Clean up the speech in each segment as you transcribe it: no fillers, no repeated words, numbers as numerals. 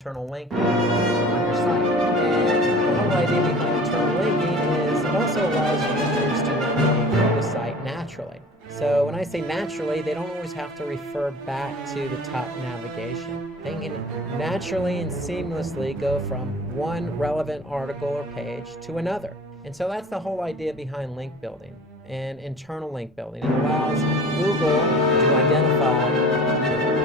internal linking on your site. And the whole idea behind internal linking is it also allows users to navigate through the site naturally. So when I say naturally, they don't always have to refer back to the top navigation. They can naturally and seamlessly go from one relevant article or page to another. And so that's the whole idea behind link building and internal link building. It allows Google to identify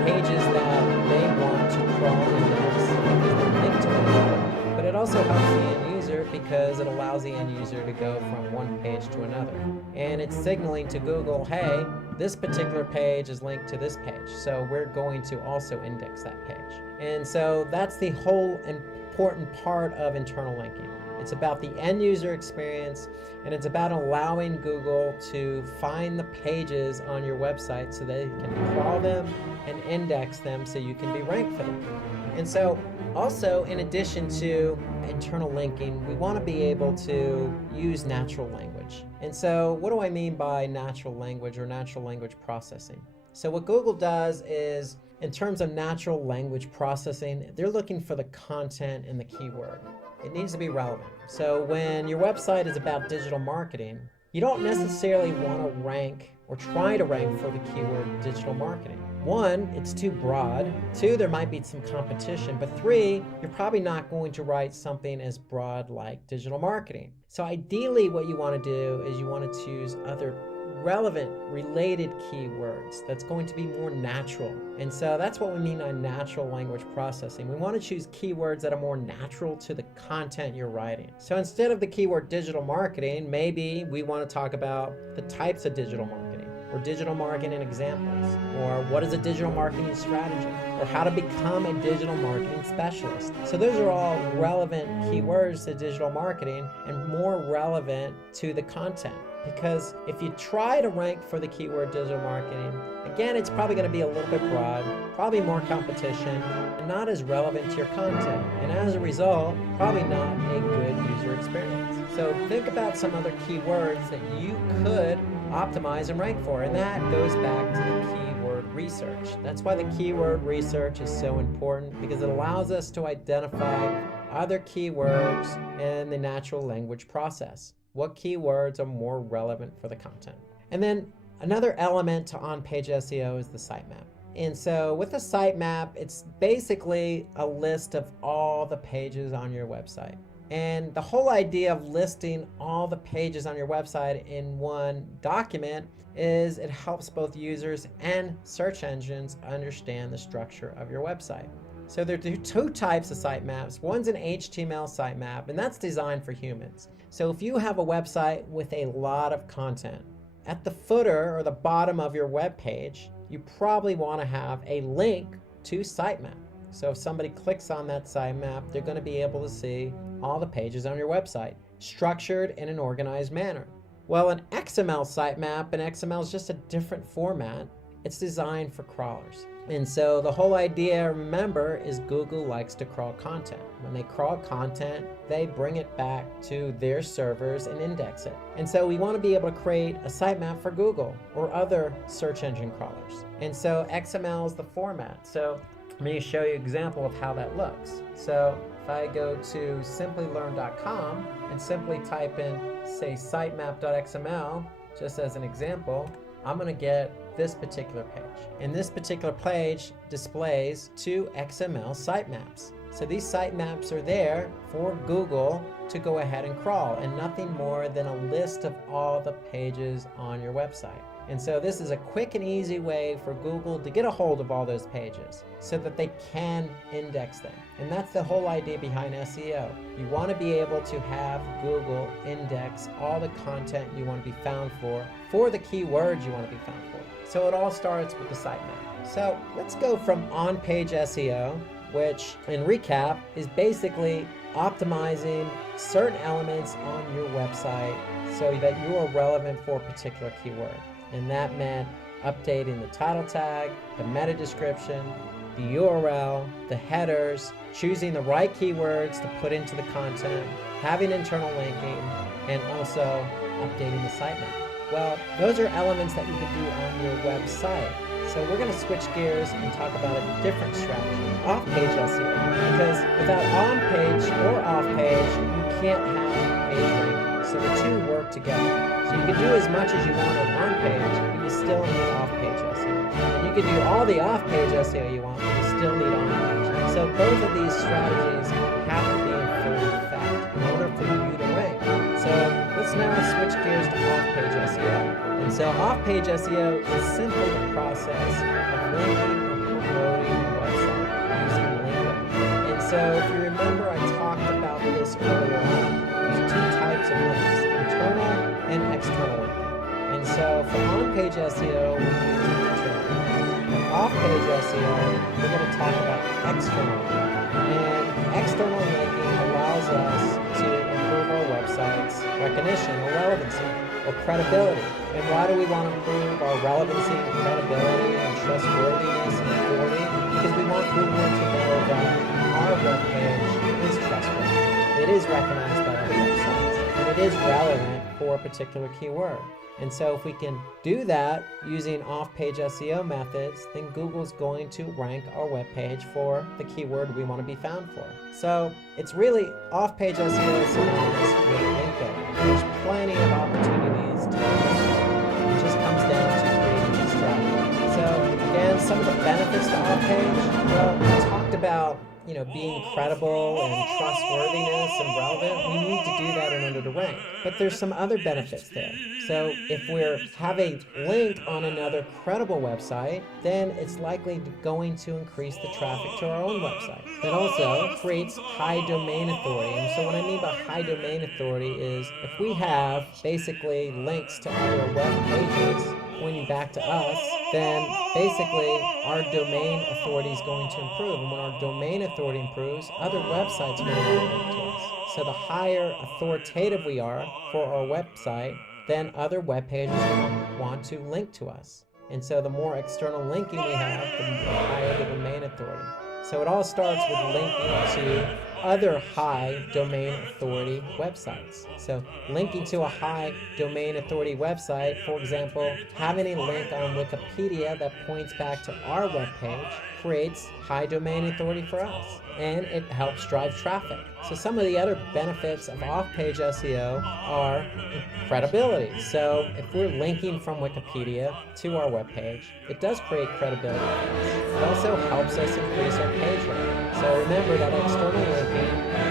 pages that they want to crawl index because they're linked to one another. But it also helps the end user because it allows the end user to go from one page to another. And it's signaling to Google, hey, this particular page is linked to this page, so we're going to also index that page. And so that's the whole important part of internal linking. It's about the end user experience, and it's about allowing Google to find the pages on your website so they can crawl them and index them so you can be ranked for them. And so also, in addition to internal linking, we want to be able to use natural language. And so what do I mean by natural language or natural language processing? So what Google does is, in terms of natural language processing, they're looking for the content and the keyword. It needs to be relevant. So when your website is about digital marketing, you don't necessarily want to rank or try to rank for the keyword digital marketing. One, it's too broad. Two, there might be some competition. But three, you're probably not going to write something as broad like digital marketing. So ideally what you want to do is you want to choose other relevant, related keywords that's going to be more natural. And so that's what we mean by natural language processing. We want to choose keywords that are more natural to the content you're writing. So instead of the keyword digital marketing, maybe we want to talk about the types of digital marketing, or digital marketing examples, or what is a digital marketing strategy, or how to become a digital marketing specialist. So those are all relevant keywords to digital marketing and more relevant to the content. Because if you try to rank for the keyword digital marketing, again, it's probably going to be a little bit broad, probably more competition, and not as relevant to your content. And as a result, probably not a good user experience. So think about some other keywords that you could optimize and rank for, and that goes back to the keyword research. That's why the keyword research is so important, because it allows us to identify other keywords in the natural language process. What keywords are more relevant for the content? And then another element to on-page SEO is the sitemap. And so with the sitemap, it's basically a list of all the pages on your website. And the whole idea of listing all the pages on your website in one document is it helps both users and search engines understand the structure of your website. So there are two types of sitemaps. One's an HTML sitemap, and that's designed for humans. So if you have a website with a lot of content, at the footer or the bottom of your web page, you probably want to have a link to sitemap. So if somebody clicks on that sitemap, they're going to be able to see all the pages on your website, structured in an organized manner. Well, an XML sitemap, and XML is just a different format. It's designed for crawlers. And so the whole idea, remember, is Google likes to crawl content. When they crawl content, they bring it back to their servers and index it. And so we want to be able to create a sitemap for Google or other search engine crawlers. And so XML is the format. So let me show you an example of how that looks. So if I go to simplylearn.com and simply type in, say, sitemap.xml, just as an example, I'm going to get this particular page. And this particular page displays two XML sitemaps. So these sitemaps are there for Google to go ahead and crawl, and nothing more than a list of all the pages on your website. And so this is a quick and easy way for Google to get a hold of all those pages so that they can index them. And that's the whole idea behind SEO. You want to be able to have Google index all the content you want to be found for the keywords you want to be found for. So it all starts with the sitemap. So let's go from on-page SEO, which in recap is basically optimizing certain elements on your website so that you are relevant for a particular keyword. And that meant updating the title tag, the meta description, the URL, the headers, choosing the right keywords to put into the content, having internal linking, and also updating the sitemap. Well, those are elements that you can do on your website. So we're going to switch gears and talk about a different strategy, off-page SEO. Because without on-page or off-page, you can't have page ranking. So the two work together. So you can do as much as you want on on-page, but you still need off-page SEO. And you can do all the off-page SEO you want, but you still need on-page. So both of these strategies have to be in full effect in order for you to rank. So let's now switch gears to off-page SEO. And so off-page SEO is simply the process of linking or promoting your website using link building. And so if you remember, I talked about this earlier on. There's two types of links, internal and external linking. And so for on-page SEO, we use internal linking. For off-page SEO, we're going to talk about external linking. And external linking allows us to improve our website's recognition or relevancy or credibility. And why do we want to improve our relevancy and credibility and trustworthiness and authority? Because we want Google to know that our webpage is trustworthy. It is recognized by other websites, and it is relevant for a particular keyword. And so if we can do that using off-page SEO methods, then Google's going to rank our webpage for the keyword we want to be found for. So it's really off-page SEO is synonymous with link building. There's plenty of opportunities to link building. It just comes down to creating a strategy. So again, some of the benefits to off-page, well, we talked about being credible and trustworthiness and relevant. We need to do that in order to rank. But there's some other benefits there. So if we have a link on another credible website, then it's likely going to increase the traffic to our own website. It also creates high domain authority. And so what I mean by high domain authority is if we have basically links to other web pages pointing back to us, then basically our domain authority is going to improve. And when our domain authority improves, other websites are going to want to link to us. So the higher authoritative we are for our website, then other web pages will want to link to us. And so the more external linking we have, the higher the domain authority. So it all starts with linking to other high domain authority websites. So linking to a high domain authority website, for example, having a link on Wikipedia that points back to our webpage creates high domain authority for us, and it helps drive traffic. So some of the other benefits of off-page SEO are credibility. So if we're linking from Wikipedia to our webpage, it does create credibility for us. It also helps us increase our page rank. So remember that external linking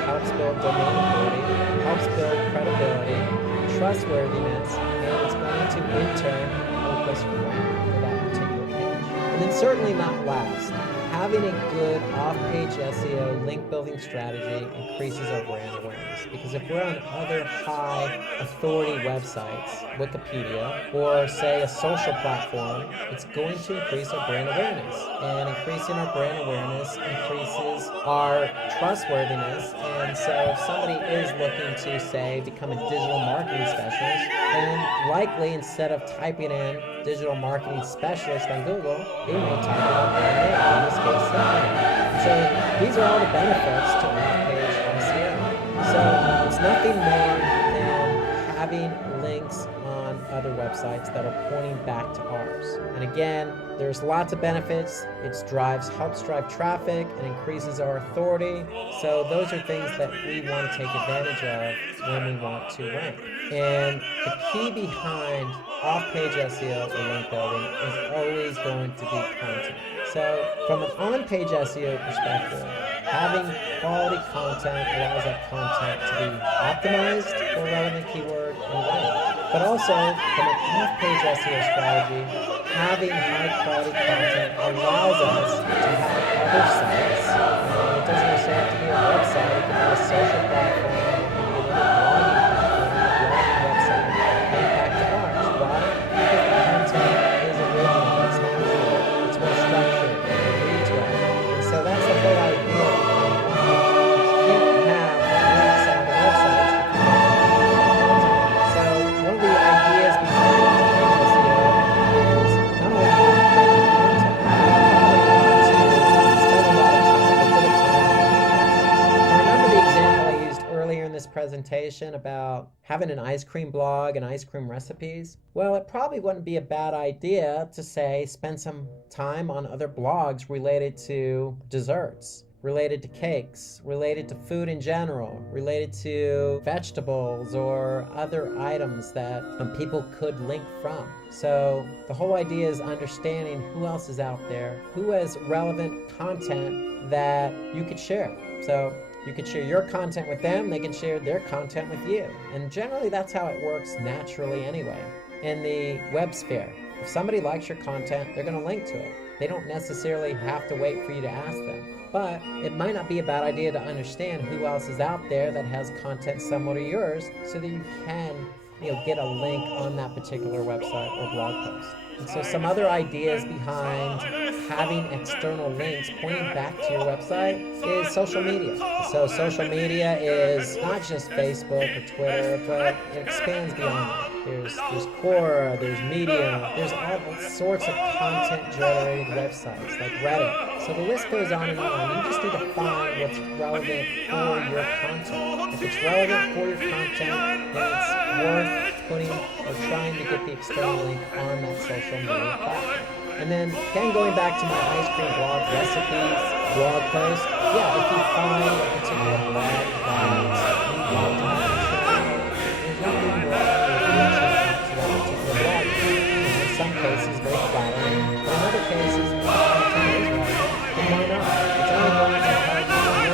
helps build domain authority, helps build credibility, trustworthiness, and it's going to in turn help us rank for that particular page. And then certainly not last, having a good off-page SEO link building strategy increases our brand awareness, because if we're on other high authority websites, Wikipedia, or say a social platform, it's going to increase our brand awareness. And increasing our brand awareness increases our trustworthiness. And so if somebody is looking to, say, become a digital marketing specialist, then likely instead of typing in digital marketing specialist on Google, they may type in a brand name, in this case, Simply. So these are all the benefits to off-page SEO. So it's nothing more than having links on other websites that are pointing back to ours. And again, there's lots of benefits. It helps drive traffic and increases our authority. So those are things that we want to take advantage of when we want to rank. And the key behind off-page SEO or link building is always going to be content. So from an on-page SEO perspective, having quality content allows that content to be optimized for relevant keyword and rank. But also, from an off-page SEO strategy, having high-quality content allows us to have other sites. It doesn't necessarily have to be a website. It could be a social platform. It could be another blogging platform, a blogging website, link back to ours. Why? Because the content is original. It's natural. It's more structured. It reads well. And so that's the whole idea of you can't have links on the websites. So one of the ideas behind off-page SEO is not only do you create content, you probably want to spend a lot of time, a bit of time presentation about having an ice cream blog and ice cream recipes, well, it probably wouldn't be a bad idea to say spend some time on other blogs related to desserts, related to cakes, related to food in general, related to vegetables or other items that people could link from. So the whole idea is understanding who else is out there, who has relevant content that you could share. So you could share your content with them, they can share their content with you. And generally that's how it works naturally anyway. In the web sphere, if somebody likes your content, they're going to link to it. They don't necessarily have to wait for you to ask them. But it might not be a bad idea to understand who else is out there that has content similar to yours so that you can get a link on that particular website or blog post. And so some other ideas behind having external links pointing back to your website is social media. So social media is not just Facebook or Twitter, but it expands beyond that. There's Quora, there's Medium, there's all sorts of content-generated websites like Reddit. So the list goes on and on. You just need to find what's relevant for your content. If it's relevant for your content, then it's worth putting or trying to get the external link on that social media platform. And then again, going back to my ice cream blog recipes blog post, if you find a particular blog that you want to have, there's nothing wrong with reaching out to that particular blog. In some cases, very flattering, but in other cases, the content is relevant, then why not? It's only going to help you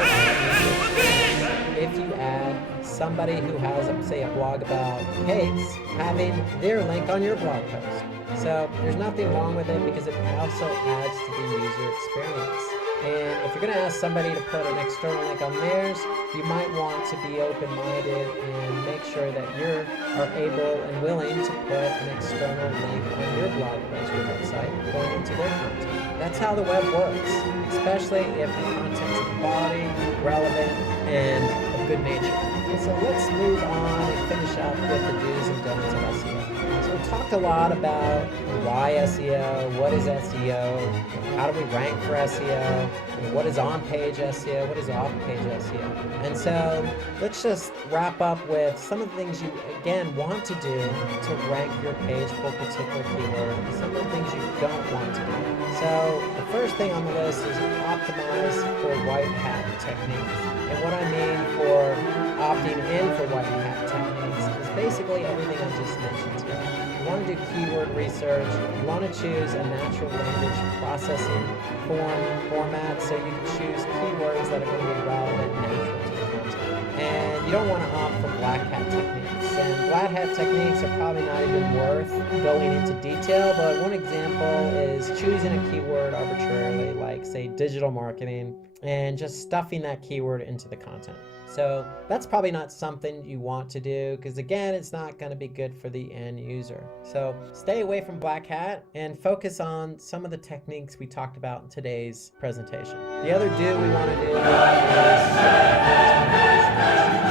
if you add somebody who has, say, a blog about cakes, having their link on your blog post. So there's nothing wrong with it because it also adds to the user experience. And if you're going to ask somebody to put an external link on theirs, you might want to be open-minded and make sure that you are able and willing to put an external link on your blog post or website pointing to their content. That's how the web works, especially if the content's of quality, relevant, and of good nature. And so let's move on and finish up with the do's and don'ts of SEO. So we talked a lot about why SEO, what is SEO, how do we rank for SEO, what is on-page SEO, what is off-page SEO. And so let's just wrap up with some of the things you, again, want to do to rank your page for a particular keyword, and some of the things you don't want to do. So the first thing on the list is optimize for white hat techniques. And what I mean for opting in for white hat techniques is basically everything I just mentioned here. You want to do keyword research, you want to choose a natural language processing format so you can choose keywords that are going to be relevant and natural to the content. And you don't want to opt for black hat techniques. And black hat techniques are probably not even worth going into detail, but one example is choosing a keyword arbitrarily, like say digital marketing, and just stuffing that keyword into the content. So that's probably not something you want to do because, again, it's not going to be good for the end user. So stay away from black hat and focus on some of the techniques we talked about in today's presentation. The other do we want to do is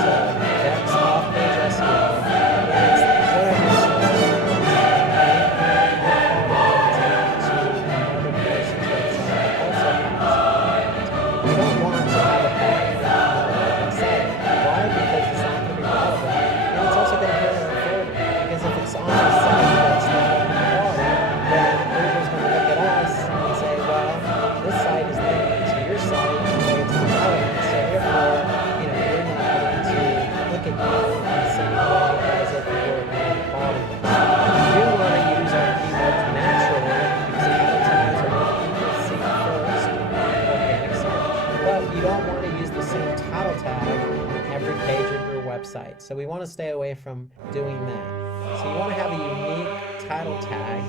so that's off-page SEO. And it's what I mentioned earlier. You don't want to have a bad because it's not going to be relevant, and it's also going to hurt our authority, because if it's on a site that's not quality, then Google's going to look at us and say, well, this site is linking to your site, so it's not relevant, so therefore, we're not going to look at you in the same way as if we were a quality. We do want to use our keywords naturally, because advertisers are what people see first on organic search, but you don't want to use the same title tag every page of your website. So we want to stay away from doing that. So you want to have a unique title tag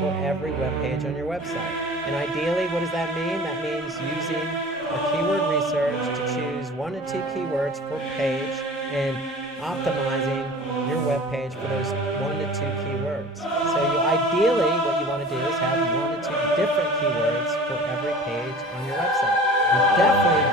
for every web page on your website. And ideally, what does that mean? That means using a keyword research to choose 1 to 2 keywords per page and optimizing your web page for those 1 to 2 keywords. So ideally, what you want to do is have 1 to 2 different keywords for every page on your website. You definitely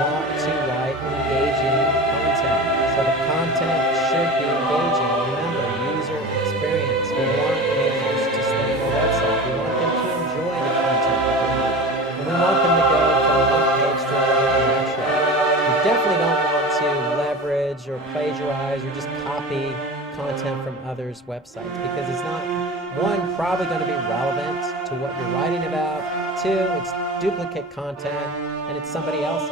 want to write engaging content. So the content should be engaging. Remember, user experience. We want users to stay on the website. We want them to enjoy the content that we're doing. And we want them to go from one page to another naturally. We definitely don't want to let privilege or plagiarize or just copy content from others' websites, because it's not, one, probably going to be relevant to what you're writing about, two, it's duplicate content and it's somebody else's.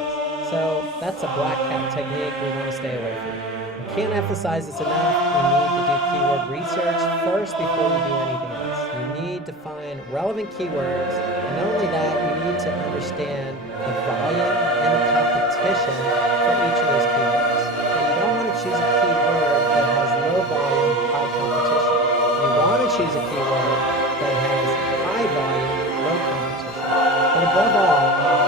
So that's a black hat technique we want to stay away from. We can't emphasize this enough. We need to do keyword research first before you do anything else. You need to find relevant keywords, and not only that, you need to understand the volume and the competition for each of those keywords. So you don't want to choose a keyword that has low volume, high competition. You want to choose a keyword that has high volume, low competition. But above all,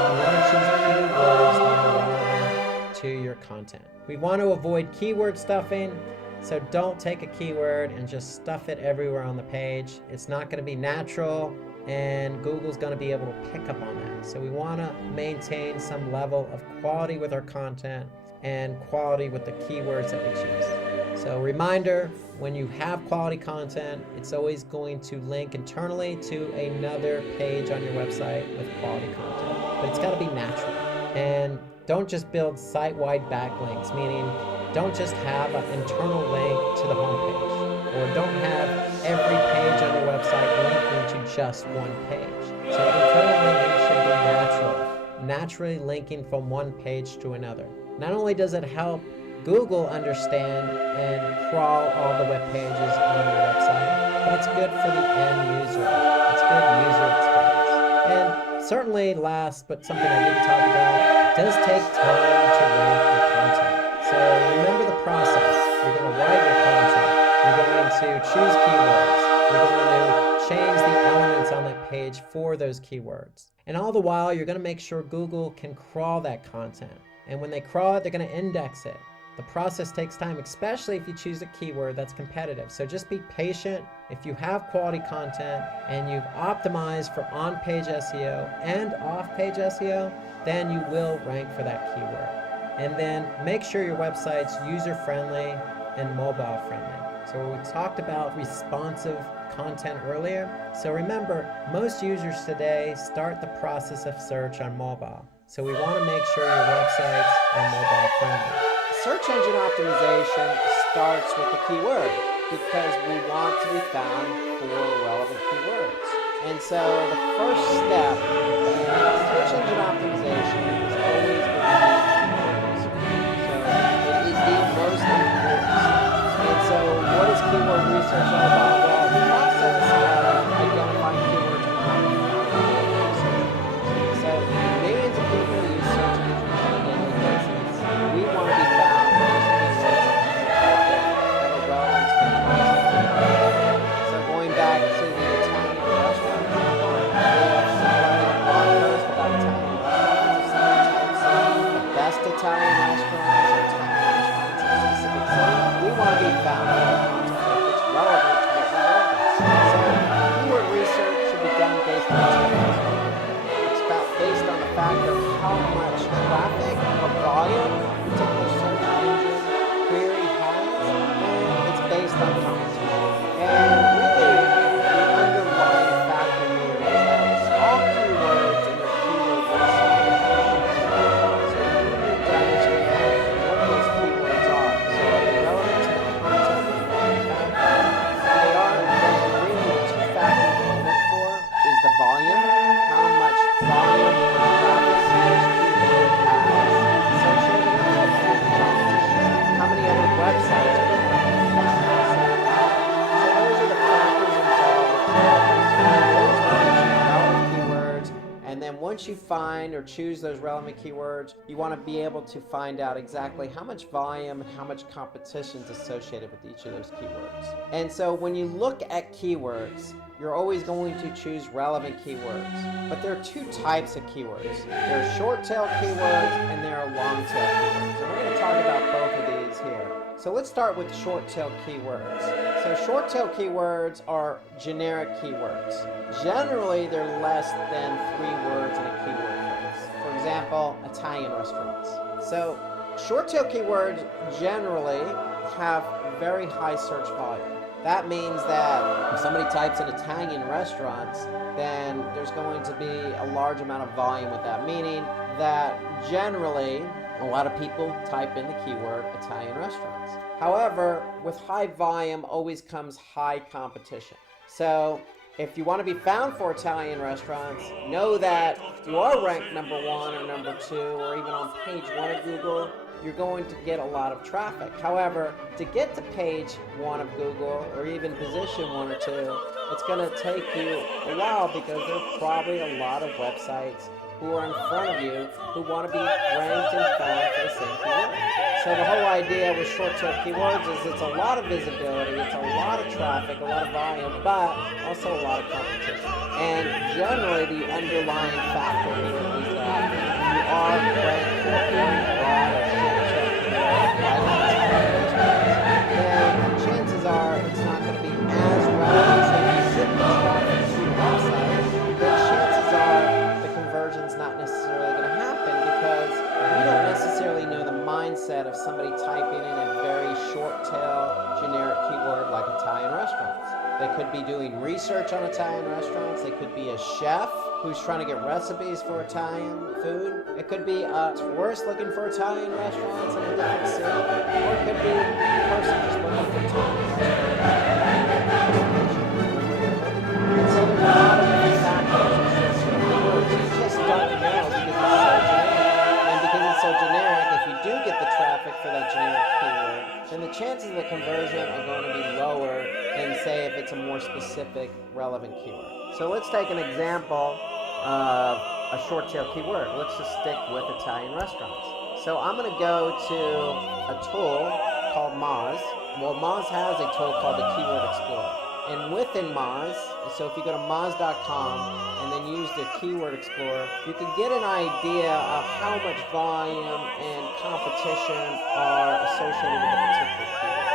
you want to choose keywords that are relevant to your content. We want to avoid keyword stuffing, so don't take a keyword and just stuff it everywhere on the page. It's not going to be natural, and Google's going to be able to pick up on that. So we want to maintain some level of quality with our content and quality with the keywords that we choose. So reminder, when you have quality content, it's always going to link internally to another page on your website with quality content. But it's got to be natural. And don't just build site-wide backlinks, meaning don't just have an internal link to the homepage, or don't have every page on your website linking to just one page. So internal linking should be natural, naturally linking from one page to another. Not only does it help Google understand and crawl all the web pages on your website, but it's good for the end user. It's good user experience. And certainly last, but something I didn't talk about, it does take time to rank your content. So remember the process. You're going to write your content. You're going to choose keywords. You're going to change the elements on that page for those keywords. And all the while, you're going to make sure Google can crawl that content. And when they crawl it, they're going to index it. The process takes time, especially if you choose a keyword that's competitive. So just be patient. If you have quality content and you've optimized for on-page SEO and off-page SEO, then you will rank for that keyword. And then make sure your website's user-friendly and mobile-friendly. So we talked about responsive content earlier. So remember, most users today start the process of search on mobile. So we want to make sure your websites are mobile-friendly. Search engine optimization starts with the keyword because we want to be found for relevant keywords. And so the first step in search engine optimization is always going to be keyword research. So it is the most important step. And so what is keyword research all about? Well, the process of identifying keywords we want to be found in keyword research. So millions of people use search engines on a daily basis. We want to be found Italian restaurants or Italian restaurants in a specific city. We want to be found in the content that's relevant to what we're relevant. So keyword research should be done based on based on the fact of how much traffic or volume a particular search engine query has, and it's based on competition. And really, the underlying factor here is that all keywords in your keyword research. Once you find or choose those relevant keywords, you want to be able to find out exactly how much volume and how much competition is associated with each of those keywords. And so when you look at keywords, you're always going to choose relevant keywords. But there are two types of keywords. There are short-tail keywords and there are long-tail keywords. And we're going to talk about both of these here. So let's start with short-tail keywords. So short-tail keywords are generic keywords. Generally, they're less than 3 words in a keyword phrase. For example, Italian restaurants. So short-tail keywords generally have very high search volume. That means that if somebody types in Italian restaurants, then there's going to be a large amount of volume with that, meaning that generally a lot of people type in the keyword Italian restaurants. However, with high volume always comes high competition. So if you want to be found for Italian restaurants, know that if you are ranked number 1 or number 2 or even on page 1 of Google, you're going to get a lot of traffic. However, to get to page 1 of Google or even position 1 or 2, it's going to take you a while because there are probably a lot of websites who are in front of you who want to be ranked and found for the same keyword. So the whole idea with short-tail keywords is it's a lot of visibility, it's a lot of traffic, a lot of volume, but also a lot of competition. And generally the underlying factor here is that you are ranked for appearing broad or short-tail keywords, then chances are it's not going to be as relevant. So if you sit in traffic to your website, then chances are conversion's not necessarily going to happen because you don't necessarily know the mindset of somebody typing in a very short tail generic keyword like Italian restaurants. They could be doing research on Italian restaurants. They could be a chef who's trying to get recipes for Italian food. It could be a tourist looking for Italian restaurants in a different city. Or it could be a person just looking for Italian restaurants. And so there's a lot of different factors. You just don't know because it's so generic. And because it's so generic, if you do get the traffic for that generic keyword, then the chances of the conversion are going to be lower than, say, if it's a more specific, relevant keyword. So let's take an example of a short tail keyword. Let's just stick with Italian restaurants. So I'm going to go to a tool called Moz. Well, Moz has a tool called the Keyword Explorer. And within Moz, so if you go to moz.com and then use the Keyword Explorer, you can get an idea of how much volume and competition are associated with a particular keyword.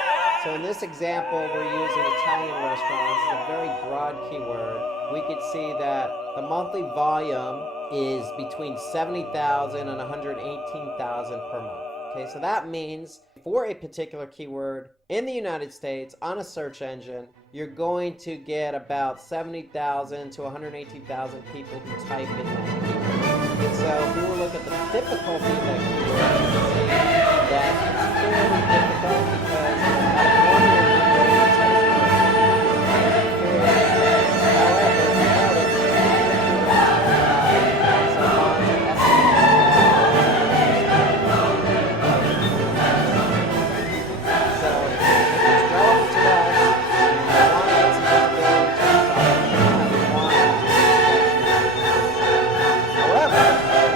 So in this example, we're using Italian restaurants, a very broad keyword. We could see that the monthly volume is between 70,000 and 118,000 per month. Okay, so that means for a particular keyword in the United States on a search engine, you're going to get about 70,000 to 118,000 people who type in that keyword. So if we will look at the difficulty of that keyword, you can see that it's fairly difficult because out of 1 in a number, it tells you it's fairly difficult. However, if you notice,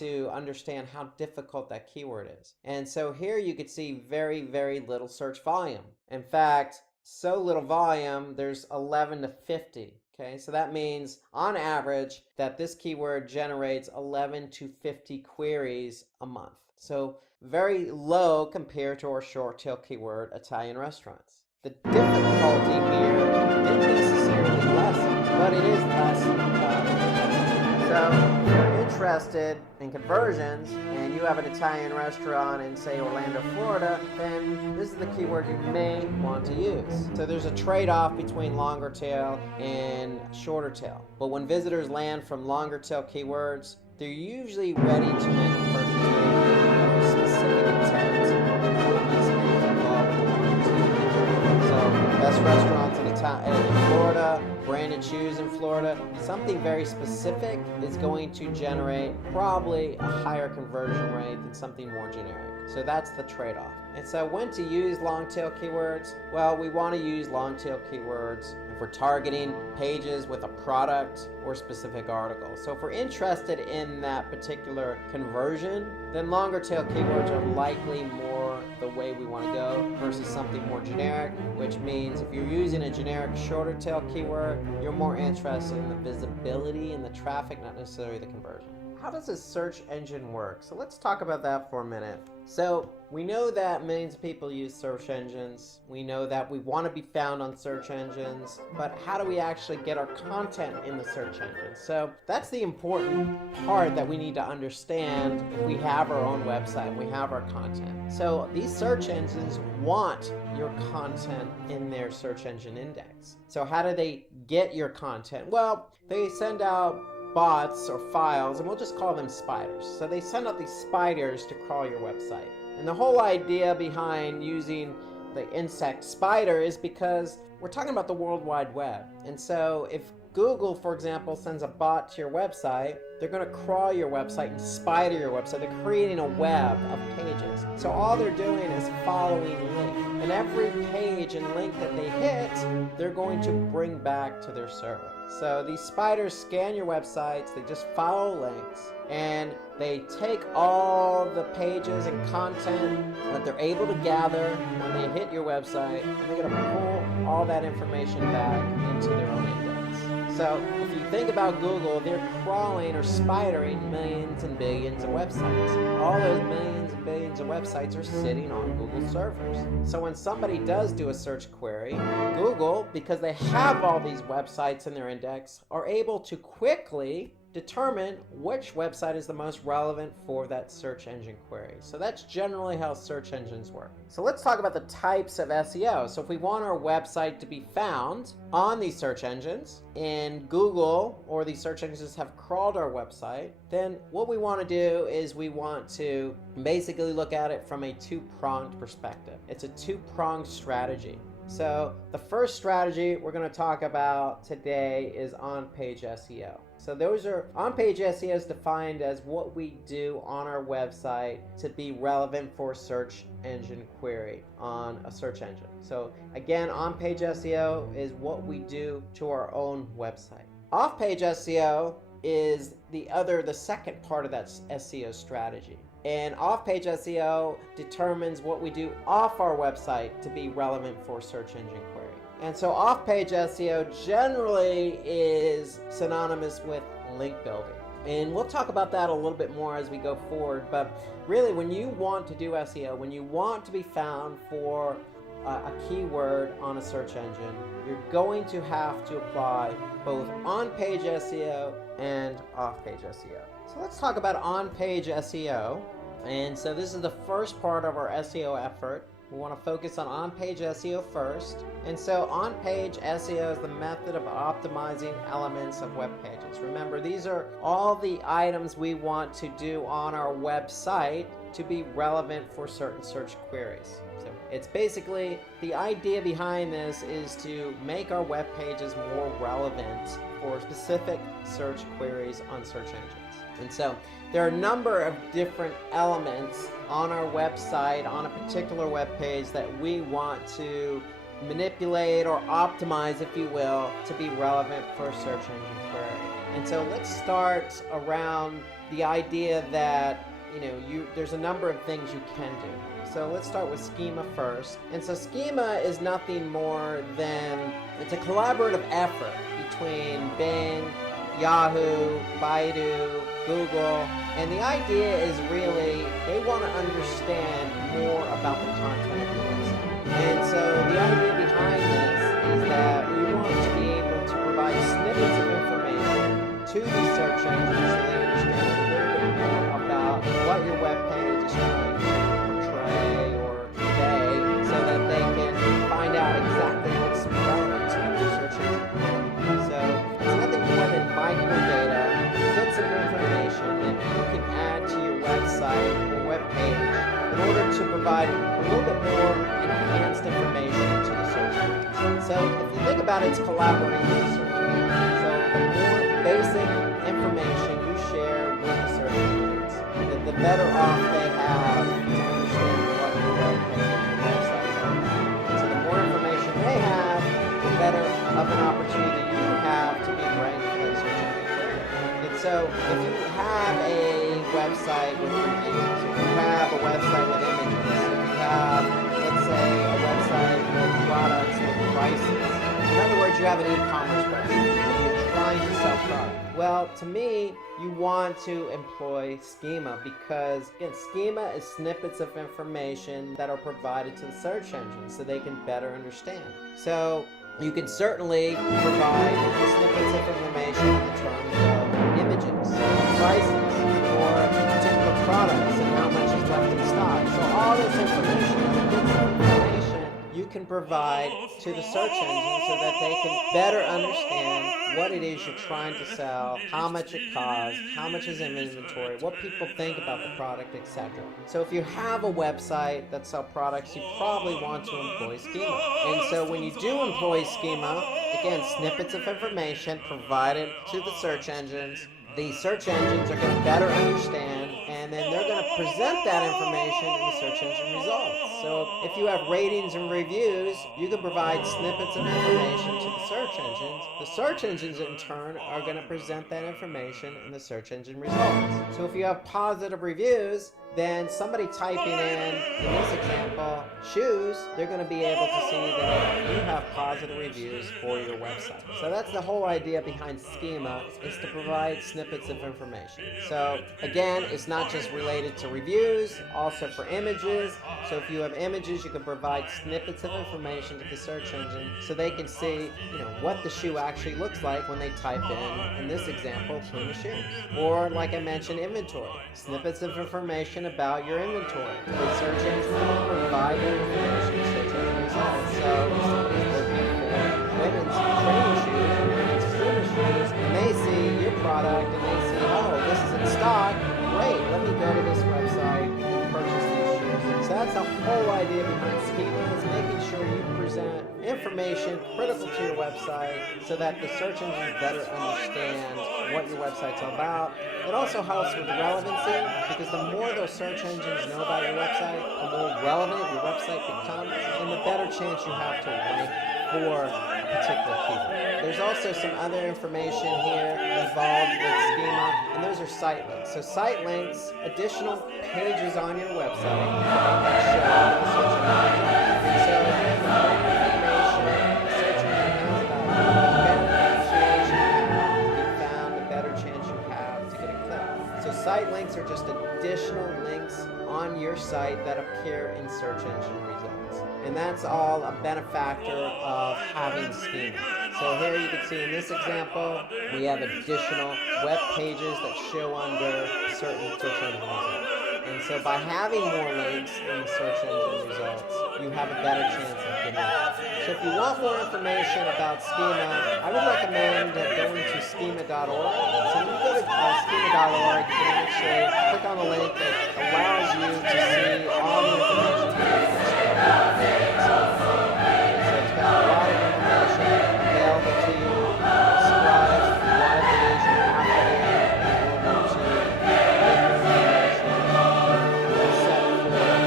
to understand how difficult that keyword is. And so here you could see very, very little search volume. In fact, so little volume, there's 11 to 50. Okay, so that means on average that this keyword generates 11 to 50 queries a month. So very low compared to our short tail keyword, Italian restaurants. The difficulty here isn't necessarily less, but it is less. So if you're interested in conversions and you have an Italian restaurant in, say, Orlando, Florida, then this is the keyword you may want to use. So there's a trade-off between longer tail and shorter tail. But when visitors land from longer tail keywords, they're usually ready to make a purchase with a very specific intent. So best restaurants in Florida, branded shoes in Florida, something very specific is going to generate probably a higher conversion rate than something more generic. So that's the trade-off. And so when to use long tail keywords? Well, we want to use long tail keywords if we're targeting pages with a product or specific article. So if we're interested in that particular conversion, then longer tail keywords are likely more the way we want to go versus something more generic, which means if you're using a generic shorter tail keyword, you're more interested in the visibility and the traffic, not necessarily the conversion. How does a search engine work? So let's talk about that for a minute. So we know that millions of people use search engines. We know that we want to be found on search engines, but how do we actually get our content in the search engine? So that's the important part that we need to understand if we have our own website, we have our content. So these search engines want your content in their search engine index. So how do they get your content? Well, they send out bots or files, and we'll just call them spiders. So they send out these spiders to crawl your website. And the whole idea behind using the insect spider is because we're talking about the World Wide Web. And so if Google, for example, sends a bot to your website, they're going to crawl your website and spider your website. They're creating a web of pages. So all they're doing is following links. And every page and link that they hit, they're going to bring back to their server. So these spiders scan your websites, they just follow links, and they take all the pages and content that they're able to gather when they hit your website, and they're going to pull all that information back into their own index. So if you think about Google, they're crawling or spidering millions and billions of websites. All those millions and billions of websites are sitting on Google servers. So when somebody does do a search query, Google, because they have all these websites in their index, are able to quickly determine which website is the most relevant for that search engine query. So that's generally how search engines work. So let's talk about the types of SEO. So if we want our website to be found on these search engines, and Google or these search engines have crawled our website, then what we want to do is we want to basically look at it from a two-pronged perspective. It's a two-pronged strategy. So the first strategy we're going to talk about today is on-page SEO. So those are on-page SEO is defined as what we do on our website to be relevant for search engine query on a search engine. So again, on-page SEO is what we do to our own website. Off-page SEO is the second part of that SEO strategy. And off-page SEO determines what we do off our website to be relevant for search engine query. And so off-page SEO generally is synonymous with link building. And we'll talk about that a little bit more as we go forward. But really, when you want to do SEO, when you want to be found for a keyword on a search engine, you're going to have to apply both on-page SEO and off-page SEO. So let's talk about on-page SEO. And so this is the first part of our SEO effort. We want to focus on page SEO first. And so on-page SEO is the method of optimizing elements of web pages. Remember, these are all the items we want to do on our website to be relevant for certain search queries. So it's basically, the idea behind this is to make our web pages more relevant for specific search queries on search engines. And so there are a number of different elements on our website, on a particular web page, that we want to manipulate or optimize, if you will, to be relevant for a search engine query. And so let's start around the idea that there's a number of things you can do. So let's start with schema first. And so schema is nothing more than, it's a collaborative effort between Bing, Yahoo, Baidu, Google, and the idea is really they want to understand more about the content of your website. And so the idea behind this is that we want to be able to provide snippets of information to these search engines so they understand a little bit more about what your web page is trying to portray or convey, so that they can find out exactly what's relevant to your search engine. So it's nothing more than microdata, bits of information that you can add to your website or web page in order to provide a little bit more enhanced information to the search engines. So if you think about it, it's collaborating with the search engines. So the more basic information you share with the search engines, the better off they have to understand what your web page so if you have a website with reviews, if you have a website with images, if you have, let's say, a website with products with prices, in other words, you have an e-commerce website and you're trying to sell product. Well, to me, you want to employ schema because, again, schema is snippets of information that are provided to the search engine so they can better understand. So you can certainly provide snippets of information in terms of images, prices, or particular products and how much is left in stock. So all this information you can provide to the search engine so that they can better understand what it is you're trying to sell, how much it costs, how much is in inventory, what people think about the product, etc. So if you have a website that sells products, you probably want to employ schema. And so when you do employ schema, again, snippets of information provided to the search engines, the search engines are going to better understand, and then they're going to present that information in the search engine results. So if you have ratings and reviews, you can provide snippets of information to the search engines. The search engines, in turn, are going to present that information in the search engine results. So if you have positive reviews, then somebody typing in this example, shoes, they're going to be able to see that you have positive reviews for your website. So that's the whole idea behind schema, is to provide snippets of information. So again, it's not just related to reviews, also for images. So if you have images, you can provide snippets of information to the search engine so they can see, what the shoe actually looks like when they type in this example, Puma shoes. Or like I mentioned, inventory, snippets of information about your inventory. The search engine will provide that information to search engine results. So if somebody's looking for women's training shoes or women's Puma shoes, and they see your product and they see, oh, this is in stock, great, let me go to this website and purchase these shoes. So that's the whole idea behind schema, is making sure you present information critical to your website so that the search engines better understand what your website's all about. It also helps with relevancy, because the more those search engines know about your website, the more relevant your website becomes, and the better chance you have to rank for a particular keyword. There's also some other information here involved with schema, and those are site links. So site links, additional pages on your website that show the search engine. And so again, the more information the search engine has about you, the better appreciation you have to be found, the better chance you have to get a click. So site links are just additional links on your site that appear in search engine results. And that's all a benefactor of having schema. So here you can see in this example, we have additional web pages that show under certain search engine results. And so by having more links in the search engine results, you have a better chance of getting it. So if you want more information about schema, I would recommend going to schema.org. So when you go to schema.org, you can actually click on the link that allows you to see all the information. So it's got a lot of information available to you. Describes why it is you have to in order to get your information set for this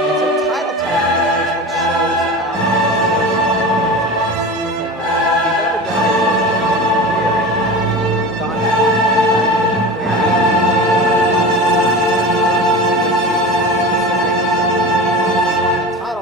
and so title tag is what shows up in the search results. So if you've ever done a search engine query, gone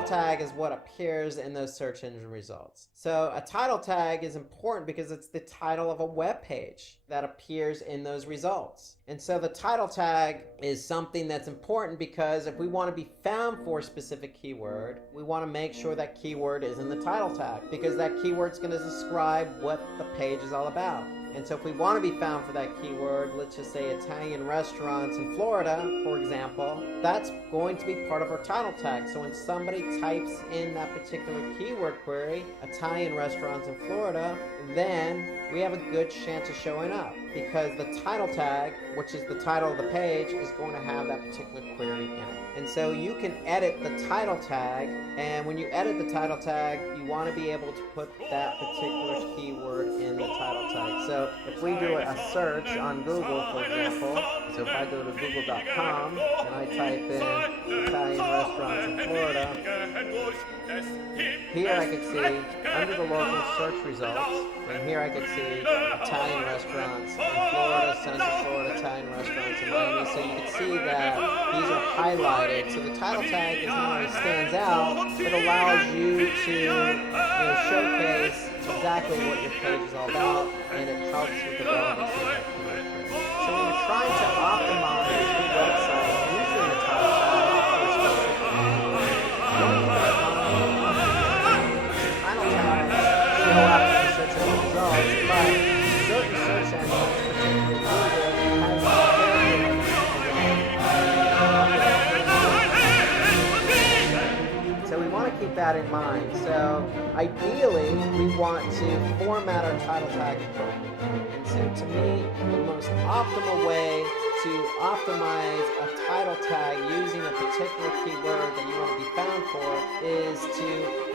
to tag is what appears in those search engine results. So a title tag is important because it's the title of a web page that appears in those results. And so the title tag is something that's important because if we want to be found for a specific keyword, we want to make sure that keyword is in the title tag, because that keyword's going to describe what the page is all about. And so if we want to be found for that keyword, let's just say Italian restaurants in Florida, for example, that's going to be part of our title tag. So when somebody types in that particular keyword query, Italian restaurants in Florida, then we have a good chance of showing up, because the title tag, which is the title of the page, is going to have that particular query in it. And so you can edit the title tag, and when you edit the title tag, you want to be able to put that particular keyword in the title tag. So So if we do a search on Google, for example, so if I go to google.com and I type in Italian restaurants in Florida, here I could see under the local search results, and here I could see Italian restaurants in Florida, Central Florida, Italian restaurants in Miami. So you can see that these are highlighted. So the title tag is not only stands out, it allows you to showcase exactly what your page is all about, and it helps with the relevancy of that keyword. So when you're trying to optimize your website using the title tag for a specific keyword, title tags show up in the search engine results, but certain search engines, particularly Google, has so we want to keep that in mind. So ideally, we want to format our title tag appropriately. And so to me, the most optimal way to optimize a title tag using a particular keyword that you want to be found for is to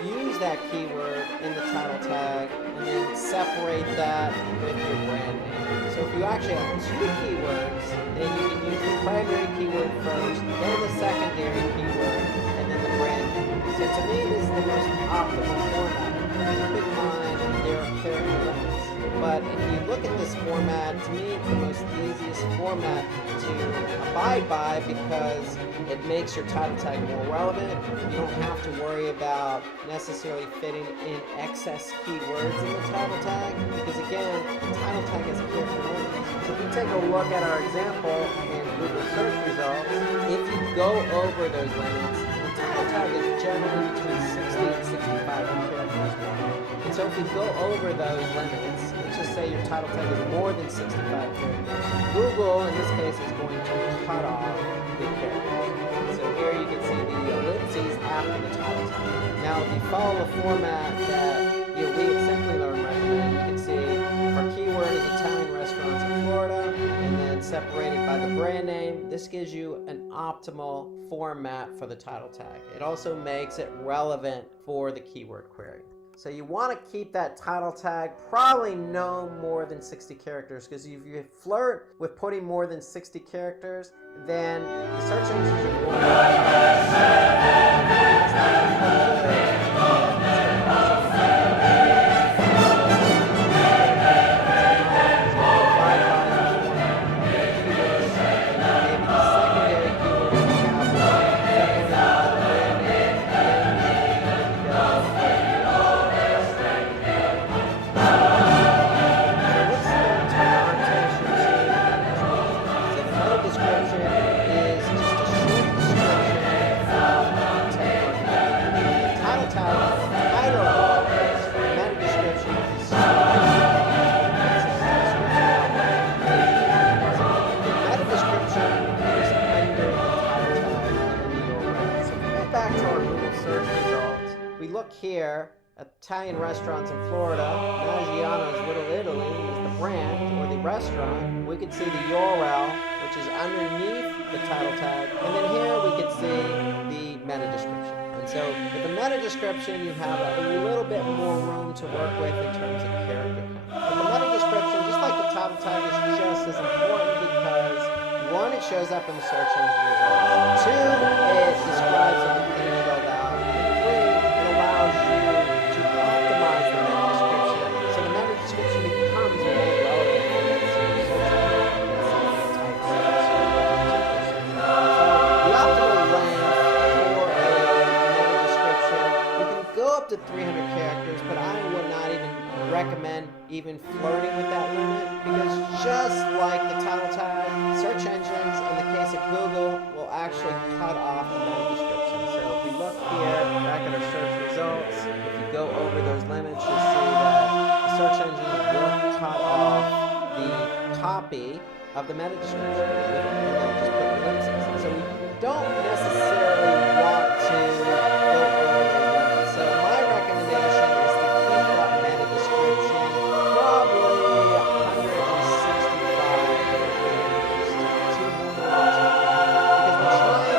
use that keyword in the title tag and then separate that with your brand name. So if you actually have two keywords, then you can use the primary keyword first, then the secondary keyword, and then the brand name. So to me, this is the most optimal format. Keep in mind there are character limits. But if you look at this format, to me it's the most easiest format to abide by because it makes your title tag more relevant. You don't have to worry about necessarily fitting in excess keywords in the title tag because again, the title tag has character limits. So if you take a look at our example in Google search results, if you go over those limits, the title tag is generally between 60 and 65 characters long. And so if you go over those limits, let's just say your title tag is more than 65 characters, Google in this case is going to cut off the characters. So here you can see the ellipses after the title tag. Now if you follow the format that we at Simply Learn recommend, you can see our keyword is Italian restaurants in Florida, and then separated by the brand name. This gives you an optimal format for the title tag. It also makes it relevant for the keyword query. So you want to keep that title tag probably no more than 60 characters because if you flirt with putting more than 60 characters, then the search engines are going to here, Italian restaurants in Florida, Maggiano's Little Italy is the brand or the restaurant. We could see the URL, which is underneath the title tag, and then here we could see the meta description. And so with the meta description, you have a little bit more room to work with in terms of character count. But the meta description, just like the title tag, is just as important because one, it shows up in the search engine results. Two, it describes what the page is all about. And three, it allows you to optimize the meta description. So the meta description becomes more relevant for that search engine. The optimal length for a meta description, you can go up to 300 characters, but I would not even recommend even flirting with that limit because just like the title tag, search engines, in the case of Google, will actually cut off the meta description. So if we look here, back at our search results, if you go over those limits, you'll see that the search engine will cut off the copy of the meta description and they'll just put ellipses. So we don't necessarily want to go over those limits. So my recommendation is to keep that meta description probably 165 characters to 200 because we're trying to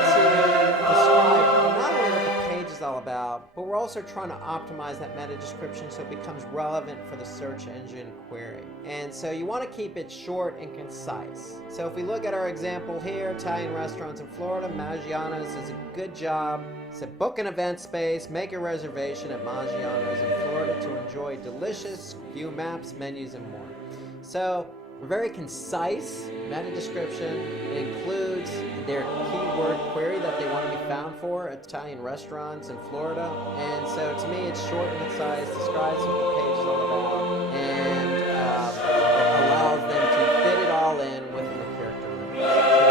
describe not only what the page is all about, but we're also also trying to optimize that meta description so it becomes relevant for the search engine query. And so you want to keep it short and concise. So if we look at our example here, Italian restaurants in Florida, Maggiano's is a good job. It said book an event space, make a reservation at Maggiano's in Florida to enjoy delicious, view maps, menus, and more. So a very concise meta description. It includes their keyword query that they want to be found for, Italian restaurants in Florida. And so to me, it's short and concise, describes what the page is all about, and it allows them to fit it all in within the character limit. So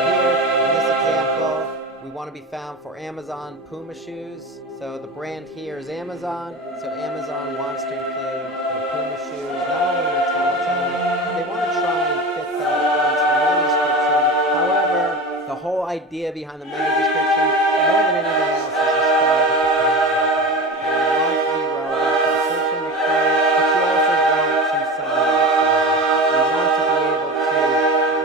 here, in this example, we want to be found for Amazon Puma shoes. So the brand here is Amazon. So Amazon wants to include the Puma shoes, not only in the title tag, they want to try and fit that into the meta description. However, the whole idea behind the meta description, more than anything else, is described at the page level. You want to be relevant to the search engine query, but you also want to summarize. You want to be able to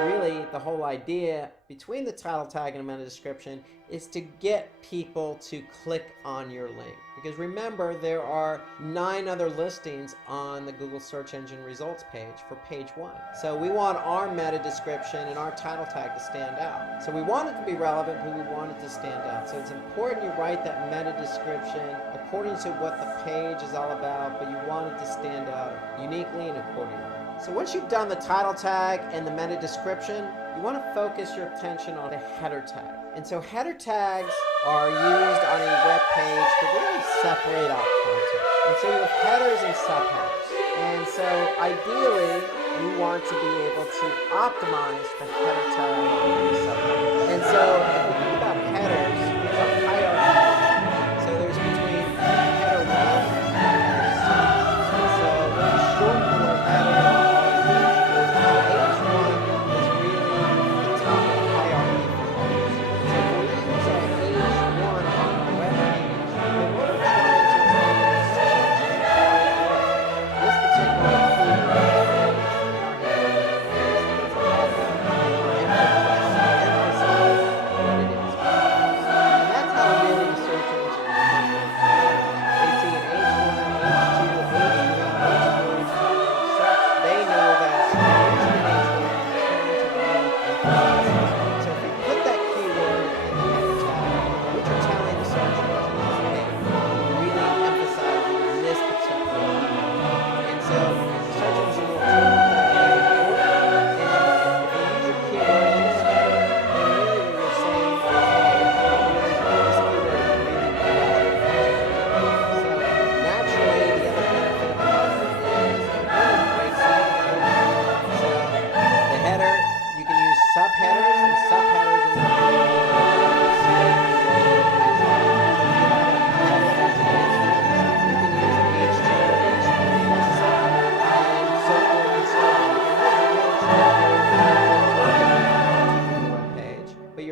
really, the whole idea between the title tag and a meta description is to get people to click on your link. Because remember, there are 9 other listings on the Google search engine results page for page 1. So we want our meta description and our title tag to stand out. So we want it to be relevant, but we want it to stand out. So it's important you write that meta description according to what the page is all about, but you want it to stand out uniquely and accordingly. So once you've done the title tag and the meta description, you want to focus your attention on a header tag. And so header tags are used on a web page to really separate out content. And so you have headers and subheaders. And so ideally, you want to be able to optimize the header tag and the subheaders. And so if we think about headers, there's a hierarchy. So there's between header 1 and header 6. So when you shorten the word header,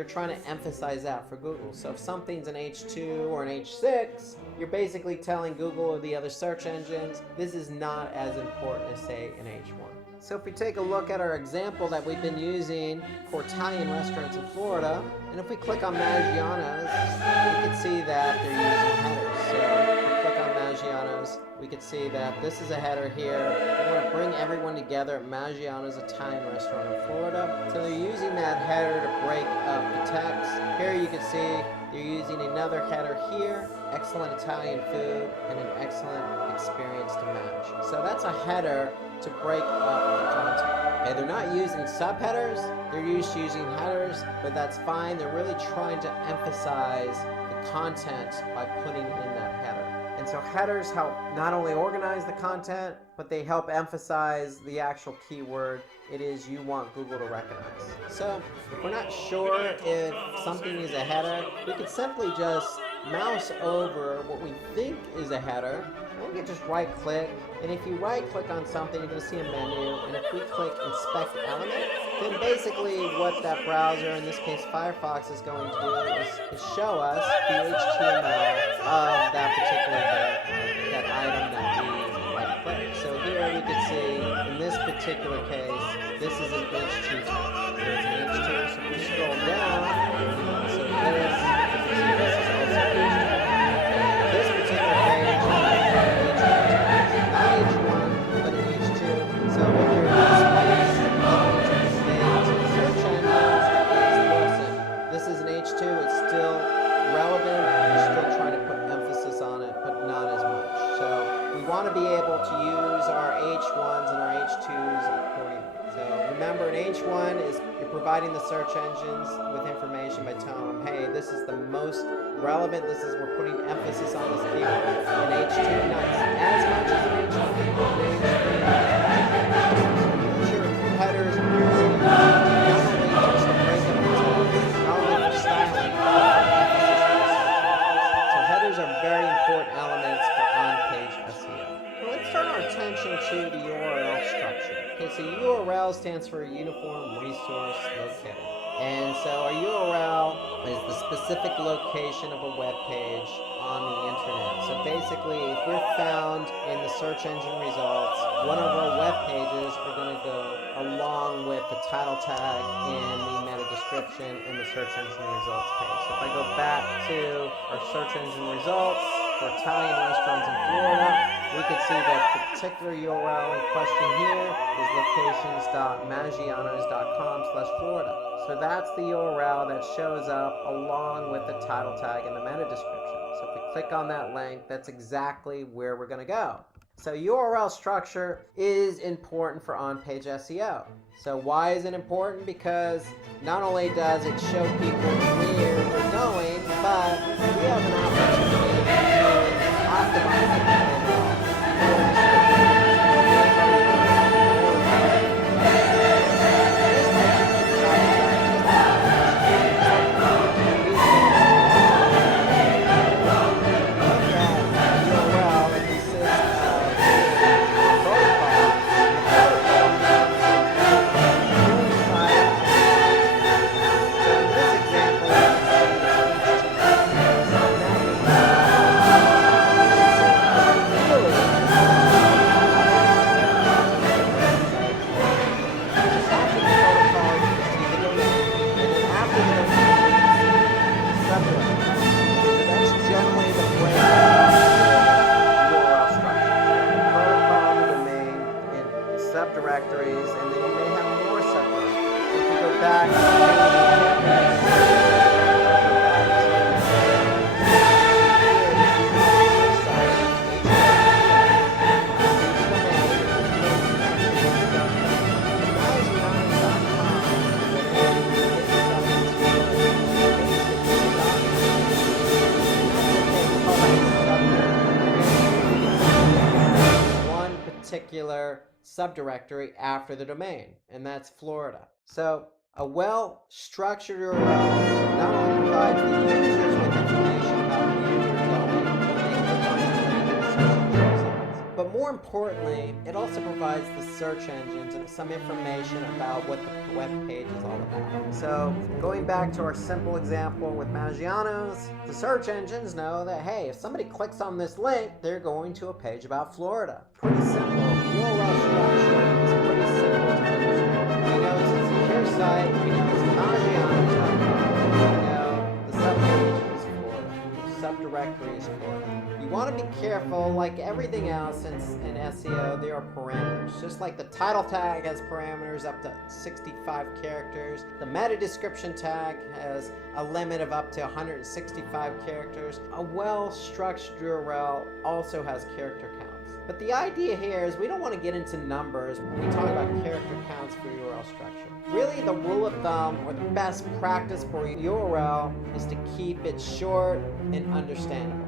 trying to emphasize that for Google. So if something's an H2 or an H6, you're basically telling Google or the other search engines, this is not as important as, say, an H1. So if we take a look at our example that we've been using for Italian restaurants in Florida, and if we click on Maggiano's, we can see that they're using headers. So if we click on Maggiano's, we can see that this is a header here. We want to bring everyone together at Maggiano's Italian restaurant in Florida. So they're using that header to break up the text. Here you can see they're using another header here, excellent Italian food, and an excellent experience to match. So that's a header to break up the content. Okay, they're not using subheaders, they're using headers, but that's fine. They're really trying to emphasize the content by putting in that header. And so headers help not only organize the content, but they help emphasize the actual keyword it is you want Google to recognize. So if we're not sure if something is a header, we can simply just mouse over what we think is a header, and we can just right click, and if you right click on something, you're going to see a menu, and if we click inspect element, then basically what that browser, in this case Firefox, is going to do is show us the HTML of that particular that item that we right click. So here we can see, in this particular case, this is an H2 tag. So it's an H2, so if we scroll down, so this is also H2. This particular page want to be able to use our H1s and our H2s accordingly. So remember, an H1 is you're providing the search engines with information by telling them, hey, this is the most relevant, we're putting emphasis on this keyword. An H2, not as much as an H1. Use your headers not only just to break up the text, not only for styling, but for emphasis. So headers are very important elements for on-page SEO. Now let's turn our attention to the URL structure. Okay, so URL stands for Uniform Resource Locator. And so our URL is the specific location of a web page on the internet. So basically, if we're found in the search engine results, one of our web pages are going to go along with the title tag and the meta description in the search engine results page. So if I go back to our search engine results for Italian restaurants in Florida, we can see that the particular URL in question here is locations.maggianos.com/Florida. So that's the URL that shows up along with the title tag and the meta description. So if we click on that link, that's exactly where we're going to go. So URL structure is important for on-page SEO. So why is it important? Because not only does it show people where they're going, but we have an opportunity to optimize the subdirectories, and then you may have more subdirectories. If you go back one particular subdirectory after the domain, and that's Florida. So a well-structured URL not only provides the users with information about where they're going when they click on the link in the search engine results, but more importantly, it also provides the search engines and some information about what the web page is all about. So going back to our simple example with Maggiano's, the search engines know that, hey, if somebody clicks on this link, they're going to a page about Florida. Pretty simple. The URL structure is pretty simple to understand. We know it's a secure site, we know it's Maggiano's.com, we know the subpage is Florida, the subdirectory is Florida. You want to be careful, like everything else in SEO, there are parameters. Just like the title tag has parameters up to 65 characters, the meta description tag has a limit of up to 165 characters. A well-structured URL also has character counts. But the idea here is we don't want to get into numbers when we talk about character counts for URL structure. Really, the rule of thumb or the best practice for a URL is to keep it short and understandable.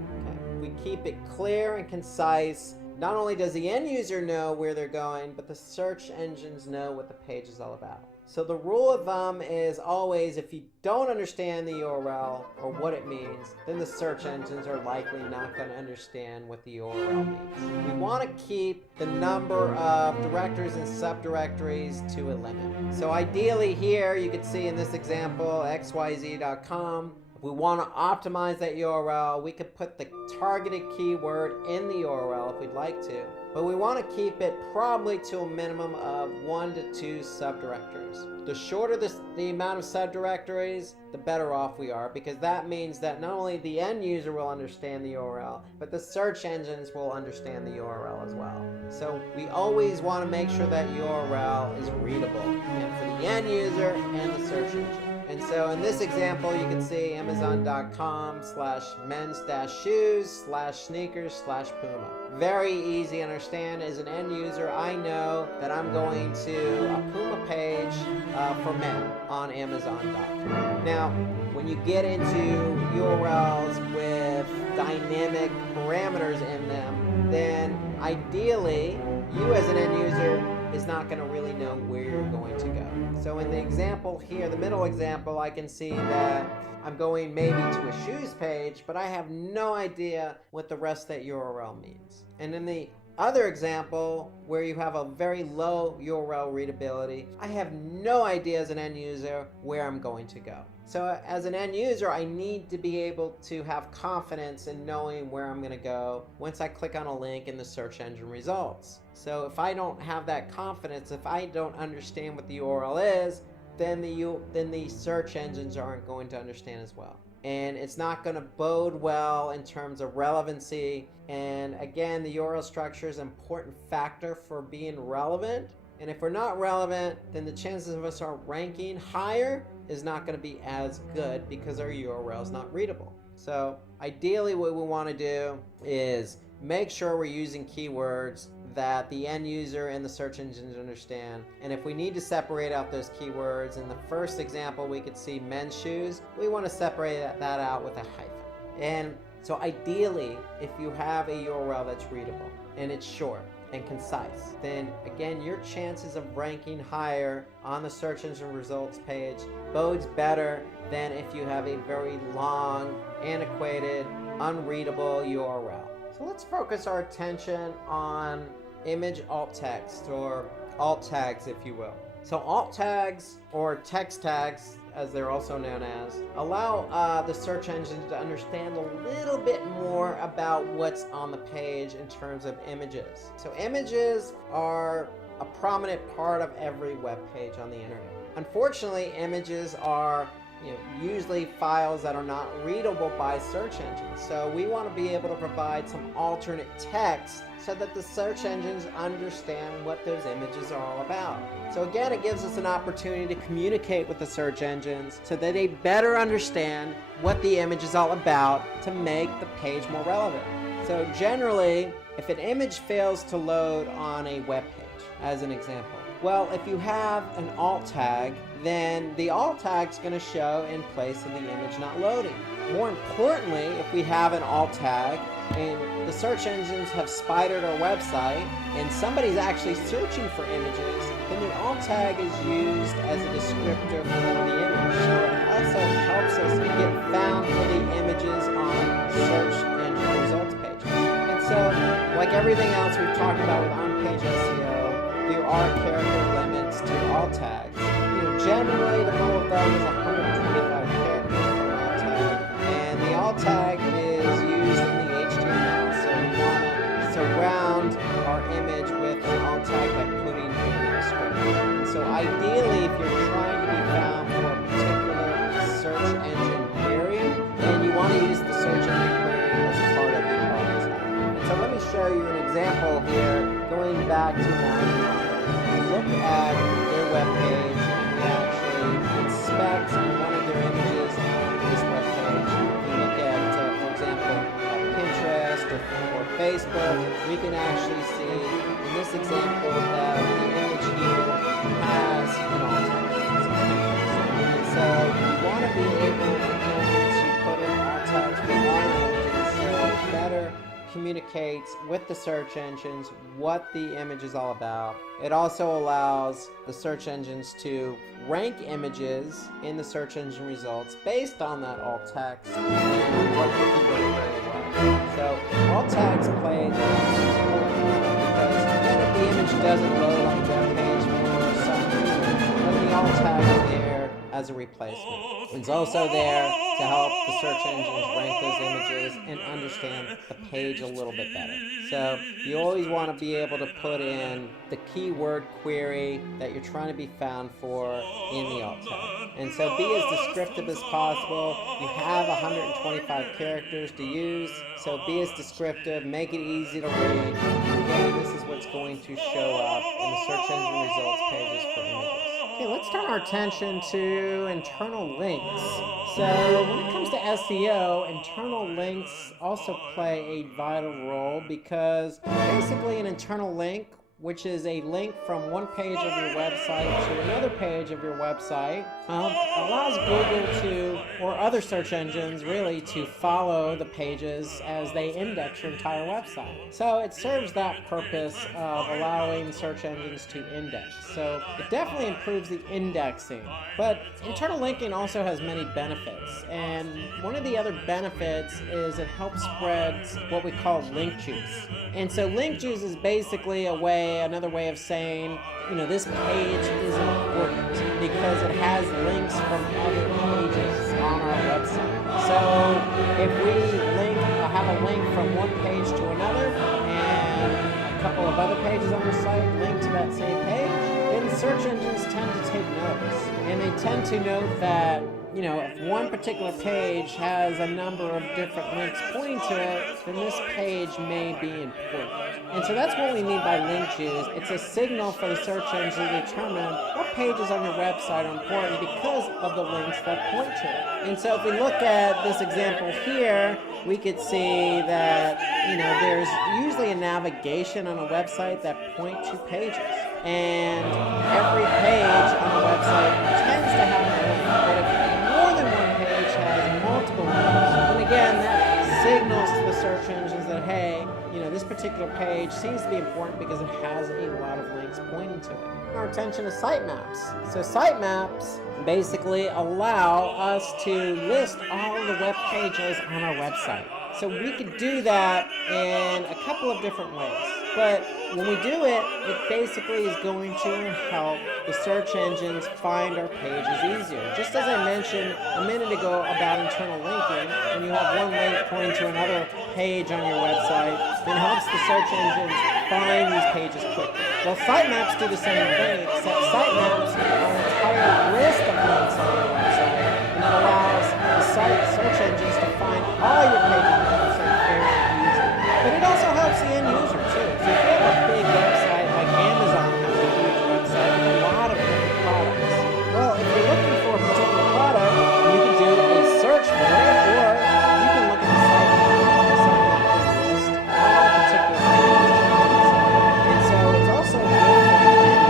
We keep it clear and concise. Not only does the end user know where they're going, but the search engines know what the page is all about. So the rule of thumb is always, if you don't understand the URL or what it means, then the search engines are likely not going to understand what the URL means. We want to keep the number of directories and subdirectories to a limit. So ideally here, you can see in this example, xyz.com. If we want to optimize that URL, we could put the targeted keyword in the URL if we'd like to. But we want to keep it probably to a minimum of 1 to 2 subdirectories. The shorter the amount of subdirectories, the better off we are, because that means that not only the end user will understand the URL, but the search engines will understand the URL as well. So we always want to make sure that URL is readable, and for the end user and the search engine. And so in this example, you can see Amazon.com/men's-shoes/sneakers/Puma. Very easy to understand. As an end user, I know that I'm going to a Puma page for men on Amazon.com. Now, when you get into URLs with dynamic parameters in them, then ideally, you as an end user is not going to really know where you're going to go. So in the example here, the middle example, I can see that I'm going maybe to a shoes page, but I have no idea what the rest of that URL means. And in the other example, where you have a very low URL readability, I have no idea as an end user where I'm going to go. So as an end user, I need to be able to have confidence in knowing where I'm going to go once I click on a link in the search engine results. So if I don't have that confidence, if I don't understand what the URL is, then the search engines aren't going to understand as well. And it's not going to bode well in terms of relevancy. And again, the URL structure is an important factor for being relevant. And if we're not relevant, then the chances of us ranking higher is not going to be as good because our URL is not readable. So ideally what we want to do is make sure we're using keywords that the end user and the search engines understand. And if we need to separate out those keywords, in the first example we could see men's shoes, we want to separate that out with a hyphen. And so ideally, if you have a URL that's readable and it's short and concise, then again, your chances of ranking higher on the search engine results page bodes better than if you have a very long, antiquated, unreadable URL. So let's focus our attention on image alt text, or alt tags, if you will. So alt tags, or text tags, as they're also known as, allow the search engine to understand a little bit more about what's on the page in terms of images. So images are a prominent part of every web page on the internet. Unfortunately, images are usually files that are not readable by search engines. So we want to be able to provide some alternate text so that the search engines understand what those images are all about. So again, it gives us an opportunity to communicate with the search engines so that they better understand what the image is all about to make the page more relevant. So generally, if an image fails to load on a web page, as an example, well, if you have an alt tag, then the alt tag is going to show in place of the image not loading. More importantly, if we have an alt tag and the search engines have spidered our website and somebody's actually searching for images, then the alt tag is used as a descriptor for the image. So it also helps us get found for the images on search engine results pages. And so, like everything else we've talked about with on-page SEO, there are character limits to alt tags. Generally, the rule of thumb is 125 characters for an alt tag, and the alt tag is used in the HTML, so we want to surround our image with an alt tag by putting in the description. So ideally, if you're trying to be found for a particular search engine query, then you want to use the search engine query as part of the alt tag. And so let me show you an example here, going back to Mountain. Look at their webpage, and we actually inspect one of their images on this webpage. If we look at, for example, Pinterest or Facebook, we can actually see in this example that the image here has an alt tag. And so we want to be able to put in alt tags for our images so it better communicates with the search engines what the image is all about. It also allows the search engines to rank images in the search engine results based on that alt text and what the keyword very well. So alt tags play an important role because even if the image doesn't load on the web page for some reason, then the alt tag is there as a replacement. It's also there to help the search engines rank those images and understand the page a little bit better. So you always want to be able to put in the keyword query that you're trying to be found for in the alt tag. And so be as descriptive as possible. You have 125 characters to use, so be as descriptive, make it easy to read. Again, this is what's going to show up in the search engine results pages for images. Okay, let's turn our attention to internal links. So when it comes to SEO, internal links also play a vital role because basically an internal link, which is a link from one page of your website to another page of your website, allows Google to, or other search engines really, to follow the pages as they index your entire website. So it serves that purpose of allowing search engines to index. So it definitely improves the indexing. But internal linking also has many benefits. And one of the other benefits is it helps spread what we call link juice. And so link juice is basically another way of saying, this page is important because it has links from other pages on our website. So if we have a link from one page to another and a couple of other pages on our site link to that same page, then search engines tend to take notice. And they tend to note that if one particular page has a number of different links pointing to it, then this page may be important. And so that's what we mean by link juice. It's a signal for the search engine to determine what pages on your website are important because of the links that point to it. And so if we look at this example here, we could see that, there's usually a navigation on a website that point to pages. And every page on a website tends to have a link, but if more than one page has multiple links, and again, that signals to the search engines that, hey, this particular page seems to be important because it has a lot of links pointing to it. Our attention to sitemaps. So sitemaps basically allow us to list all the web pages on our website. So we could do that in a couple of different ways. But when we do it, it basically is going to help the search engines find our pages easier. Just as I mentioned a minute ago about internal linking, when you have one link pointing to another page on your website, it helps the search engines find these pages quickly. Well, sitemaps do the same thing, except sitemaps are an entire list of links on your website, and it allows the search engines to find all your pages on your website very easily. But it also helps the end user too. So if you have a big website like Amazon has a huge website with a lot of different products, well, if you're looking for a particular product, you can do a search for it, or you can look at the site map. The site map will list all the particular pages on the website. And so it's also good for the end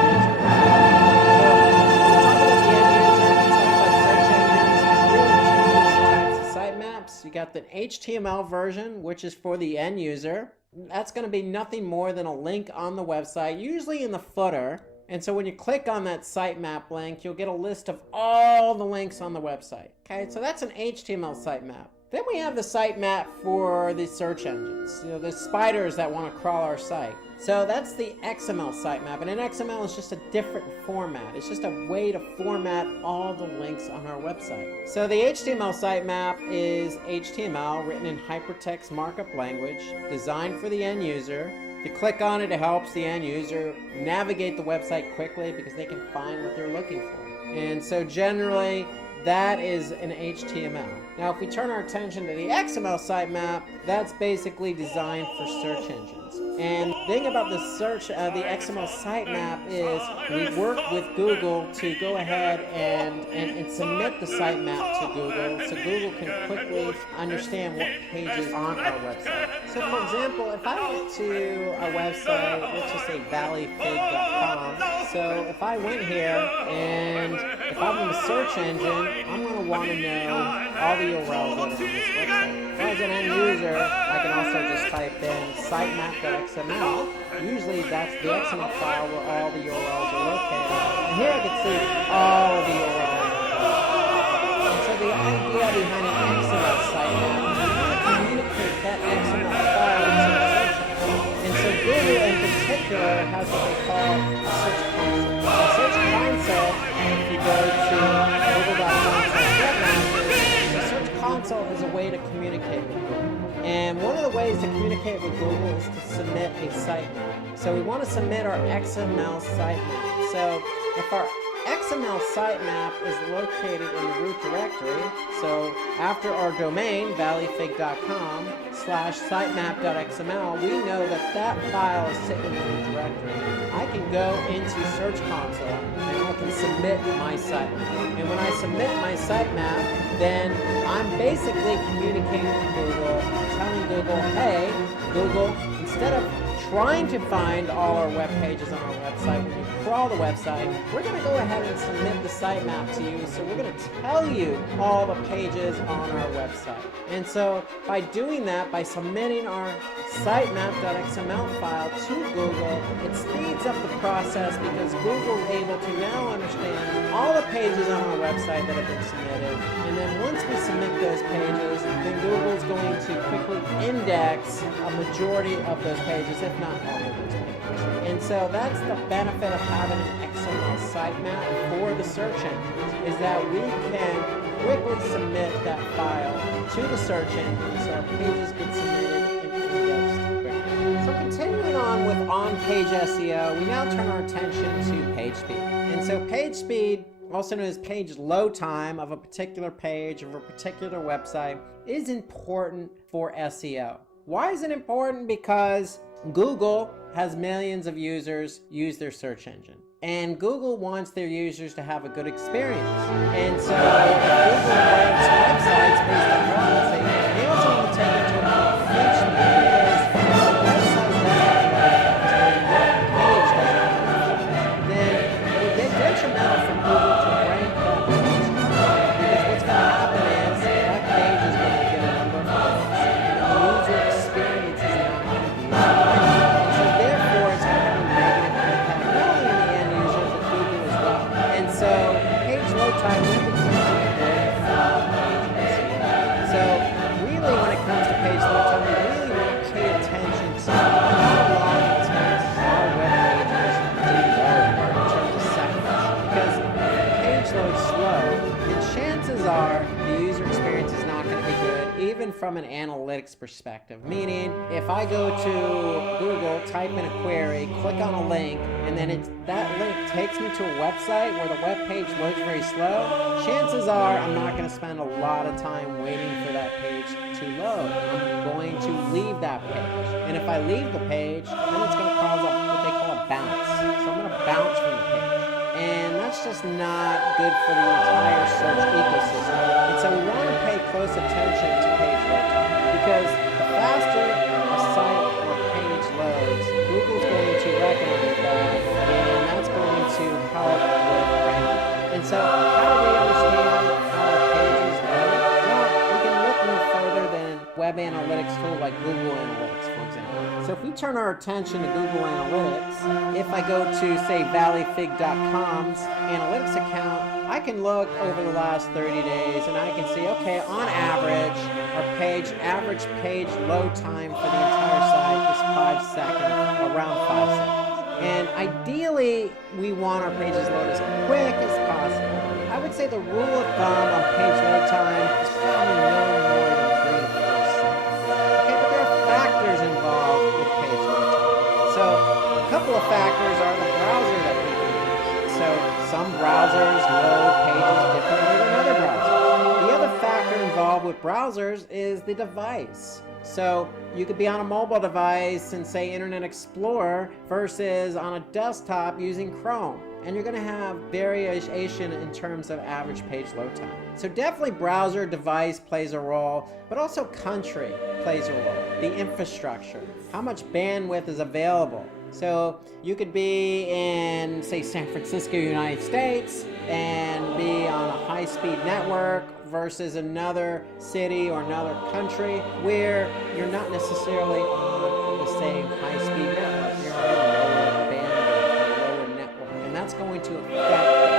user as well. So when we talk about the end user, we talk about search engines, really two different types of sitemaps. You got the HTML version, which is for the end user. That's going to be nothing more than a link on the website, usually in the footer. And so when you click on that sitemap link, you'll get a list of all the links on the website. Okay, so that's an HTML sitemap. Then we have the sitemap for the search engines, the spiders that want to crawl our site. So that's the XML sitemap, and an XML is just a different format. It's just a way to format all the links on our website. So the HTML sitemap is HTML written in hypertext markup language, designed for the end user. If you click on it, it helps the end user navigate the website quickly because they can find what they're looking for. And so generally, that is an HTML. Now, if we turn our attention to the XML sitemap, that's basically designed for search engines. And the thing about the XML sitemap is we work with Google to go ahead and submit the sitemap to Google so Google can quickly understand what pages on our website. So, for example, if I went to a website, let's just say valleyfig.com. So if I went here and if I'm in the search engine, I'm going to want to know all the URLs that are on this website. As an end user, I can also just type in sitemap.xml. Usually that's the XML file where all the URLs are located. And here I can see all of the URLs. And so the idea behind an XML sitemap is you want to communicate that XML file to the search engine. And so Google in particular has what they call a search console. A search console, if you go to google.com/webmasters, the search console is a way to communicate with Google. And one of the ways to communicate with Google is to submit a sitemap. So we want to submit our XML sitemap. So if our XML sitemap is located in the root directory. So after our domain, valleyfig.com/sitemap.xml, we know that that file is sitting in the root directory. I can go into Search Console and I can submit my sitemap. And when I submit my sitemap, then I'm basically communicating with Google, telling Google, hey, Google, instead of trying to find all our web pages on our website, when you crawl the website, we're going to go ahead and submit the sitemap to you. So we're going to tell you all the pages on our website. And so by doing that, by submitting our sitemap.xml file to Google, it speeds up the process because Google is able to now understand all the pages on our website that have been submitted. And then once we submit those pages, then Google's going to quickly index a majority of those pages, if not all of those pages. And so that's the benefit of having an XML sitemap for the search engines, is that we can quickly submit that file to the search engine so our pages get submitted and indexed quickly. So continuing on with on-page SEO, we now turn our attention to page speed. And so page speed, also known as page load time of a particular page of a particular website, is important for SEO. Why is it important? Because Google has millions of users use their search engine. And Google wants their users to have a good experience. And so Google ranks websites based on relevancy. They also want to take into account page speed, because if a website doesn't have a page doesn't have, then it would get detrimental for Google to rank that page. Because what's going to happen is that page is going to get a number of hits, and the user experience is not going to be right. And so therefore it's going to have a negative impact, not only on the end user, but Google as well. And so page load time really becomes important for page SEO. So really when it comes to page load time, we really want to pay attention to how long it takes our web pages to load in terms of seconds. Because if the page loads slow, then chances are the user experience is not going to be good, even from an analytics perspective. Meaning, if I go to Google, type in a query, click on a link, and then that link takes me to a website where the web page loads very slow, chances are I'm not going to spend a lot of time waiting for that page to load. I'm going to leave that page. And if I leave the page, then it's going to cause what they call a bounce. So I'm going to bounce from the page. And that's just not good for the entire search ecosystem. And so we want to pay close attention to page load time, because the faster a site or page loads, Google's going to recognize that, and that's going to help with ranking. And so how do we understand how our pages load? Well, we can look no further than web analytics tool like Google Analytics, for example. So if we turn our attention to Google Analytics, if I go to, say, valleyfig.com's analytics account, I can look over the last 30 days and I can see, okay, on average, our average page load time for the entire site is 5 seconds, around 5 seconds. And ideally, we want our pages load as quick as possible. I would say the rule of thumb on page load time is probably no more than 3 to 4 seconds. Okay, but there are factors involved with page load time. So a couple of factors are the browser that we use. So some browsers load pages differently than other browsers. The other factor involved with browsers is the device. So you could be on a mobile device and say Internet Explorer versus on a desktop using Chrome. And you're going to have variation in terms of average page load time. So definitely browser device plays a role, but also country plays a role. The infrastructure, how much bandwidth is available. So you could be in, say, San Francisco, United States, and be on a high-speed network versus another city or another country where you're not necessarily on the same high-speed network. You're on a lower bandwidth, a lower network, and that's going to affect the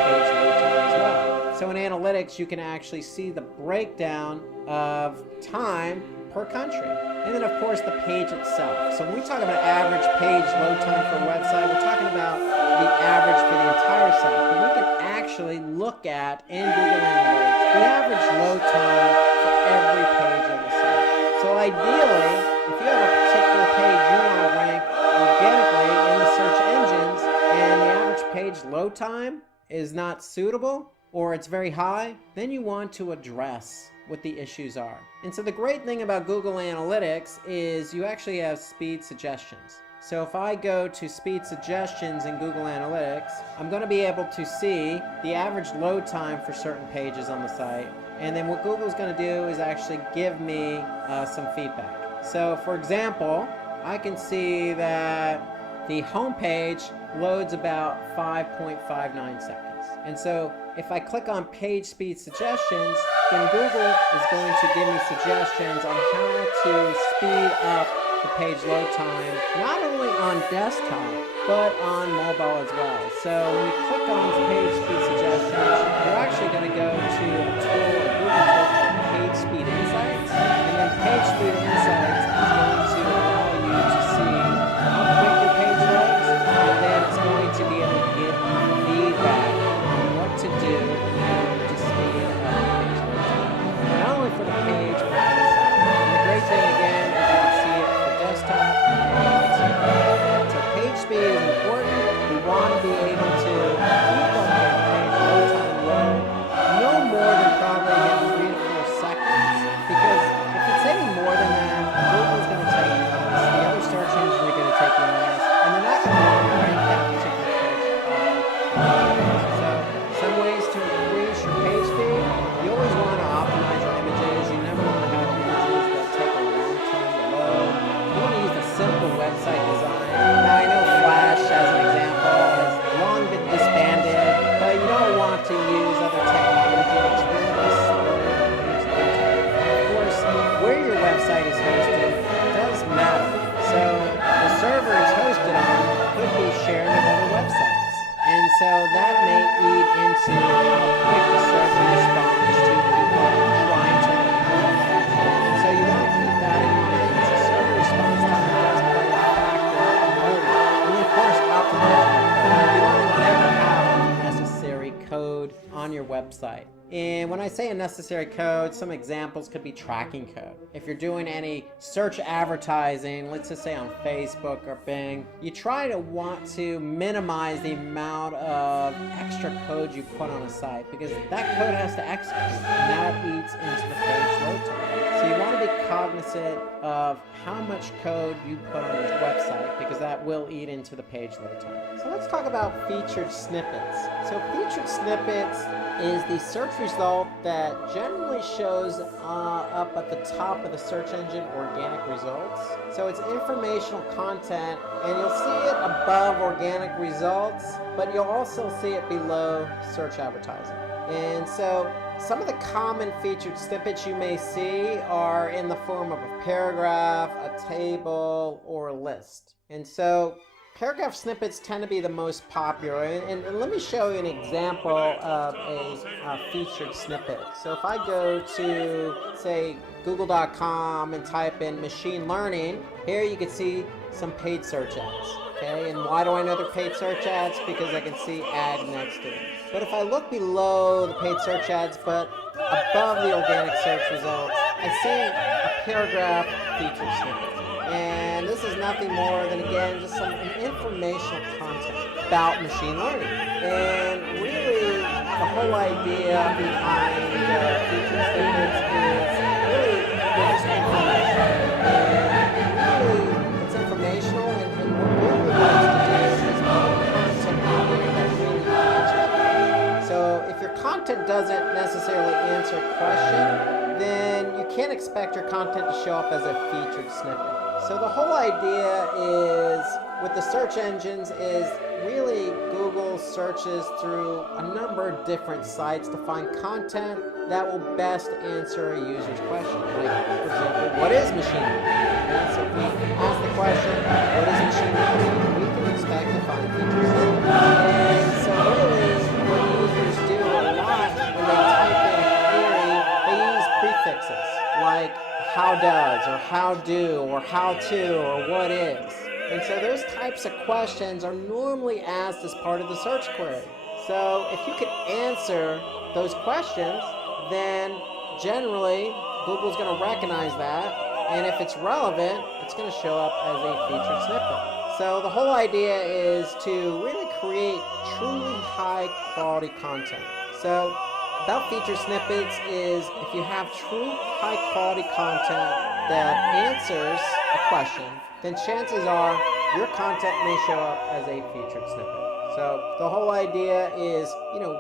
page load time as well. So in analytics, you can actually see the breakdown of time per country. And then, of course, the page itself. So when we talk about average page load time for a website, we're talking about the average for the entire site. But we can actually look at, in Google Analytics, the average load time for every page on the site. So ideally, if you have a particular page you want to rank organically in the search engines, and the average page load time is not suitable or it's very high, then you want to address what the issues are. And so the great thing about Google Analytics is you actually have speed suggestions. So if I go to speed suggestions in Google Analytics, I'm going to be able to see the average load time for certain pages on the site. And then what Google's going to do is actually give me some feedback. So for example, I can see that the home page loads about 5.59 seconds. And so if I click on page speed suggestions, then Google is going to give me suggestions on how to speed up the page load time, not only on desktop, but on mobile as well. So when you click on page speed suggestions, you're actually going to go to a tool, a Google tool called Page Speed Insights. And then Page Speed Insights is going to allow you to see how quick your page loads, and then it's going to be able to give you feedback on what to do in order to speed up the page load time. Not only for the page, but for the site. And the great thing again is you can see it for desktop and so page speed is important. We want to be able to keep our page load time low, no more than probably 3 to 4 seconds, because if it's any more than that, Google's going to take notice, the other search engines are going to take notice, and they're not going to want to rank that particular page. So some ways to increase your page speed, you always want to optimize your images. You never want to have images that take a long time to load. You want to use a simple website design. Now I know Flash, as an example, has long been disbanded, but you don't want to use other technology that's really slow page load time. Of course, where your website is hosted does matter. So the server it's hosted on could be shared with other websites. And so that may eat into how quick the server responds to people trying to load your website. And so you want to keep that in mind. So server response time does play a factor in loading. And of course, optimizing your code. You want to never have unnecessary code on your website. And when I say unnecessary code, some examples could be tracking code. If you're doing any search advertising, let's just say on Facebook or Bing, you try to want to minimize the amount of extra code you put on a site because that code has to execute and that eats into the page load time. So you want to be cognizant of how much code you put on your website because that will eat into the page load time. So let's talk about featured snippets. So featured snippets is the search result that generally shows up at the top of the search engine organic results. So it's informational content and you'll see it above organic results, but you'll also see it below search advertising. And so some of the common featured snippets you may see are in the form of a paragraph, a table, or a list. And so paragraph snippets tend to be the most popular, and let me show you an example of a featured snippet. So if I go to, say, google.com and type in machine learning, here you can see some paid search ads. Okay, and why do I know they're paid search ads? Because I can see ad next to it. But if I look below the paid search ads, but above the organic search results, I see a paragraph featured snippet. And this is nothing more than, again, just some informational content about machine learning. And really, the whole idea behind featured snippets is really just information. And really, it's informational, and what Google likes to do is put content out there that really answers. So if your content doesn't necessarily answer a question, then you can't expect your content to show up as a featured snippet. So the whole idea is, with the search engines, is really Google searches through a number of different sites to find content that will best answer a user's question. Like, for example, what is machine learning? And so if we ask the question, what is machine learning, we can expect to find features. And so really, what users do a lot when they type in a query, they use prefixes like how does, or how do, or how to, or what is. And so those types of questions are normally asked as part of the search query. So if you can answer those questions, then generally Google's going to recognize that, and if it's relevant, it's going to show up as a featured snippet. So the whole idea is to really create truly high quality content. So about feature snippets is if you have true high quality content that answers a question, then chances are your content may show up as a featured snippet. So the whole idea is,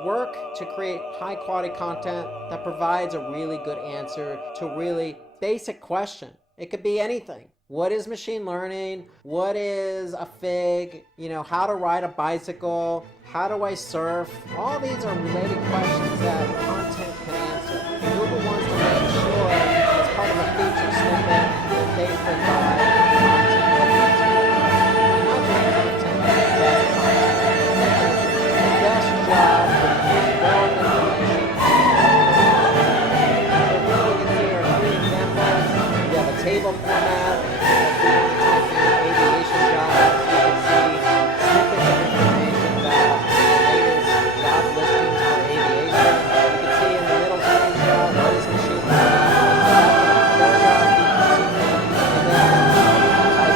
work to create high quality content that provides a really good answer to a really basic question. It could be anything. What is machine learning? What is a fig? How to ride a bicycle? How do I surf? All these are related questions that content can answer. Google wants to make sure, as part of a feature snippet, that they provide content that answers. Not just content, but best content. The best job with relevant information. So here we can see our 3 examples. We have a table format. Aviation jobs. You can see snippets of information about latest job listings for aviation. You can see in the middle screenshot what is machine learning. And then type in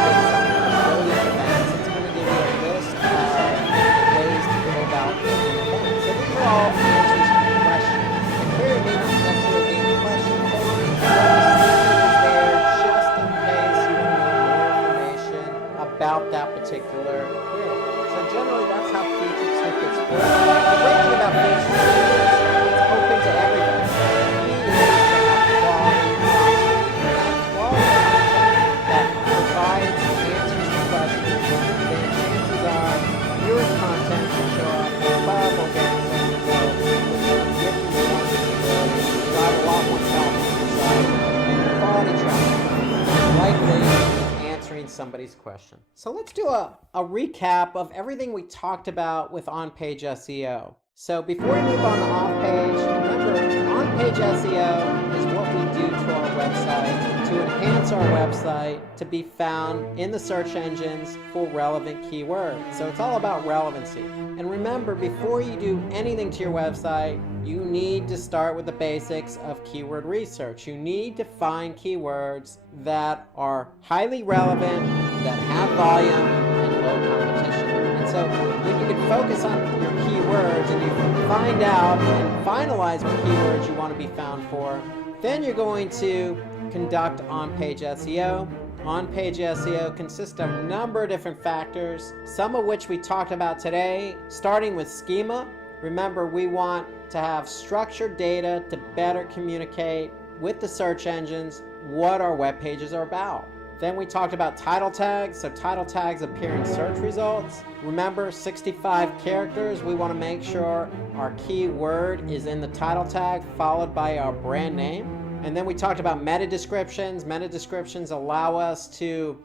something like brilliant events. It's going to give you a list of ways to go about building events. So these are all answers to the question. The query may not necessarily be a question for you, but the snippet is there just in case you want to know more information about that particular query. So generally that's how featured snippets work. The great thing about featured snippets, it's open to everybody. The key is to have quality content. Quality content that provides answers to questions, then chances are your content will show up above organic search results, which will give you more visibility, drive a lot more traffic to your site, and your quality traffic is likely answering somebody's question. So let's do a recap of everything we talked about with on-page SEO. So before we move on to off-page, remember, on-page SEO is what we do to our website to enhance our website to be found in the search engines for relevant keywords. So it's all about relevancy. And remember, before you do anything to your website, you need to start with the basics of keyword research. You need to find keywords that are highly relevant, that have volume, and low competition. And so when you can focus on your keywords and you find out and finalize what keywords you want to be found for, then you're going to conduct on-page SEO. On-page SEO consists of a number of different factors, some of which we talked about today, starting with schema. Remember, we want to have structured data to better communicate with the search engines what our web pages are about. Then we talked about title tags. So title tags appear in search results. Remember, 65 characters. We want to make sure our keyword is in the title tag followed by our brand name. And then we talked about meta descriptions. Meta descriptions allow us to,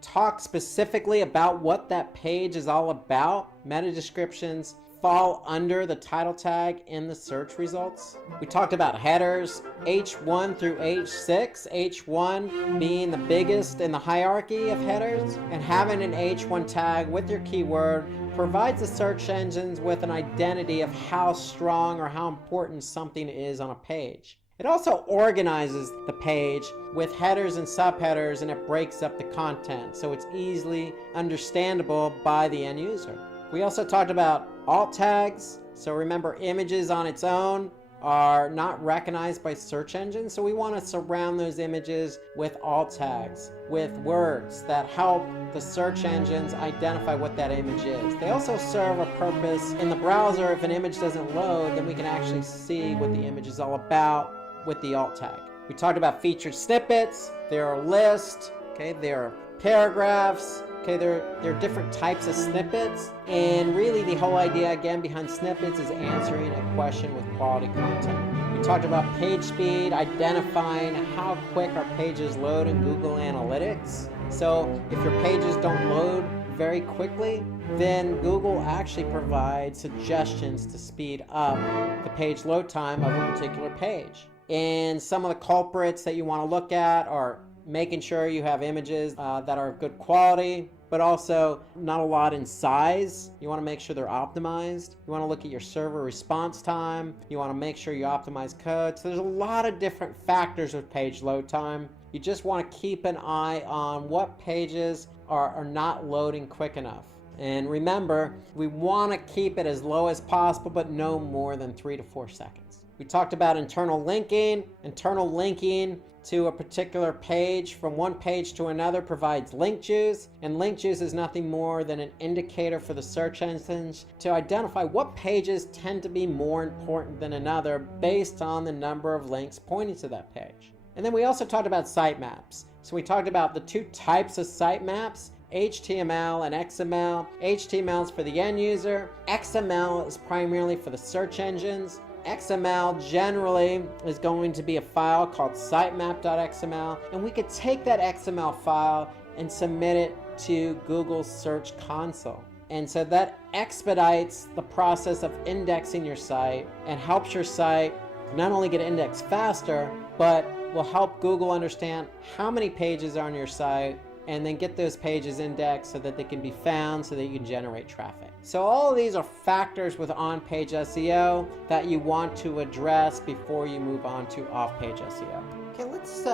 talk specifically about what that page is all about. Meta descriptions fall under the title tag in the search results. We talked about headers, H1 through H6, H1 being the biggest in the hierarchy of headers, and having an H1 tag with your keyword provides the search engines with an identity of how strong or how important something is on a page. It also organizes the page with headers and subheaders, and it breaks up the content so it's easily understandable by the end user. We also talked about alt tags. So remember, images on its own are not recognized by search engines, so we want to surround those images with alt tags, with words that help the search engines identify what that image is. They also serve a purpose in the browser. If an image doesn't load, then we can actually see what the image is all about with the alt tag. We talked about featured snippets. There are lists, there are paragraphs, there are different types of snippets, and really the whole idea again behind snippets is answering a question with quality content. We talked about page speed, identifying how quick our pages load in Google Analytics. So if your pages don't load very quickly, then Google actually provides suggestions to speed up the page load time of a particular page. And some of the culprits that you want to look at are making sure you have images that are of good quality, but also not a lot in size. You want to make sure they're optimized. You want to look at your server response time. You want to make sure you optimize code. So there's a lot of different factors with page load time. You just want to keep an eye on what pages are not loading quick enough. And remember, we want to keep it as low as possible, but no more than 3 to 4 seconds. We talked about internal linking. Internal linking to a particular page from one page to another provides link juice, and link juice is nothing more than an indicator for the search engines to identify what pages tend to be more important than another based on the number of links pointing to that page. And then we also talked about sitemaps. So we talked about the two types of sitemaps, HTML and XML. HTML is for the end user. XML is primarily for the search engines. XML generally is going to be a file called sitemap.xml, and we could take that XML file and submit it to Google's Search Console. And so that expedites the process of indexing your site and helps your site not only get indexed faster, but will help Google understand how many pages are on your site and then get those pages indexed so that they can be found so that you can generate traffic. So all of these are factors with on-page SEO that you want to address before you move on to off-page SEO. Okay, let's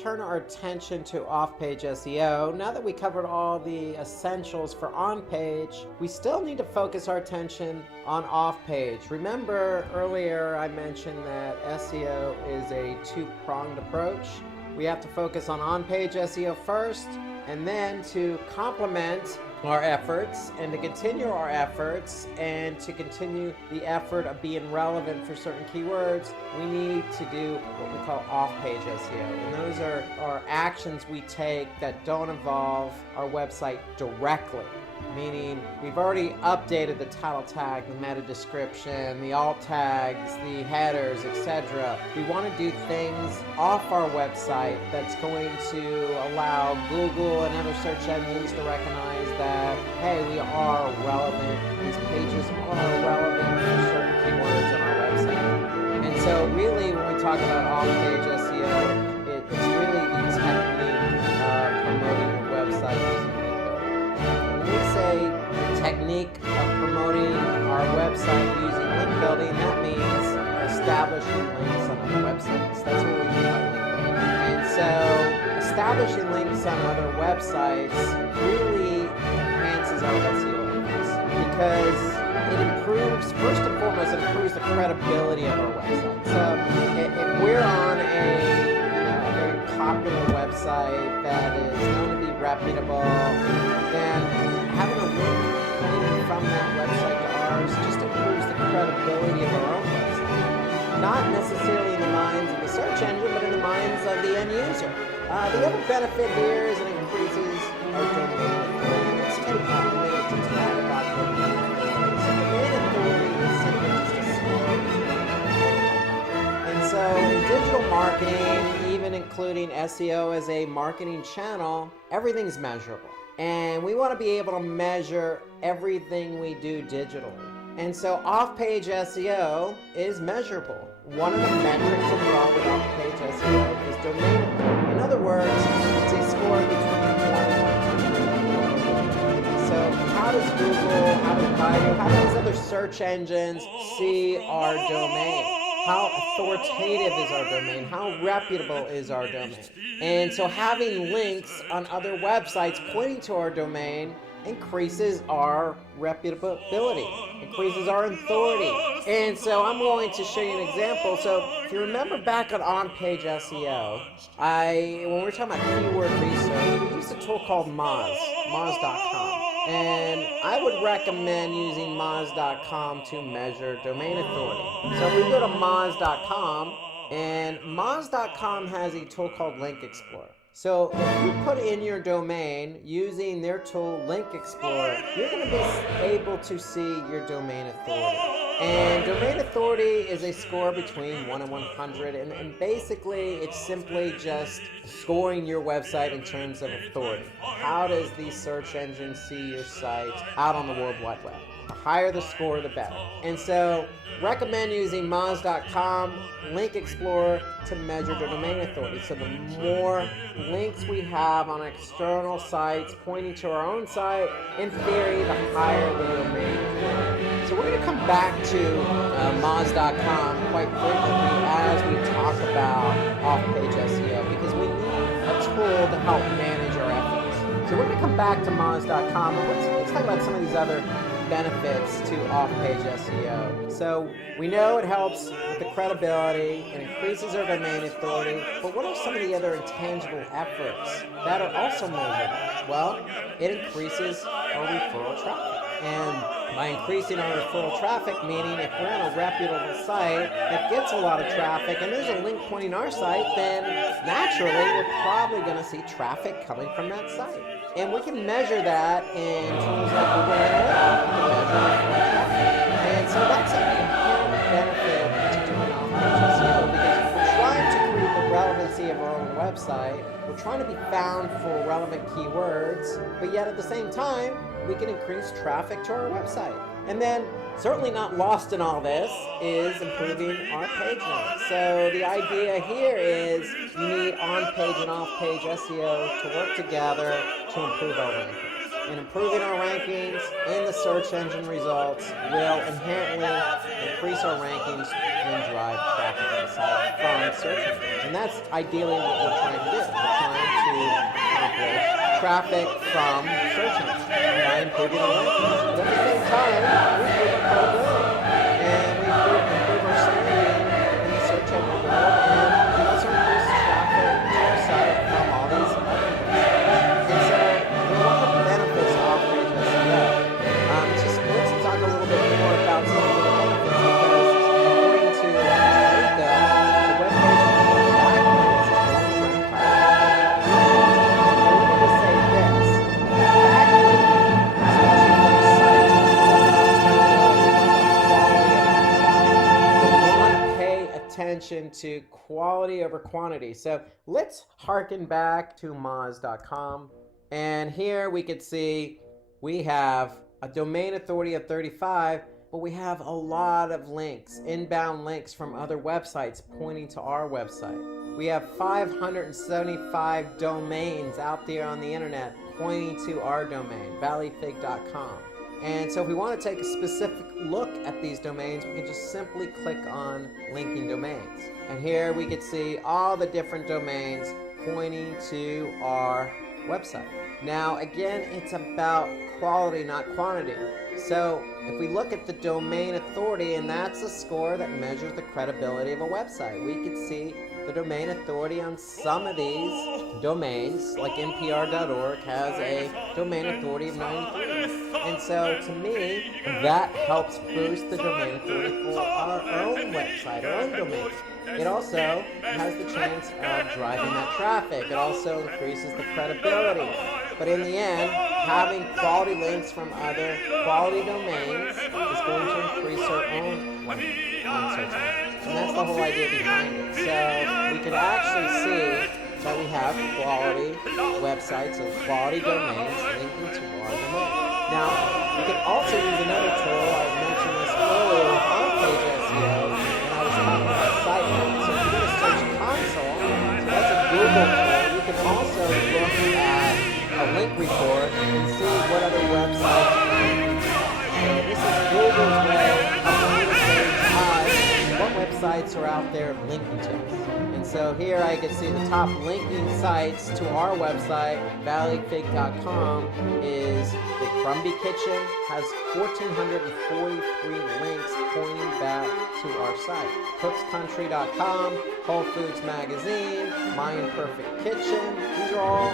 turn our attention to off-page SEO. Now that we covered all the essentials for on-page, we still need to focus our attention on off-page. Remember earlier I mentioned that SEO is a two-pronged approach. We have to focus on-page SEO first, and then to complement our efforts and to continue our efforts and to continue the effort of being relevant for certain keywords, we need to do what we call off-page SEO. And those are actions we take that don't involve our website directly. Meaning we've already updated the title tag, the meta description, the alt tags, the headers, etc. We want to do things off our website that's going to allow Google and other search engines to recognize that, hey, we are relevant. These pages are relevant for certain keywords on our website. And so really when we talk about off-page SEO, it's really the technique of promoting your website using when we say technique of promoting our website using link building, that means establishing links on other websites. That's what we mean by link building. And so establishing links on other websites really enhances our SEO efforts because it improves, first and foremost, it improves the credibility of our website. So if we're on a very popular website that is known to be reputable, then having a link pointing from that website to ours just improves the credibility of our own website. Not necessarily in the minds of the search engine, but in the minds of the end user. The other benefit here is it increases our domain authority. Let's take a minute to talk about domain authority. So domain authority is simply just a score. And so in digital marketing, even including SEO as a marketing channel, everything's measurable. And we want to be able to measure everything we do digitally. And so off-page SEO is measurable. One of the metrics involved with off-page SEO is domain authority. In other words, it's a score between 1 and 10. So how does Google, how does Baidu, how do these other search engines see our domain? How authoritative is our domain? How reputable is our domain? And so having links on other websites pointing to our domain increases our reputability, increases our authority. And so I'm going to show you an example. So if you remember back on-page SEO, when we were talking about keyword research, we used a tool called Moz.com. And I would recommend using Moz.com to measure domain authority. So if we go to Moz.com, and Moz.com has a tool called Link Explorer. So if you put in your domain using their tool Link Explorer, you're going to be able to see your domain authority. And domain authority is a score between 1 and 100, and basically it's simply just scoring your website in terms of authority. How does the search engine see your site out on the World Wide Web? The higher the score, the better. And so recommend using Moz.com, Link Explorer to measure the domain authority. So the more links we have on external sites pointing to our own site, in theory, the higher the domain authority. So we're going to come back to Moz.com quite frequently as we talk about off-page SEO because we need a tool to help manage our efforts. So we're going to come back to Moz.com and let's talk about some of these other benefits to off-page SEO. So we know it helps with the credibility, it increases our domain authority, but what are some of the other intangible efforts that are also measured? Well, it increases our referral traffic. And by increasing our referral traffic, meaning if we're on a reputable site that gets a lot of traffic and there's a link pointing our site, then naturally we're probably going to see traffic coming from that site. And we can measure that in tools like Google Analytics to measure referral traffic. And so that's an inherent benefit to doing off-page SEO because we're trying to prove the relevancy of our own website. We're trying to be found for relevant keywords, but yet at the same time, we can increase traffic to our website. And then, certainly not lost in all this, is improving our page rank. So the idea here is you need on-page and off-page SEO to work together to improve our rankings. And improving our rankings in the search engine results will inherently increase our rankings and drive traffic to the site from search engines. And that's ideally what we're trying to do. We're trying to accomplish traffic from search engines by improving our rankings. But at the same time, we improve our credibility and we improve our standing in the search engine world, and we also increase traffic to our site from all these other websites. And so there are a lot of benefits to off-page SEO. Let's talk a little bit more about some of the benefits because according to the web page backlinks is long-term traffic. But let me just say this. Backlinking, especially for the sites, so we want to pay attention to quality over quantity. So let's harken back to Moz.com. And here we could see we have a domain authority of 35, but we have a lot of links, inbound links from other websites pointing to our website. We have 575 domains out there on the internet pointing to our domain, valleyfig.com. And so if we want to take a specific look at these domains, we can just simply click on linking domains. And here we could see all the different domains pointing to our website. Now, again, it's about quality, not quantity. So if we look at the domain authority, and that's a score that measures the credibility of a website, we could see the domain authority on some of these domains, like npr.org has a domain authority of 93. And so to me, that helps boost the domain authority for our own website, our own domain. It also has the chance of driving that traffic. It also increases the credibility. But in the end, having quality links from other quality domains is going to increase our own search engines. And that's the whole idea behind it. So we could actually see that we have quality websites and quality domains linking to our domain. Now, we could also use another tool. I mentioned this earlier with on-page SEO when I was talking about site links. So if you go to Search Console, so that's a Google tool, you can also look at a link report and see what other websites are linking to. So this is Google's way of communicating to us what websites are out there linking to us. And so here I can see the top linking sites to our website, valleyfig.com, is the Crumbie Kitchen, has 1,443 links pointing back to our site. Cookscountry.com, Whole Foods Magazine, My Imperfect Kitchen, these are all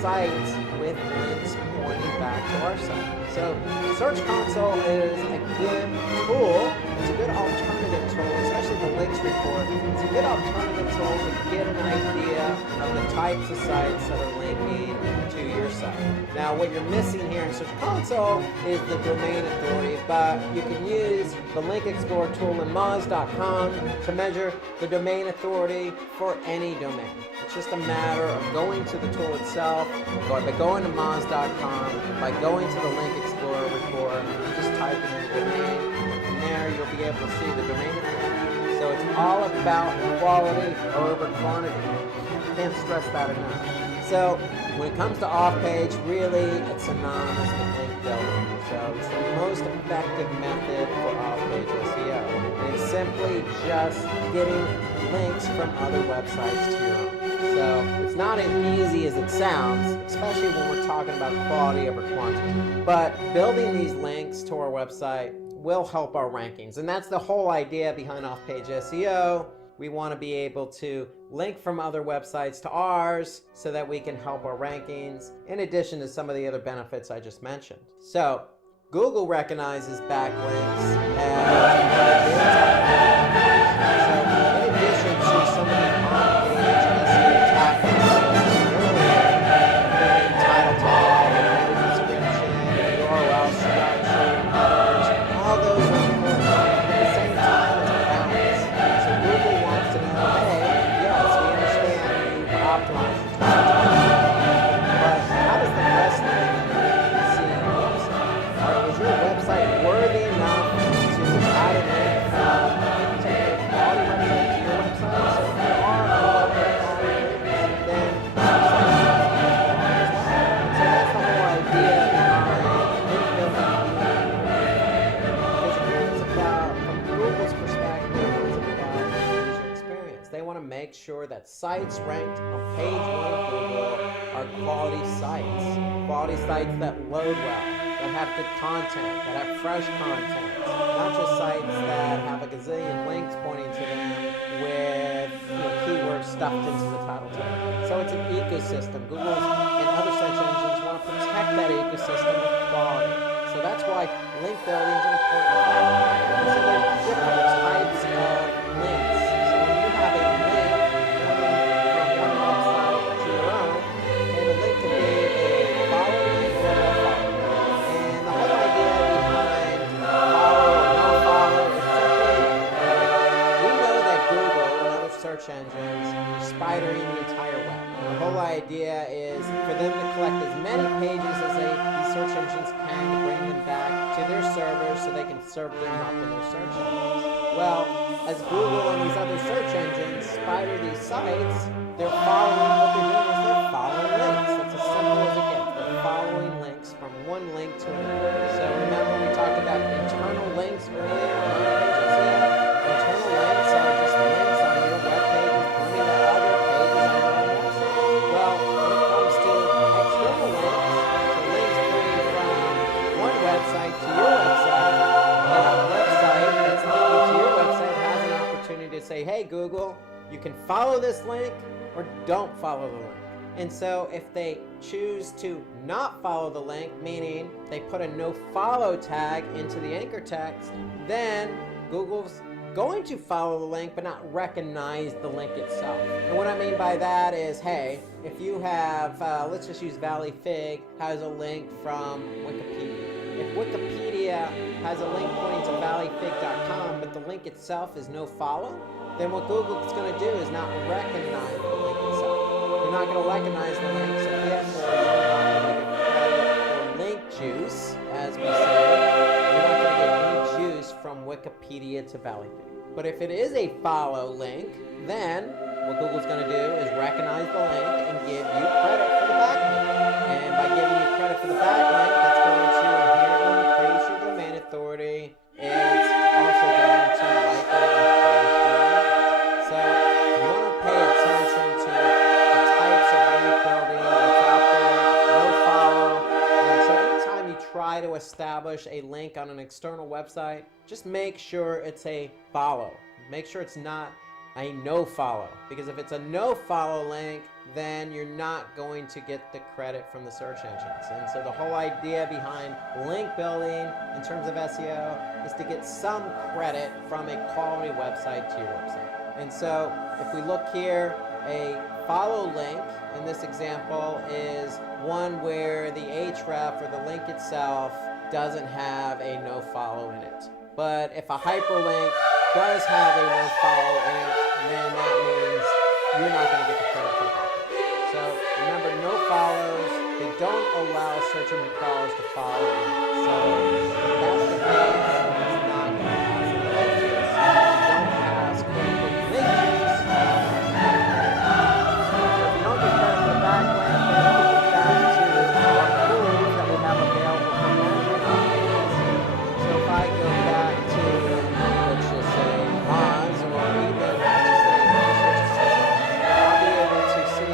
sites with links pointing back to our site. So Search Console is a good tool. It's a good alternative tool, especially the links report. It's a good alternative tool to get an idea of the types of sites that are linking to your site. Now, what you're missing here in Search Console is the domain authority, but you can use the Link Explorer tool in Moz.com to measure the domain authority for any domain. It's just a matter of going to the tool itself, or by going to Moz.com, by going to the Link Explorer report, just typing in the domain, and from there you'll be able to see the domain authority. So it's all about quality over quantity. Can't stress that enough. So when it comes to off-page, really it's synonymous with link building. So it's the most effective method for off-page SEO. And it's simply just getting links from other websites to your own. So it's not as easy as it sounds, especially when we're talking about quality over quantity. But building these links to our website will help our rankings. And that's the whole idea behind off-page SEO. We want to be able to link from other websites to ours so that we can help our rankings, in addition to some of the other benefits I just mentioned. So Google recognizes backlinks as so in addition to some of the on-page SEO tactics earlier, title tag, meta description, URL structure, others, all those are important. At the same time, it's a balance. So Google wants to know, hey, yes, we understand you've optimized your title tag, but how does the rest of the community see your website? Is your website worthy enough to add a link from a quality website to your website? So if there are other quality links, then your website is as well. So that's the whole idea behind link building. Because again, it's about, from Google's perspective, it's about user experience. They want to make sure that sites ranked on page 1 of Google are quality sites that load well, that have good content, that have fresh content, not just sites that have a gazillion links pointing to them with keywords stuffed into the title tag. So it's an ecosystem. Google and other search engines want to protect that ecosystem with quality. So that's why link building is an important factor. And so there are different types of links. So when you have a link from one website to your own, okay, the link could be a follow link or a no follow. And the whole idea behind follow or no follow is simply, we know that Google and other search engines are spidering the entire web. And the whole idea is for them to collect as many pages as these search engines can to bring them back to their servers so they can serve them up in their search engines. Well, as Google and these other search engines spider these sites, they're following what they're doing is they're following links. It's as simple as it gets. They're following links from one link to another. So remember we talked about internal links earlier on page SEO? Internal links are just links on your web pages pointing to other pages on your own website. Well, when it comes to external links, so links pointing from one website to your website, that website that's linking to your website has an opportunity to say, hey Google, you can follow this link or don't follow the link. And so if they choose to not follow the link, meaning they put a no follow tag into the anchor text, then Google's going to follow the link but not recognize the link itself. And what I mean by that is, hey, if you have, let's just use Valley Fig, has a link from Wikipedia. If Wikipedia has a link pointing to valleyfig.com but the link itself is no follow, then what Google's going to do is not recognize the link itself. You're not going to recognize the link, so therefore you're not going to get credit or link juice, as we say. You're not going to get any juice from Wikipedia to Valley Fig. But if it is a follow link, then what Google's going to do is recognize the link and give you credit for the backlink. And by giving you credit for the backlink, that's going to inherently increase your domain authority. It's also going to likely increase your rankings. So you want to pay attention to the types of link building that's out there, no follow. And so anytime you try to establish a link on an external website, just make sure it's a follow. Make sure it's not a no follow, because if it's a no follow link, then you're not going to get the credit from the search engines. And so the whole idea behind link building in terms of SEO is to get some credit from a quality website to your website. And so if we look here, a follow link in this example is one where the href or the link itself doesn't have a no follow in it. But if a hyperlink does have a no follow in it, then that means you're not going to get the credit for the backlink. So remember, no follows, they don't allow search engine crawlers to follow. So if that's the case, it's not going to pass the link juice. Don't pass quote-unquote link juice. So if you don't get credit for the backlink, then we get back to our tools that we have available for management on pages. So if I go back to, let's just say, Moz, or even just say search engine, I'll be able to see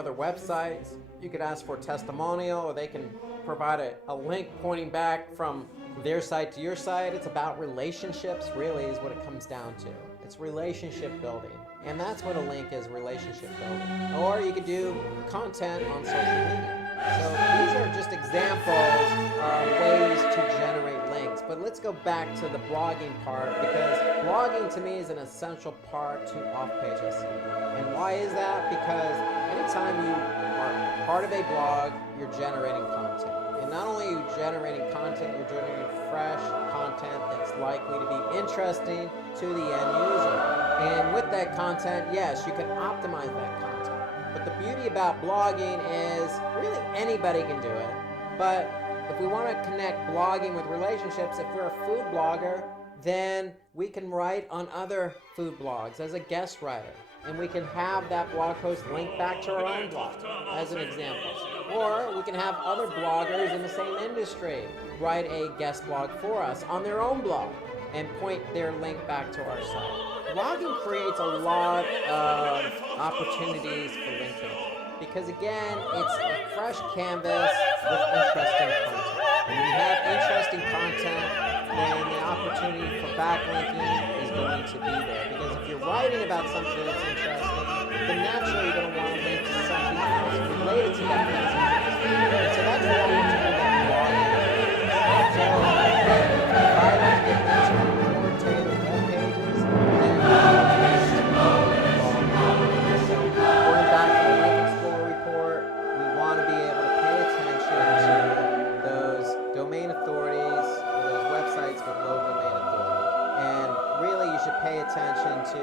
other websites. You could ask for a testimonial, or they can provide a link pointing back from their site to your site. It's about relationships, really, is what it comes down to. It's relationship building. And that's what a link is, relationship building. Or you could do content on social media. So these are just examples of ways to generate links. But let's go back to the blogging part, because blogging to me is an essential part to off-page SEO. And why is that? Because anytime you are part of a blog, you're generating content. And not only are you generating content, you're generating fresh content that's likely to be interesting to the end user. And with that content, yes, you can optimize that content. But the beauty about blogging is really anybody can do it. But if we want to connect blogging with relationships, if we're a food blogger, then we can write on other food blogs as a guest writer. And we can have that blog post link back to our own blog, as an example. Or we can have other bloggers in the same industry write a guest blog for us on their own blog and point their link back to our site. Blogging creates a lot of opportunities for linking, because again, it's a fresh canvas with interesting content. When you have interesting content, then the opportunity for backlinking is going to be there. Because if you're writing about something that's interesting, then naturally you're going to want to link to something else related to that that's interesting. So that's why we're talking about blogging. So if I want to get into more tailored web pages, then so going back to the Link Explorer report, we want to be able to pay attention to those domain authorities, or those websites with low domain authority. And really, you should pay attention to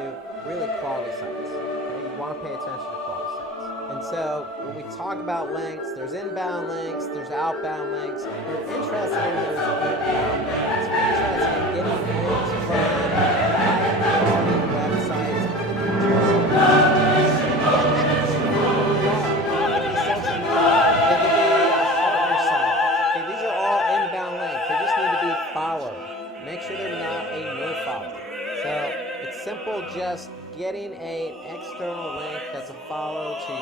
really quality sites. Okay? You want to pay attention to quality sites. And so when we talk about links, there's inbound links, there's outbound links. We're interested in those inbound links. We're interested in getting links from high-quality websites. These are all inbound links. They just need to be followed. Make sure they're not a no follow. So it's simple, just getting an external link that's a follow to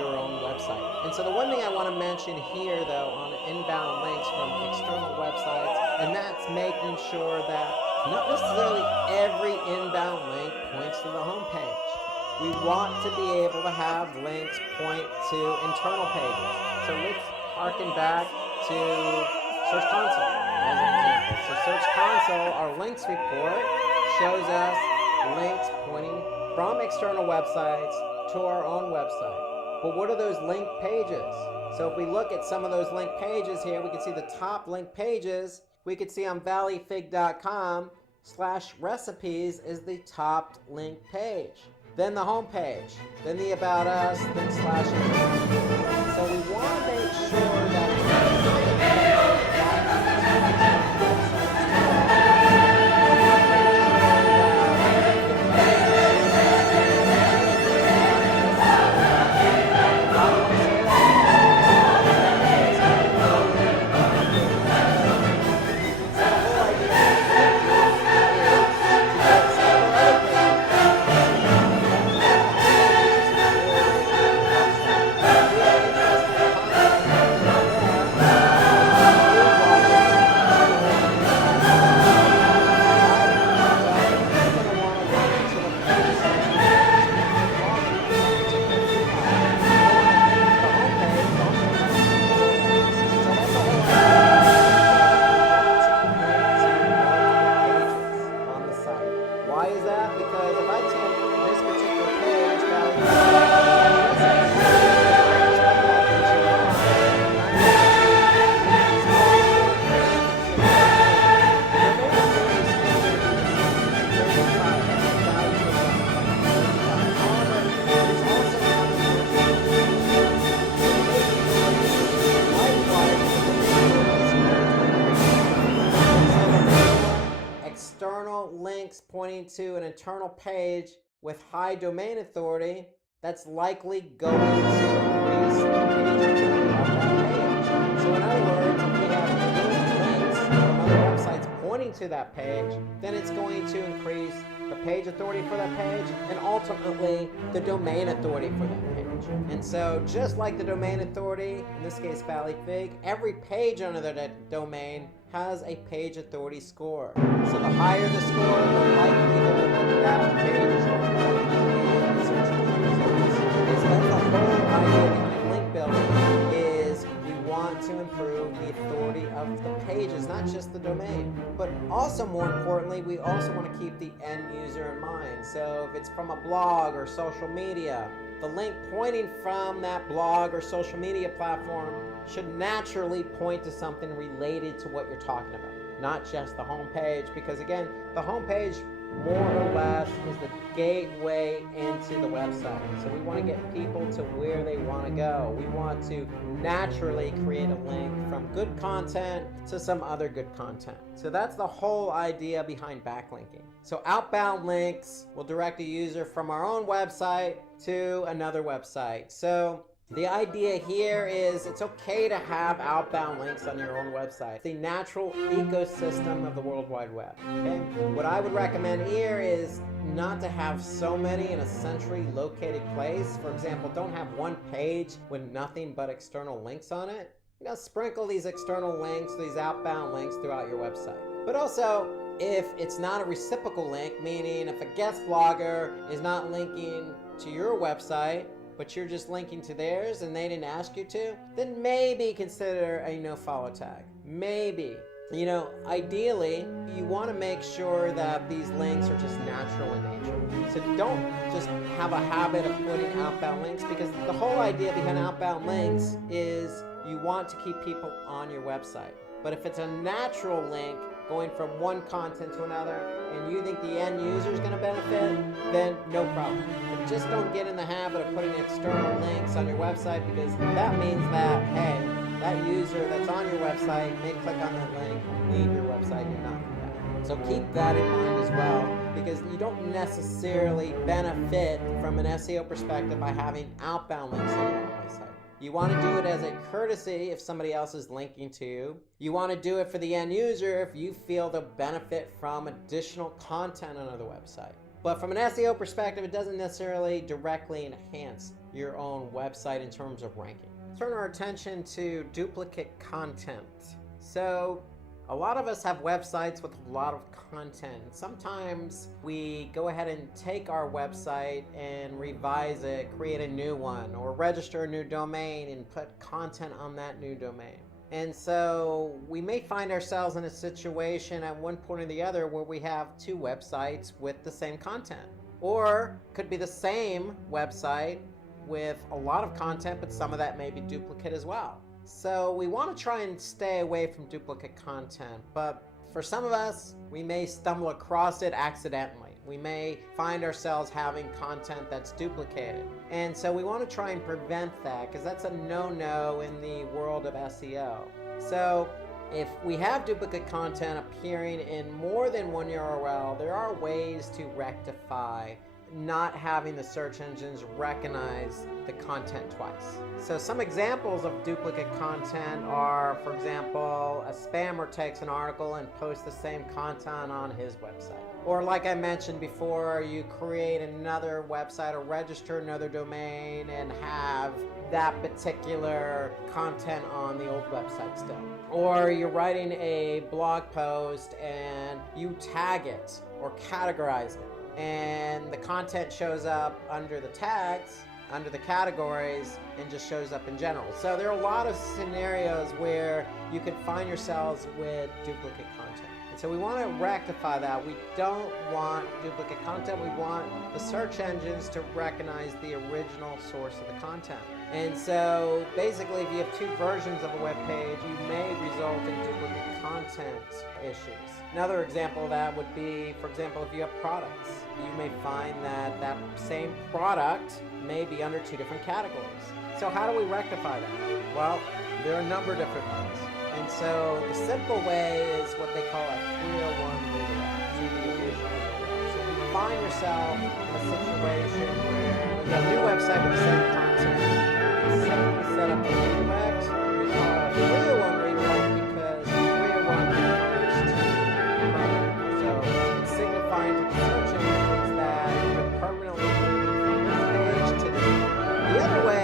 your own website. And so the one thing I want to mention here, though, on inbound links from external websites, and that's making sure that not necessarily every inbound link points to the home page. We want to be able to have links point to internal pages. So let's harken back to Search Console as an example. So Search Console, our links report, shows us links pointing from external websites to our own website. But what are those link pages? So if we look at some of those link pages here, we can see the top link pages. We can see on valleyfig.com/recipes is the top link page. Then the home page, then the About Us, then /. So we want to make sure that links pointing to an internal page with high domain authority, that's likely going to increase the page authority of that page. So in other words, if we have good links from other websites pointing to that page, then it's going to increase the page authority for that page and ultimately the domain authority for that page. page. And so just like the domain authority, in this case Valley Fig, every page under that domain has a page authority score. So the higher the score, the likelihood that that page is going to be in the search engine results. So that's the whole idea behind link building, is we want to improve the authority of the pages, not just the domain. But also, more importantly, we also want to keep the end user in mind. So if it's from a blog or social media, the link pointing from that blog or social media platform should naturally point to something related to what you're talking about, not just the home page, because again, the home page more or less is the gateway into the website. So we want to get people to where they want to go. We want to naturally create a link from good content to some other good content. So that's the whole idea behind backlinking. So outbound links will direct a user from our own website to another website. So the idea here is it's okay to have outbound links on your own website. It's the natural ecosystem of the World Wide Web. Okay? What I would recommend here is not to have so many in a centrally located place. For example, don't have one page with nothing but external links on it. Sprinkle these external links, these outbound links throughout your website. But also, if it's not a reciprocal link, meaning if a guest blogger is not linking to your website, but you're just linking to theirs and they didn't ask you to, then maybe consider a no-follow tag. Maybe. Ideally, you want to make sure that these links are just natural in nature. So don't just have a habit of putting outbound links, because the whole idea behind outbound links is you want to keep people on your website. But if it's a natural link going from one content to another, and you think the end user is going to benefit, then no problem. But just don't get in the habit of putting external links on your website, because that means that, hey, that user that's on your website may click on that link, leave your website, and not come back. So keep that in mind as well, because you don't necessarily benefit from an SEO perspective by having outbound links on your website. You want to do it as a courtesy if somebody else is linking to you. You want to do it for the end user if you feel they'll benefit from additional content on the website. But from an SEO perspective, it doesn't necessarily directly enhance your own website in terms of ranking. Turn our attention to duplicate content. So a lot of us have websites with a lot of content. Sometimes we go ahead and take our website and revise it, create a new one, or register a new domain and put content on that new domain. And so we may find ourselves in a situation at one point or the other where we have two websites with the same content. Or could be the same website with a lot of content, but some of that may be duplicate as well. So we want to try and stay away from duplicate content, but for some of us, we may stumble across it accidentally. We may find ourselves having content that's duplicated. And so we want to try and prevent that, because that's a no-no in the world of SEO. So if we have duplicate content appearing in more than one URL, there are ways to rectify not having the search engines recognize the content twice. So some examples of duplicate content are, for example, a spammer takes an article and posts the same content on his website. Or like I mentioned before, you create another website or register another domain and have that particular content on the old website still. Or you're writing a blog post and you tag it or categorize it, and the content shows up under the tags, under the categories, and just shows up in general. So there are a lot of scenarios where you can find yourselves with duplicate content. And so we want to rectify that. We don't want duplicate content. We want the search engines to recognize the original source of the content. And so basically, if you have two versions of a web page, you may result in duplicate content issues. Another example of that would be, for example, if you have products, you may find that that same product may be under two different categories. So how do we rectify that? Well, there are a number of different ways. And so the simple way is what they call a 301 redirect to the original URL. So if you find yourself in a situation where you have a new website with the same content, you simply set up a redirect. We call it a 301 redirect because 301 refers to permanent. So it's signifying to the search engines that you're permanently moving from this page to this. The other way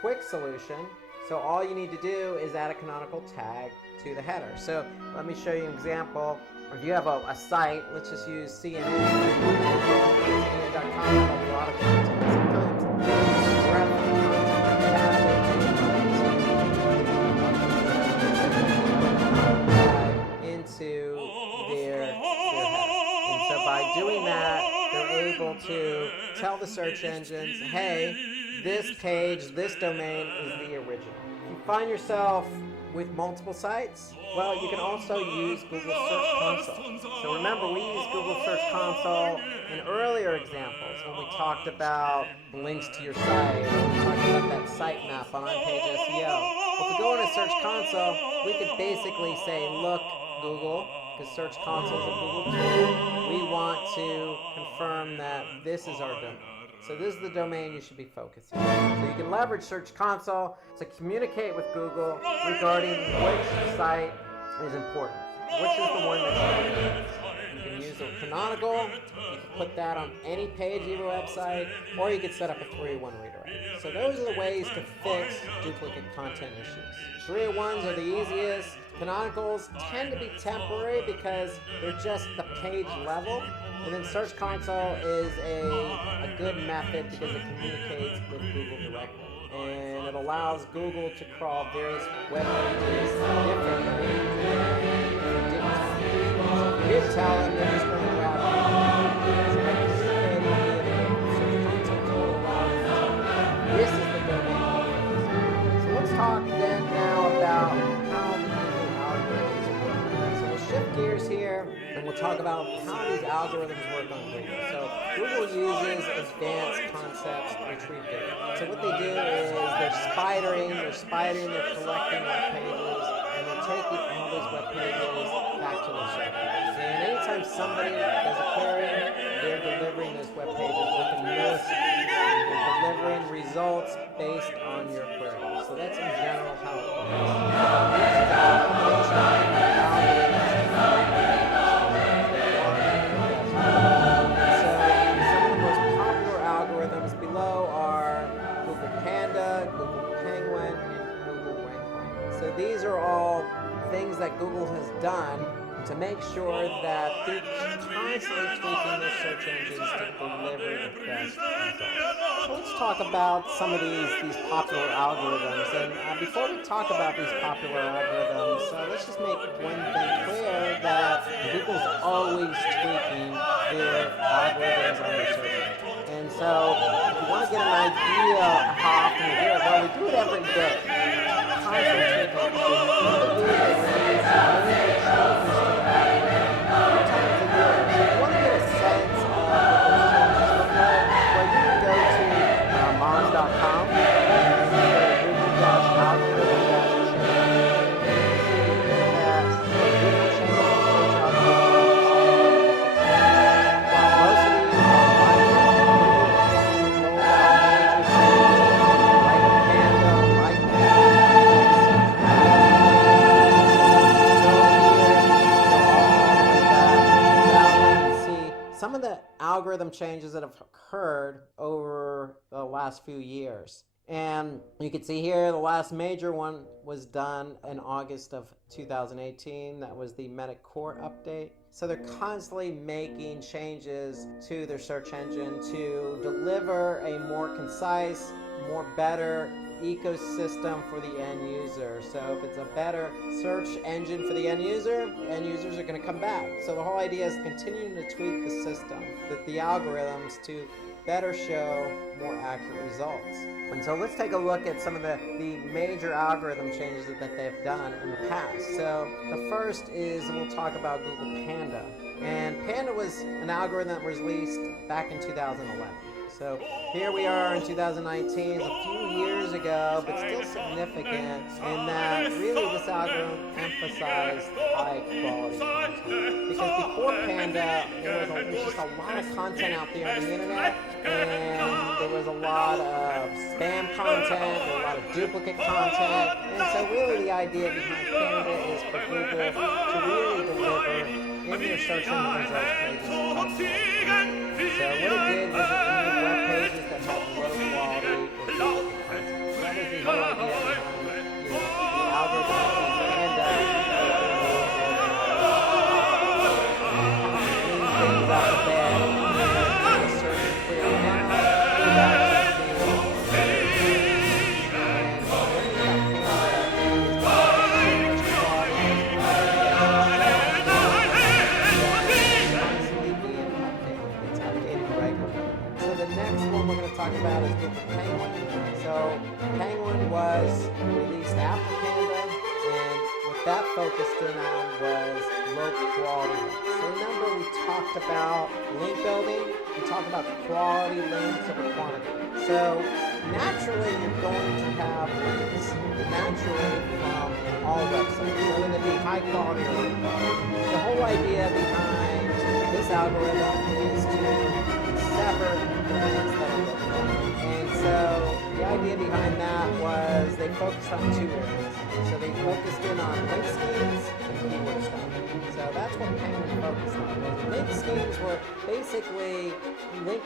quick solution. So all you need to do is add a canonical tag to the header. So let me show you an example. If you have a site, let's just use CNN. CNN.com has a lot of content. Sometimes grab the content into their header. And so by doing that, they're able to tell the search engines, hey, this page, this domain is the original. If you find yourself with multiple sites, well, you can also use Google Search Console. So remember, we used Google Search Console in earlier examples when we talked about links to your site, or we talked about that site map on on-page SEO. Well, if we go into Search Console, we could basically say, look, Google, because Search Console is a Google tool, we want to confirm that this is our domain. So this is the domain you should be focusing on. So you can leverage Search Console to communicate with Google regarding which site is important, which is the one that's important. You can use a canonical, you can put that on any page of your website, or you could set up a 301 redirect. So those are the ways to fix duplicate content issues. 301s are the easiest. Canonicals tend to be temporary because they're just the page level. And then Search Console is a good method because it communicates with Google directly. And it allows Google to crawl various web pages differently than if you didn't tell them. So if you didn't tell them, they're just going to grab Search Console to allow them to tell them, this is the domain. So let's talk then now about how the Google algorithms work. So we'll shift gears here and we'll talk about how these algorithms work on Google. So Google uses advanced concepts to retrieve data. So what they do is they're spidering, they're collecting web pages, and they're taking all those web pages back to their server. And anytime somebody does a query, they're delivering those web pages within milliseconds. They're delivering results based on your query. So that's in general how it These are all things that Google has done to make sure that they're constantly tweaking their search engines to deliver the best results. So let's talk about some of these popular algorithms. And before we talk about these popular algorithms, let's just make one thing clear, that Google's always tweaking their algorithms on their search engine. And so if you want to get an idea of how often we do it, well, we do it every day. Algorithm changes that have occurred over the last few years. And you can see here the last major one was done in August of 2018. That was the Meta Core update. So they're constantly making changes to their search engine to deliver a more concise, more better ecosystem for the end user. So if it's a better search engine for the end users are going to come back. So the whole idea is continuing to tweak the system, the algorithms, to better show more accurate results. And so let's take a look at some of the major algorithm changes that they've done in the past. So the first is, we'll talk about Google Panda. And Panda was an algorithm that was released back in 2011. So here we are in 2019, a few years ago, but still significant in that really this algorithm emphasized high quality content. Because before Panda, there was just a lot of content out there on the internet, and there was a lot of spam content, there was a lot of duplicate content, and so really the idea behind Panda is for Google to really deliver in your search engine results pages content. So what it did was it removed web pages that had low quality or duplicate content. So that was the Google Penguin. So Penguin was released after Panda, and what that focused in on was low quality links. So remember we talked about link building, we talked about quality links over quantity. So naturally you're going to have links naturally from all websites, whether they be high quality or low quality. The whole idea behind this algorithm is to sever the links that are low quality. And so the idea behind that was they focused on two areas. So they focused in on link schemes and keyword stuff. So that's what Penguin focused on. Link schemes were basically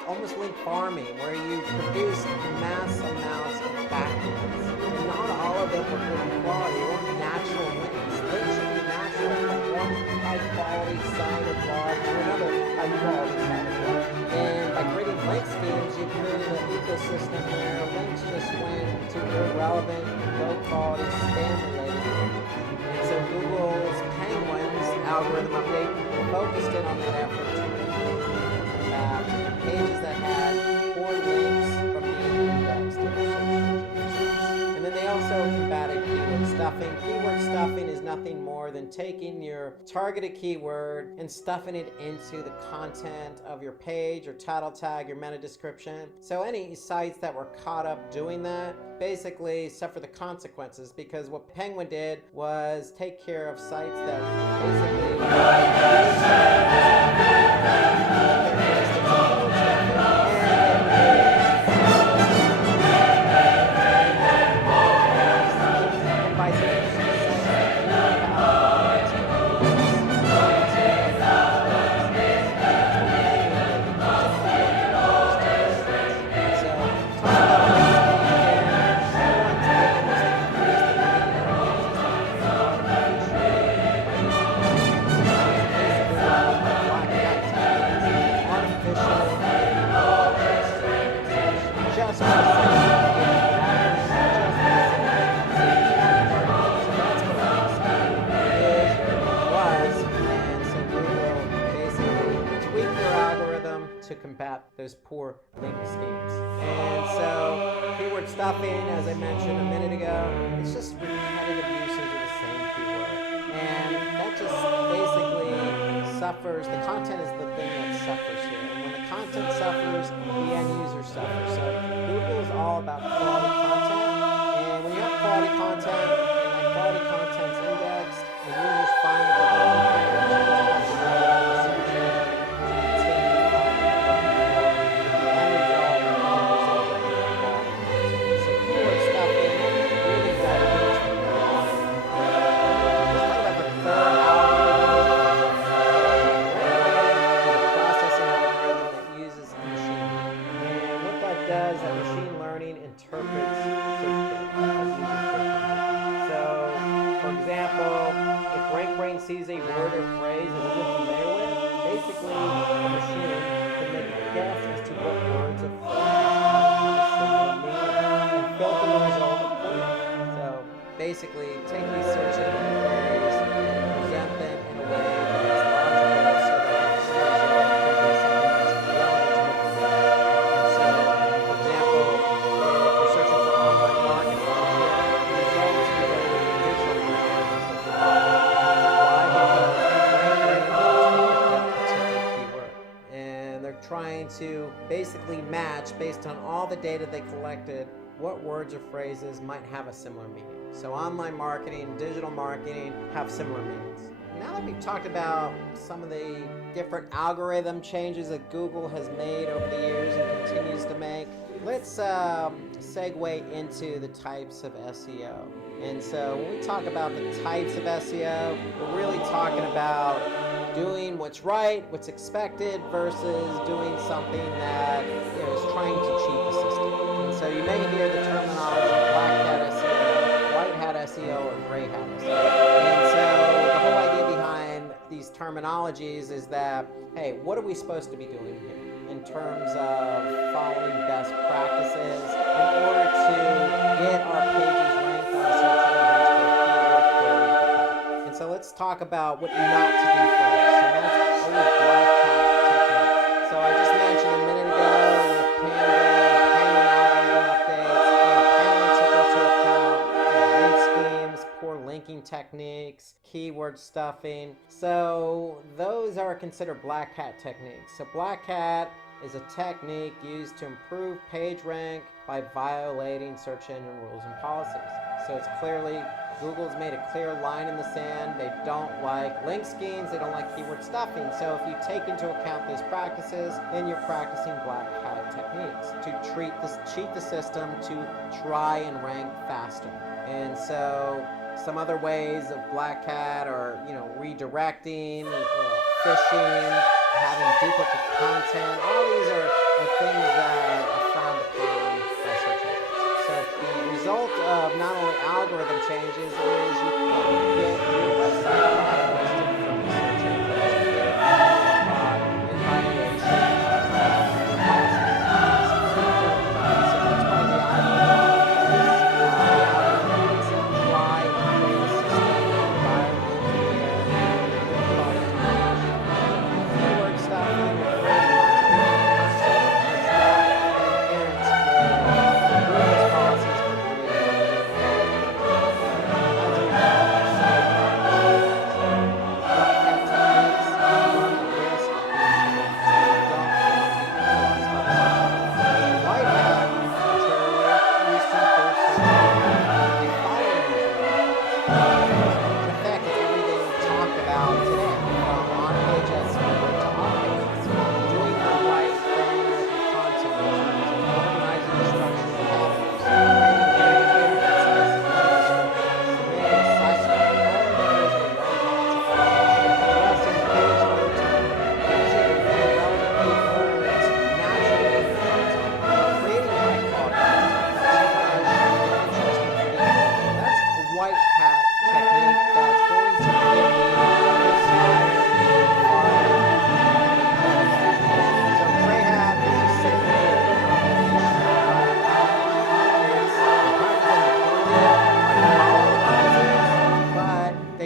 almost link farming, where you produce mass amounts of backlinks. And not all of them were good quality, they weren't natural links. Links should be natural from one high quality site or blog to another high quality site or blog. And by creating link schemes, you created an ecosystem where links just went to irrelevant, low quality, spam related pages. And so Google's Penguins algorithm update focused in on that effort to remove pages that had poor links from being indexed in their search engine results. And then they also combated keyword stuffing. Keyword stuffing is nothing more than taking your targeted keyword and stuffing it into the content of your page, your title tag, your meta description. So any sites that were caught up doing that basically suffer the consequences, because what Penguin did was take care of sites that to combat those poor link schemes. And so keyword stuffing, as I mentioned a minute ago, it's just repetitive usage of the same keyword. And that just basically suffers, the content is the thing that suffers here. And when the content suffers, the end user suffers. So Google is all about quality content. And when you have quality content, and that quality content's indexed, and users find that they're looking for does that machine learning interprets search queries. So, for example, if RankBrain sees a word or phrase it isn't familiar with, basically the machine can make a guess as to what words or phrases might have a similar meaning and filter the result accordingly. So, basically, take these search engine queries and present them in a way that is logical so that the result can be something that's relevant to what we're doing. Trying to basically match, based on all the data they collected, what words or phrases might have a similar meaning. So online marketing, digital marketing have similar meanings. Now that we've talked about some of the different algorithm changes that Google has made over the years and continues to make, let's segue into the types of SEO. And so when we talk about the types of SEO, we're really talking about doing what's right, what's expected, versus doing something that is trying to cheat the system. And so you may hear the terminology black hat SEO, white hat SEO, or gray hat SEO. And so the whole idea behind these terminologies is that, hey, what are we supposed to be doing here in terms of following best practices in order to get our pages ranked on search engines for keyword queries to come. And so let's talk about what not to do first. And that's always black hat techniques. So I just mentioned a minute ago with Panda and Penguin algorithm keyword stuffing. So those are considered black hat techniques. So black hat is a technique used to improve page rank by violating search engine rules and policies. So it's clearly, Google's made a clear line in the sand. They don't like link schemes, they don't like keyword stuffing. So if you take into account those practices, then you're practicing black hat techniques to cheat the system to try and rank faster. And so some other ways of black hat are, redirecting, phishing, having duplicate content. All these are things that are frowned upon by search engines. So the result of not only algorithm changes is you get your website blacklisted from the search engines in violation of the policies. So that's why the algorithms try and create a sustained environment where keyword stuffing or creating lots of content is not adherent with Google's policies for creating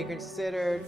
considered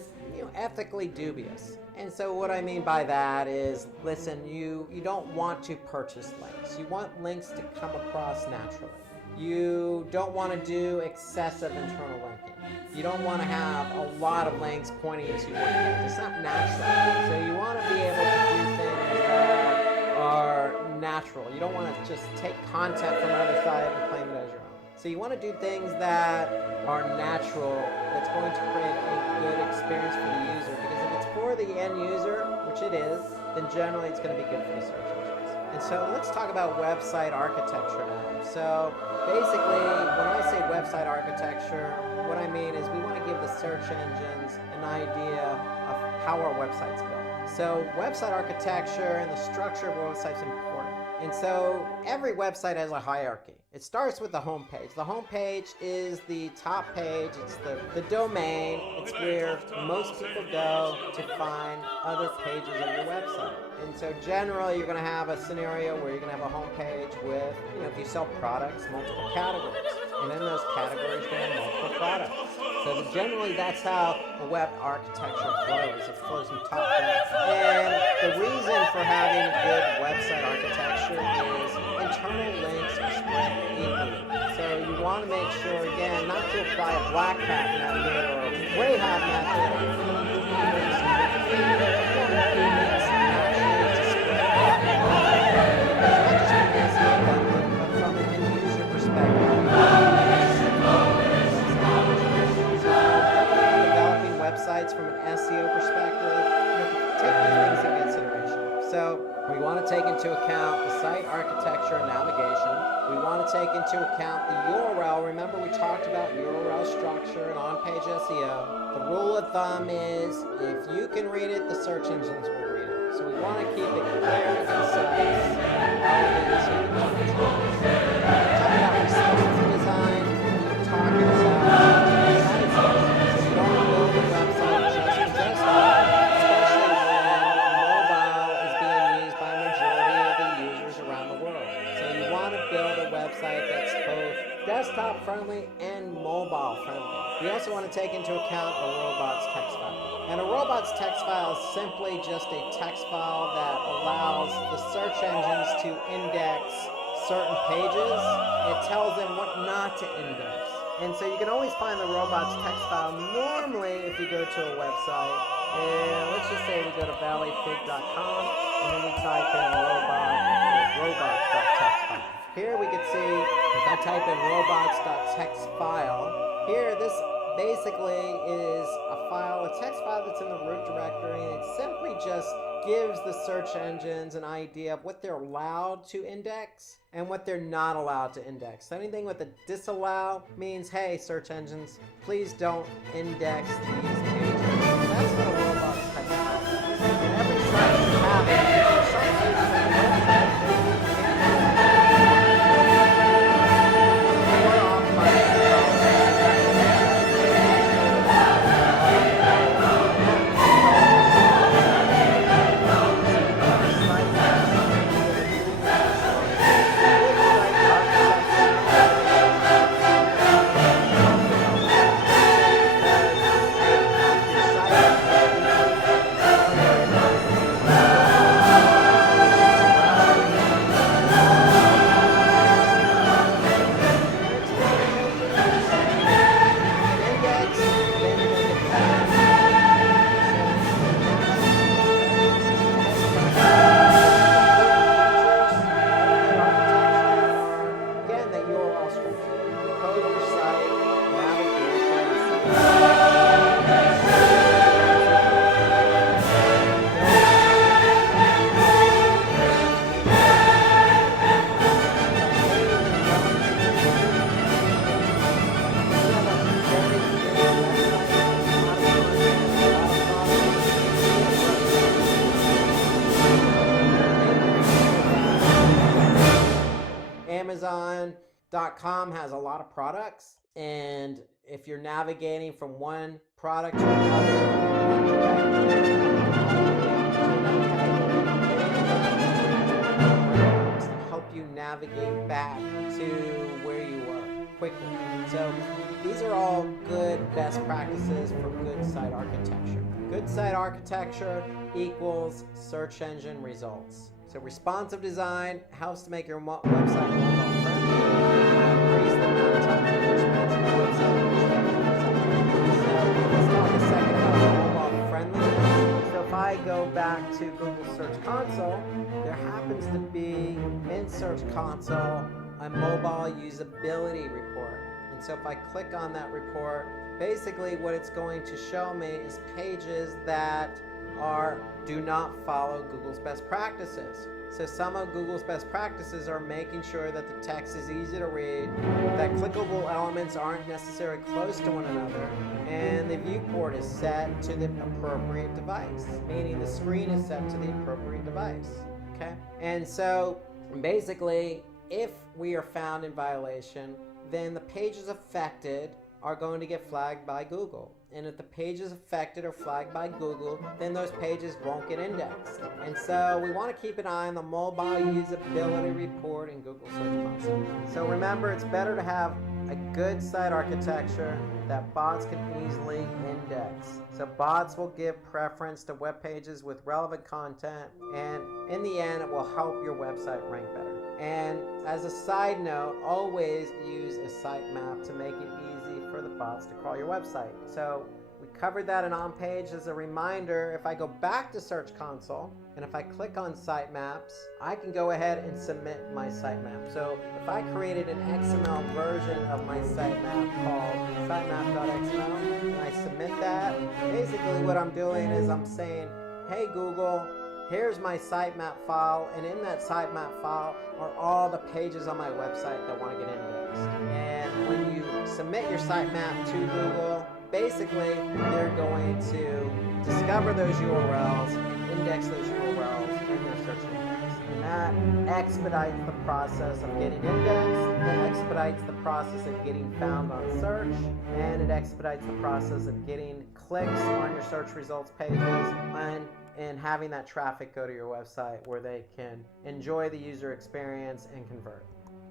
ethically dubious. And so what I mean by that is, listen, you don't want to purchase links. You want links to come across naturally. You don't want to do excessive internal linking. You don't want to have a lot of links pointing to one page. It's not natural. So you want to be able to do things that are natural. You don't want to just take content from another site and claim it as your own. So you want to do things that are natural, that's going to create a good experience for the user. Because if it's for the end user, which it is, then generally it's going to be good for the search engines. And so let's talk about website architecture now. So basically, when I say website architecture, what I mean is we want to give the search engines an idea of how our website's built. So website architecture and the structure of a website is important. And so every website has a hierarchy. It starts with the home page. The home page is the top page. It's the domain. It's where most people go to find other pages of your website. And so generally you're going to have a scenario where you're going to have a home page with, if you sell products, multiple categories. And in those categories you're going to have multiple products. So generally that's how a web architecture flows. It flows from top down. And the reason for having good website architecture is internal links are spread equally. So you want to make sure, again, not to apply a black hat method or a gray hat method. From an end user perspective. Developing websites from an SEO perspective, take these things into consideration. So we want to take into account the site architecture and navigation. We want to take into account the URL. Remember, we talked about URL structure and on-page SEO. The rule of thumb is if you can read it, the search engines will read it. So we want to keep it clear and concise, relevant to the content. Talk about responsive design. We're talking about site sizes. So you don't build a website just for desktop, especially when mobile is being used by a majority of the users around the world. So you want to build a website that's both desktop friendly and mobile friendly. We also want to take into account a robots text file. And a robots text file is simply just a text file that allows the search engines to index certain pages. It tells them what not to index. And so you can always find the robots text file normally if you go to a website. And let's just say we go to valleyfig.com and then we type in robots.txt file. Here we can see if I type in robots.txt file, here this basically is a text file that's in the root directory, and it simply just gives the search engines an idea of what they're allowed to index and what they're not allowed to index. So anything with a disallow means, hey, search engines, please don't index these pages. That's what a robots text file is. And every site should have it. If your site uses a website, Amazon.com has a lot of products, and if you're navigating from one product to another, to help you navigate back to where you were quickly. So these are all good best practices for good site architecture. Good site architecture equals search engine results. So responsive design helps to make your website mobile friendly, increase the amount of time people spend on your website. So let's talk a second about mobile friendliness. So if I go back to Google Search Console, there happens to be in Search Console a mobile usability report. And so if I click on that report, basically what it's going to show me is pages that do not follow Google's best practices. So some of Google's best practices are making sure that the text is easy to read, that clickable elements aren't necessarily close to one another, and the viewport is set to the appropriate device, meaning the screen is set to the appropriate device. Okay? And so basically, if we are found in violation, then the pages affected are going to get flagged by Google. And if the pages affected are flagged by Google, then those pages won't get indexed. And so we want to keep an eye on the mobile usability report in Google Search Console. So remember, it's better to have a good site architecture that bots can easily index. So bots will give preference to web pages with relevant content, and in the end, it will help your website rank better. And as a side note, always use a sitemap to make it easy for the bots to crawl your website. So we covered that in On Page. As a reminder, if I go back to Search Console and if I click on sitemaps, I can go ahead and submit my sitemap. So if I created an XML version of my sitemap called sitemap.xml and I submit that, basically what I'm doing is I'm saying, hey Google, here's my sitemap file, and in that sitemap file are all the pages on my website that want to get indexed. And when you submit your sitemap to Google, basically they're going to discover those URLs, index those URLs in their search index. And that expedites the process of getting indexed, it expedites the process of getting found on search, and it expedites the process of getting clicks on your search results pages, and having that traffic go to your website where they can enjoy the user experience and convert.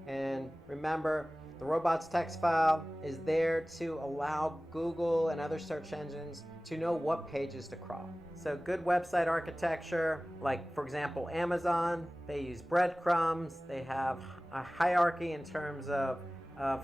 And remember, the robots text file is there to allow Google and other search engines to know what pages to crawl. So good website architecture, like for example Amazon, they use breadcrumbs, they have a hierarchy in terms of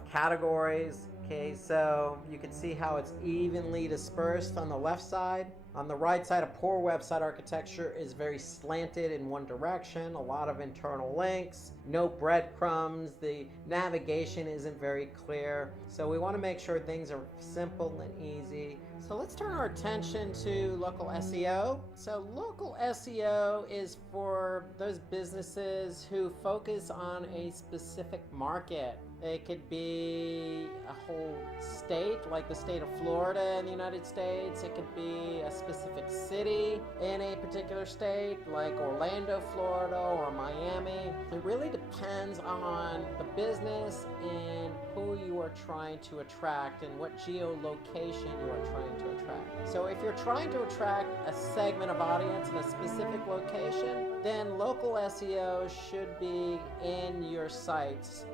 categories, Okay, so you can see how it's evenly dispersed on the left side. On the right side, a poor website architecture is very slanted in one direction, a lot of internal links, no breadcrumbs, the navigation isn't very clear. So we want to make sure things are simple and easy. So let's turn our attention to local SEO. So local SEO is for those businesses who focus on a specific market. It could be a whole state, like the state of Florida in the United States. It could be a specific city in a particular state, like Orlando, Florida, or Miami. It really depends on the business and who you are trying to attract and what geolocation you are trying to attract. So if you're trying to attract a segment of audience in a specific location, then local SEO should be in your sites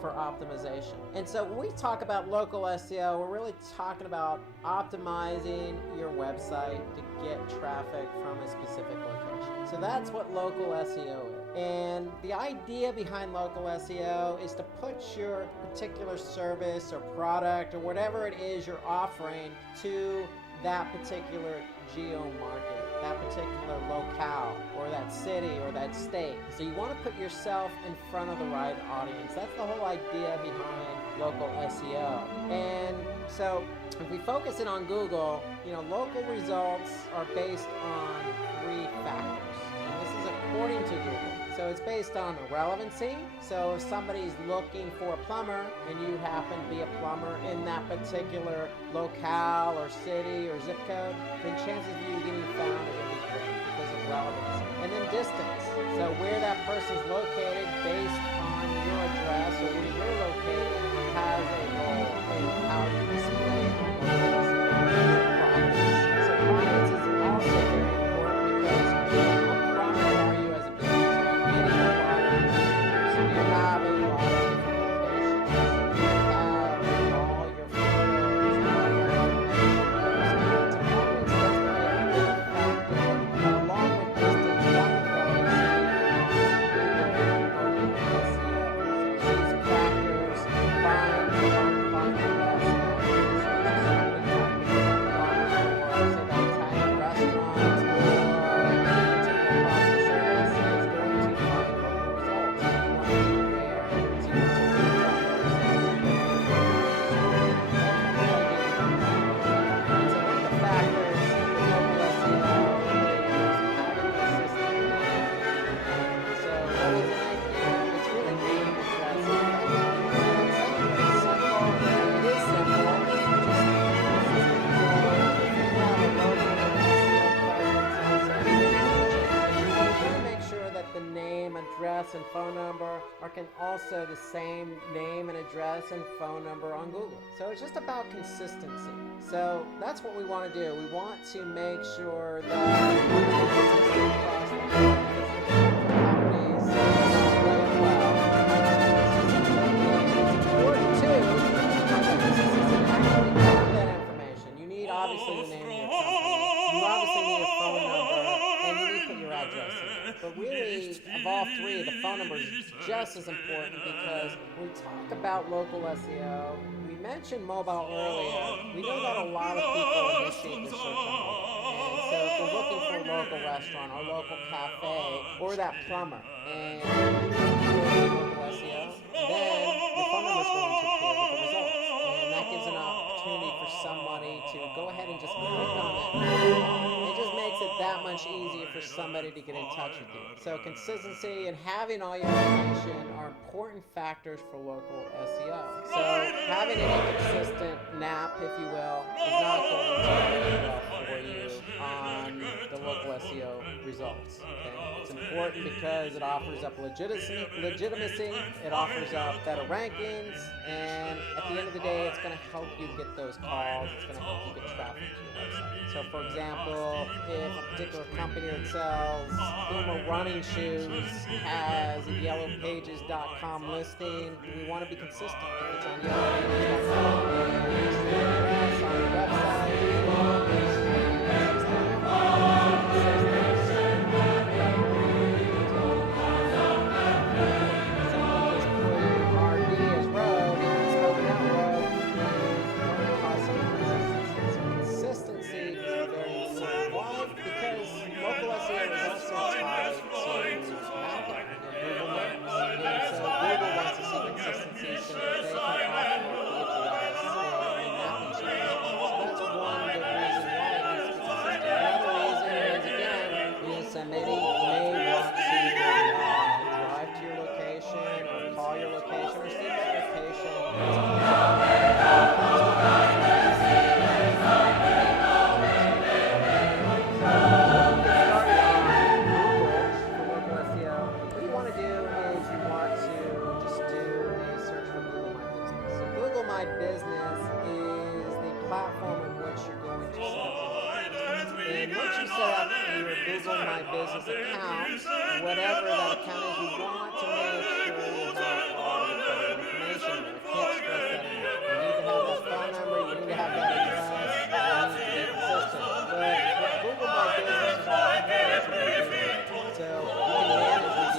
for optimization. And so when we talk about local SEO, we're really talking about optimizing your website to get traffic from a specific location. So that's what local SEO is. And the idea behind local SEO is to put your particular service or product or whatever it is you're offering to that particular geo market, that particular locale, or that city, or that state. So you want to put yourself in front of the right audience. That's the whole idea behind local SEO. And so if we focus in on Google, local results are based on 3 factors. And this is according to Google. So it's based on relevancy. So if somebody's looking for a plumber and you happen to be a plumber in that particular locale or city or zip code, then chances of you getting found are going to be great because of relevancy. And then distance. So where that person's located based on your address or where you're located has a role in how you display on local prominence. So prominence is also very important because how prominent are you as a business? You have a lot of different locations. You have all your photos, all your information. So prominence does play a big factor, along with distance, along with relevancy, Google, SEO. So these factors combined to find the best matches. So we talk about say that Italian restaurant or a particular product or service is going to find local results. Address and phone number can also the same name and address and phone number on Google. So it's just about consistency. So that's what we want to do. We want to make sure that we're consistent across the board. Companies really well. It's important too to actually have that information. You need obviously the name of your company. You obviously need a phone number, and you need to put your address in. But really, of all 3, the phone number is just as important because when we talk about local SEO, we mentioned mobile earlier. We know that a lot of people initiate their search on mobile. And so if they're looking for a local restaurant or local cafe or that plumber and you local SEO, then your phone number is going to appear with the results. And that gives an opportunity for somebody to go ahead and just click on that. It just makes it that much easier for somebody to get in touch with you. So consistency and having all your information are important factors for local SEO. So having an inconsistent NAP, if you will, is not going to do well for you on the local SEO results. Okay? It's important because it offers up legitimacy, it offers up better rankings, and at the end of the day, it's going to help you get those calls, it's going to help you get traffic to your website. So for example, if a particular company that sells Puma running shoes has a yellowpages.com listing, we want to be consistent. If it's on yellowpages.com, it's on your website. Someone just put RD as road, you can spell it out road. Business account, whatever that account is, you want to make sure you have all the important information there. I can't stress that enough. You need to have that phone number, you need to have that address, you need to be consistent. But what Google My Business is all about is review. So you can manage reviews.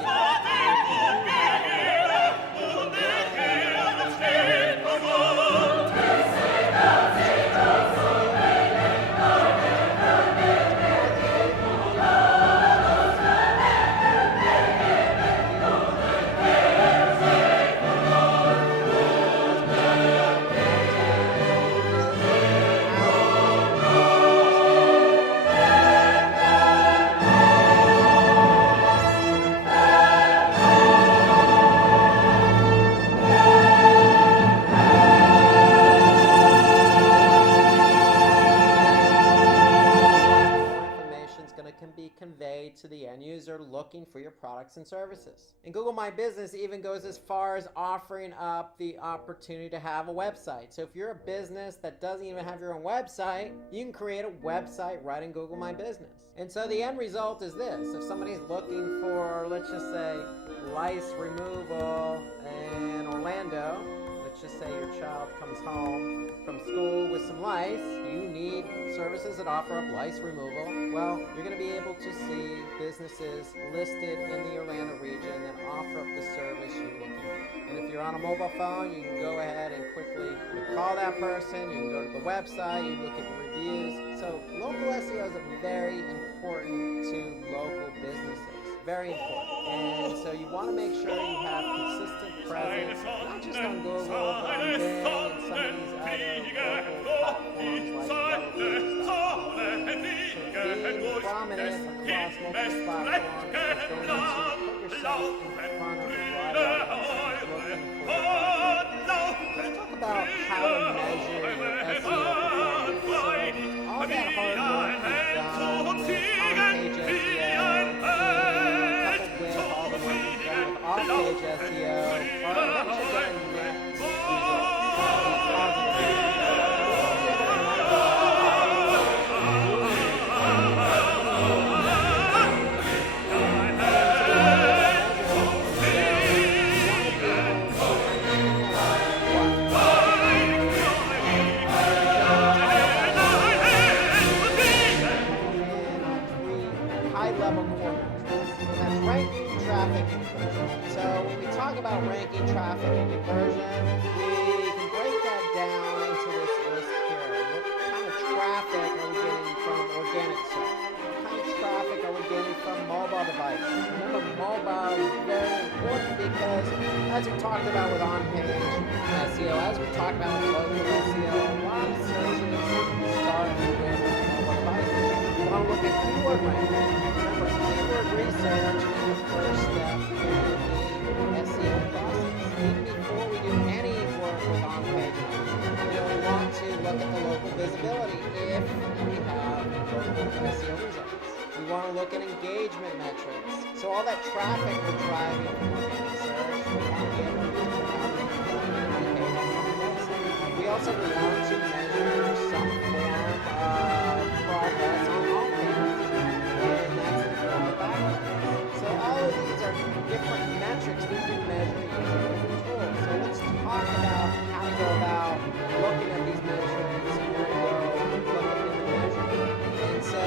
Can be conveyed to the end user looking for your products and services. And Google My Business even goes as far as offering up the opportunity to have a website. So if you're a business that doesn't even have your own website, you can create a website right in Google My Business. And so the end result is this. If somebody's looking for, let's just say, lice removal in Orlando, let's just say your child comes home from school with some lice, you need services that offer up lice removal. Well, you're going to be able to see businesses listed in the Orlando region that offer up the service you're looking for. And if you're on a mobile phone, you can go ahead and quickly call that person, you can go to the website, you look at the reviews. So local SEO is very important to local businesses. Very important. And so you want to make sure you have consistent presence, not just on Google, but on Bing and some of these other local platforms like Yellowpages.com. So being prominent across multiple platforms is going to put yourself in front of the right audience looking for your product. Let's talk about how to measure your SEO performance. So all that hard work is done with on-page SEO. Off-page SEO are eventually going to net high-level core metrics. And that's ranking, traffic, and conversion. So when we talk about ranking, traffic, and conversion, we can break that down into this list here. What kind of traffic are we getting from organic search? What kind of traffic are we getting from mobile devices? Remember, mobile is very important because, as we talked about with on-page SEO, as we talked about with local SEO, a lot of searches start with mobile devices. We want to look at keyword rankings. Remember, keyword research is the first step in the SEO process. Even before we do any work with on-page we want to look at the local visibility if we have local SEO results. We want to look at engagement metrics. So all that traffic we're driving from organic search, we want to be able to measure how many people communicate on our website. We also want to measure some form of progress on on-page, and that's in the form of backlinks. So all of these are different metrics we can measure using different tools. So let's talk about how to go about looking at these metrics and where to go look at them and measure them. And so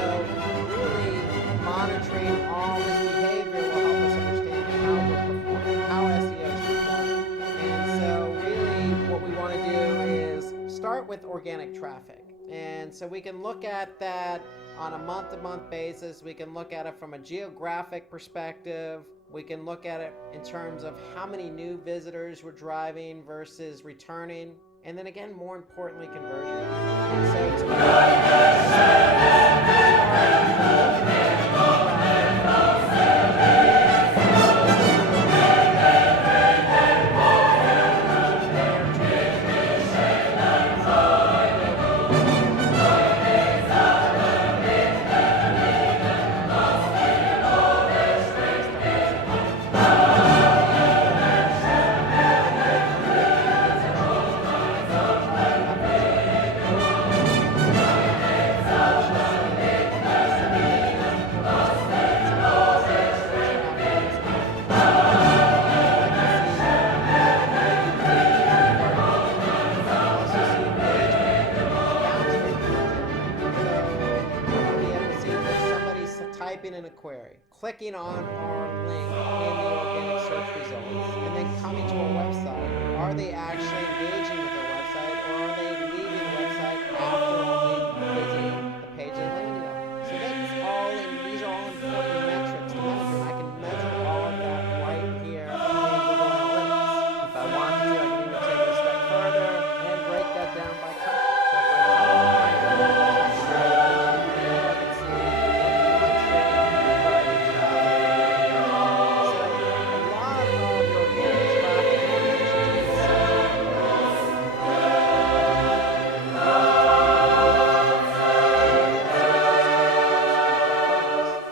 really monitoring all this behavior will help us understand how we're performing, how SEO is performing. And so really what we want to do is start with organic traffic. And so we can look at that on a month-to-month basis. We can look at it from a geographic perspective. We can look at it in terms of how many new visitors we're driving versus returning. And then again, more importantly, conversion. And so clicking on our link in the organic search results and then coming to our website, are they actually engaging with our website, or are they leaving the website after only visiting the page they landed on? So that's all, and these are all important metrics to measure, and I can measure all of that right here in Google Analytics. If I wanted to, I can even take it a step further and break that down by country. So for example, if I go to the secondary dimension, I can see what country driving traffic. So a lot of the organic traffic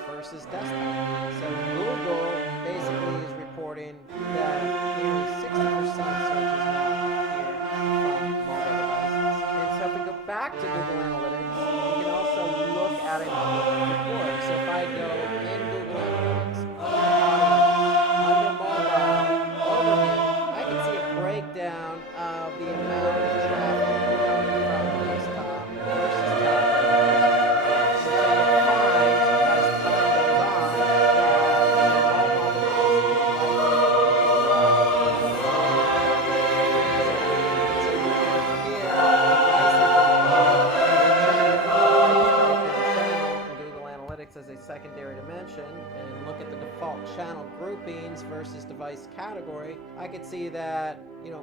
versus desktop. So Google basically is reporting that nearly 60% of searches now appear from mobile devices. And so if we go back to Google Analytics, we can also look at it before. So if I go in Google Analytics, under mobile overview, I can see a breakdown of the amount of traffic coming from desktop versus tablet. So you'll find as time goes on that mobile Google Analytics as a secondary dimension and look at the default channel groupings versus device category, I could see that,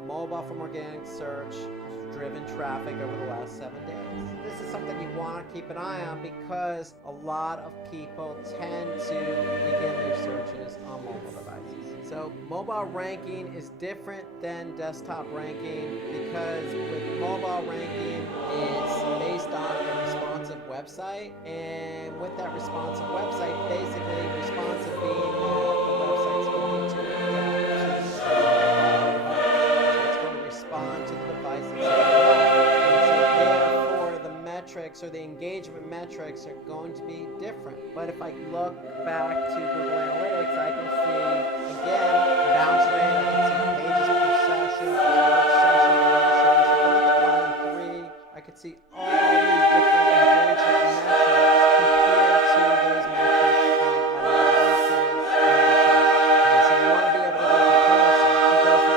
mobile from organic search has driven traffic over the last 7 days. This is something you want to keep an eye on because a lot of people tend to begin their searches on mobile devices. So mobile ranking is different than desktop ranking because with mobile ranking, it's based on a responsive website, and with that responsive website, basically responsive being that the website's going to adapt to it's going to respond to the device it's therefore the metrics or the engagement metrics are going to be different. But if I look back to Google Analytics, I can see again bounce rate, I can see pages per session, average session durations. If I look at line 3, I could see all these different engagement metrics compared to those metrics from other devices. Okay, so you want to be able to do comparison because if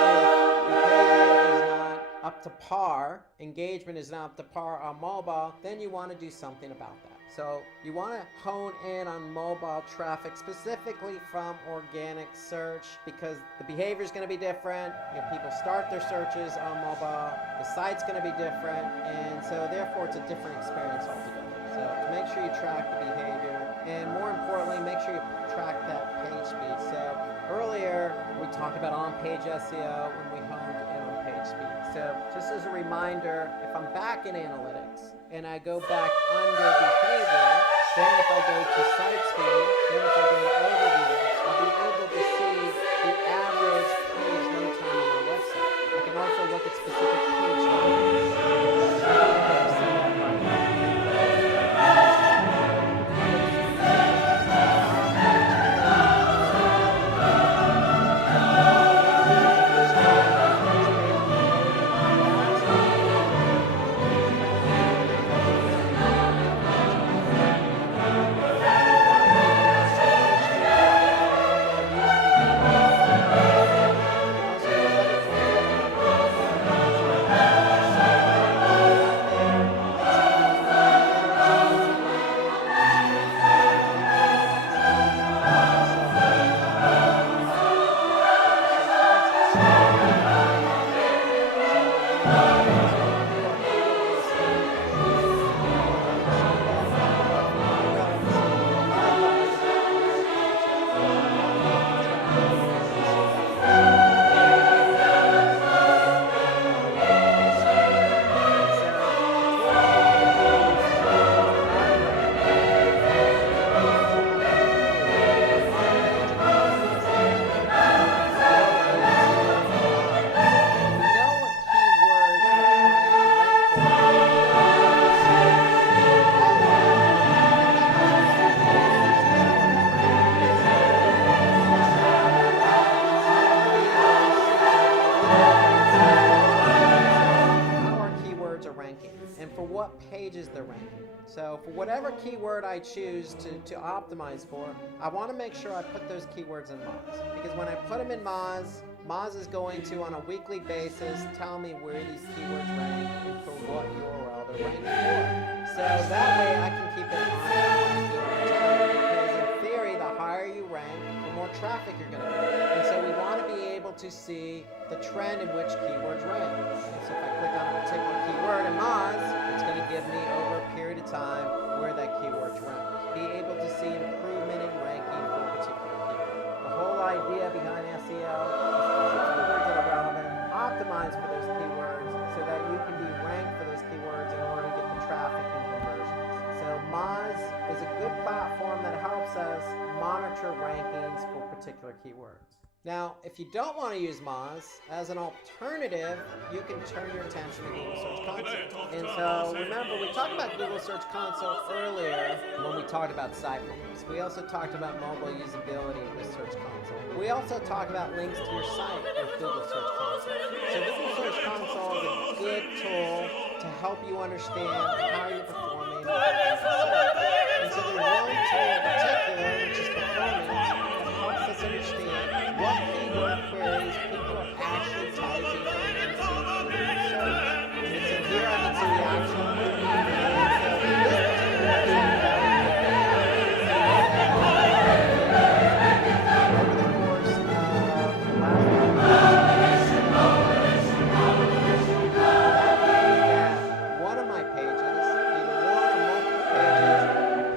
behavior is not up to par, engagement is not up to par on mobile, then you want to do something about that. So you want to hone in on mobile traffic specifically from organic search because the behavior is going to be different. People start their searches on mobile, the site's going to be different, and so therefore it's a different experience altogether. So make sure you track the behavior, and more importantly, make sure you track that page speed. So earlier we talked about on-page SEO when we honed in on page speed. So just as a reminder, if I'm back in analytics and I go back under behavior, then if I go to site speed, then if I go to overview, I'll be able to see the average page load time on my website. I can also look at specific page So for whatever keyword I choose to optimize for, I want to make sure I put those keywords in Moz. Because when I put them in Moz, Moz is going to, on a weekly basis, tell me where these keywords rank and for what URL they're ranking for. So that way I can keep it on ranking over time. Because in theory, the higher you rank, the more traffic you're going to get. And so we want to be able to see the trend in which keywords rank. And so if I click on a particular keyword in Moz, it's going to give me over a period of time where that keyword's ranked. Be able to see improvement in ranking for a particular keyword. The whole idea behind SEO is to choose keywords that are relevant, optimize for those keywords so that you can be ranked for those keywords in order to get the traffic and conversions. So Moz is a good platform that helps us monitor rankings for particular keywords. Now, if you don't want to use Moz, as an alternative, you can turn your attention to Google Search Console. And so, remember, we talked about Google Search Console earlier when we talked about sitemaps. We also talked about mobile usability with Search Console. We also talked about links to your site with Google Search Console. So Google Search Console is a good tool to help you understand how you're performing with Google Search. And so there's one tool in particular, which is performance, that helps us understand what keyword queries people are actually typing into Google search. And so here I can see the actual query. So in this particular website, over the course of the last one of my pages, either one or multiple pages,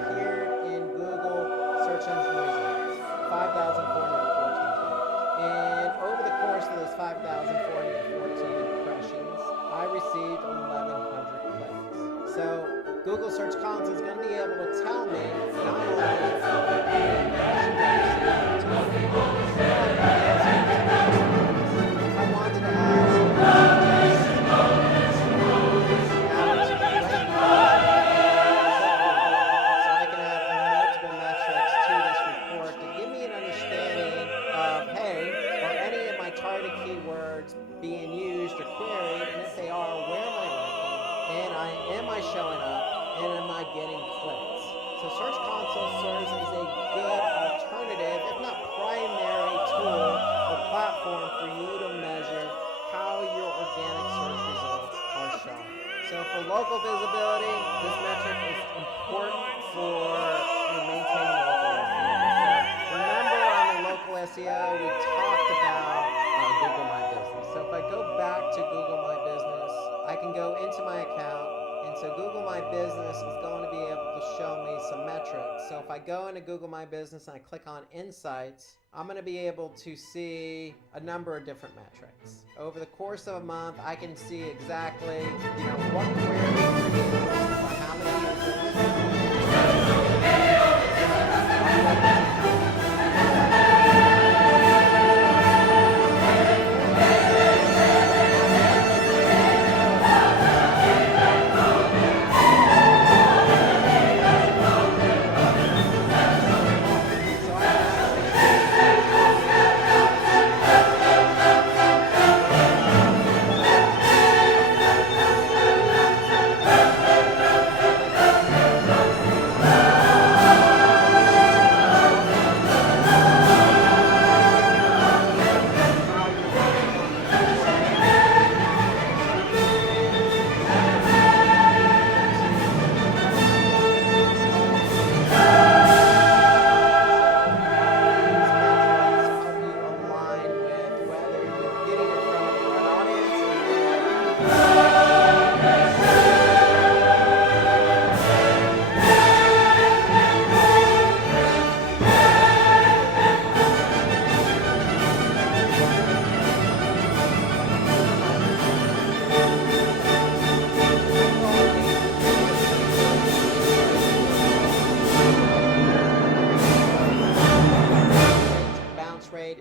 appeared in Google search engine results, 5,414 times. And over the course of those 5,414 impressions, I received 1,100 clicks. So Google Search Console is going to be able to tell me not only how many impressions I received, but if I wanted to add so I can add multiple metrics to this report to give me an understanding of, hey, are any of my target keywords being used or queried, and if they are, where am I ranking, and am I showing up, and am I getting clicks? So Search Console serves as a good alternative, if not primary tool or platform for you to measure how your organic search results are showing. So for local visibility, this metric is important for maintaining local SEO. So remember on the local SEO, we talked about Google My Business. So if I go back to Google My Business, I can go into my account, and so Google My Business is going to be able to show me some metrics. So if I go into Google My Business and I click on Insights, I'm going to be able to see a number of different metrics. Over the course of a month, I can see exactly, what queries are used by how many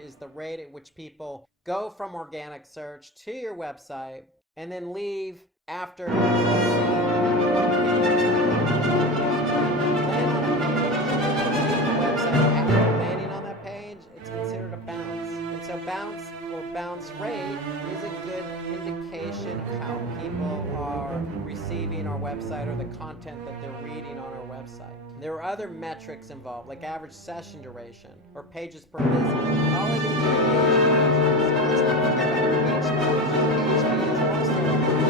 is the rate at which people go from organic search to your website and then leave after landing on that page, it's considered a bounce. And so So bounce rate is a good indication of how people are receiving our website or the content that they're reading on our website. There are other metrics involved, like average session duration or pages per visit. All of these are engagement measures. So let's not forget about page views. Page views also engagement.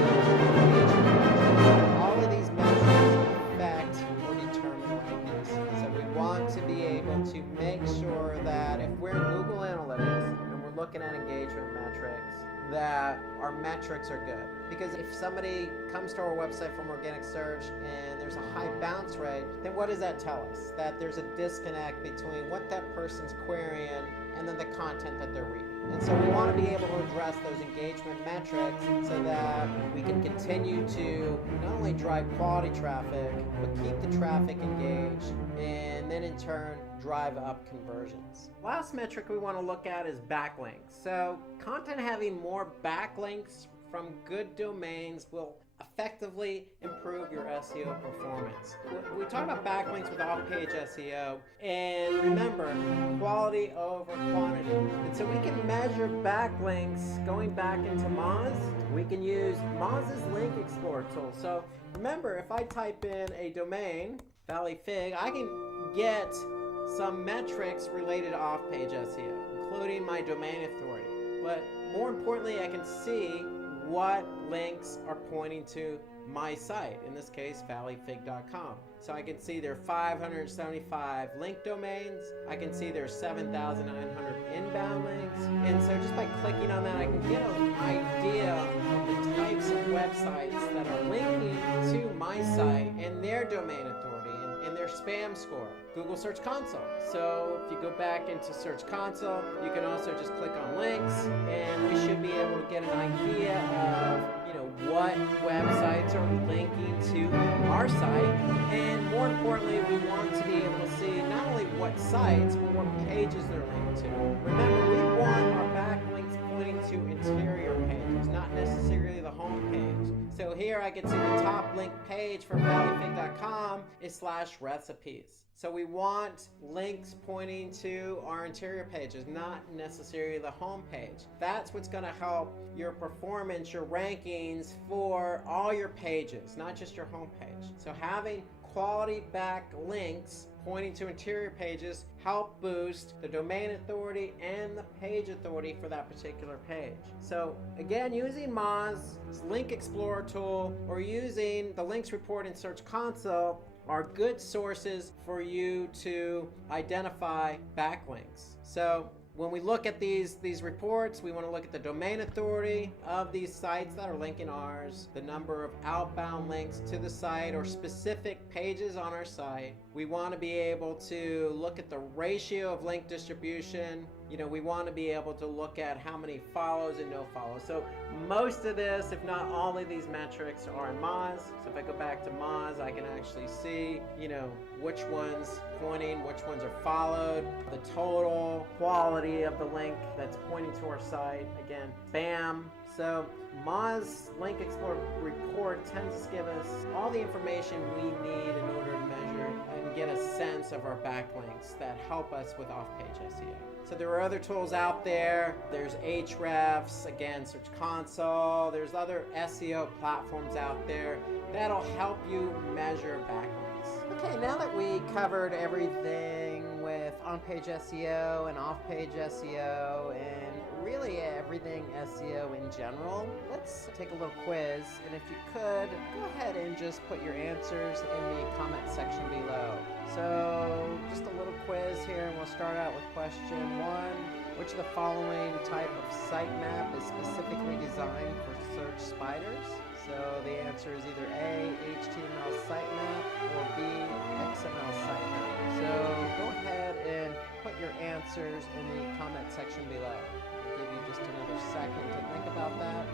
All of these measures affect or determine rankings. So we want to be able to make sure that if we're in Google Analytics and we're looking at engagement metrics, that our metrics are good. Because if somebody comes to our website from organic search and there's a high bounce rate, then what does that tell us? That there's a disconnect between what that person's querying and then the content that they're reading. And so we want to be able to address those engagement metrics so that we can continue to not only drive quality traffic, but keep the traffic engaged, and then in turn drive up conversions. Last metric we want to look at is backlinks. So content having more backlinks from good domains will effectively improve your SEO performance. We talk about backlinks with off-page SEO, and remember, quality over quantity. And so we can measure backlinks going back into Moz. We can use Moz's Link Explorer tool. So remember, if I type in a domain, Valley Fig, I can get some metrics related to off-page SEO, including my domain authority. But more importantly, I can see what links are pointing to my site, in this case valleyfig.com. So I can see there are 575 link domains. I can see there's 7,900 inbound links. And so just by clicking on that, I can get an idea of the types of websites that are linking to my site and their domain authority and their spam score. Google Search Console. So if you go back into Search Console, you can also just click on links, and we should be able to get an idea of what websites are linking to our site. And more importantly, we want to be able to see not only what sites, but what pages they're linked to. Remember, we want our backlinks pointing to interior pages, not necessarily the home page. So here I can see the top link page for valleyfig.com is /recipes. So we want links pointing to our interior pages, not necessarily the home page. That's what's going to help your performance, your rankings for all your pages, not just your home page. So having quality backlinks pointing to interior pages help boost the domain authority and the page authority for that particular page. So again, using Moz's Link Explorer tool or using the links report in Search Console are good sources for you to identify backlinks. So when we look at these reports, we want to look at the domain authority of these sites that are linking ours, the number of outbound links to the site or specific pages on our site. We want to be able to look at the ratio of link distribution. We want to be able to look at how many follows and no follows. So most of this, if not all of these metrics are in Moz. So if I go back to Moz, I can actually see, which one's pointing, which ones are followed, the total quality of the link that's pointing to our site. Again, spam. So Moz Link Explorer report tends to give us all the information we need in order to measure and get a sense of our backlinks that help us with off-page SEO. So there are other tools out there. There's Ahrefs, again, Search Console. There's other SEO platforms out there that'll help you measure backlinks. Okay, now that we covered everything with on-page SEO and off-page SEO and really everything SEO in general, let's take a little quiz. And if you could, go ahead and just put your answers in the comment section below. So just a little quiz here, and we'll start out with question 1. Which of the following type of sitemap is specifically designed for search spiders? So the answer is either A, HTML sitemap, or B, XML sitemap. So go ahead and put your answers in the comment section below. I'll give you just another second to think about that.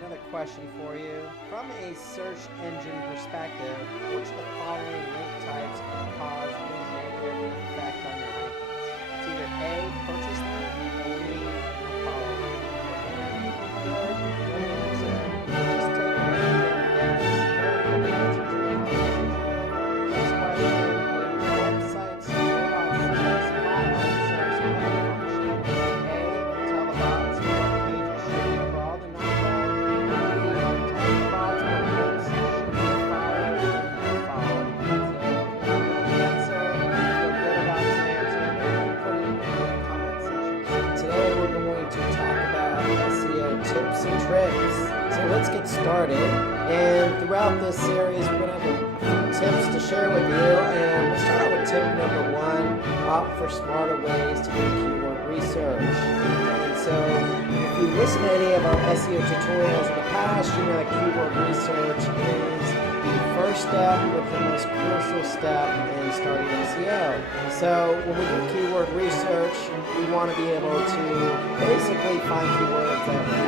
Another question for you. From a search engine perspective, which of the following link types can cause a negative effect on your rankings? It's either A, purchase link, or B, follow link. Good answer. Just take a minute and guess. The answers are in the Next question. Websites, robots, models, search function. A, tell tips and tricks. So let's get started. And throughout this series, we're going to have a few tips to share with you. And we'll start out with tip number 1, opt for smarter ways to do keyword research. And so if you listen to any of our SEO tutorials in the past, you know that keyword research is the first step with the most crucial step in starting SEO. So when we do keyword research, we want to be able to basically find keywords that we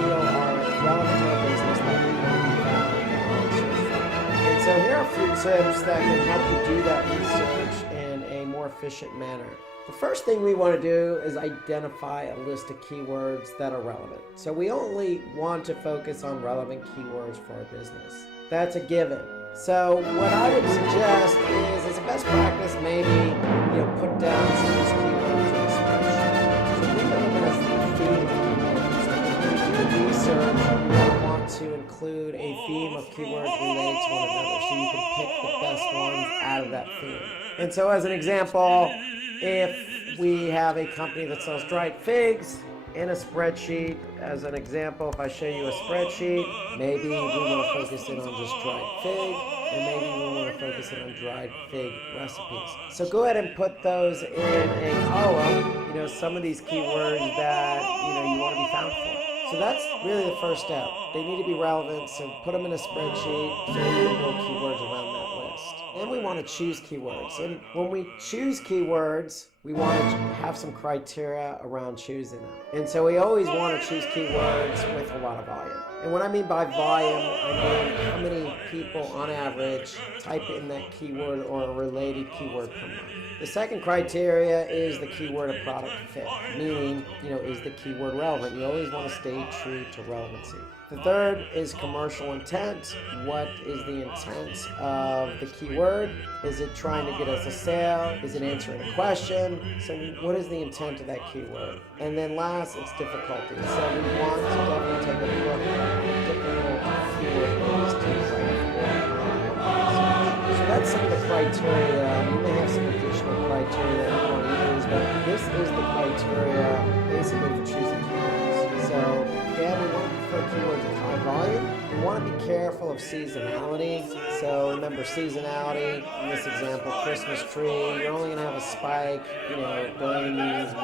feel are relevant to our business that we want to be found on search for. And so here are a few tips that can help you do that research in a more efficient manner. The first thing we want to do is identify a list of keywords that are relevant. So we only want to focus on relevant keywords for our business. That's a given. So what I would suggest is, as a best practice, maybe put down some of these keywords in a spreadsheet. So think of them as the theme of keywords. When you do research, you want to include a theme of keywords related to one another, so you can pick the best ones out of that theme. And so as an example, if we have a company that sells dried figs, in a spreadsheet, as an example, if I show you a spreadsheet, maybe we want to focus in on just dried fig, and maybe we want to focus in on dried fig recipes. So go ahead and put those in a column, some of these keywords that, you want to be found for. So that's really the first step. They need to be relevant, so put them in a spreadsheet so you can build keywords around that list. And we want to choose keywords. And when we choose keywords, we want to have some criteria around choosing them. And so we always want to choose keywords with a lot of volume. And what I mean by volume, I mean how many people on average type in that keyword or a related keyword per month. The second criteria is the keyword of product fit, meaning, is the keyword relevant? You always want to stay true to relevancy. The third is commercial intent. What is the intent of the keyword? Is it trying to get us a sale? Is it answering a question? So what is the intent of that keyword? And then last, it's difficulty. So we want to definitely take a look at different keyword ways to rank. So that's some of the criteria. You may have some additional criteria that you want to use, but this is the criteria basically for choosing keywords. So again, we want to prefer keywords with high volume. We want to be careful of seasonality. So remember seasonality, in this example, Christmas tree, you're only going to have a spike, during these the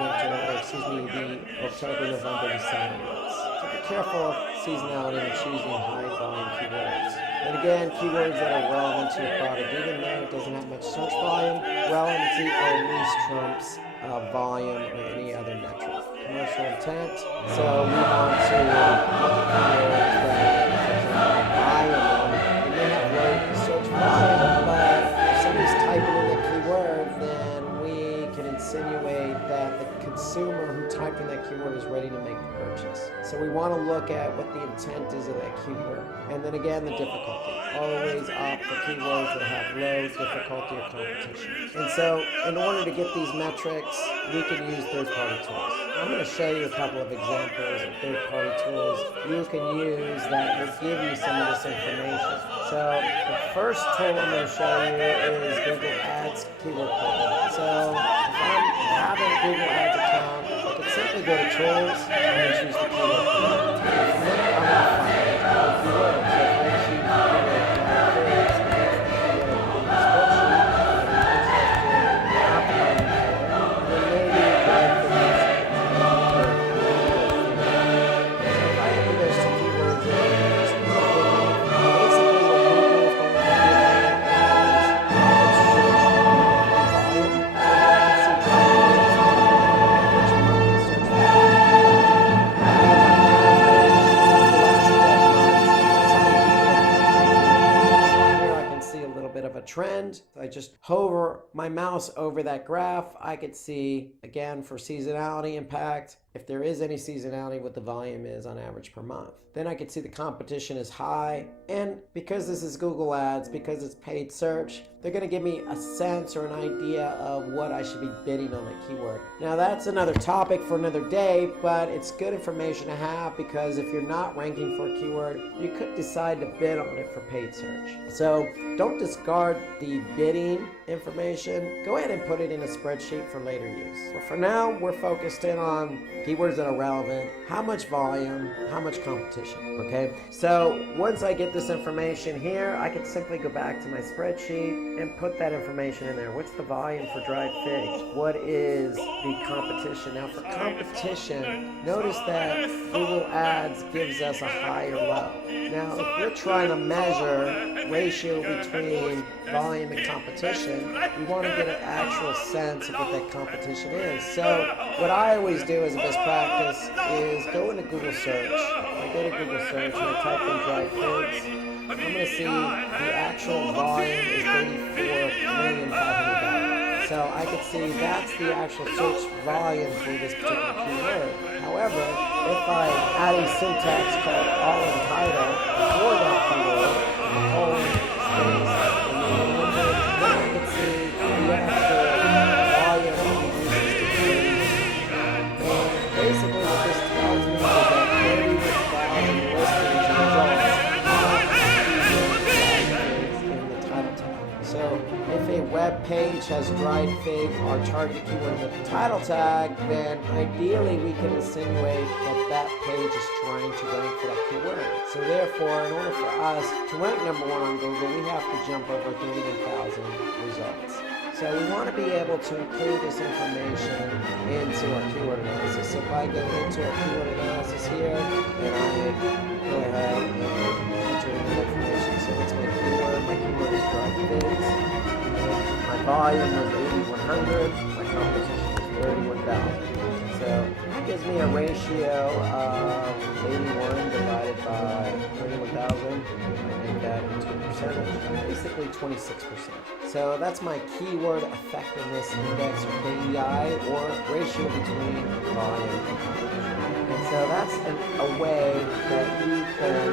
October, November, December months. So be careful of seasonality when choosing high volume keywords. And again, keywords that are relevant to your product, even though it doesn't have much search volume, relevancy always trumps volume or any other metric. Commercial intent. So we want to look at keywords that, for example, buy them. They may have low search volume, but if somebody's typing in the keyword, then we can insinuate that the consumer who typed in that keyword is ready to make the purchase. So we want to look at what the intent is of that keyword. And then again, the difficulty. Always opt for keywords that have low difficulty or competition. And so in order to get these metrics, we can use third-party tools. I'm going to show you a couple of examples of third-party tools you can use that will give you some of this information. So the first tool I'm going to show you is Google Ads Keyword Planner. So if I have a Google Ads account, I can simply go to Tools and choose the Keyword Planner. And then I'm going to find the keyword. So if I choose trend. I just hover my mouse over that graph. I could see, again, for seasonality impact, if there is any seasonality, what the volume is on average per month. Then I could see the competition is high. And because this is Google Ads, because it's paid search, they're going to give me a sense or an idea of what I should be bidding on that keyword. Now that's another topic for another day, but it's good information to have because if you're not ranking for a keyword, you could decide to bid on it for paid search. So don't discard the bidding relating information, go ahead and put it in a spreadsheet for later use. But for now, we're focused in on keywords that are relevant, how much volume, how much competition, okay? So once I get this information here, I can simply go back to my spreadsheet and put that information in there. What's the volume for dried figs? What is the competition? Now for competition, notice that Google Ads gives us a high or low. Now if we're trying to measure ratio between volume and competition, we want to get an actual sense of what that competition is. So what I always do as a best practice is go into Google search. I go to Google search and I type in dried figs. I'm going to see the actual volume is 34,500,000. So I can see that's the actual search volume for this particular keyword. However, if I add a syntax called all in title for that keyword, colon, space, and then number, then I can see the actual volume that he uses to query. And basically what this tells me is that 31,000 listings and results in the title tag. So if a web page has dried fig or target keyword in the title tag, then ideally we can insinuate that that page is trying to rank for that keyword. So therefore, in order for us to rank number one on Google, we have to jump over 31,000 results. So we want to be able to include this information into our keyword analysis. So if I go into our keyword analysis here, and I go ahead and enter in the information. So it's my keyword. My keyword is dried figs. My volume was 8,100. My competition was 31,000. So that gives me a ratio of 81 divided by 31,000. I make that into a percentage, basically 26%. So that's my keyword effectiveness index, or KEI, or ratio between volume and competition. And so that's a way that you can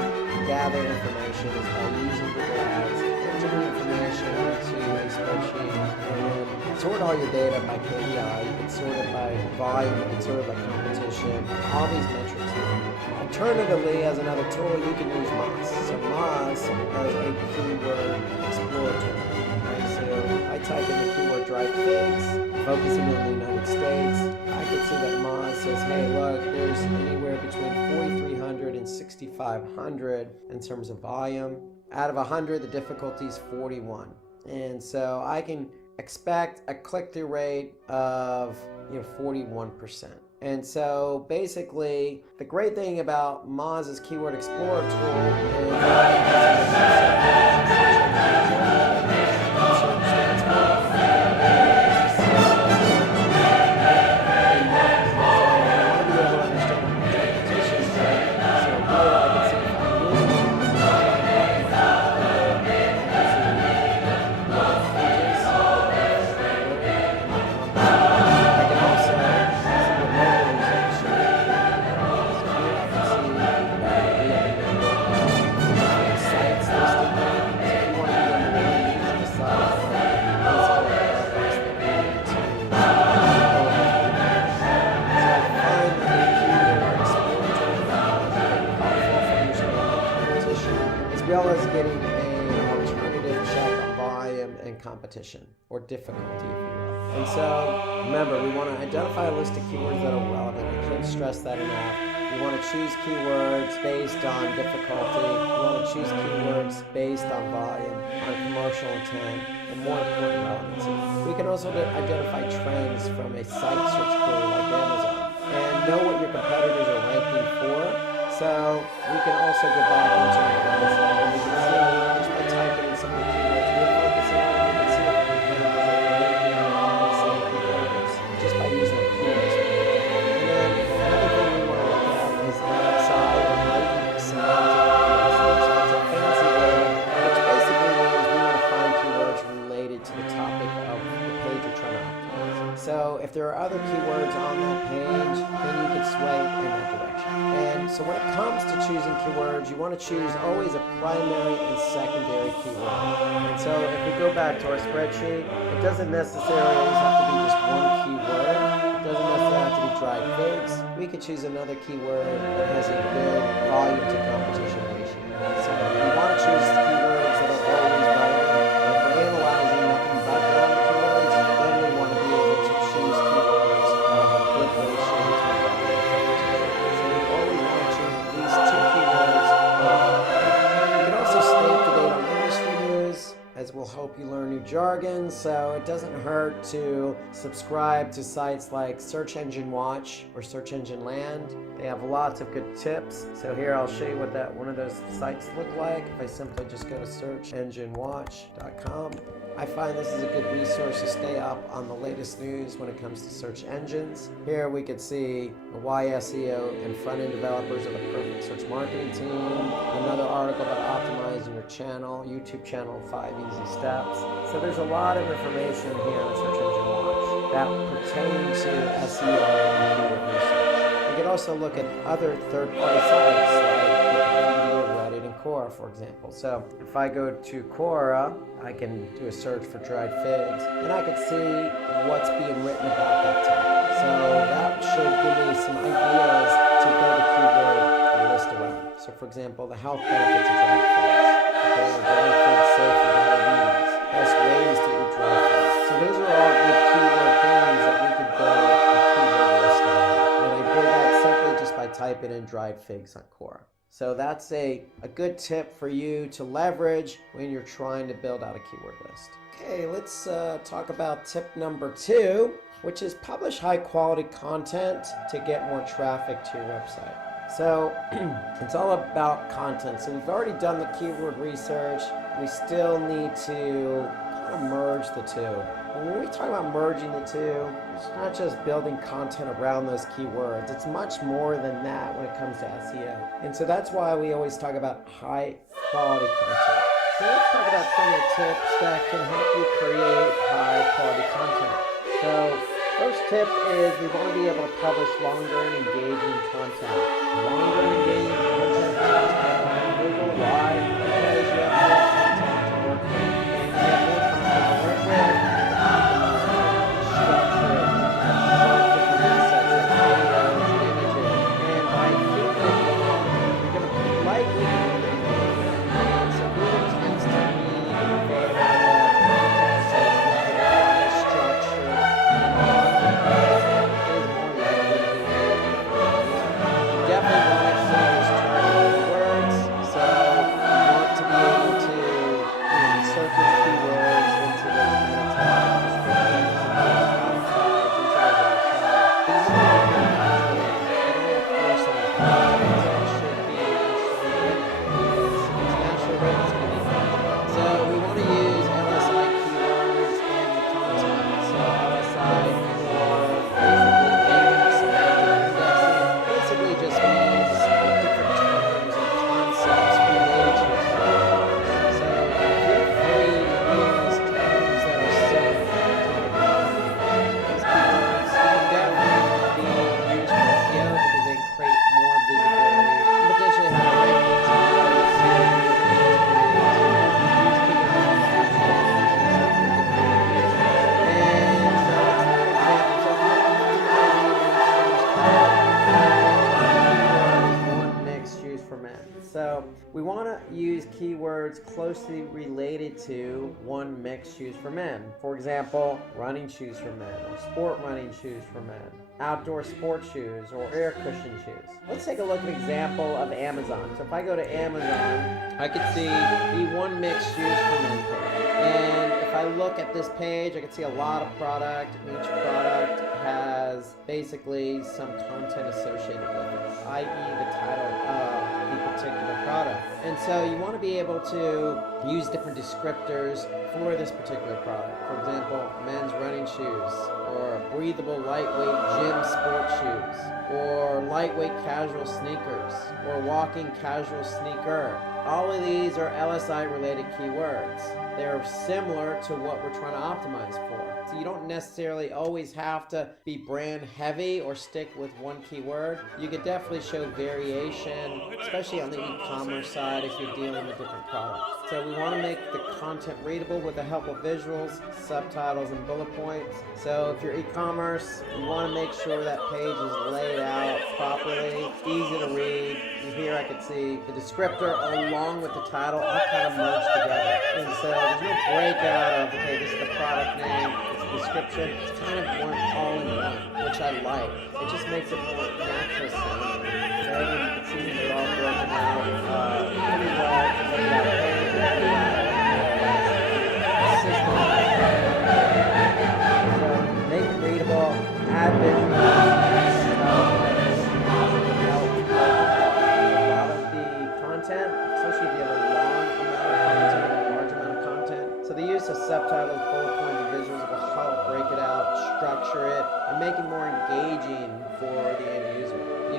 gather information is by using Google Ads, entering information into a spreadsheet, and then sort all your data by KEI. You can sort it by volume, you can sort it by competition, all these metrics here. Alternatively, as another tool, you can use Moz. So Moz has a keyword explorer tool. Okay, so I type in the keyword dried figs, focusing on the United States. I can see that Moz says, hey, look, there's anywhere between 4,300 and 6,500 in terms of volume. Out of 100, the difficulty is 41. And so I can expect a click-through rate of 41%. And so basically, the great thing about Moz's Keyword Explorer tool well as getting an alternative check on volume and competition, or difficulty, if you will. And so, remember, we want to identify a list of keywords that are relevant. I can't stress that enough. We want to choose keywords based on difficulty. We want to choose keywords based on volume, on commercial intent, and more important, relevancy. We can also identify trends from a site search query like Amazon and know what your competitors are ranking for. So we can also go back into analysis, and we can see just by typing in some of the keywords we're focusing on, we can see if our competitors are ranking on the same keywords just by using the keywords. And then another thing we want to look at is LXI, or latent semantic. It's a fancy word, which basically means we want to find keywords related to the topic of the page you're trying to optimize. So if there are other keywords on that page, then you can sway in that direction. And so when it comes to choosing keywords, you want to choose always a primary and secondary keyword. And so if we go back to our spreadsheet, it doesn't necessarily always have to be just one keyword. It doesn't necessarily have to be dried figs. We could choose another keyword that has a good volume to competition ratio. So we want to choose keywords that are always relevant. And if we're analyzing nothing jargon, so it doesn't hurt to subscribe to sites like Search Engine Watch or Search Engine Land. They have lots of good tips. So here I'll show you what one of those sites look like. If I simply just go to searchenginewatch.com. I find this is a good resource to stay up on the latest news when it comes to search engines. Here we could see why SEO and front-end developers are the perfect search marketing team. Another article about optimizing your channel, YouTube channel, 5 easy steps. So there's a lot of information here on Search Engine Watch that pertain to SEO and keyword research. You could also look at other third-party sites like Wikipedia, Reddit, and Quora, for example. So if I go to Quora, I can do a search for dried figs, and I can see what's being written about that topic. So that should give me some ideas to build a keyword list around. So for example, the health benefits of dried figs. Okay, are dried figs safe for diabetes? Best ways to eat dried figs. So those are all good keyword things that we could build a keyword list around. And I did that simply just by typing in dried figs on Quora. So that's a good tip for you to leverage when you're trying to build out a keyword list. Okay, let's talk about tip number 2, which is publish high quality content to get more traffic to your website. So it's all about content. So we've already done the keyword research. We still need to kind of merge the two. And when we talk about merging the two, it's not just building content around those keywords. It's much more than that when it comes to SEO. And so that's why we always talk about high quality content. So let's talk about some of the tips that can help you create high quality content. So first tip is we want to be able to publish longer and engaging content. Longer and engaging content, Google, why? Because you have more content to work with. And you have more content to work with, structure it, different assets like videos, images. And by keeping it long, you're going to likely be engaging. And so Google tends to be in favor of content, so it's going to provide structure and all is more likely to be engaging. Definitely want to see those targeted words, so you want to be able to insert those keywords into those meta tags, into those hashtags, into those archives. These are all good naturally. You don't force on it. Content should be naturally written. If it's naturally written, it's going to be fun. So we want to use LSI keywords in the content. So LSI for basically links, semantic indexing, basically just means different terms and concepts related to your keyword. So feel free to use terms that are similar to your keyword. These keywords can definitely be used for SEO because they create more visibility and potentially have rankings and others. So you can use So we want to use keywords closely related to one mixed shoes for men. For example, running shoes for men, or sport running shoes for men, outdoor sport shoes, or air cushion shoes. Let's take a look at an example of Amazon. So if I go to Amazon, I can see the one mixed shoes for men page. And if I look at this page, I can see a lot of product. Each product has basically some content associated with it, i.e. the title of the particular product. And so you want to be able to use different descriptors for this particular product. For example, men's running shoes, or breathable lightweight gym sport shoes, or lightweight casual sneakers, or walking casual sneaker. All of these are LSI related keywords. They're similar to what we're trying to optimize for. So you don't necessarily always have to be brand heavy or stick with one keyword. You could definitely show variation, especially on the e-commerce side if you're dealing with different products. So we want to make the content readable with the help of visuals, subtitles, and bullet points. So if you're e-commerce, you want to make sure that page is laid out properly, easy to read. Here I can see the descriptor along with the title all kind of merged together. And so there's no breakout of, okay, this is the product name, it's the description. It's kind of one all in one, which I like. It just makes it more natural sounding. So you can see they're all broken out pretty well. System.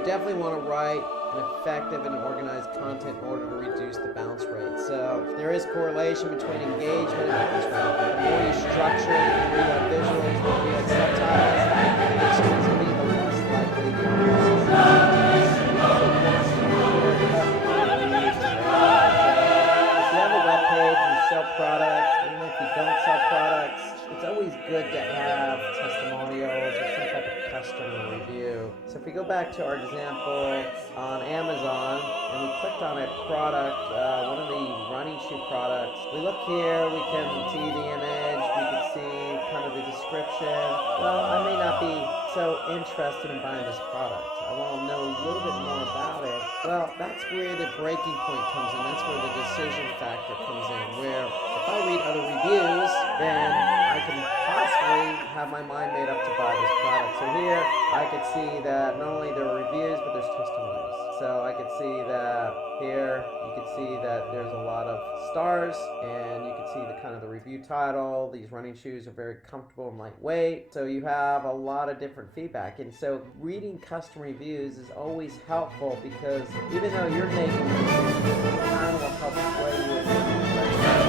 definitely want to write an effective and organized content in order to reduce the bounce rate. So there is correlation between engagement and bounce rate. The more you structure it, the more you have visuals, the more you have subtitles, it's going to be the less likely the audience is. If you have a web page and you sell products, even if you don't sell products, it's always good to have testimonials or some type of customer review. So if we go back to our example on Amazon and we clicked on a product, one of the running shoe products, we look here, we can see the image, we can see kind of the description. Well, I may not be so interested in buying this product. I want to know a little bit more about it. Well, that's where the breaking point comes in. That's where the decision factor comes in, where if I read other reviews, then I can possibly have my mind made up to buy this product. So here I could see that not only there are reviews, but there's testimonials. So I could see that here you could see that there's a lot of stars, and you can see the kind of the review title. These running shoes are very comfortable and lightweight. So you have a lot of different feedback. And so reading customer reviews is always helpful, because even though you're making decisions, it kind of will help sway you in the direction.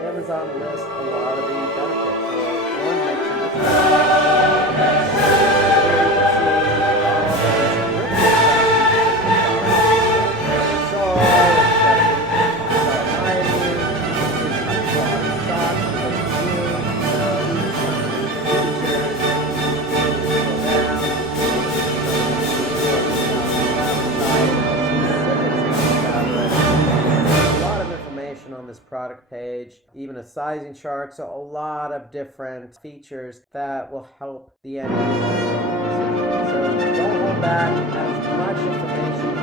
Amazon lists a lot of the benefits. So one on this product page, even a sizing chart, so a lot of different features that will help the end user. So don't hold back, as much information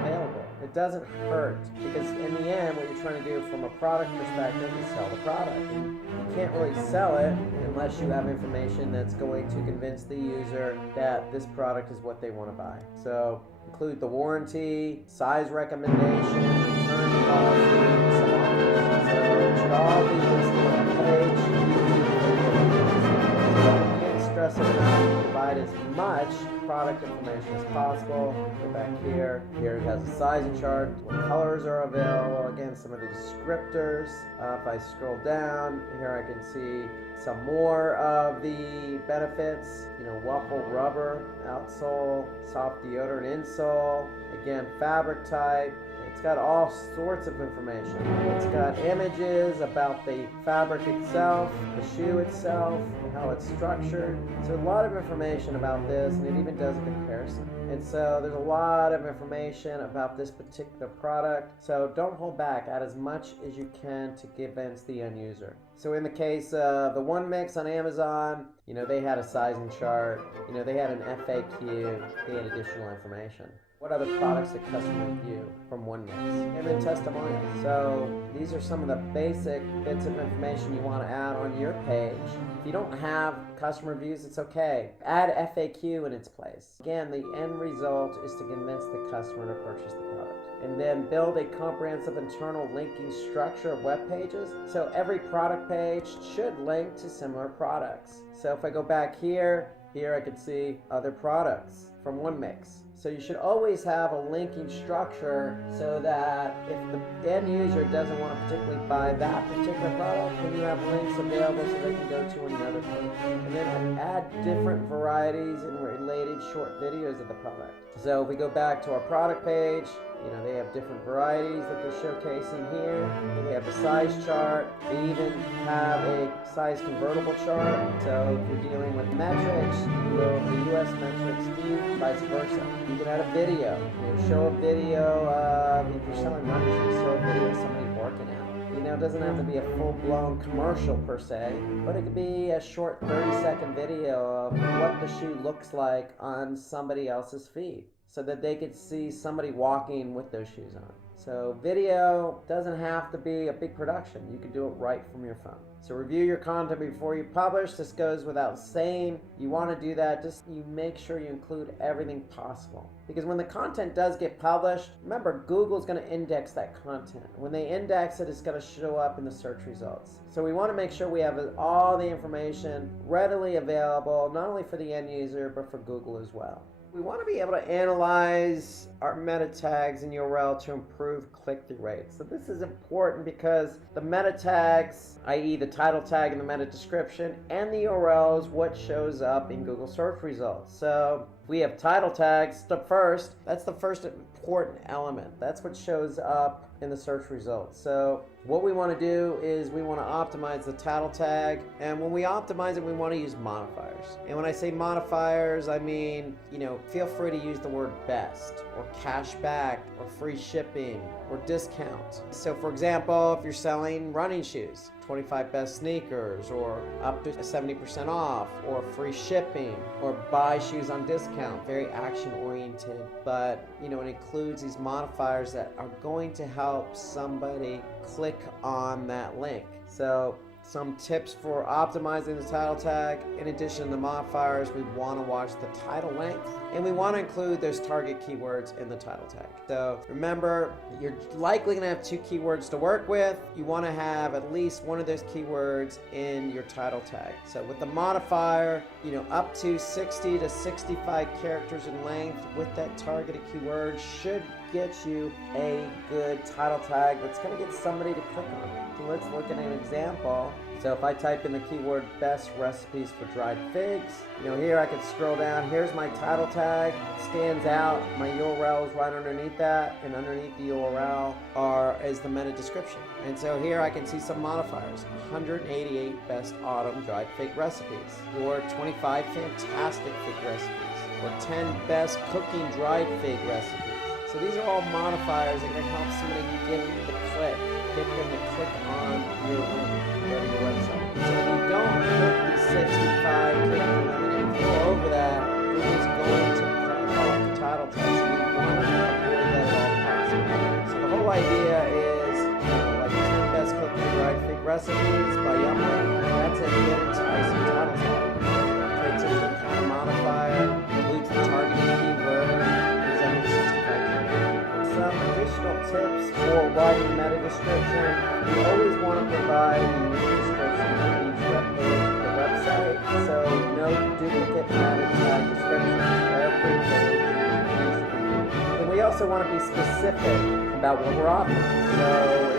available. It doesn't hurt, because in the end, what you're trying to do from a product perspective is sell the product. And you can't really sell it unless you have information that's going to convince the user that this product is what they want to buy. So include the warranty, size recommendation, return policy, and so on. So it should all be listed on the page. I can't stress it enough. Provide as much product information as possible. Go back here. Here it has a sizing chart, what colors are available. Again, some of the descriptors. If I scroll down, here I can see some more of the benefits. Waffle rubber outsole, soft deodorant insole. Again, fabric type. It's got all sorts of information. It's got images about the fabric itself, the shoe itself, how it's structured. So a lot of information about this, and it even does a comparison. And so there's a lot of information about this particular product. So don't hold back. Add as much as you can to convince the end user. So in the case of the One Mix on Amazon, they had a sizing chart, they had an FAQ, they had additional information. What other products did customer review from One Mix? And then testimonials. So these are some of the basic bits of information you want to add on your page. If you don't have customer reviews, it's okay. Add FAQ in its place. Again, the end result is to convince the customer to purchase the product. And then build a comprehensive internal linking structure of web pages. So every product page should link to similar products. So if I go back here I can see other products from One Mix. So you should always have a linking structure so that if the end user doesn't want to particularly buy that particular product, then you have links available so they can go to another page. And then add different varieties and related short videos of the product. So if we go back to our product page, they have different varieties that they're showcasing here. They have the size chart. They even have a size convertible chart. So if you're dealing with metrics, you go over the US metrics feed, vice versa. You can add a video. Show a video of, if you're selling running shoes, show a video of somebody working out. It doesn't have to be a full-blown commercial per se, but it could be a short 30-second video of what the shoe looks like on somebody else's feed so that they could see somebody walking with those shoes on. So video doesn't have to be a big production. You can do it right from your phone. So review your content before you publish. This goes without saying. You want to do that, just you make sure you include everything possible. Because when the content does get published, remember Google's going to index that content. When they index it, it's going to show up in the search results. So we want to make sure we have all the information readily available, not only for the end user, but for Google as well. We want to be able to analyze our meta tags and URL to improve click-through rates. So this is important because the meta tags, i.e. the title tag and the meta description, and the URL is what shows up in Google search results. So if we have title tags, that's the first important element. That's what shows up in the search results. So what we want to do is we want to optimize the title tag, and when we optimize it, we want to use modifiers. And when I say modifiers, I mean, feel free to use the word best or cash back or free shipping or discount. So for example, if you're selling running shoes, 25 best sneakers, or up to 70% off, or free shipping, or buy shoes on discount, very action oriented, but it includes these modifiers that are going to help somebody click on that link. So some tips for optimizing the title tag. In addition to the modifiers, we want to watch the title length, and we want to include those target keywords in the title tag. So remember, you're likely going to have 2 keywords to work with. You want to have at least one of those keywords in your title tag. So with the modifier, up to 60 to 65 characters in length with that targeted keyword should get you a good title tag that's going to get somebody to click on it. So let's look at an example. So if I type in the keyword best recipes for dried figs, here I can scroll down. Here's my title tag. It stands out. My URL is right underneath that, and underneath the URL is the meta description. And so here I can see some modifiers. 188 best autumn dried fig recipes, or 25 fantastic fig recipes, or 10 best cooking dried fig recipes. So these are all modifiers that are going to help somebody get them to click on your link, go to your website. So if you don't put the 65 character limit and go over that, Google's going to cut off the title tag. So we want to avoid that at all possible. So the whole idea is, like 10 best cooking dried fig recipes by Yumlin, that's it, get into IC title tag. Creates a kind of modifier, includes the targeted keyword, is under 65 characters. Some additional tips for writing meta description. You always want to provide a unique description for each web page of the website, so no duplicate meta tag descriptions for every page. And we also want to be specific about what we're offering. So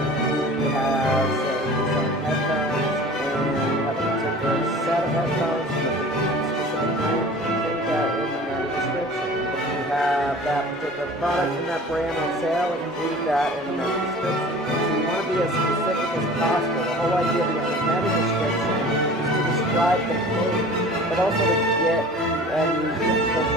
if you have, say, some headphones and you have a particular set of headphones from a specific brand, put that in the meta description. If you have that particular product from that brand on sale, include that in the meta description. So you want to be as specific as possible. The whole idea behind the meta description is to describe the page, but also to get end users to click on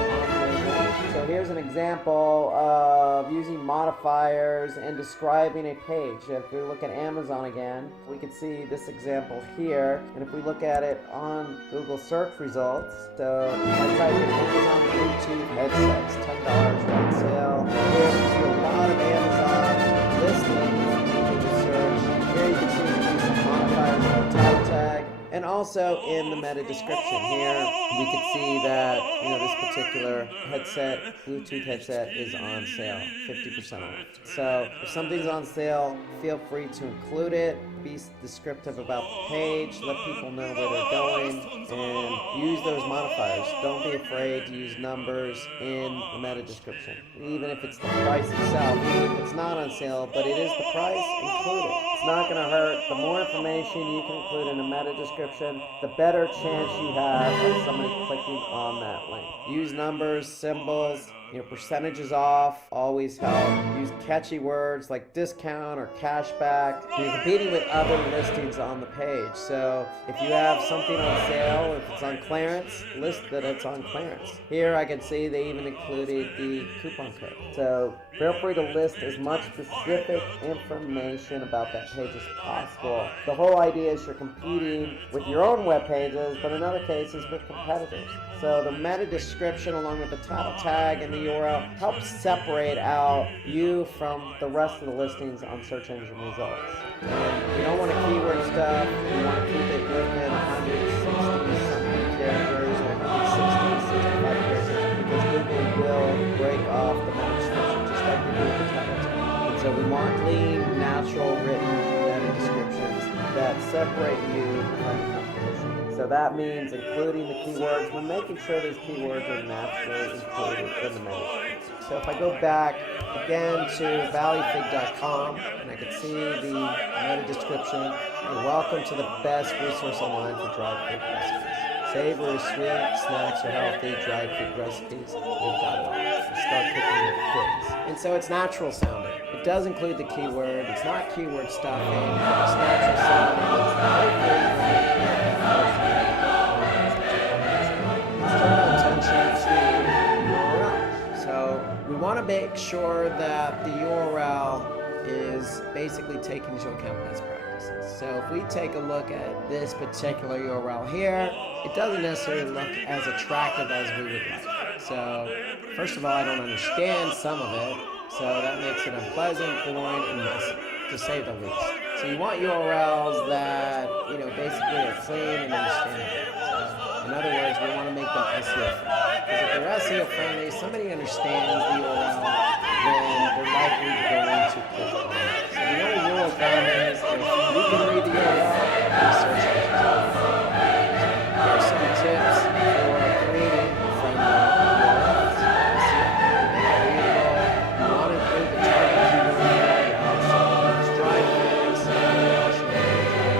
your link. So here's an example of using modifiers and describing a page. If we look at Amazon again, we can see this example here. And if we look at it on Google search results, so I type in Amazon Bluetooth headsets, $10 on sale. Here we see a lot of Amazon listings in the search. Here you can see we use some modifiers in the title tag. And also in the meta description here, we can see that this particular headset, Bluetooth headset, is on sale, 50% off. So if something's on sale, feel free to include it. Be descriptive about the page, let people know where they're going, and use those modifiers. Don't be afraid to use numbers in the meta description. Even if it's the price itself, even if it's not on sale, but it is the price, include it. It's not going to hurt. The more information you can include in a meta description, the better chance you have of somebody clicking on that link. Use numbers, symbols, Percentages off always help. Use catchy words like discount or cashback. You're competing with other listings on the page. So if you have something on sale, if it's on clearance, list that it's on clearance. Here I can see they even included the coupon code. So feel free to list as much specific information about that page as possible. The whole idea is you're competing with your own web pages, but in other cases with competitors. So the meta description along with the title tag and the URL helps separate out you from the rest of the listings on search engine results. And you don't want to keyword stuff. You want to keep it within 160 something characters or 160, 65 characters because Google will break off the meta description just like we do with the title tag. And so we want clean, natural, written meta descriptions that separate you from the competition. So that means including the keywords, but making sure those keywords are naturally included in the meta. So if I go back again to valleyfig.com and I can see the meta description, you're welcome to the best resource online for dried fig recipes. Savory, sweet, snacks are healthy, dried fig recipes, we've got it all. So start cooking with figs. And so it's natural sounding. It does include the keyword, it's not keyword stuffing, it's natural sounding, it's hopefully we want to make sure that the URL is basically taking into account best practices. So if we take a look at this particular URL here, it doesn't necessarily look as attractive as we would like. So first of all, I don't understand some of it, so that makes it unpleasant, boring, and messy, to say the least. So you want URLs that, basically are clean and understandable. So in other words, we want to make them SEO friendly. Because if they're SEO friendly, somebody understands the URL, then they're likely going to click on it. So the only rule of thumb is if you can read the URL, research engines will. Here are some tips for creating friendly URLs. You want to include the target keyword. You also use dried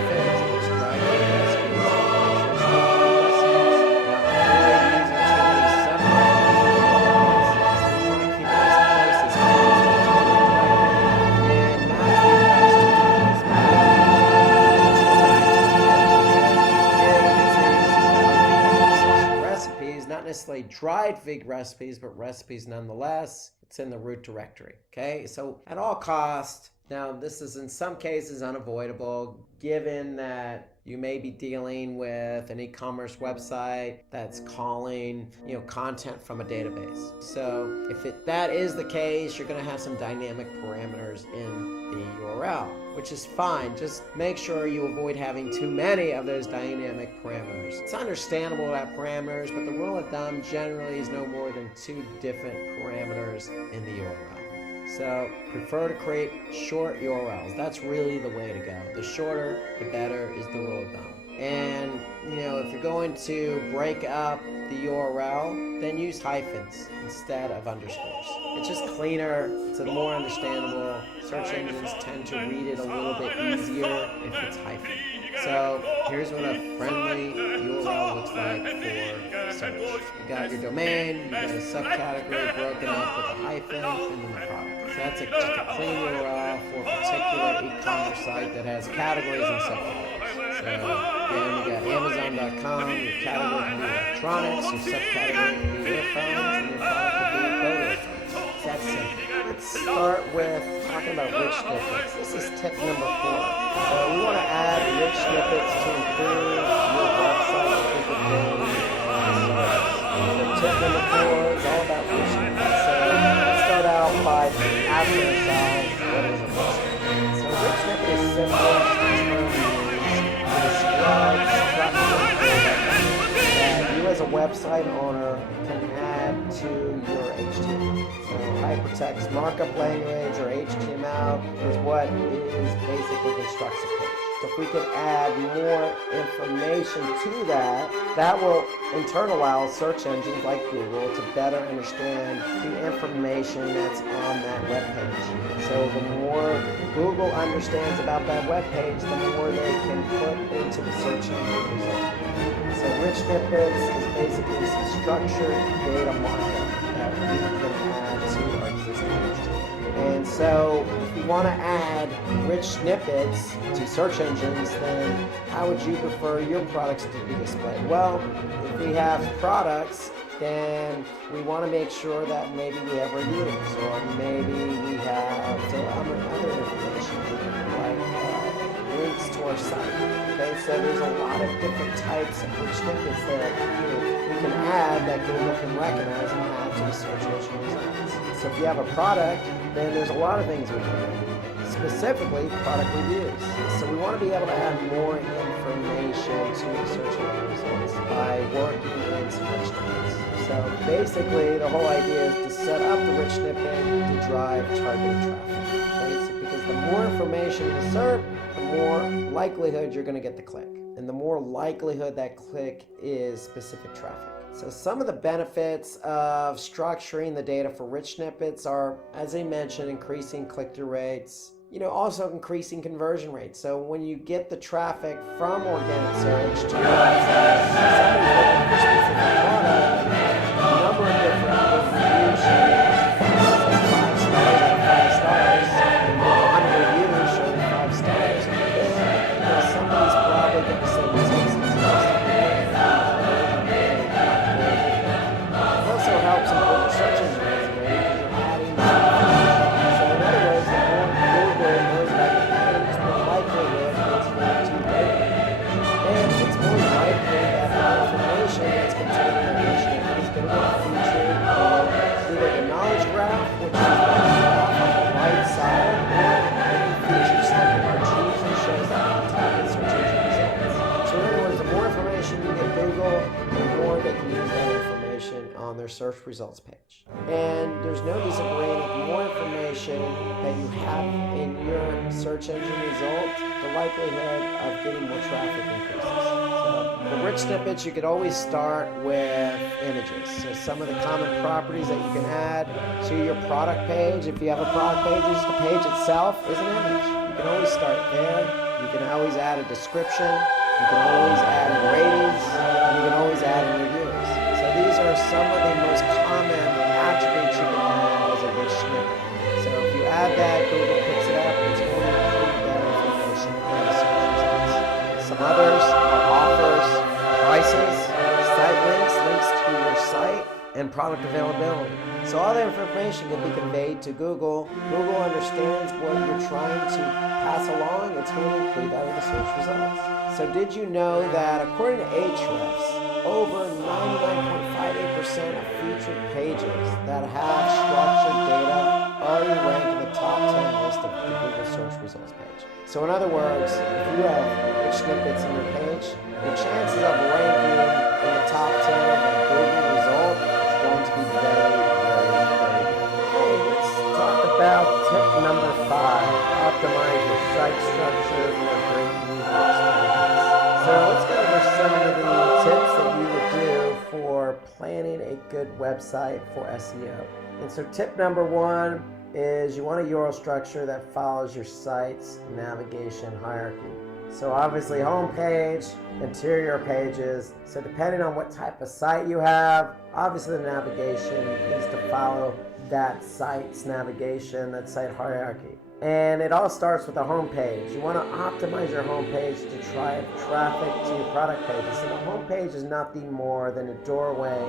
figs. You also use dried figs. Dried fig recipes. Necessarily dried fig recipes, but recipes nonetheless. It's in the root directory. Okay, so at all costs, now this is in some cases unavoidable given that you may be dealing with an e-commerce website that's calling, content from a database. So if that is the case, you're going to have some dynamic parameters in the URL, which is fine. Just make sure you avoid having too many of those dynamic parameters. It's understandable to have parameters, but the rule of thumb generally is no more than 2 different parameters in the URL. So prefer to create short URLs. That's really the way to go. The shorter, the better is the rule of thumb. And, if you're going to break up the URL, then use hyphens instead of underscores. It's just cleaner, it's more understandable. Search engines tend to read it a little bit easier if it's hyphen. So here's what a friendly URL looks like for search. You got your domain, you got a subcategory broken up with a hyphen, and then the product. So that's just a clean URL for a particular e-commerce site that has categories and subcategories. So again, we got Amazon.com, your category can be electronics, your subcategory can be earphones, and your product could be boat earphones. So that's simple. Let's start with talking about rich snippets. This is tip number 4. So we want to add rich snippets to improve your website capability and service. So tip number 4 is all about rich snippets. So let's start out by asking ourselves, what is a rich snippet? So a rich snippet is simple term to describe structure that you as a website owner can add to your HTML. So hypertext markup language or HTML is what is basically constructs a page. So if we could add more information to that, that will in turn allow search engines like Google to better understand the information that's on that web page. So the more Google understands about that web page, the more they can put into the search engine result. So rich snippets is basically some structured data markup that you can add to our existing HTML. And so if you want to add rich snippets to search engines, then how would you prefer your products to be displayed? Well, if we have products, then we want to make sure that maybe we have reviews, or maybe we have some other information like links to our site. Okay, so there's a lot of different types of rich snippets that we can add that Google can recognize and add to the search engine results. So if you have a product, then there's a lot of things we can do. Specifically, product reviews. So we want to be able to add more information to the search engine results by working in some rich snippets. So basically, the whole idea is to set up the rich snippet to drive targeted traffic. Okay? So because the more information you insert, the more likelihood you're going to get the click. And the more likelihood that click is specific traffic. So some of the benefits of structuring the data for rich snippets are, as I mentioned, increasing click-through rates, also increasing conversion rates. So when you get the traffic from organic search to your website, somebody's looking for a specific product, a number of different reviews showing 5 stars out of 5 stars, and 100 reviews showing 5 stars, then somebody's probably going to say this helps improve the search engine rating because you're adding more information. So in other words, the more Google knows about your page, the more likelihood it's going to rate it. And it's more likely that the information that's contained in the rich snippet is going to get featured in either the knowledge graph, which is the graph on the right side, or the feature snippet, which usually shows up on top of the search engine results. So in other words, the more information you give Google, the more they can use that information on their search results page. And there's no disagreeing that the more information that you have in your search engine result, the likelihood of getting more traffic increases. So the rich snippets, you could always start with images. So some of the common properties that you can add to your product page, if you have a product page, just the page itself is an image. You can always start there. You can always add a description. You can always add in ratings. You can always add in reviews. These are some of the most common attributes you can add as a rich snippet. So if you add that, Google picks it up, it's going to include that information in the search results. Some others are offers, prices, site links, links to your site, and product availability. So all that information can be conveyed to Google. Google understands what you're trying to pass along. It's going to include that in the search results. So did you know that according to Ahrefs, over 99.58% of featured pages that have structured data already rank in the top 10 list of the Google search results page. So in other words, if you have rich snippets in your page, the chances of ranking in the top 10 of the Google result is going to be very, very, very good. Hey, let's talk about tip number 5, optimize your site structure for a great user experience. So let's go over some of the tips that you would do for planning a good website for SEO. And so tip number 1 is you want a URL structure that follows your site's navigation hierarchy. So obviously homepage, interior pages. So depending on what type of site you have, obviously the navigation needs to follow that site's navigation, that site hierarchy. And it all starts with the homepage. You want to optimize your homepage to drive traffic to your product pages. So the homepage is nothing more than a doorway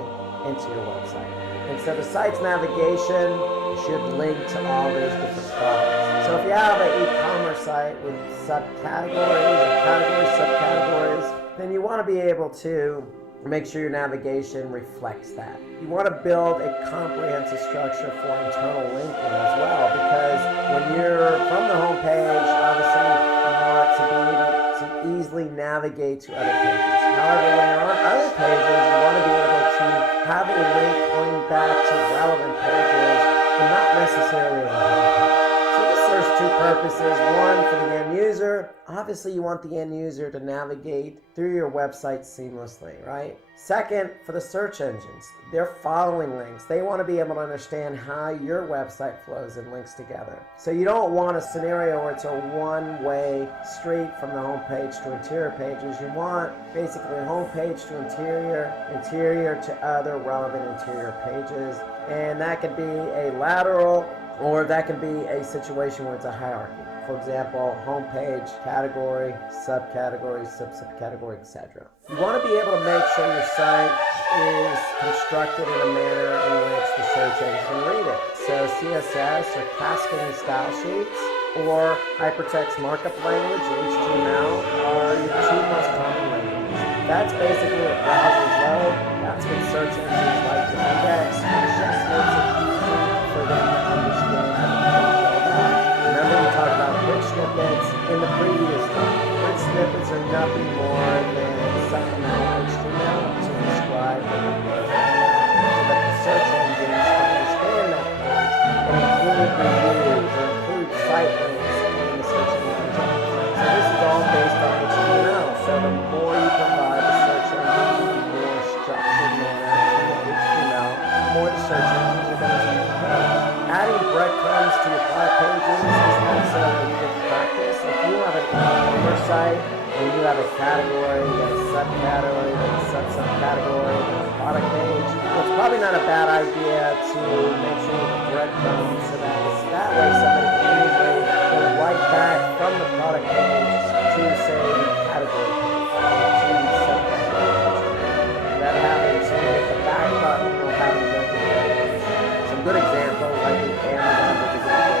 into your website. And so the site's navigation should link to all those different products. So if you have an e-commerce site with subcategories or categories, subcategories, then you want to be able to make sure your navigation reflects that. You want to build a comprehensive structure for internal linking as well, because when you're from the home page, obviously you want to be able to easily navigate to other pages. However, when you're on other pages, you want to be able to have a link pointing back to relevant pages and not necessarily a home page. So this, there's two purposes. One, for the end user. Obviously, you want the end user to navigate through your website seamlessly, right? Second, for the search engines. They're following links. They want to be able to understand how your website flows and links together. So you don't want a scenario where it's a one-way street from the home page to interior pages. You want basically home page to interior, interior to other relevant interior pages. And that could be a lateral, or that could be a situation where it's a hierarchy. For example, homepage, category, subcategory, subcategory, etc. You want to be able to make sure your site is constructed in a manner in which the search engine can read it. So CSS or cascading style sheets or hypertext markup language, HTML, are your two most common languages. That's basically what browsers load. That's what search engines like to index. It just makes it easy for them to understand how to build out. Remember we talked about rich snippets in the previous one. Rich snippets are nothing more than supplemental HTML to describe the page, so that the search engines can understand that page and include reviews or include site links in the search engine. So this is all based on HTML. So the more you provide the search engines in a more structured manner in HTML, the more the search engines are going to see the page. Adding breadcrumbs to your product pages is also a good practice. If you have an e-commerce site and you have a category, you have a subcategory, you have a subcategory, you have a product page, well, it's probably not a bad idea to make sure you have breadcrumbs so that way somebody can easily go right back from the product page to, say, the category page or to the subcategory page. That having to hit the back button or having to go to the page. Some good examples, like the Amazon is a good example.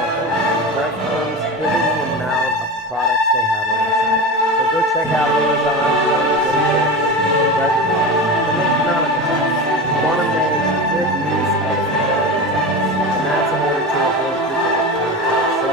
Breadcrumbs giving the amount of products they have on their site. So go check out Amazon. Breadcrumbs. And then canonical tags. You want to make good use of canonical tags. And that's in order to avoid duplicate content. So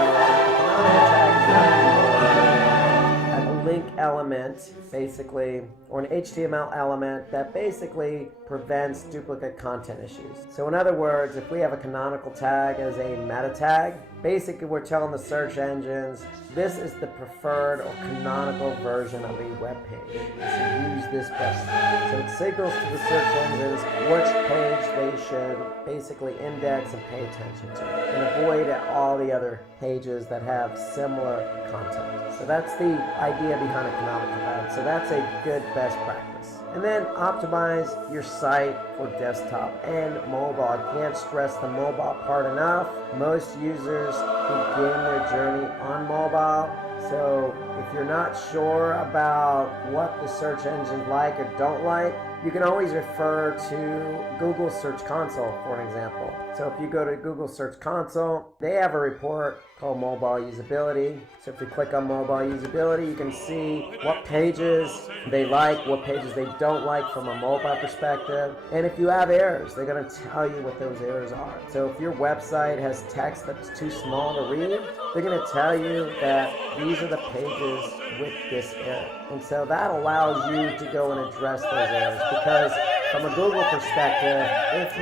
canonical tags is not more a link element, basically, or an HTML element that basically prevents duplicate content issues. So in other words, if we have a canonical tag as a meta tag, basically we're telling the search engines this is the preferred or canonical version of a web page. So use this best. So it signals to the search engines which page they should basically index and pay attention to, and avoid all the other pages that have similar content. So that's the idea behind a canonical tag. So that's a good best practice. And then optimize your site for desktop and mobile. I can't stress the mobile part enough. Most users begin their journey on mobile. So if you're not sure about what the search engines like or don't like, you can always refer to Google Search Console, for an example. So if you go to Google Search Console, they have a report called Mobile Usability. So if you click on Mobile Usability, you can see what pages they like, what pages they don't like from a mobile perspective. And if you have errors, they're going to tell you what those errors are. So if your website has text that's too small to read, they're going to tell you that these are the pages with this error. And so that allows you to go and address those errors, because from a Google perspective, if a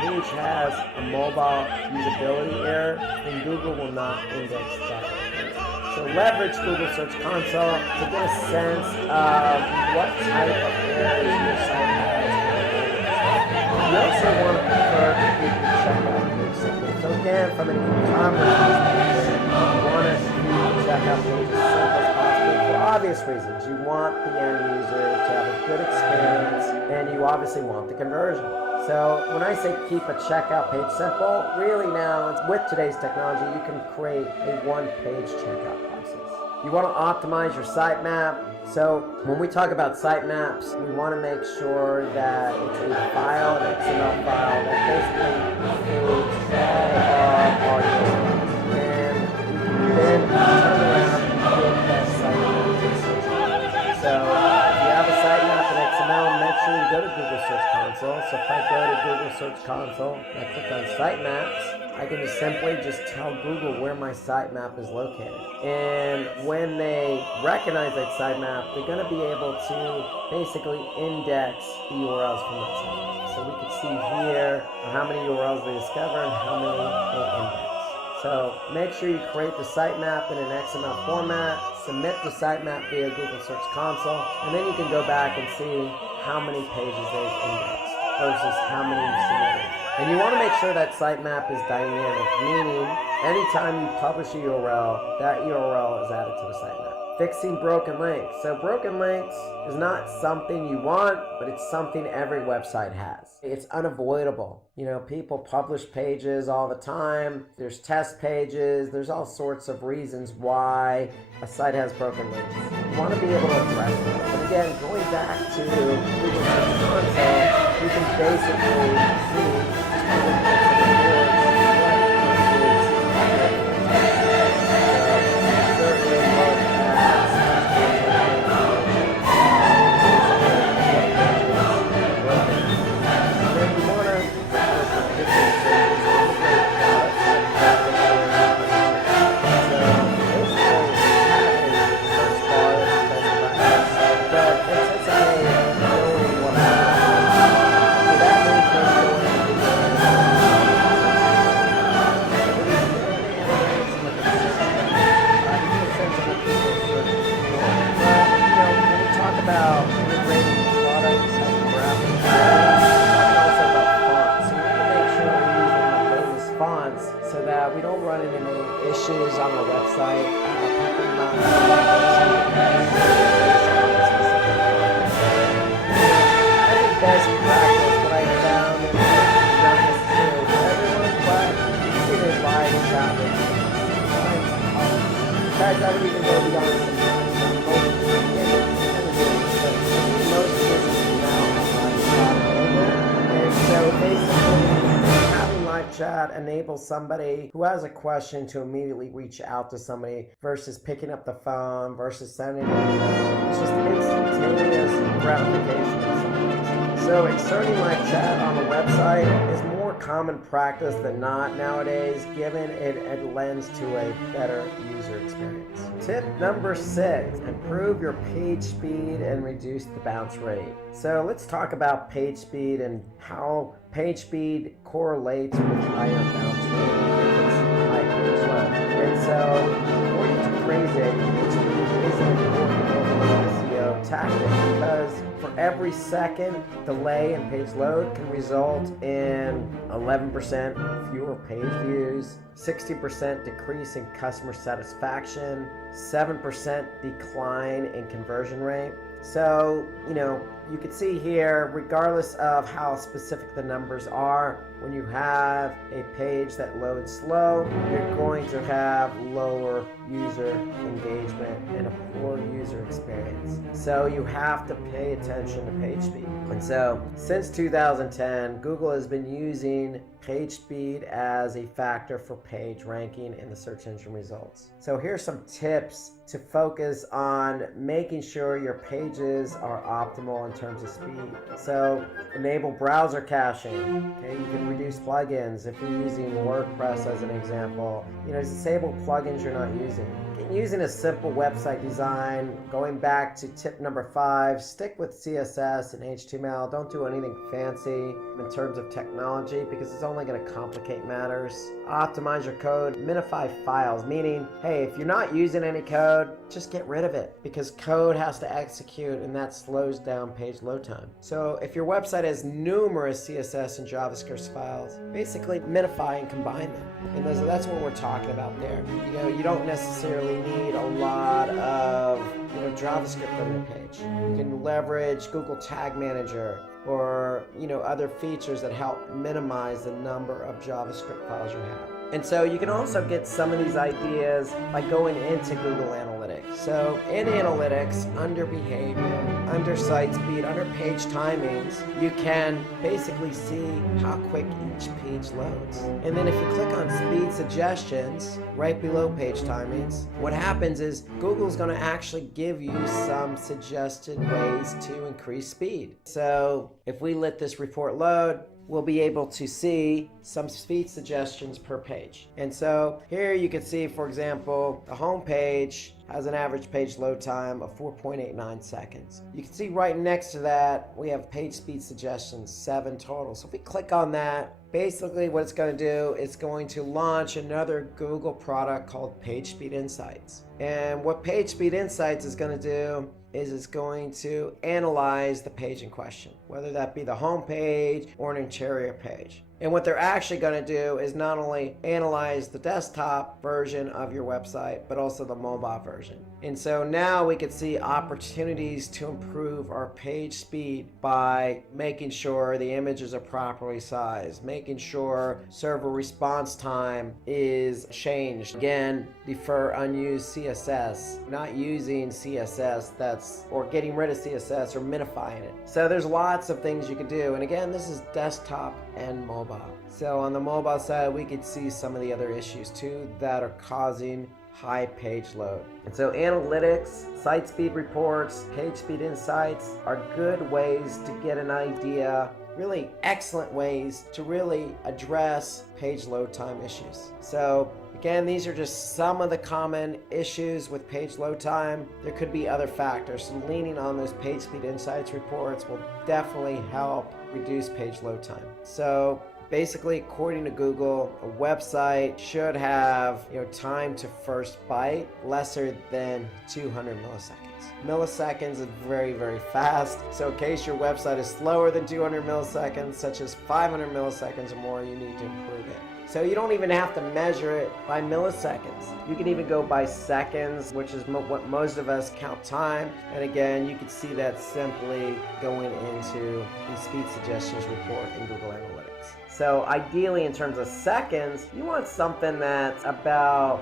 page has a mobile usability error, then Google will not index that page. So leverage Google Search Console to get a sense of what type of errors your site has. You also want to prefer to keep your checkout page simple. So again, from an e-commerce perspective, you want to keep the checkout page as simple as possible for obvious reasons. You want the end user to have a good experience, and you obviously want the conversion. So when I say keep a checkout page simple, really now, with today's technology, you can create a one-page checkout process. You want to optimize your sitemap. So when we talk about sitemaps, we want to make sure that it's a file, an XML file, that basically includes all our audio. And then turn around and get that sitemap to the search engine. So if you have a sitemap in XML, make sure you go to Google Search Console. So if I go to Google Search Console and I click on Sitemaps, I can just simply tell Google where my sitemap is located. And when they recognize that sitemap, they're going to be able to basically index the URLs from that sitemap. So we can see here how many URLs they discover and how many they index. So make sure you create the sitemap in an XML format, submit the sitemap via Google Search Console, and then you can go back and see how many pages they've indexed versus how many you submitted. And you want to make sure that sitemap is dynamic, meaning anytime you publish a URL, that URL is added to the sitemap. Fixing broken links. So broken links is not something you want, but it's something every website has. It's unavoidable. You know, people publish pages all the time. There's test pages. There's all sorts of reasons why a site has broken links. You want to be able to address them. But again, going back to Google Search Console, you can basically see so that we don't run into any issues on our website. As a best practice, what I found is not necessarily for everyone, but you can invite chat with in fact, I would even go beyond sometimes. Most businesses now have and so basically chat enables somebody who has a question to immediately reach out to somebody versus picking up the phone versus sending an email. It's just instantaneous gratification. So inserting live chat on a website is more common practice than not nowadays, given it lends to a better user experience. Tip number 6, improve your page speed and reduce the bounce rate. So let's talk about page speed and how page speed correlates with higher bounce rate. High page load. And so, according to Crazy, page speed is an important SEO tactic because for every second delay in page load can result in 11% fewer page views, 60% decrease in customer satisfaction, 7% decline in conversion rate. So, you can see here, regardless of how specific the numbers are, when you have a page that loads slow, you're going to have lower user engagement and a poor user experience. So you have to pay attention to page speed. And so since 2010, Google has been using page speed as a factor for page ranking in the search engine results. So here's some tips to focus on making sure your pages are optimal in terms of speed. So enable browser caching. Okay, you can reduce plugins if you're using WordPress as an example. Disable plugins you're not using. Using a simple website design, going back to tip number 5, stick with CSS and HTML. Don't do anything fancy in terms of technology because it's only going to complicate matters. Optimize your code, minify files, meaning, hey, if you're not using any code, just get rid of it because code has to execute and that slows down page load time. So if your website has numerous CSS and JavaScript files, basically minify and combine them. And that's what we're talking about there. You don't necessarily need a lot of JavaScript on your page. You can leverage Google Tag Manager or other features that help minimize the number of JavaScript files you have. And so you can also get some of these ideas by going into Google Analytics. So in Analytics, under behavior, under site speed, under page timings, you can basically see how quick each page loads. And then if you click on speed suggestions right below page timings, what happens is Google's going to actually give you some suggested ways to increase speed. So if we let this report load, we'll be able to see some speed suggestions per page. And so here you can see, for example, the home page has an average page load time of 4.89 seconds. You can see right next to that, we have page speed suggestions, 7 total. So if we click on that, basically what it's going to do is going to launch another Google product called PageSpeed Insights. And what PageSpeed Insights is going to do is it's going to analyze the page in question, whether that be the home page or an interior page. And what they're actually going to do is not only analyze the desktop version of your website, but also the mobile version. And so now we can see opportunities to improve our page speed by making sure the images are properly sized, making sure server response time is changed. Again, defer unused CSS, not using CSS or getting rid of CSS or minifying it. So there's lots of things you could do. And again, this is desktop and mobile. So on the mobile side, we could see some of the other issues too that are causing high page load. And so analytics, site speed reports, page speed insights are good ways to get an idea, really excellent ways to really address page load time issues. So again, these are just some of the common issues with page load time. There could be other factors. So leaning on those page speed insights reports will definitely help reduce page load time. So basically, according to Google, a website should have time to first byte lesser than 200 milliseconds. Milliseconds is very, very fast. So in case your website is slower than 200 milliseconds, such as 500 milliseconds or more, you need to improve it. So you don't even have to measure it by milliseconds. You can even go by seconds, which is what most of us count time. And again, you can see that simply going into the speed suggestions report in Google Analytics. So ideally, in terms of seconds, you want something that's about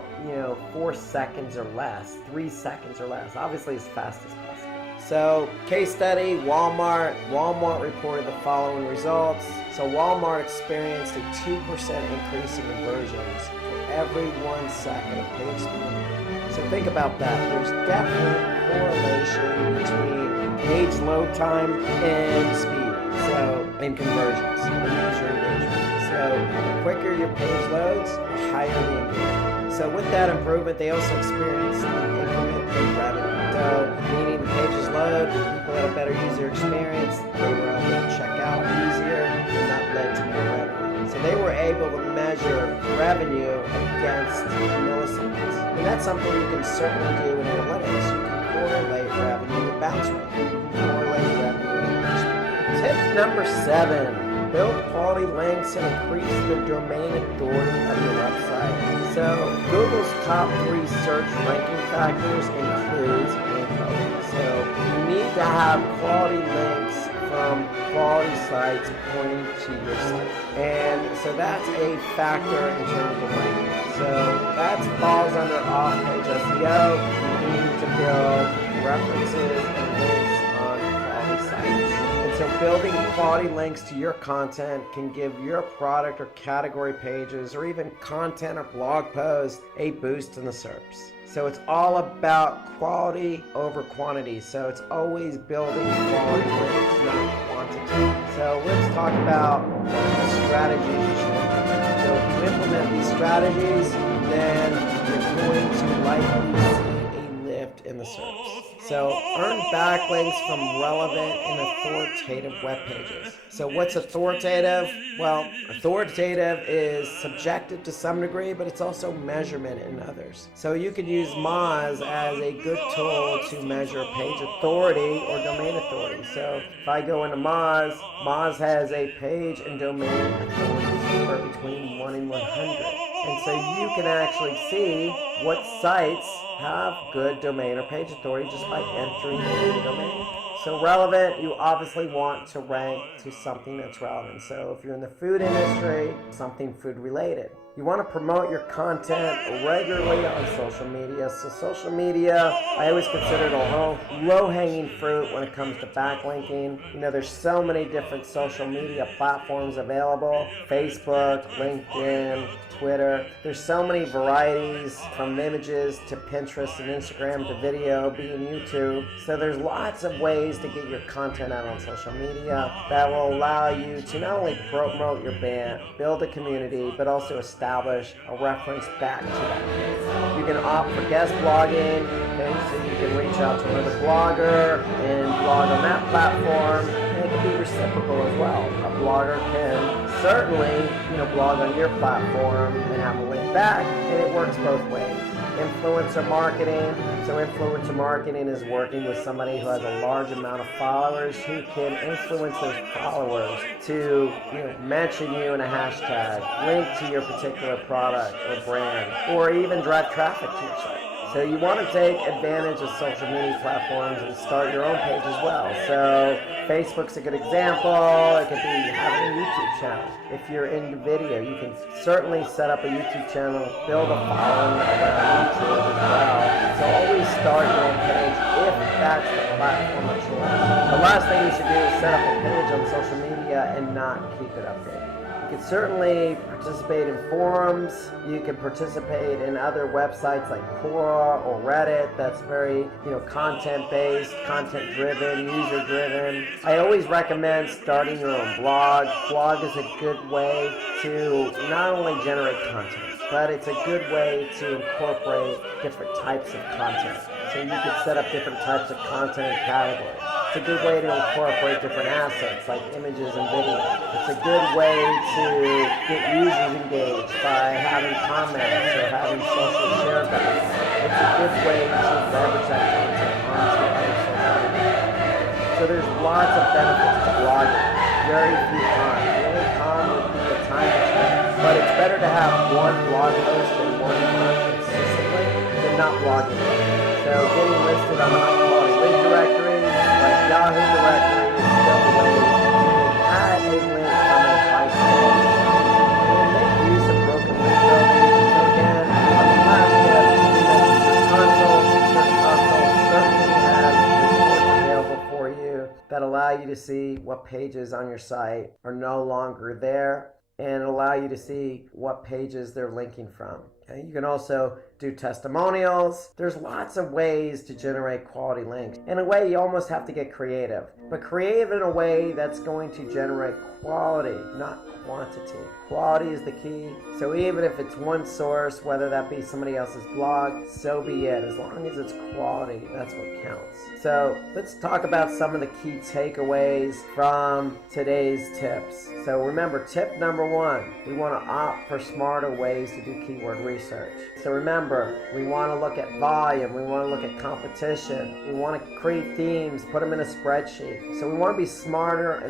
4 seconds or less, 3 seconds or less, obviously as fast as possible. So case study, Walmart. Walmart reported the following results. So Walmart experienced a 2% increase in conversions for every 1 second of page speed. So think about that. There's definitely correlation between page load time and speed. So in conversions, and user engagement. So the quicker your page loads, the higher the engagement. So with that improvement, they also experienced an increment in revenue. So meaning the pages load, people had a better user experience, they were able to check out easier, and that led to more revenue. So they were able to measure revenue against milliseconds. And that's something you can certainly do in analytics. You can correlate revenue with bounce rate. You can correlate revenue with bounce rate. Tip number 7. Build quality links and increase the domain authority of your website. So Google's top 3 search ranking factors includes link building. So you need to have quality links from quality sites pointing to your site. And so that's a factor in terms of ranking. So that falls under off-page SEO. You need to build references and links on quality sites. So building quality links to your content can give your product or category pages or even content or blog posts a boost in the SERPs. So it's all about quality over quantity. So it's always building quality links, not quantity. So let's talk about the strategies you should implement. So if you implement these strategies, then you're going to likely see a lift in the SERPs. So earn backlinks from relevant and authoritative web pages. So what's authoritative? Well, authoritative is subjective to some degree, but it's also measurement in others. So you could use Moz as a good tool to measure page authority or domain authority. So if I go into Moz, Moz has a page and domain authority score between 1 and 100. And so you can actually see what sites have good domain or page authority just by entering the domain. So relevant, you obviously want to rank to something that's relevant. So if you're in the food industry, something food related. You want to promote your content regularly on social media. So social media, I always consider it a low-hanging fruit when it comes to backlinking. You know, there's so many different social media platforms available. Facebook, LinkedIn, Twitter. There's so many varieties, from images to Pinterest and Instagram to video, being YouTube. So there's lots of ways to get your content out on social media that will allow you to not only promote your band, build a community, but also establish a reference back to that. You can opt for guest blogging, okay, so you can reach out to another blogger and blog on that platform. And it can be reciprocal as well. A blogger can certainly, blog on your platform and have a link back, and it works both ways. Influencer marketing. So influencer marketing is working with somebody who has a large amount of followers who can influence those followers to mention you in a hashtag, link to your particular product or brand, or even drive traffic to your site. So you want to take advantage of social media platforms and start your own page as well. So Facebook's a good example. It could be having a YouTube channel. If you're into video, you can certainly set up a YouTube channel, build a following around YouTube as well. So always start your own page if that's the platform of choice. The last thing you should do is set up a page on social media and not keep it updated. You can certainly participate in forums. You can participate in other websites like Quora or Reddit. That's very, content-based, content-driven, user-driven. I always recommend starting your own blog. Blog is a good way to not only generate content, but it's a good way to incorporate different types of content. So you can set up different types of content categories. It's a good way to incorporate different assets like images and video. It's a good way to get users engaged by having comments or having social share button. It's a good way to leverage that content onto other social media. So there's lots of benefits to blogging. Very few cons. The only con would be the time constraint. But it's better to have one blog post and one month consistently than not blogging. So getting listed on a high-quality link directory like Yahoo directory is still the way to add a link from a high-quality site. And make use of broken link building. So again, on the last step, we mentioned Search Console. Search Console certainly has reports available for you that allow you to see what pages on your site are no longer there, and allow you to see what pages they're linking from. Okay? You can also do testimonials. There's lots of ways to generate quality links. In a way, you almost have to get creative, but creative in a way that's going to generate quality, not quantity. Quality is the key. So even if it's one source, whether that be somebody else's blog, so be it. As long as it's quality, that's what counts. So let's talk about some of the key takeaways from today's tips. So remember, tip number 1, we want to opt for smarter ways to do keyword research. So remember, we want to look at volume, we want to look at competition, we want to create themes, put them in a spreadsheet. So we want to be smarter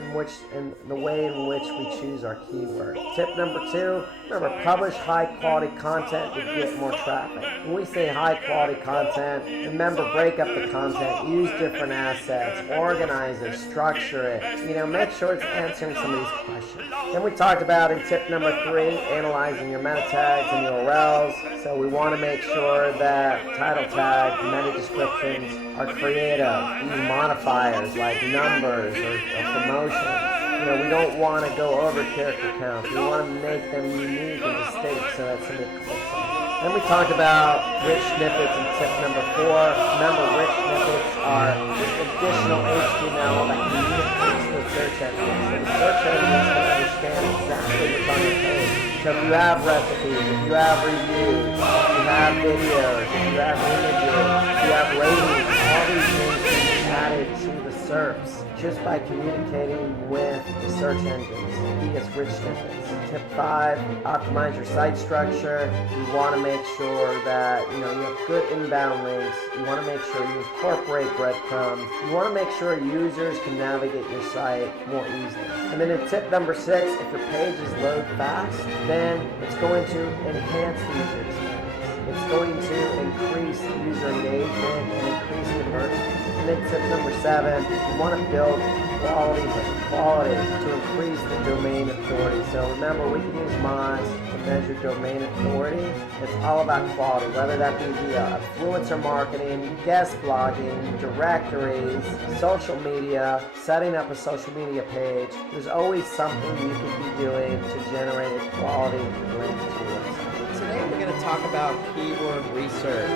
in the way in which we choose our keywords. Tip number 2, remember, publish high quality content to get more traffic. When we say high quality content, remember, break up the content, use different assets, organize it, structure it, make sure it's answering some of these questions. Then we talked about in tip number 3, analyzing your meta tags and URLs. So we want to make sure that title tags, meta descriptions are creative. Use modifiers like numbers or promotions. We don't want to go over character counts. We want to make them unique and distinct so that somebody clicks on them. Then we talked about rich snippets in tip number 4. Remember, rich snippets are just additional HTML that communicates to the search engine. So the search engine can understand exactly what's on your page. So if you have recipes, if you have reviews, if you have videos, if you have images, if you have ratings, all these things can be added to the SERPs just by communicating with the search engines via rich snippets. Tip 5, optimize your site structure. You want to make sure that you have good inbound links. You want to make sure you incorporate breadcrumbs. You want to make sure users can navigate your site more easily. And then in tip number 6, if your pages load fast, then it's going to enhance the user experience. It's going to increase user engagement and increase conversions. And then tip number 7, you want to build quality to increase the domain authority. So remember, we can use Moz to measure domain authority. It's all about quality, whether that be via influencer marketing, guest blogging, directories, social media, setting up a social media page. There's always something you could be doing to generate a quality link to your website. Today we're going to talk about keyword research.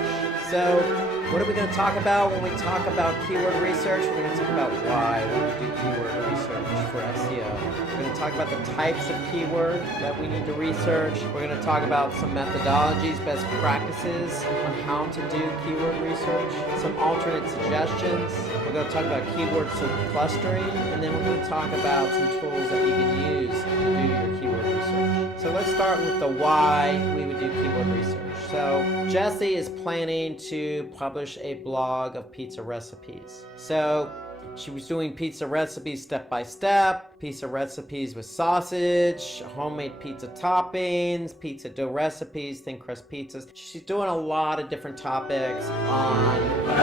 So what are we going to talk about when we talk about keyword research? We're going to talk about why we do keyword research for SEO. We're going to talk about the types of keyword that we need to research. We're going to talk about some methodologies, best practices on how to do keyword research, some alternate suggestions. We're going to talk about keyword clustering, and then we're going to talk about some tools that you can use to do your keyword research. So let's start with the why we would do keyword research. So Jessie is planning to publish a blog of pizza recipes. So she was doing pizza recipes step by step, pizza recipes with sausage, homemade pizza toppings, pizza dough recipes, thin crust pizzas. She's doing a lot of different topics on pizza.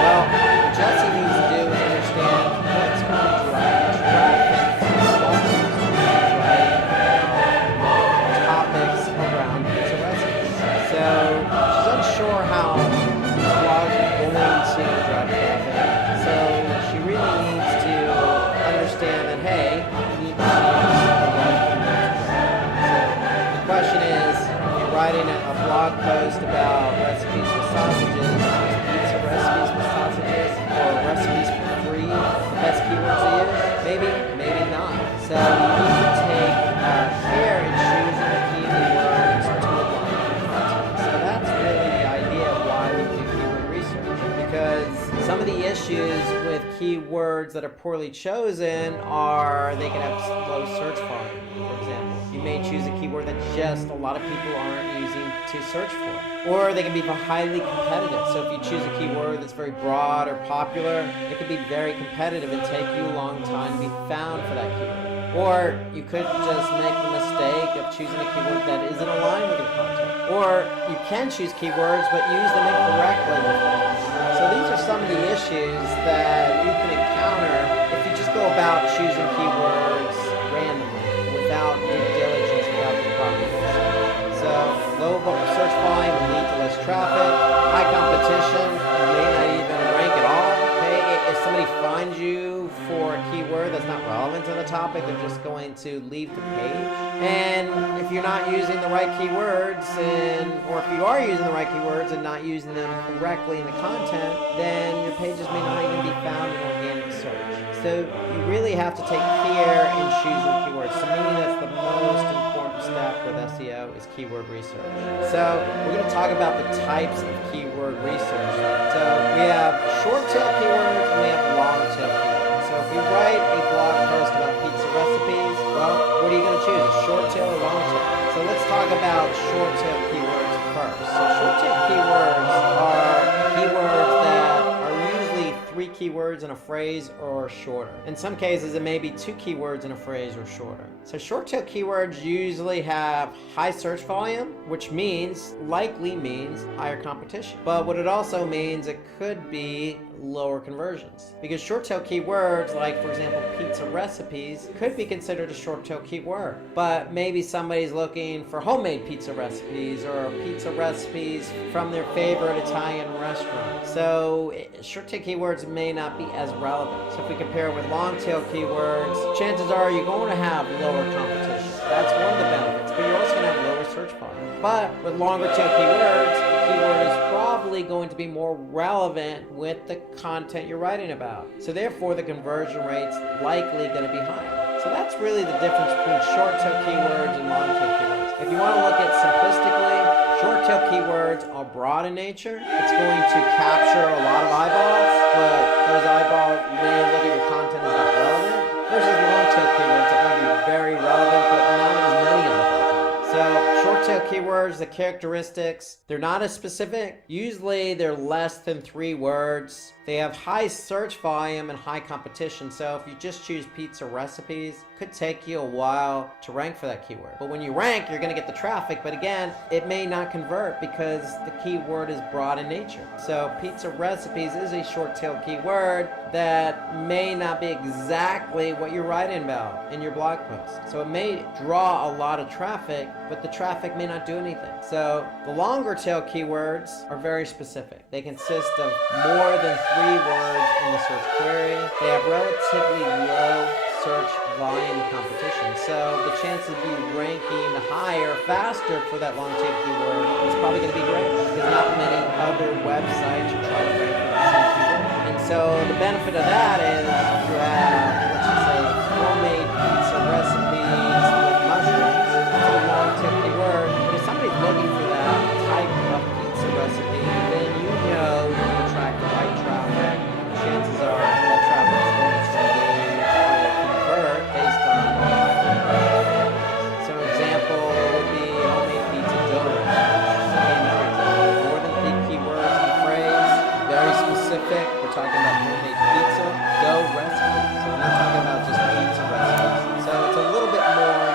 Well, what Jessie needs to do is understand what's going to drive traffic to the blog post, topics around pizza recipes. So she's unsure how these blogs are going to drive traffic. So she really needs to understand that, hey, you need to use a blog post. So the question is, if you're writing a blog post about recipes with sausages, pizza recipes with sausages, or recipes for free, the best keywords to use? Maybe, maybe not. So you need to take care in choosing the keywords to align with your content. So that's really the idea of why we do keyword research. Because some of the issues with keywords that are poorly chosen are they can have low search volume, for example. You may choose a keyword that just a lot of people aren't using to search for. Or they can be highly competitive. So if you choose a keyword that's very broad or popular, it could be very competitive and take you a long time to be found for that keyword. Or you could just make the mistake of choosing a keyword that isn't aligned with your content. Or you can choose keywords but use them incorrectly. So these are some of the issues that you can encounter if you just go about choosing keywords randomly without due diligence, without the proper research. So low search volume will lead to less traffic. High competition, you may not even rank at all. Okay, if somebody finds you for a keyword that's not relevant to the topic, they're just going to leave the page. And if you're not using the right keywords, or if you are using the right keywords and not using them correctly in the content, then your pages may not even be found in organic search. So you really have to take care in choosing keywords. To me, that's the most important step with SEO is keyword research. So we're going to talk about the types of keyword research. So we have short tail keywords and we have long tail keywords. So if you write a blog post about pizza recipes, well, what are you going to choose, a short tail or long tail? So let's talk about short tail keywords first. So short tail keywords are keywords that are usually 3 keywords in a phrase or shorter. In some cases, it may be 2 keywords in a phrase or shorter. So short tail keywords usually have high search volume, which likely means higher competition. But what it also means, it could be lower conversions. Because short tail keywords, like for example pizza recipes, could be considered a short tail keyword. But maybe somebody's looking for homemade pizza recipes or pizza recipes from their favorite Italian restaurant. So short tail keywords may not be as relevant. So if we compare it with long tail keywords, chances are you're going to have lower competition. That's one of the benefits, but you're also going to have lower search volume. But with longer tail keywords, the keyword is probably going to be more relevant with the content you're writing about. So therefore, the conversion rate's likely going to be higher. So that's really the difference between short tail keywords and long tail keywords. If you want to look at simplistically, short tail keywords are broad in nature. It's going to capture a lot of eyeballs, but those eyeballs may look at your content as not relevant. Versus long tail keywords that may be very relevant, but not as many of them. So short tail keywords keywords, the characteristics, they're not as specific. Usually they're less than 3 words. They have high search volume and high competition. So if you just choose pizza recipes, it could take you a while to rank for that keyword. But when you rank, you're going to get the traffic. But again, it may not convert because the keyword is broad in nature. So pizza recipes is a short tail keyword that may not be exactly what you're writing about in your blog post. So it may draw a lot of traffic, but the traffic may not do anything. So the longer tail keywords are very specific. They consist of more than 3 words in the search query. They have relatively low search volume competition. So the chances of you ranking higher, faster for that long tail keyword is probably going to be great because not many other websites are trying to rank for that same keyword. And so the benefit of that is you have, let's just say, homemade pizza recipes with mushrooms. It's a long tail keyword. But if somebody's looking for that type of pizza recipe, then you know you can attract the right traffic. Chances are that traffic is going to engage or convert based on the type of product. So an example would be homemade pizza dough recipes. More than 3 keywords in the phrase, very specific. We're talking about homemade pizza dough recipes. So we're not talking about just pizza recipes. So it's a little bit more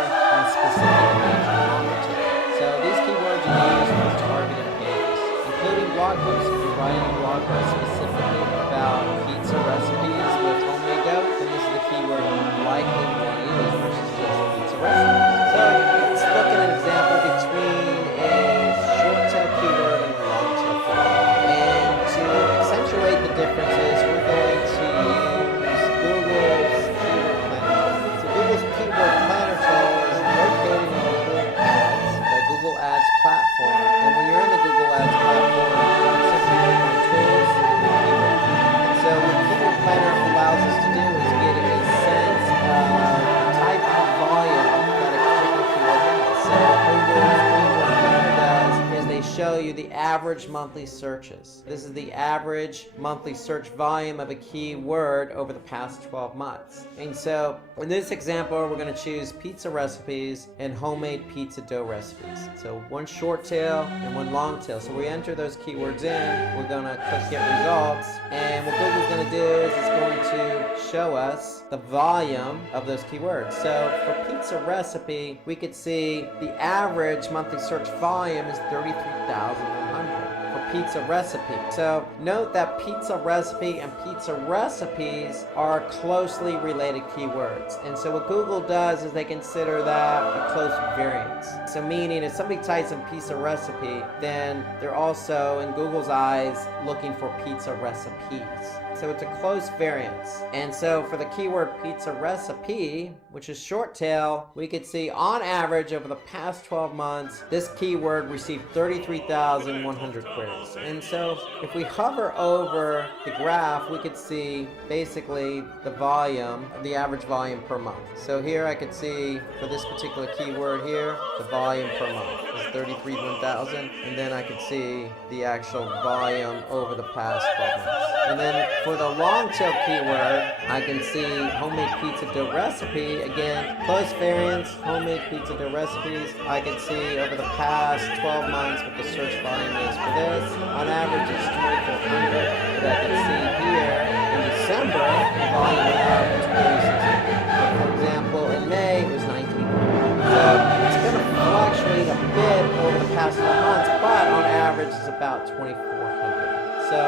specific in nature, longer tail. So these keywords are used for targeted pages, including blog posts. If you're writing a blog post specifically about pizza recipes with homemade dough, then this is the keyword you likely want to use versus just pizza recipes. So let's look at an example between a short tail keyword and a long tail keyword. And to accentuate the differences, we're going to use Google's keyword planner. So Google's keyword planner tool is located in Google Ads, the Google Ads platform. And when you're in the Google Ads platform, you simply click on Tools and Keyword Planner. And so what Keyword Planner allows us to do is get a sense of the type of volume that a particular keyword has. So Google's Keyword Planner does is they show you the average monthly searches. This is the average monthly search volume of a keyword over the past 12 months. And so in this example, we're going to choose pizza recipes and homemade pizza dough recipes. So one short tail and one long tail. So we enter those keywords in, we're going to click get results, and what Google's going to do is it's going to show us the volume of those keywords. So for pizza recipe, we could see the average monthly search volume is 33,100 for pizza recipe. So note that pizza recipe and pizza recipes are closely related keywords. And so what Google does is they consider that a close variance. So meaning if somebody types in pizza recipe, then they're also, in Google's eyes, looking for pizza recipes. So it's a close variance. And so for the keyword pizza recipe, which is short tail, we could see on average over the past 12 months, this keyword received 33,100 queries. And so if we hover over the graph, we could see basically the volume, the average volume per month. So here I could see for this particular keyword here, the volume per month is 33,000. And then I could see the actual volume over the past 12 months. And then for the long tail keyword, I can see homemade pizza dough recipe. Again, close variance, homemade pizza dough recipes. I can see over the past 12 months what the search volume is for this. On average, it's 2,400. But I can see here in December, the volume went up to 3,600. For example, in May, it was 1,900. So it's going to fluctuate a bit over the past 12 months, but on average, it's about 2,400. So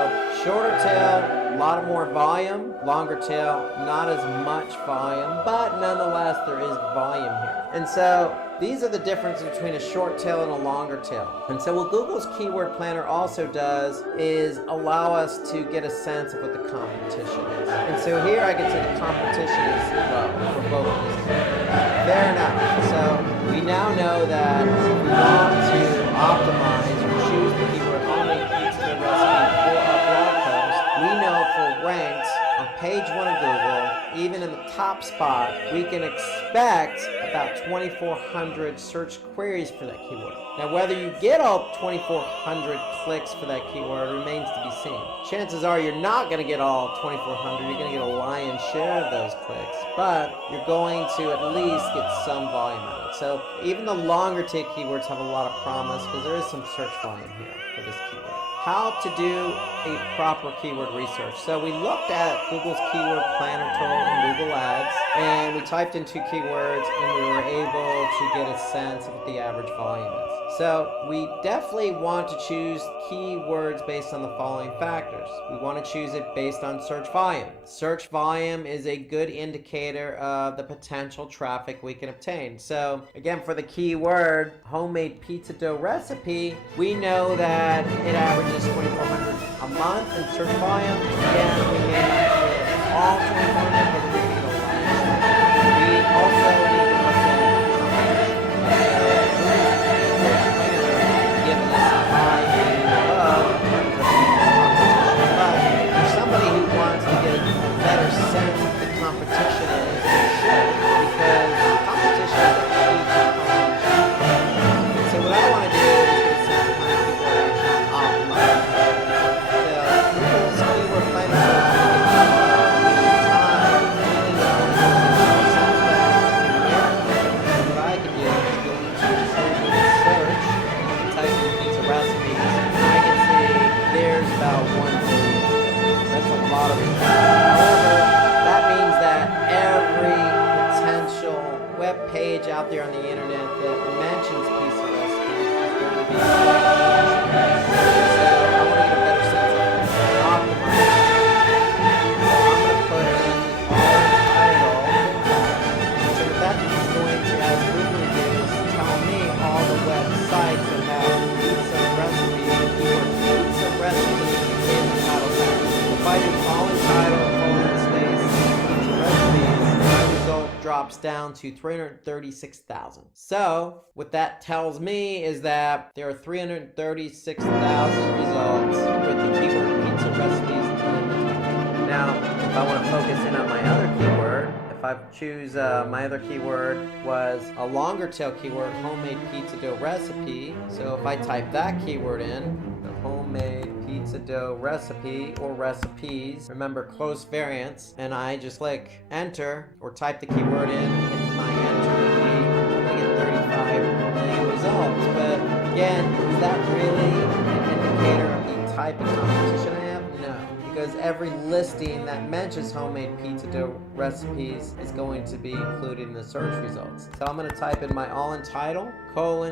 shorter tail, a lot of more volume. Longer tail, not as much volume, but nonetheless there is volume here. And so these are the differences between a short tail and a longer tail. And so what Google's Keyword Planner also does is allow us to get a sense of what the competition is. And so here I can say the competition is low for both of these keywords. Fair enough. So we now know that if we want to optimize or choose the keyword homemade pizza recipe for our blog post, we know for ranks on page 1 of Google even in the top spot, we can expect about 2,400 search queries for that keyword. Now, whether you get all 2,400 clicks for that keyword remains to be seen. Chances are you're not going to get all 2,400. You're going to get a lion's share of those clicks, but you're going to at least get some volume out of it. So even the longer tail keywords have a lot of promise because there is some search volume here for this keyword. How to do a proper keyword research. So we looked at Google's keyword planner tool in Google Ads, and we typed in 2 keywords, and we were able to get a sense of what the average volume is. So we definitely want to choose keywords based on the following factors. We want to choose it based on search volume. Search volume is a good indicator of the potential traffic we can obtain. So again, for the keyword homemade pizza dough recipe, we know that it averages 2,400 a month in search volume. Again, we may not get all 2,400, but we're going to get a lion's share. We also need to look at giving us a high and low in terms of competition. But for somebody who wants to get a better sense of what the competition is, they should, because competition is a key component. So what I want to do is get a sense of how many people are actually optimizing. Google's keyword planner what I can do is go into Google search and type in pizza recipes. I can see there's about 1 billion. That's a lot of results. However, that means that every potential web page out there on the internet that mentions pizza recipes is going to be so I want to get a better sense of optimizing. So I'm going to put in all title. So what that is going to ask Google to do is tell me all the websites that have pizza recipes, the keyword pizza recipes in the title tag. If I do all in title, space, pizza recipes, my result drops down to 336,000. So what that tells me is that there are 336,000 results with the keyword pizza recipes in the title. Now, if I want to focus in on my other keyword, if I choose my other keyword was a longer tail keyword, homemade pizza dough recipe. So if I type that keyword in, the homemade pizza dough recipe or recipes, remember close variants, and I just click enter or type the keyword in, hit my enter key, I'm gonna get 35 million results. But again, is that really an indicator of the type of competition I have? No. Because every listing that mentions homemade pizza dough recipes is going to be included in the search results. So I'm going to type in my all in title,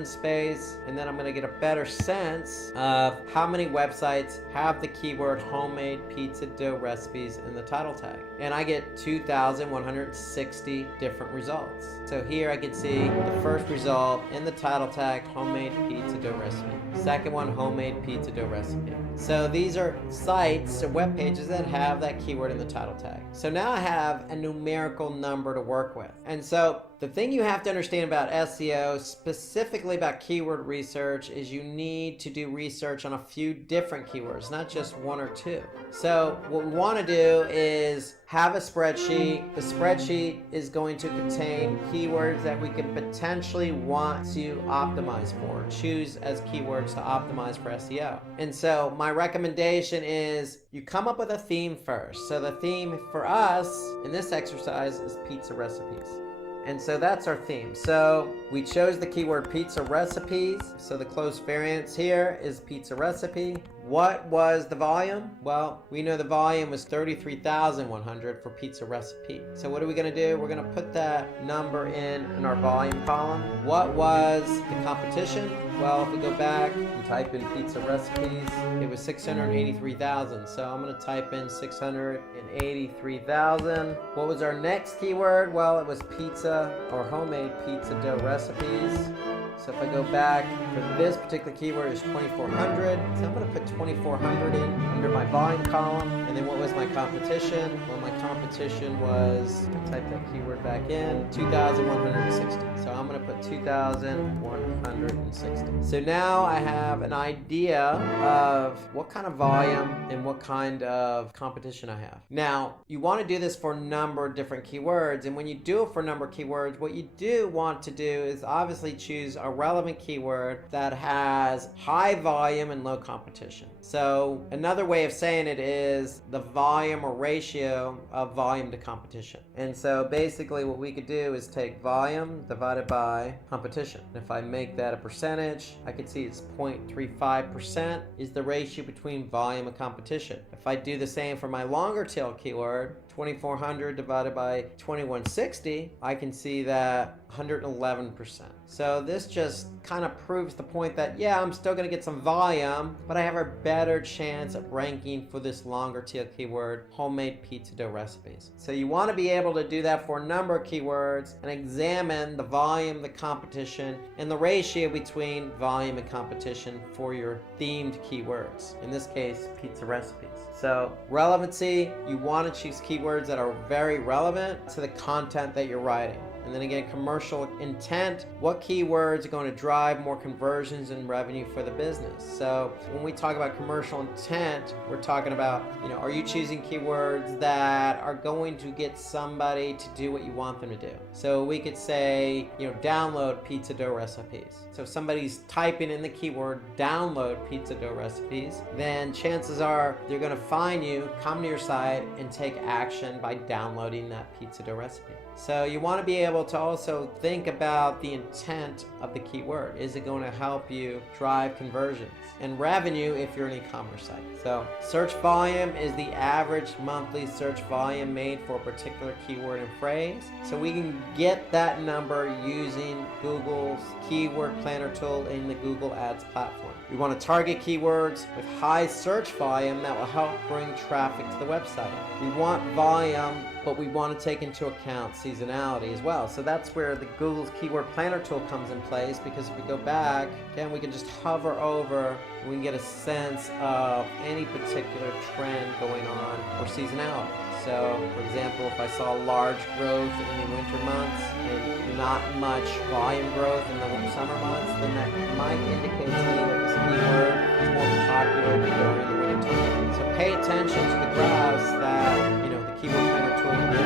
:space, and then I'm going to get a better sense of how many websites have the keyword homemade pizza dough recipes in the title tag. And I get 2,160 different results. So here I can see the first result in the title tag, homemade pizza dough recipe. Second one, homemade pizza dough recipe. So these are sites or web pages that have that keyword in the title tag. So now I have a numerical number to work with. And so the thing you have to understand about SEO, specifically about keyword research, is you need to do research on a few different keywords, not just 1 or 2. So what we want to do is have a spreadsheet. The spreadsheet is going to contain keywords that we could potentially want to optimize for, choose as keywords to optimize for SEO. And so my recommendation is you come up with a theme first. So the theme for us in this exercise is pizza recipes. And so that's our theme. So we chose the keyword pizza recipes. So the close variance here is pizza recipe. What was the volume? Well, we know the volume was 33,100 for pizza recipe. So what are we going to do? We're going to put that number in our volume column. What was the competition? Well, if we go back and type in pizza recipes, it was 683,000. So I'm going to type in 683,000. What was our next keyword? Well, it was pizza or homemade pizza dough recipes. So if I go back, for this particular keyword is 2,400. So I'm going to put 2,400 in under my volume column. And then what was my competition? Well, my competition was, type that keyword back in, 2,160. So I'm going to put 2,160. So now I have an idea of what kind of volume and what kind of competition I have. Now, you want to do this for a number of different keywords. And when you do it for a number of keywords, what you do want to do is obviously choose a relevant keyword that has high volume and low competition. So another way of saying it is the volume or ratio of volume to competition. And so basically what we could do is take volume divided by competition. And if I make that a percentage, I can see it's 0.35% is the ratio between volume and competition. If I do the same for my longer tail keyword, 2400 divided by 2160, I can see that 111%. So this just kind of proves the point that, yeah, I'm still going to get some volume, but I have a better chance of ranking for this longer tail keyword, homemade pizza dough recipes. So you want to be able to do that for a number of keywords and examine the volume, the competition, and the ratio between volume and competition for your themed keywords. In this case, pizza recipes. So relevancy, you want to choose keywords that are very relevant to the content that you're writing. And then again, commercial intent, what keywords are going to drive more conversions and revenue for the business? So when we talk about commercial intent, we're talking about, are you choosing keywords that are going to get somebody to do what you want them to do? So we could say, download pizza dough recipes. So if somebody's typing in the keyword download pizza dough recipes, then chances are they're going to find you, come to your site, and take action by downloading that pizza dough recipe. So you want to be able to also think about the intent of the keyword. Is it going to help you drive conversions and revenue if you're an e-commerce site? So search volume is the average monthly search volume made for a particular keyword and phrase. So we can get that number using Google's keyword planner tool in the Google Ads platform. We want to target keywords with high search volume that will help bring traffic to the website. We want volume, but we want to take into account seasonality as well. So that's where the Google's keyword planner tool comes in place, because if we go back, again, we can just hover over and we can get a sense of any particular trend going on or seasonality. So, for example, if I saw large growth in the winter months and not much volume growth in the summer months, then that might indicate to me that this keyword is more popular during the winter time. So pay attention to the graphs that, the keyword planner tool gives you.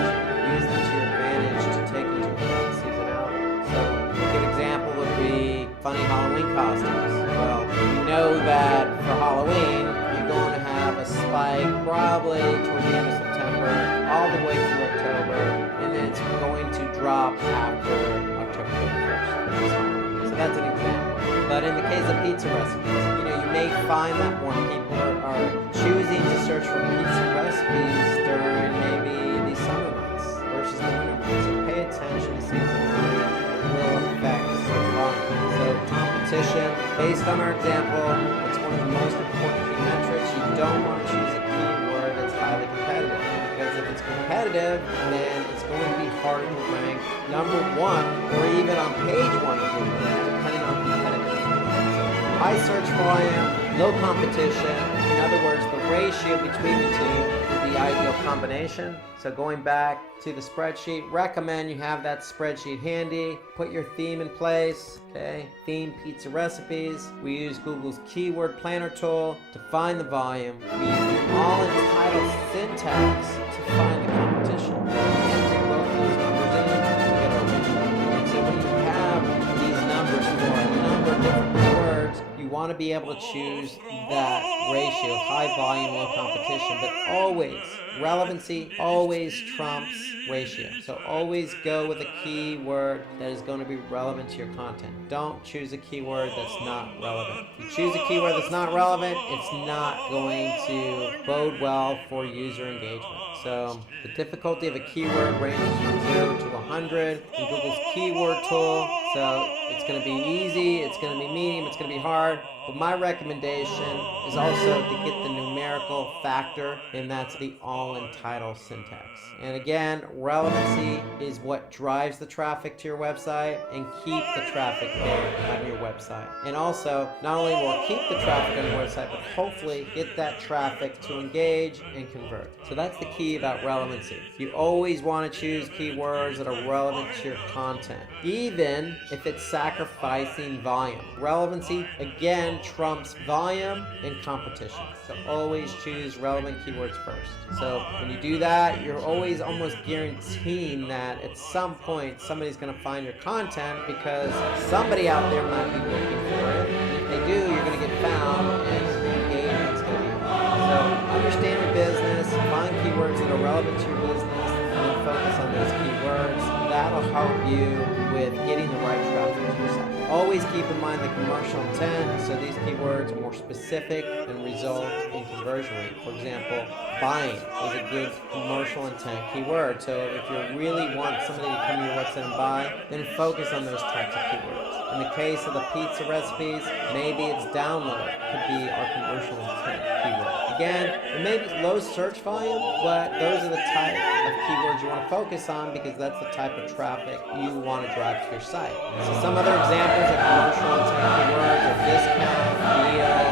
Use them to your advantage to take into account seasonality. So a good example would be funny Halloween costumes. Well, we know that for Halloween, you're going to have a spike probably toward the end of September, all the way through October, and then it's going to drop after October 31st. So that's an example. But in the case of pizza recipes, you may find that more people are choosing to search for pizza recipes during maybe the summer months versus the winter months. So pay attention to seasonality. It will affect search volume. So competition, based on our example, it's one of the most important key metrics. You don't want to choose a keyword that's highly competitive, because if it's competitive, then it's going to be harder to rank number one or even on page one of Google, depending on competitiveness. So high search volume, low competition. In other words, the ratio between the two is the ideal combination. So going back to the spreadsheet, recommend you have that spreadsheet handy. Put your theme in place, okay? Theme pizza recipes. We use Google's keyword planner tool to find the volume. We use the all entitled syntax to find the competition. Enter both of those numbers in to get our result. And so when you have these numbers for a number of different keywords, you want to be able to choose that ratio, high volume, low competition, but always, relevancy always trumps ratio. So always go with a keyword that is going to be relevant to your content. Don't choose a keyword that's not relevant. If you choose a keyword that's not relevant, it's not going to bode well for user engagement. So the difficulty of a keyword ranges from 0 to 100 in Google's keyword tool. So it's going to be easy, it's going to be medium, it's going to be hard. But my recommendation is also to get the numerical factor, and that's the all in title syntax. And again, relevancy is what drives the traffic to your website, and keep the traffic there on your website. And also, not only will it keep the traffic on your website, but hopefully get that traffic to engage and convert. So that's the key about relevancy. You always want to choose keywords that are relevant to your content, even if it's sacrificing volume. Relevancy, again, trumps volume and competition. So always choose relevant keywords first. So when you do that, you're always almost guaranteeing that at some point somebody's going to find your content, because somebody out there might be looking for it. And if they do, you're going to get found, and your engagement's going to be high. So understand your business, find keywords that are relevant to your business, and then focus on those keywords. That'll help you with getting the right traffic to your site. Always keep in mind the commercial intent, so these keywords are more specific and result in conversion rate. For example, buying is a good commercial intent keyword. So if you really want somebody to come to your website and buy, then focus on those types of keywords. In the case of the pizza recipes, maybe it's download could be our commercial intent keyword. Again, it may be low search volume, but those are the type of keywords you want to focus on, because that's the type of traffic you want to drive to your site. So some other examples of commercial intent keywords are discount, deal,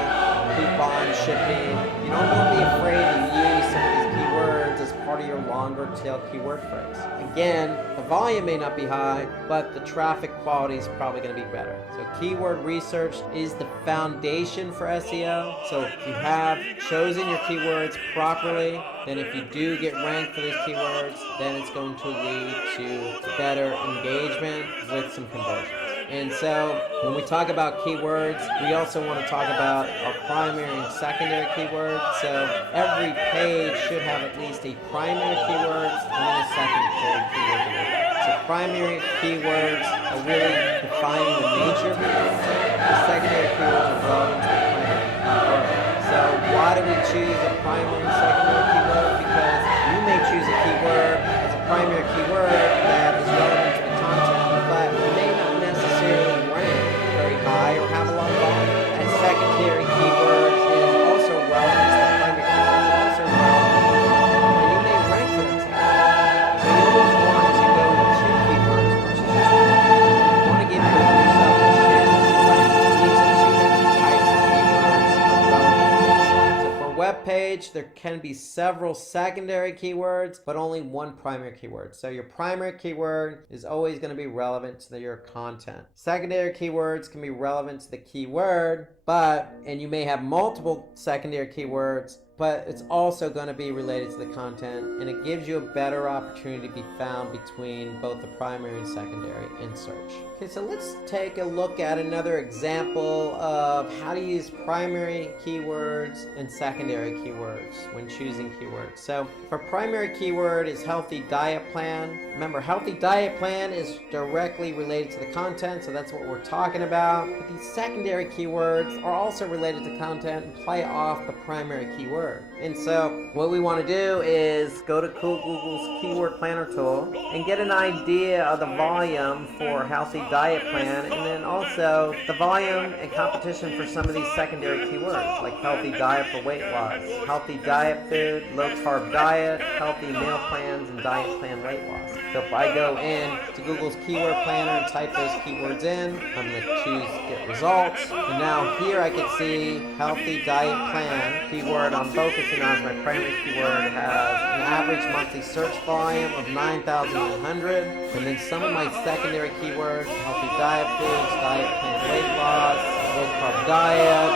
coupon, shipping. You don't want to be afraid to use some of these keywords as part of your longer tail keyword phrase. Again, the volume may not be high, but the traffic quality is probably going to be better. So keyword research is the foundation for SEO. So if you have chosen your keywords properly, then if you do get ranked for these keywords, then it's going to lead to better engagement with some conversions. And so when we talk about keywords, we also want to talk about our primary and secondary keywords. So every page should have at least a primary keyword and then a secondary keyword. So primary keywords are really defining the nature of your content. The secondary keywords are relevant to the primary keyword. So why do we choose a primary and secondary keyword? Because you may choose a keyword as a primary keyword that is relevant to the content, but may not necessarily rank very high or have a lot of volume. And secondary keyword is also relevant to the primary keyword, it's also relevant, and you may rank for them together. So you always want to go with two keywords versus just one. You want to give yourself a chance to rank these two different types of keywords of relevant. So for a web page, there can be several secondary keywords, but only one primary keyword. So your primary keyword is always going to be relevant to your content. Secondary keywords can be relevant to the keyword, and you may have multiple secondary keywords, but it's also going to be related to the content, and it gives you a better opportunity to be found between both the primary and secondary in search. Okay, so let's take a look at another example of how to use primary keywords and secondary keywords when choosing keywords. So for primary keyword is healthy diet plan. Remember, healthy diet plan is directly related to the content, so that's what we're talking about. But these secondary keywords are also related to content and play off the primary keyword. And so what we want to do is go to Google's Keyword Planner tool and get an idea of the volume for healthy diet plan, and then also the volume and competition for some of these secondary keywords like healthy diet for weight loss, healthy diet food, low carb diet, healthy meal plans, and diet plan weight loss. So if I go in to Google's Keyword Planner and type those keywords in, I'm going to choose Get Results. And now here I can see healthy diet plan keyword I'm focusing on as my primary keyword has an average monthly search volume of 9,100. And then some of my secondary keywords, healthy diet foods, diet plan weight loss, low carb diet.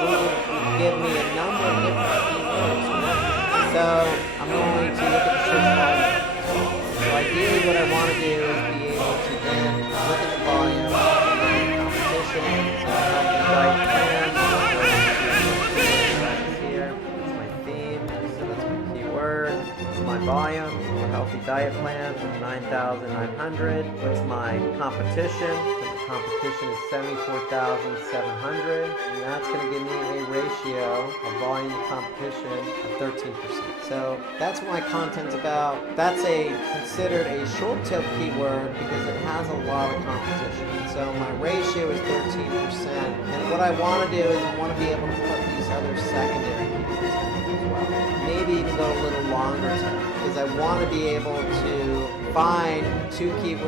Google will give me a number of different keywords. So I'm going to look at the search volume. So ideally what I want to do is be able to then look at the volume and competition. So healthy diet plan. Here, that's my theme. So that's my keyword. It's my volume. A healthy diet plan, 9,900. What's my competition? competition is 74,700, and that's going to give me a ratio of volume to competition of 13%. So that's what my content's about. That's considered a short tail keyword because it has a lot of competition. So my ratio is 13%, and what I want to do is I want to be able to put these other secondary keywords in as well. Maybe even go a little longer term because I want to be able to find at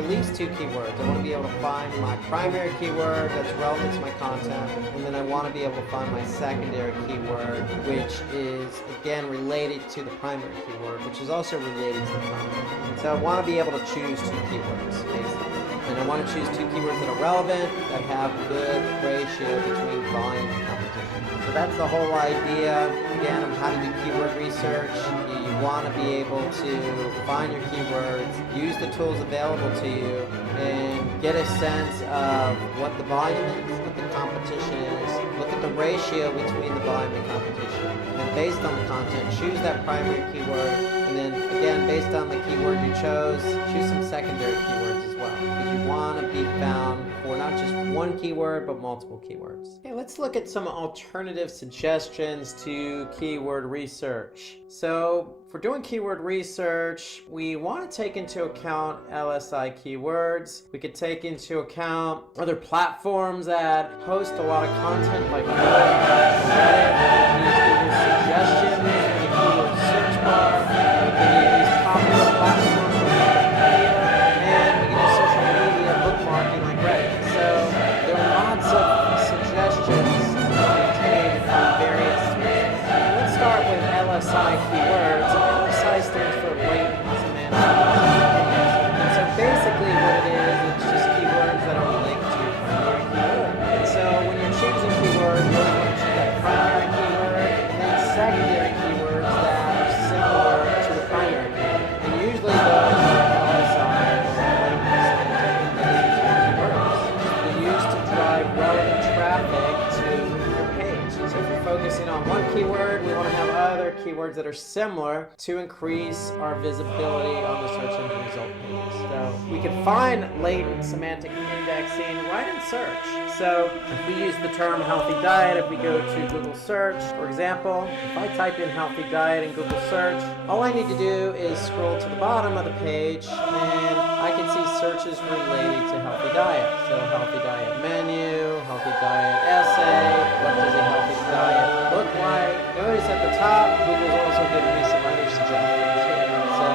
least two keywords. I want to be able to find my primary keyword that's relevant to my content, and then I want to be able to find my secondary keyword, which is again related to the primary keyword, which is also related to the primary. And so I want to be able to choose two keywords, basically. And I want to choose two keywords that are relevant, that have good ratio between volume and competition. So that's the whole idea, again, of how to do keyword research. You want to be able to find your keywords, use the tools available to you, and get a sense of what the volume is, what the competition is, look at the ratio between the volume and competition. And based on the content, choose that primary keyword, and then again, based on the keyword you chose, choose some secondary keywords as well, because you want to be found for not just one keyword, but multiple keywords. Okay, let's look at some alternative suggestions to keyword research. So for doing keyword research, we want to take into account LSI keywords. We could take into account other platforms that host a lot of content like Reddit. We can use Google suggestions in the keyword search bar. We can use popular platforms like Wikipedia, and we can use social media bookmarking like Reddit. So there are lots of suggestions obtained from various sources. Let's start with LSI keywords. LSI stands for latent semantic indexing. And so basically what it is, it's just keywords that are linked to your primary keyword. And so when you're choosing keywords, you really want to choose that primary keyword and then secondary keywords that are similar to the primary keyword. And usually those are LSI or latent semantic indexing keywords. They're used to drive relevant traffic to your page. So if you're focusing on one keyword, we want to have other keywords that are similar to increase our visibility on the search engine result pages. So we can find latent semantic indexing right in search. So if we use the term healthy diet, if we go to Google search, for example, if I type in healthy diet in Google search, all I need to do is scroll to the bottom of the page and I can see searches related to healthy diet. So healthy diet menu, healthy diet essay, what does a healthy diet look like? Notice at the top, Google's also giving me some other suggestions here. So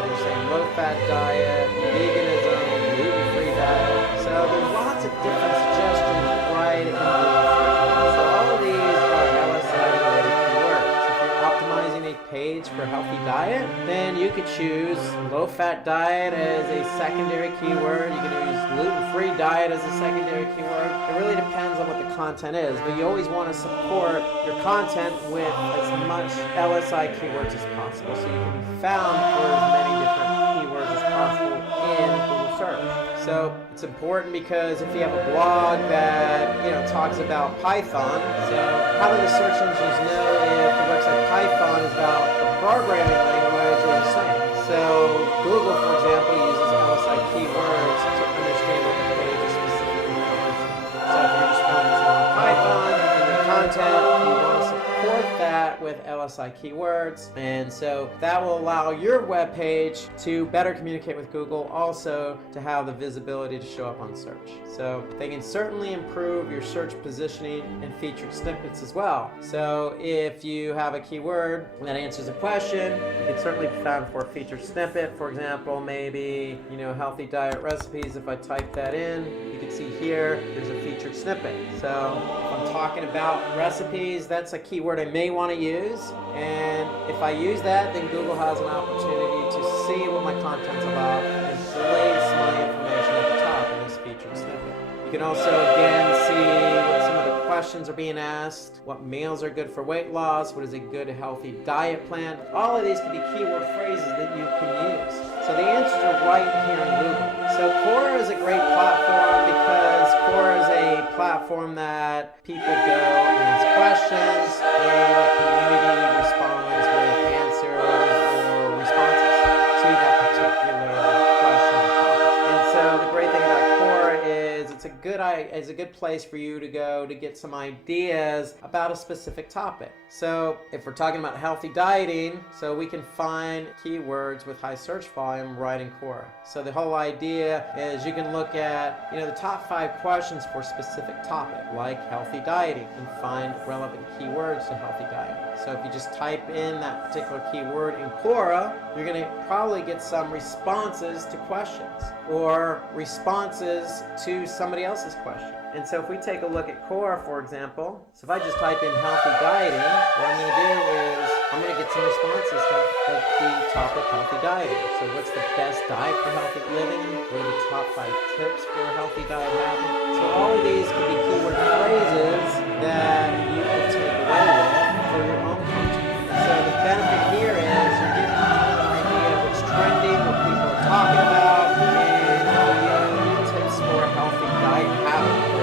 they're saying low-fat diet, veganism, gluten-free diet. So there's lots of different suggestions right in Google. So all of these are LSI-related keywords. If you're optimizing a page for healthy diet, then you could choose low-fat diet as a secondary keyword. You can use gluten-free diet as a secondary keyword. It really depends on what the content is, but you always want to support your content with as much LSI keywords as possible so you can be found for as many different keywords as possible in Google search. So it's important because if you have a blog that talks about Python, so how do the search engines know if the website Python is about the programming language or the same? So Google, for example, uses LSI keywords to understand what the page is specifically referencing. So if you're just focusing on Python in your content, you want to support that with LSI keywords, and so that will allow your web page to better communicate with Google, also to have the visibility to show up on search. So they can certainly improve your search positioning and featured snippets as well. So if you have a keyword that answers a question, you can certainly be found for a featured snippet. For example, maybe healthy diet recipes. If I type that in, you can see here there's a featured snippet. So if I'm talking about recipes, that's a keyword I may want to use, and if I use that, then Google has an opportunity to see what my content's about and place my information at the top in this featured snippet. You can also again see what some of the questions are being asked, what meals are good for weight loss, what is a good healthy diet plan. All of these can be keyword phrases that you can use. So the answers are right here in Google. So Quora is a great platform because Quora is a platform that people go and ask questions and the community responds with answers or responses to that particular question or topic. And so the great thing about Quora is it's a a good place for you to go to get some ideas about a specific topic. So if we're talking about healthy dieting, so we can find keywords with high search volume right in Quora. So the whole idea is you can look at, the top 5 questions for a specific topic, like healthy dieting, and find relevant keywords to healthy dieting. So if you just type in that particular keyword in Quora, you're going to probably get some responses to questions or responses to somebody else's question. And so if we take a look at Quora, for example, so if I just type in healthy dieting, what I'm going to do is I'm going to get some responses to the topic healthy dieting. So what's the best diet for healthy living? What are the top 5 tips for a healthy diet habit? So all of these could be keyword phrases that you could take away with for your own content. So the benefit here is you're getting an idea of what's trending, what people are talking about, and tips for a healthy diet habit.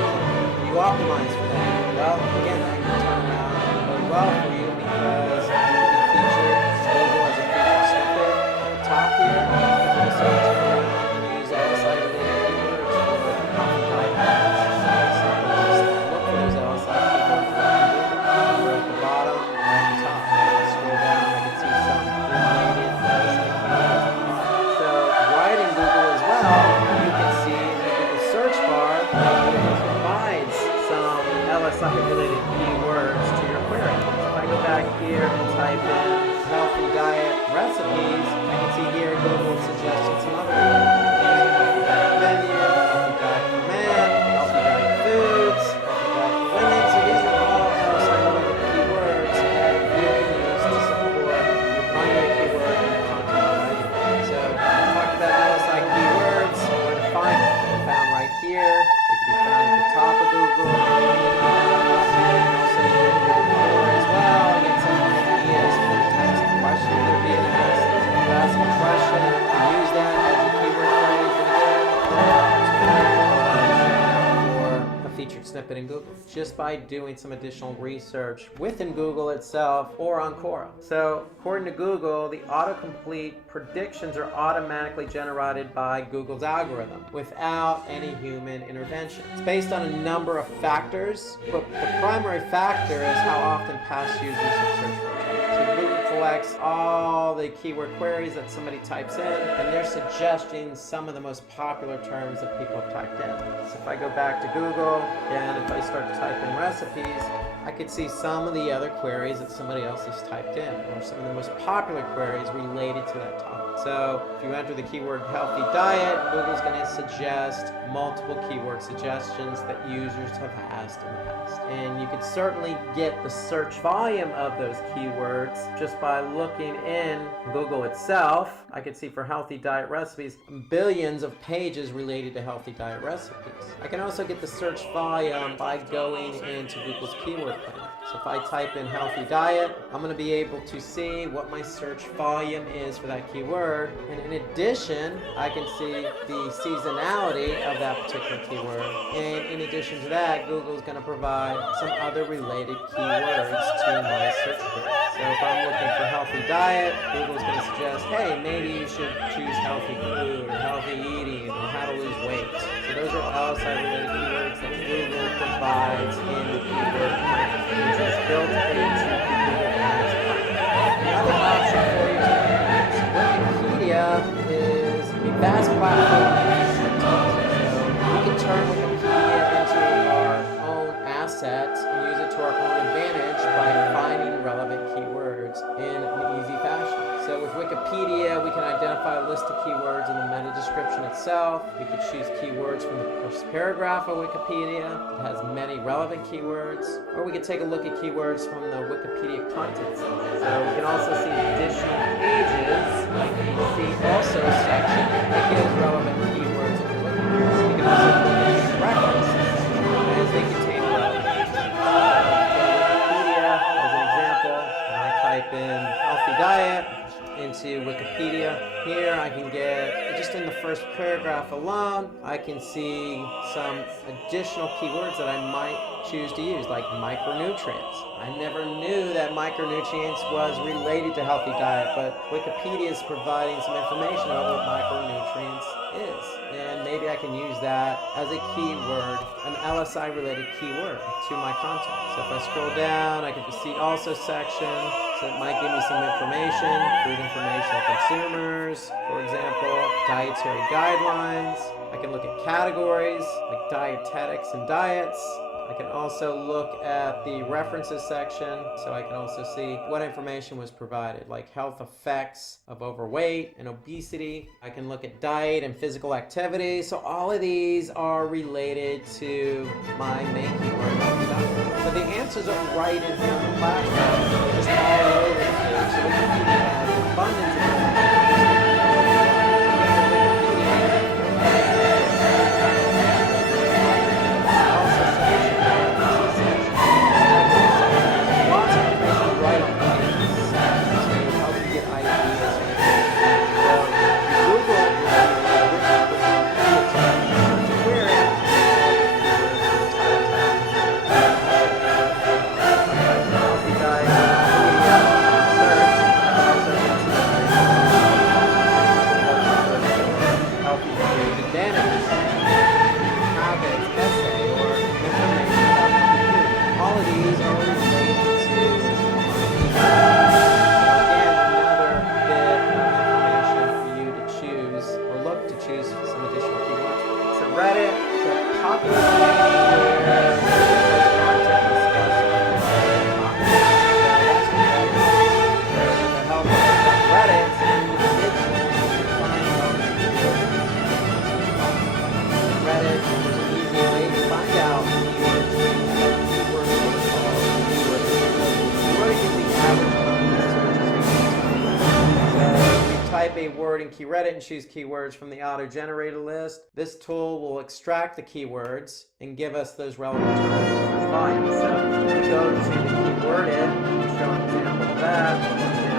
You optimize for that. Well, again, that can turn around and go well for you because you can be featured Google as a featured snippet at the top here. People will search around and use LSI related keywords for healthy diet habits. So just look for those LSI keywords around Google. Over at the bottom and at the top. Scroll down, I can see some related LSI keywords at the bottom. So right in Google as well, you can see in the Google search bar that Google provides some LSI related keywords to your query. So if I go back here and type in healthy diet recipes, I can see here Google suggested some other healthy diet menu, healthy diet for men, healthy diet foods, healthy diet for women. So these are all LSI related keywords that you can use to support your primary keyword and your content writing. So we talked about LSI keywords, where to find them. They're found right here. They can be found at the top of Google. Also in Google Core as well. Get some ideas for the types of questions that are being asked. So if you ask a question, use that as a keyword phrase, and again, or a featured snippet in Google, just by doing some additional research within Google itself or on Quora. So according to Google, the autocomplete predictions are automatically generated by Google's algorithm without any human intervention. It's based on a number of factors, but the primary factor is how often past users have searched for it. So Google collects all the keyword queries that somebody types in, and they're suggesting some of the most popular terms that people have typed in. So if I go back to Google, and if I start to type in recipes, I could see some of the other queries that somebody else has typed in, or some of the most popular queries related to that topic. So if you enter the keyword healthy diet, Google's going to suggest multiple keyword suggestions that users have asked in the past. And you could certainly get the search volume of those keywords just by looking in Google itself. I could see for healthy diet recipes, billions of pages related to healthy diet recipes. I can also get the search volume by going into Google's keyword planner. So if I type in healthy diet, I'm going to be able to see what my search volume is for that keyword. And in addition, I can see the seasonality of that particular keyword. And in addition to that, Google is going to provide some other related keywords to my search query. So if I'm looking for healthy diet, Google is going to suggest, hey, maybe you should choose healthy food or healthy eating or how to lose weight. So those are LSI related keywords that Google provides in the keyword planner, which is built into the Google Ads platform. Another option for you is Wikipedia is a vast platform of research. So we can turn Wikipedia into our own asset and use it to our own advantage by finding relevant keywords in an easy fashion. So with Wikipedia, we can identify a list of keywords in the meta description itself. We could choose keywords from the first paragraph of Wikipedia that has many relevant keywords, or we could take a look at keywords from the Wikipedia content section. So we can also see additional pages, like the see also section that gives relevant keywords if you're looking for this. We can also look at the references section as they contain relevant keywords. Wikipedia, as an example, when I type in healthy diet into Wikipedia, here I can get, just in the first paragraph alone, I can see some additional keywords that I might choose to use, like micronutrients. I never knew that micronutrients was related to healthy diet, but Wikipedia is providing some information about what micronutrients is. And maybe I can use that as a keyword, an LSI related keyword to my content. So if I scroll down, I can see also section. So it might give me some information, food information of consumers, for example, dietary guidelines. I can look at categories like dietetics and diets. I can also look at the references section, so I can also see what information was provided, like health effects of overweight and obesity. I can look at diet and physical activity. So all of these are related to my main keyword, healthy diet. So the answers are right in here on the platform, just all over the page. So we can have an abundance of information. A word in KeyReddit and choose keywords from the auto-generated list. This tool will extract the keywords and give us those relevant terms. Fine. So if we go to the keyworded, show an example of that.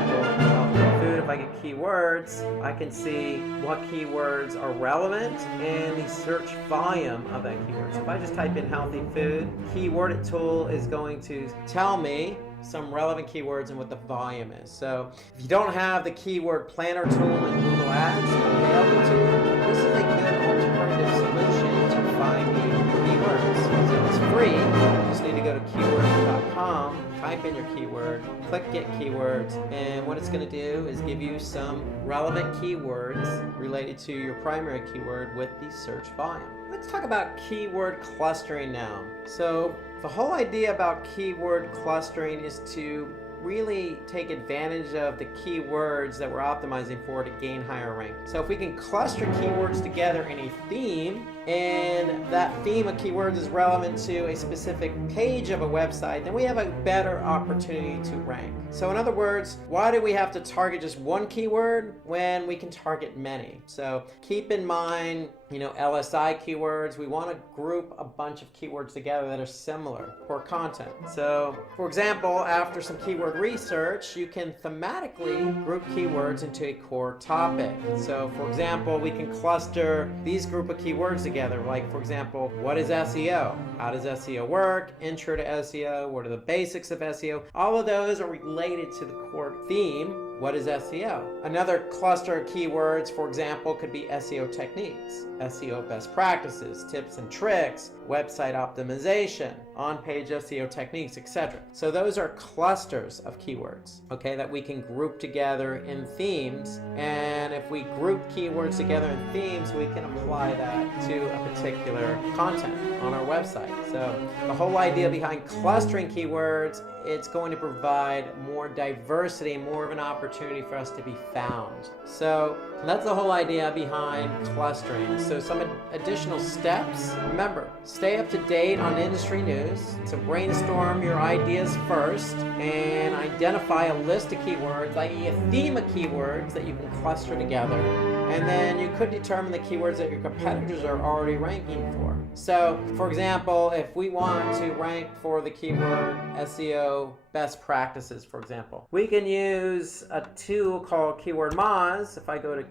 For example, food. If I get keywords, I can see what keywords are relevant and the search volume of that keyword. So if I just type in healthy food, keyworded tool is going to tell me some relevant keywords and what the volume is. So if you don't have the keyword planner tool in Google Ads available to you, this is a good alternative solution to finding keywords. So it's free. You just need to go to keyword.com, type in your keyword, click get keywords, and what it's going to do is give you some relevant keywords related to your primary keyword with the search volume. Let's talk about keyword clustering now. So the whole idea about keyword clustering is to really take advantage of the keywords that we're optimizing for to gain higher rank. So if we can cluster keywords together in a theme, and that theme of keywords is relevant to a specific page of a website, then we have a better opportunity to rank. So in other words, why do we have to target just one keyword when we can target many? So keep in mind, LSI keywords, we want to group a bunch of keywords together that are similar for content. So for example, after some keyword research, you can thematically group keywords into a core topic. So for example, we can cluster these group of keywords together, like for example, what is SEO? How does SEO work? Intro to SEO, what are the basics of SEO? All of those are related to the core theme. What is SEO? Another cluster of keywords, for example, could be SEO techniques, SEO best practices, tips and tricks, website optimization, on-page SEO techniques, etc. So those are clusters of keywords, okay, that we can group together in themes. And if we group keywords together in themes, we can apply that to a particular content on our website. So the whole idea behind clustering keywords, it's going to provide more diversity, more of an opportunity for us to be found. So that's the whole idea behind clustering. So some additional steps. Remember, stay up to date on industry news. So brainstorm your ideas first and identify a list of keywords, i.e. a theme of keywords that you can cluster together. And then you could determine the keywords that your competitors are already ranking for. So, for example, if we want to rank for the keyword SEO best practices, for example, we can use a tool called Keyword Moz. If I go to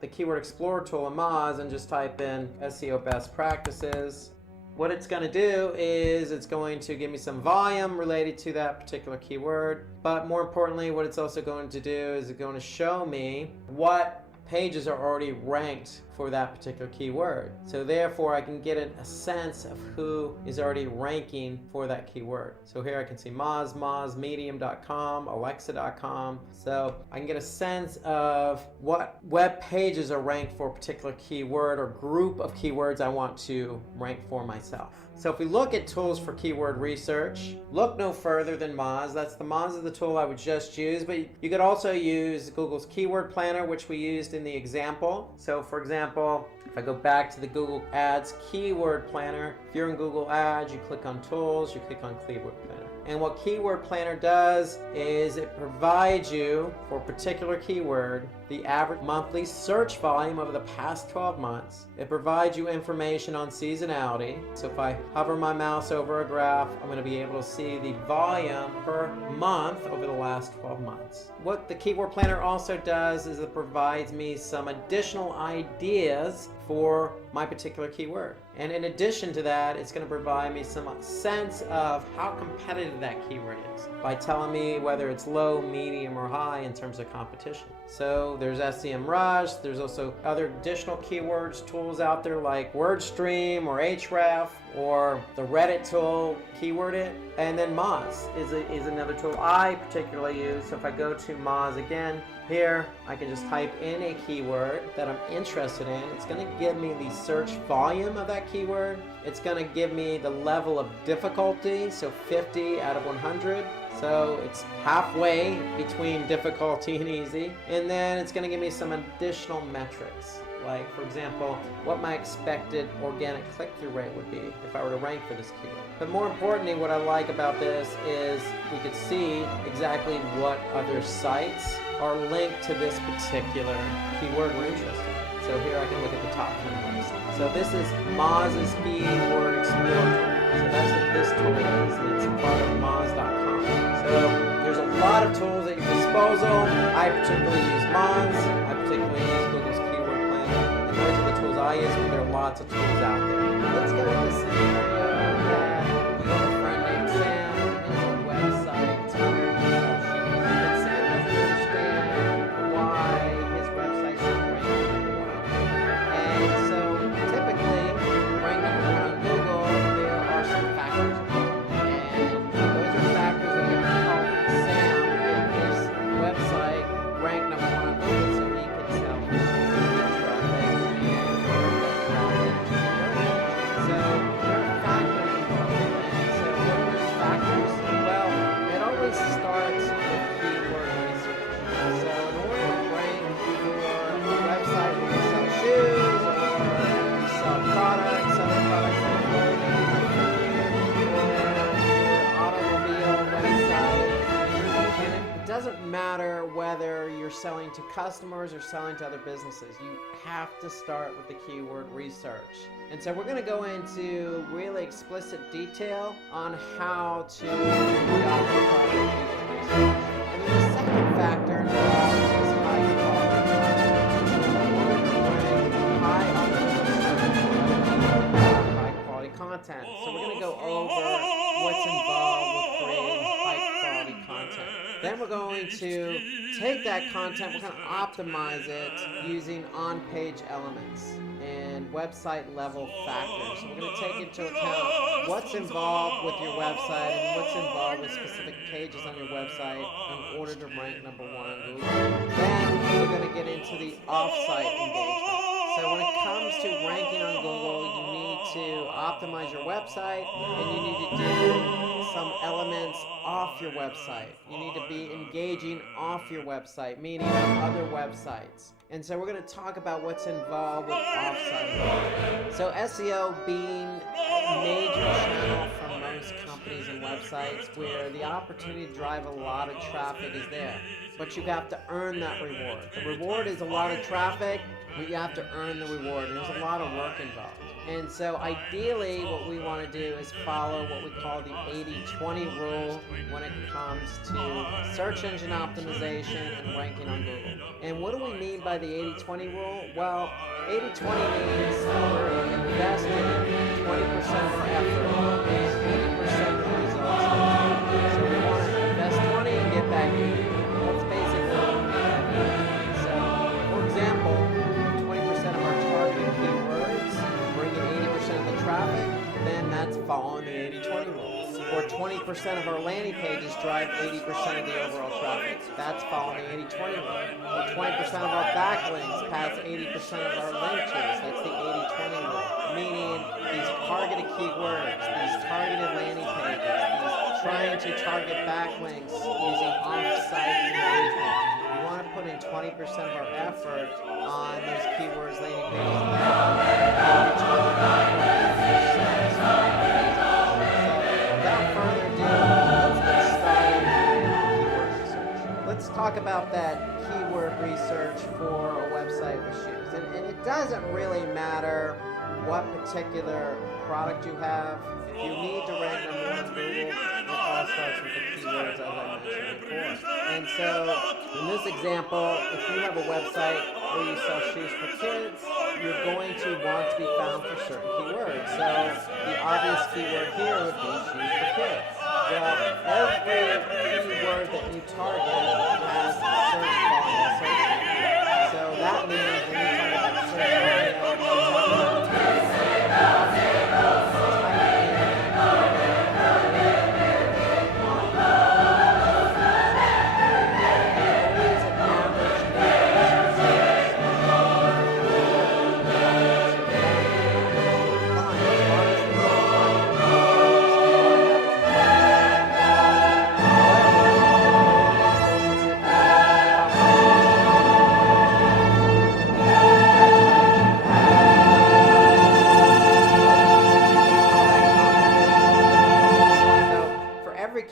the Keyword Explorer tool in Moz and just type in SEO best practices, what it's going to do is it's going to give me some volume related to that particular keyword. But more importantly, what it's also going to do is it's going to show me what pages are already ranked for that particular keyword. So therefore I can get a sense of who is already ranking for that keyword. So here I can see Moz, Medium.com, Alexa.com. So I can get a sense of what web pages are ranked for a particular keyword or group of keywords I want to rank for myself. So if we look at tools for keyword research, look no further than Moz. That's the Moz is the tool I would just use, but you could also use Google's Keyword Planner, which we used in the example. So for example, if I go back to the Google Ads Keyword Planner, if you're in Google Ads, you click on Tools, you click on Keyword Planner. And what Keyword Planner does is it provides you, for a particular keyword, the average monthly search volume over the past 12 months. It provides you information on seasonality. So if I hover my mouse over a graph, I'm going to be able to see the volume per month over the last 12 months. What the Keyword Planner also does is it provides me some additional ideas for my particular keyword. And in addition to that, it's going to provide me some sense of how competitive that keyword is by telling me whether it's low, medium, or high in terms of competition. So there's SEMrush, there's also other additional keywords tools out there like WordStream or Ahrefs or the Reddit tool, Keywordit, and then Moz is another tool I particularly use. So if I go to Moz again, here I can just type in a keyword that I'm interested in. It's going to give me the search volume of that keyword. It's going to give me the level of difficulty, so 50 out of 100. So it's halfway between difficulty and easy. And then it's going to give me some additional metrics. Like, for example, what my expected organic click-through rate would be if I were to rank for this keyword. But more importantly, what I like about this is we could see exactly what other sites are linked to this particular keyword we're interested in. So here I can look at the top 10 websites. So this is Moz's Keyword Explorer. So that's what this tool is, and it's part of Moz.com. So there's a lot of tools at your disposal. I particularly use Moz. I particularly use Google's Keyword Planner. And those are the tools I use, but there are lots of tools out there. Let's go to this scenario that we have a friend named Sam. He has a website, Tucker. But Sam doesn't understand why his website's not ranked number one. And so typically, ranked number one on Google, there are some factors involved. And those are factors that are going to help Sam get his website ranked number one on Google so he can sell his traffic and convert that traffic to conversion. So there are factors involved. And so what are those factors? Well, it always starts with keyword research. So in order to rank your website where you sell shoes or you sell products, other products like clothing or food, or your automobile website, and it doesn't matter whether you're selling to customers or selling to other businesses. You have to start with the keyword research. And so we're going to go into really explicit detail on how to conduct keyword research. And then the second factor involved is high quality content. So we're going to go over what's involved with creating high quality content. Then we're going to take that content, we're going to optimize it using on-page elements and website level factors. So we're going to take into account what's involved with your website and what's involved with specific pages on your website in order to rank number one on Google. Then we're going to get into the off-site engagement. So when it comes to ranking on Google, you need to optimize your website and you need to do some elements off your website. You need to be engaging off your website, meaning on other websites. And so we're going to talk about what's involved with off-site. So SEO being a major channel for most companies and websites where the opportunity to drive a lot of traffic is there. But you have to earn that reward. The reward is a lot of traffic, but you have to earn the reward. And there's a lot of work involved. And so ideally what we want to do is follow what we call the 80-20 rule when it comes to search engine optimization and ranking on Google. And what do we mean by the 80-20 rule? Well, 80-20 means we're investing 20% of our effort and 80% of the results. So we want to invest 20 and get back 80. That's basically what we mean. So, for example, 20% of our target following the 80-20 rule. Or 20% of our landing pages drive 80% of the overall traffic. That's following the 80-20 rule. Or 20% of our backlinks pass 80% of our link juice. That's the 80-20 rule. Meaning these targeted keywords, these targeted landing pages, these trying to target backlinks using off-site engagement. We want to put in 20% of our effort on those keywords, landing pages, and let's talk about that keyword research for a website with shoes. And it doesn't really matter what particular product you have. If you need to rank number one on Google, it all starts with the keywords, as I mentioned before. And so, in this example, if you have a website where you sell shoes for kids, you're going to want to be found for certain keywords. So, the obvious keyword here would be shoes for kids. Well, every keyword that you target has search volume associated. So that means when you talk about search volume,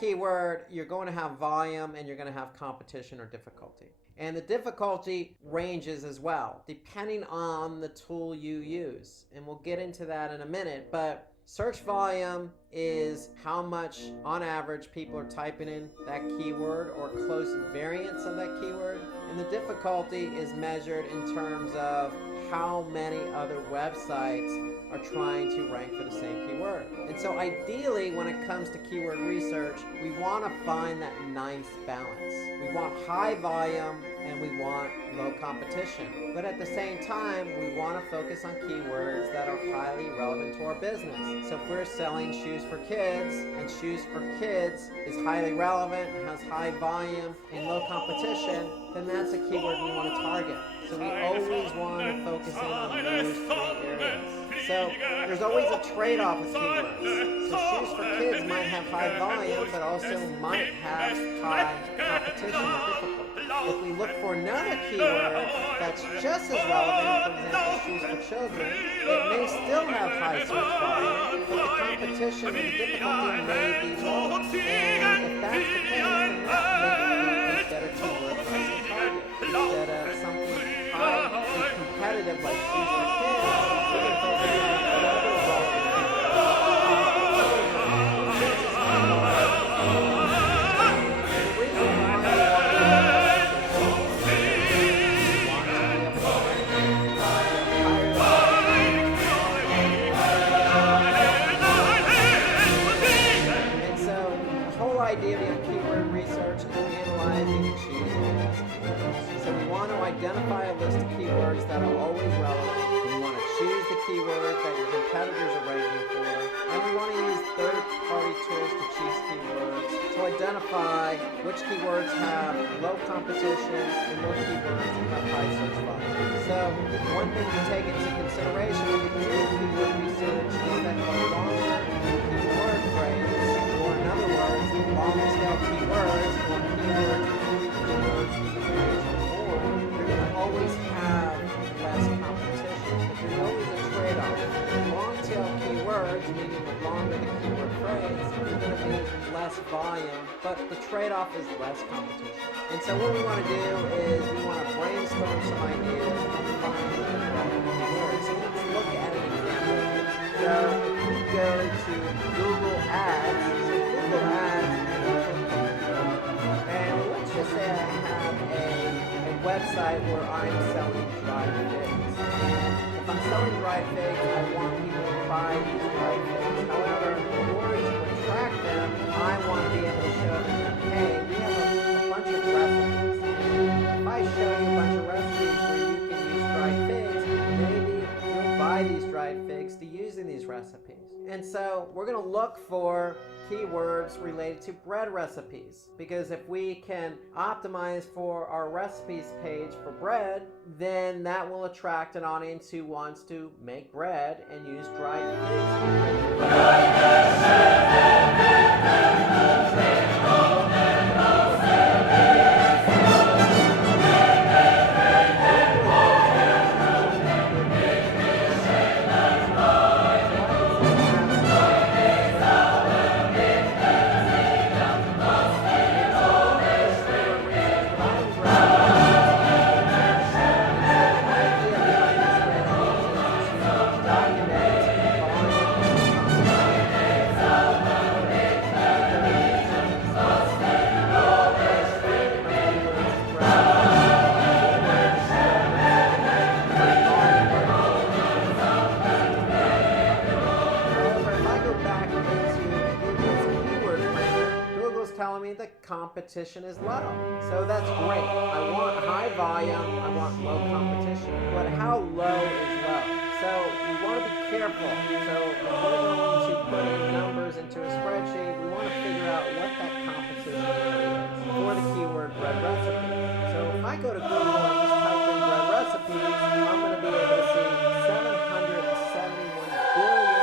keyword, you're going to have volume and you're going to have competition or difficulty. And the difficulty ranges as well, depending on the tool you use. And we'll get into that in a minute, but search volume is how much, on average, people are typing in that keyword or close variants of that keyword. And the difficulty is measured in terms of how many other websites are trying to rank for the same keyword. And so ideally, when it comes to keyword research, we want to find that nice balance. We want high volume and we want low competition. But at the same time, we want to focus on keywords that are highly relevant to our business. So if we're selling shoes for kids, and shoes for kids is highly relevant, has high volume and low competition, then that's a keyword we want to target. So we always want to focus in on those three areas. So there's always a trade-off with keywords. So shoes for kids might have high volume, but also might have high competition or difficulty. If we look for another keyword that's just as relevant, for example, shoes for children, it may still have high search volume, but the competition and the difficulty may be low. And if that's the case, then that may be a better keyword for us to target. Instead of something highly competitive like shoes for kids, we can focus on another relevant idea of keyword research is analyzing and choosing the best keywords. So we want to identify a list of keywords that are always relevant. We want to choose the keyword that your competitors are ranking for. And we want to use third-party tools to choose keywords to identify which keywords have low competition and what keywords have high search volume. So one thing to take into consideration when you do keyword research is that the longer keyword phrase, or in other words, long-tail keywords or keywords more, you're going to always have less competition, but there's always a trade-off. Long-tail keywords, meaning the longer the keyword phrase, you're going to be less volume, but the trade-off is less competition. And so what we want to do is we want to brainstorm some ideas and find the relevant keywords. So let's look at an example. So if we go to Google Ads, Google Ads, and let's just say I have a website where I'm selling dried figs. And if I'm selling dried figs, I want people to buy these dried figs. However, in order to attract them, I want to be able to show them, hey, we have a bunch of recipes. If I show you a bunch of recipes where you can use dried figs, maybe you'll buy these dried figs to use in these recipes. And so we're going to look for keywords related to bread recipes, because if we can optimize for our recipes page for bread, then that will attract an audience who wants to make bread and use dried telling me the competition is low. So that's great. I want high volume, I want low competition. But how low is low? So we want to be careful. So if we're going to put in numbers into a spreadsheet, we want to figure out what that competition really is for the keyword bread recipe. So if I go to Google and just type in bread recipes, I'm going to be able to see 771 billion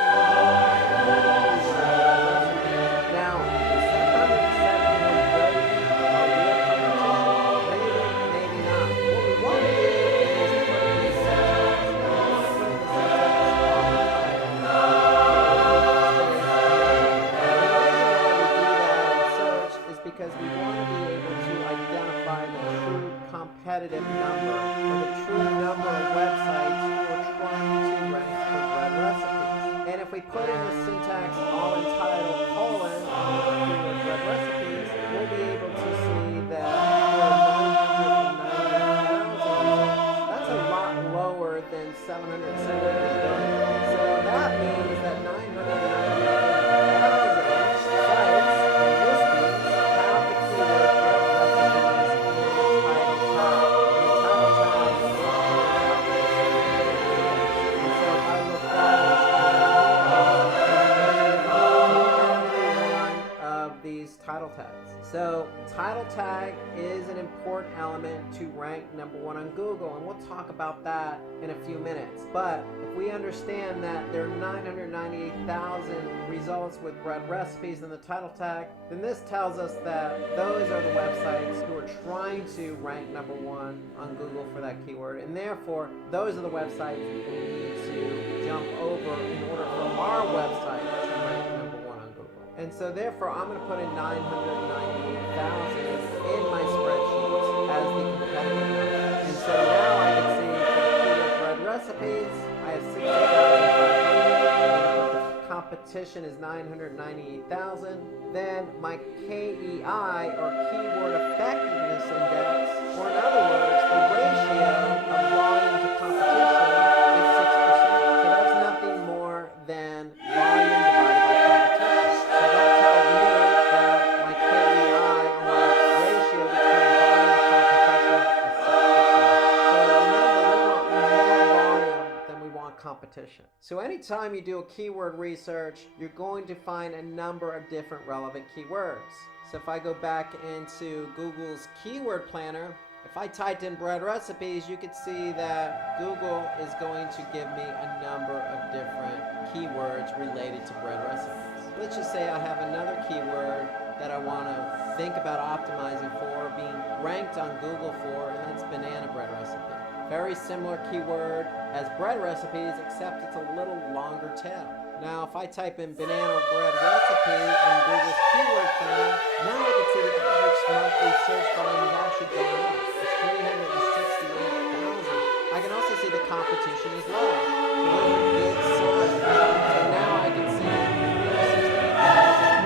competitive number, or the true number of websites who are trying to rank for bread recipes. And if we put in the syntax all entitled colon on the keyword bread recipes, we'll be able to see that there are 990,000. That's a lot lower than 770 billion. So that means that 990,000 sites and listings have the keyword bread recipes in the title tag. Title tags. So title tag is an important element to rank #1 on Google, and we'll talk about that in a few minutes. But if we understand that there are 998,000 results with bread recipes in the title tag, then this tells us that those are the websites who are trying to rank #1 on Google for that keyword, and therefore those are the websites we need to jump over in order for our website to rank #1 on Google. And so therefore I'm going to put in 998,000 in my spreadsheet as the competitive number. And so now I can see for the keyword bread recipes, I have 60,500. The competition is 998,000. Then my KEI, or keyword effectiveness index, or in other words, the ratio of volume to competition is 6%. So that's nothing more than volume divided by competition. So that tells me that my KEI, or my ratio between volume and competition, is 6%. So remember, we want more volume than we want competition. So anytime you do a keyword research, you're going to find a number of different relevant keywords. So if I go back into Google's keyword planner, if I typed in bread recipes, you could see that Google is going to give me a number of different keywords related to bread recipes. Let's just say I have another keyword that I want to think about optimizing for, being ranked on Google for, and that's banana bread recipe. Very similar keyword as bread recipes, except it's a little longer tail. Now, if I type in banana bread recipe in Google's keyword planner, now I can see the average monthly search volume is actually going up. It's 368,000. I can also see the competition is low. So now I can see 368,000.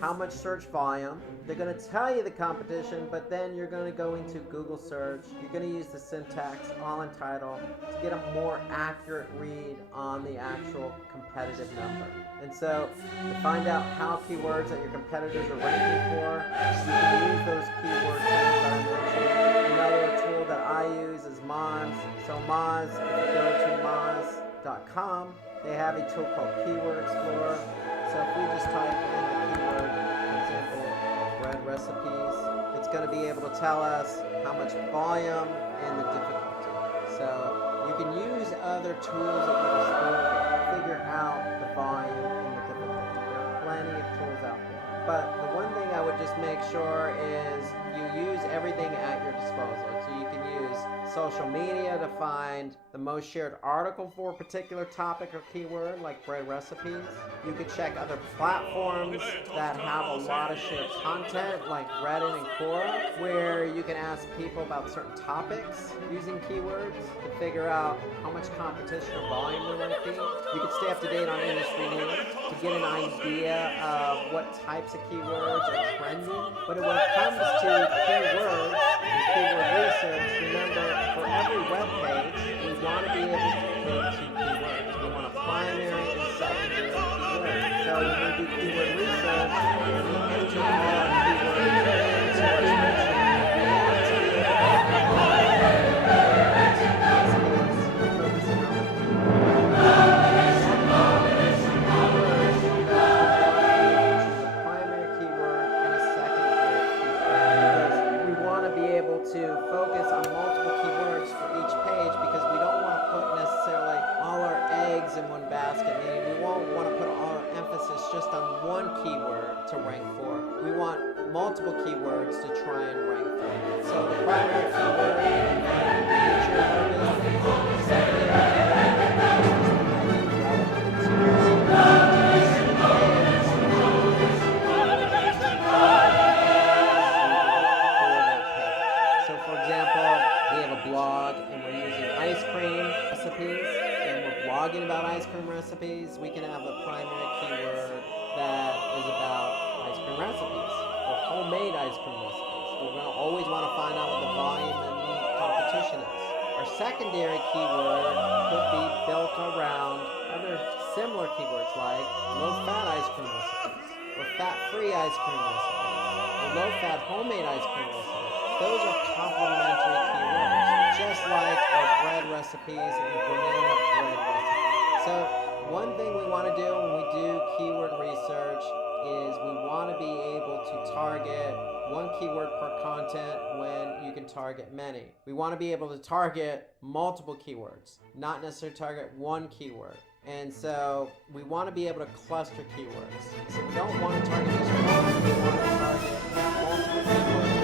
How much search volume. They're going to tell you the competition, but then you're going to go into Google search. You're going to use the syntax all in title to get a more accurate read on the actual competitive number. And so to find out how keywords that your competitors are ranking for, you can use those keywords that I mentioned. Another tool that I use is Moz. So Moz, if you go to moz.com, they have a tool called Keyword Explorer. So if we just type in the keyword, for example, bread recipes, it's going to be able to tell us how much volume and the difficulty. So you can use other tools at your disposal to figure out the volume and the difficulty. There are plenty of tools out there. But the one thing I would just make sure is you use everything at your disposal. So you can use social media to find the most shared article for a particular topic or keyword, like bread recipes. You could check other platforms that have a lot of shared content, like Reddit and Quora, where you can ask people about certain topics using keywords to figure out how much competition or volume there might be. You could stay up to date on industry news to get an idea of what types of keywords are trending. But when it comes to keywords and keyword research, remember, for every web page, we want to be able to link to keywords. We want a primary and secondary keyword. So when we do keyword research, we enter all our keywords into our spreadsheet. We want to be able to have to focus on multiple keywords for each page, because we don't want to put necessarily all our eggs in one basket, meaning we won't want to put all our emphasis just on one keyword to rank for. We want multiple keywords to try and rank for. So the primary keyword feature of our business, secondary blog, and we're using ice cream recipes, and we're blogging about ice cream recipes, we can have a primary keyword that is about ice cream recipes or homemade ice cream recipes. We're going to always want to find out what the volume and the competition is. Our secondary keyword could be built around other similar keywords like low-fat ice cream recipes or fat-free ice cream recipes or low-fat homemade ice cream recipes. Those are complementary keywords, just like our bread recipes and banana bread recipes. So one thing we want to do when we do keyword research is we want to be able to target one keyword per content when you can target many. We want to be able to target multiple keywords, not necessarily target one keyword. And so we want to be able to cluster keywords. So we don't want to target just one, we want to target multiple keywords.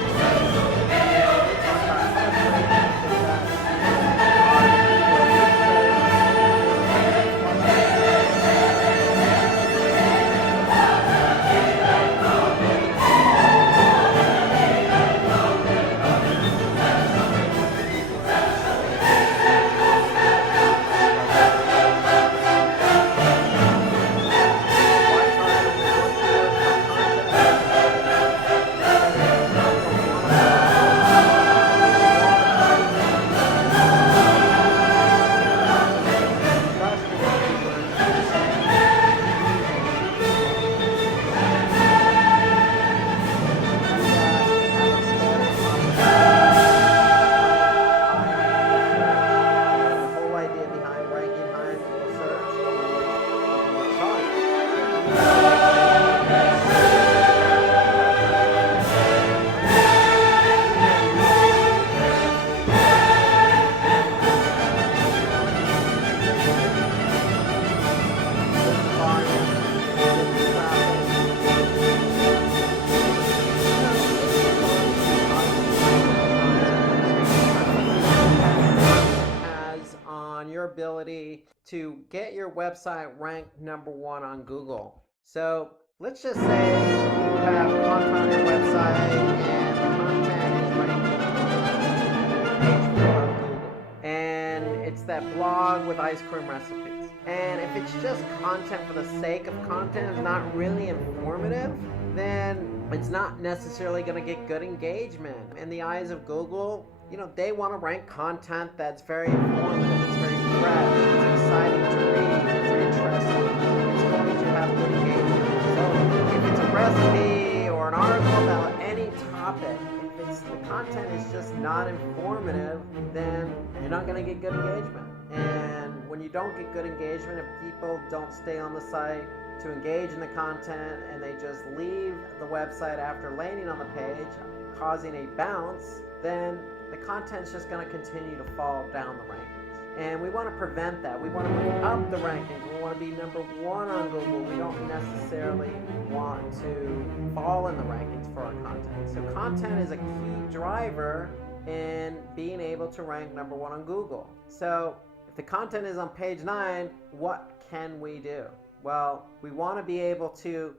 ability to get your website ranked #1 on Google. So let's just say you have content on your website and the content is ranked on page 4 of Google. And it's that blog with ice cream recipes. And if it's just content for the sake of content, it's not really informative, then it's not necessarily going to get good engagement. In the eyes of Google, they want to rank content that's very informative, it's very fresh, it's exciting to read, it's interesting, it's going to have good engagement. So if it's a recipe or an article about any topic, if the content is just not informative, then you're not going to get good engagement. And when you don't get good engagement, if people don't stay on the site to engage in the content and they just leave the website after landing on the page, causing a bounce, then the content's just going to continue to fall down the rankings. And we want to prevent that. We want to move up the rankings. We want to be #1 on Google. We don't necessarily want to fall in the rankings for our content. So content is a key driver in being able to rank #1 on Google. So if the content is on page 9, what can we do? Well, we want to be able to,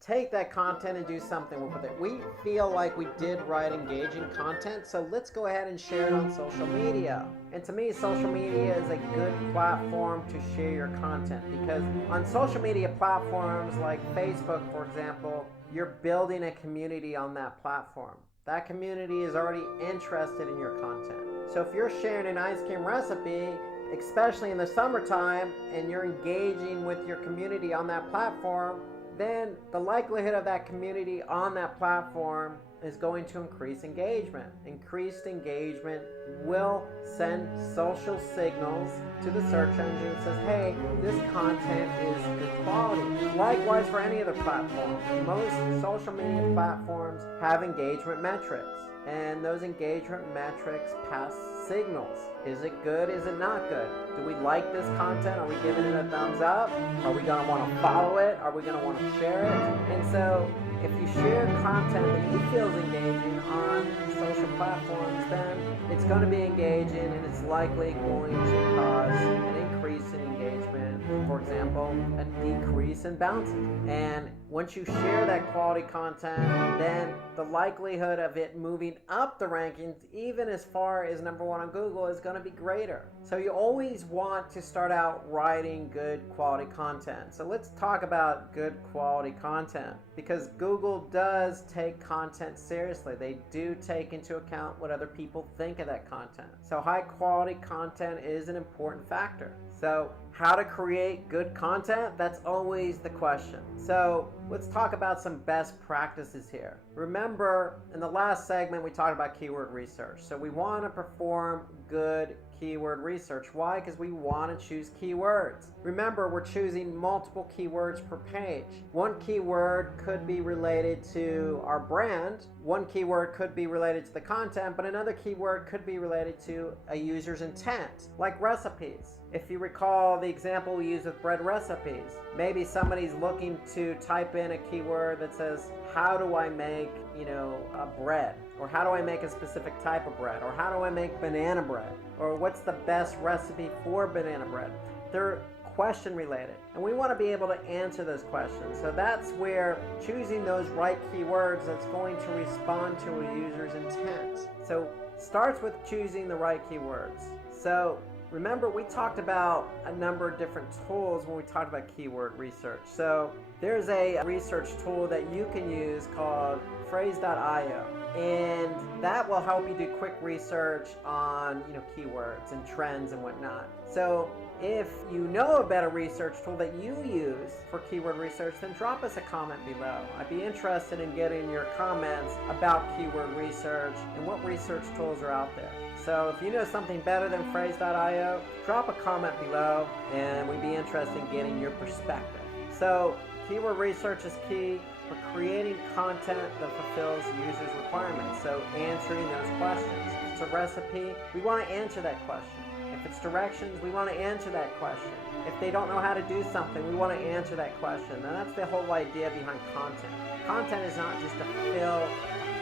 take that content and do something with it. We feel like we did write engaging content, so let's go ahead and share it on social media. And to me, social media is a good platform to share your content, because on social media platforms like Facebook, for example, you're building a community on that platform. That community is already interested in your content. So if you're sharing an ice cream recipe, especially in the summertime, and you're engaging with your community on that platform, then the likelihood of that community on that platform is going to increase engagement. Increased engagement will send social signals to the search engine that says, hey, this content is good quality. Likewise for any other platform. Most social media platforms have engagement metrics, and those engagement metrics pass signals. Is it good? Is it not good? Do we like this content? Are we giving it a thumbs up? Are we going to want to follow it? Are we going to want to share it? And so if you share content that you feel is engaging on social platforms, then it's going to be engaging, and it's likely going to cause an increase in engagement. For example, a decrease in bounces. And once you share that quality content, then the likelihood of it moving up the rankings, even as far as #1 on Google, is going to be greater. So you always want to start out writing good quality content. So let's talk about good quality content, because Google does take content seriously. They do take into account what other people think of that content. So high quality content is an important factor. So how to create good content? That's always the question. So let's talk about some best practices here. Remember, in the last segment, we talked about keyword research. So we want to perform good keyword research. Why? Because we want to choose keywords. Remember, we're choosing multiple keywords per page. One keyword could be related to our brand. One keyword could be related to the content, but another keyword could be related to a user's intent, like recipes. If you recall the example we used with bread recipes, maybe somebody's looking to type in a keyword that says, how do I make, a bread? Or how do I make a specific type of bread? Or how do I make banana bread? Or what's the best recipe for banana bread? They're question related, and we want to be able to answer those questions. So that's where choosing those right keywords that's going to respond to a user's intent. So starts with choosing the right keywords. So remember, we talked about a number of different tools when we talked about keyword research. So there's a research tool that you can use called Phrase.io, and that will help you do quick research on keywords and trends and whatnot. So if you know a better research tool that you use for keyword research, then drop us a comment below. I'd be interested in getting your comments about keyword research and what research tools are out there. So if you know something better than Phrase.io, drop a comment below, and we'd be interested in getting your perspective. So keyword research is key for creating content that fulfills users' requirements. So answering those questions. If it's a recipe, we want to answer that question. If it's directions, we want to answer that question. If they don't know how to do something, we want to answer that question. And that's the whole idea behind content. Content is not just to fill a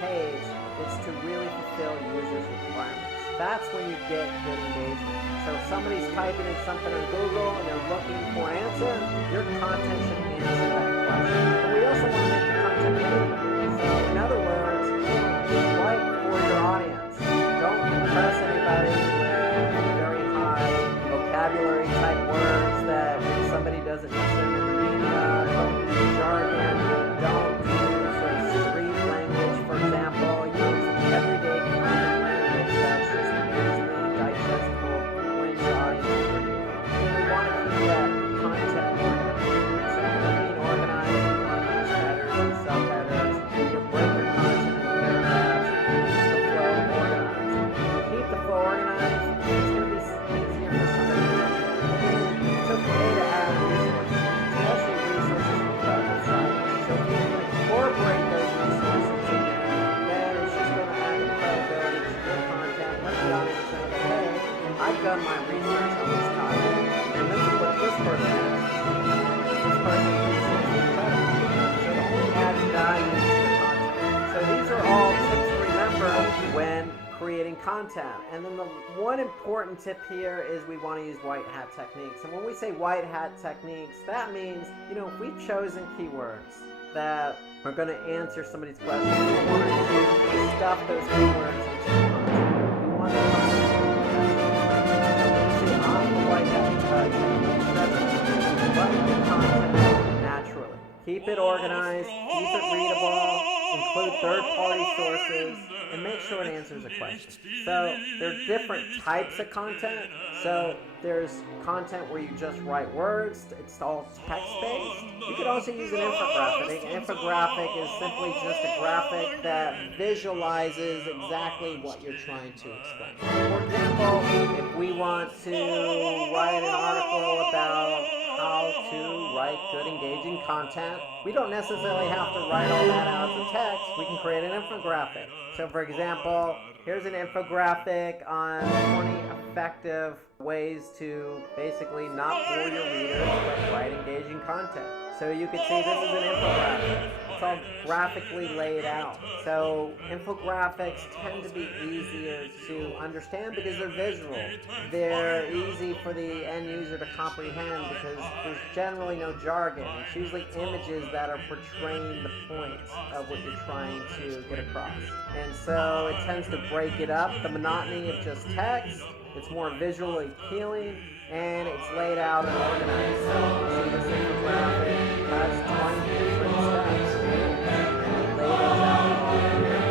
page, it's to really fulfill users' requirements. that's when you get good engagement. So if somebody's typing in something on Google and they're looking for an answer, your content should answer that question. But we also want to make the content relatable. So in other words, write for your audience. Don't impress anybody with very high vocabulary type words that when somebody doesn't listen to the meaning of. Don't use jargon. Don't use sort of street language, for example. Use everyday common language that's just easily digestible when your audience is reading. We want to keep that content organized. So when we mean organized, we want to use headers and subheaders. You break your content into paragraphs. Keep the flow organized. Keep the flow organized. It's going to be easier for somebody to read. It's okay to add resources, especially resources from private sites. So if you can incorporate those resources in there, then it's just going to add the credibility to your content. Let the audience know that, hey, I've done my research on this topic, and this is what this person has. This person's research is incredible. So the only added value to the content. So these are all tips to remember when creating content. And then the one important tip here is we want to use white hat techniques. And when we say white hat techniques, that means, if we've chosen keywords that are going to answer somebody's question, we want to stuff those keywords into the content. We want the content to be so when we say on the white hat techniques, that's write the content naturally. Keep it organized, keep it readable, include third-party sources, and make sure it answers a question. So there are different types of content. So there's content where you just write words. It's all text-based. You could also use an infographic. An infographic is simply just a graphic that visualizes exactly what you're trying to explain. For example, if we want to write an article about how to write good, engaging content, we don't necessarily have to write all that out as a text. We can create an infographic. So for example, here's an infographic on 20 effective ways to basically not bore your readers but write engaging content. So you can see this is an infographic. It's all graphically laid out. So infographics tend to be easier to understand because they're visual. They're easy for the end user to comprehend because there's generally no jargon. It's usually images that are portraying the points of what you're trying to get across. And so it tends to break it up, the monotony of just text. It's more visually appealing, and it's laid out and organized. So you see this infographic has 20 different steps, and it laid those out all here.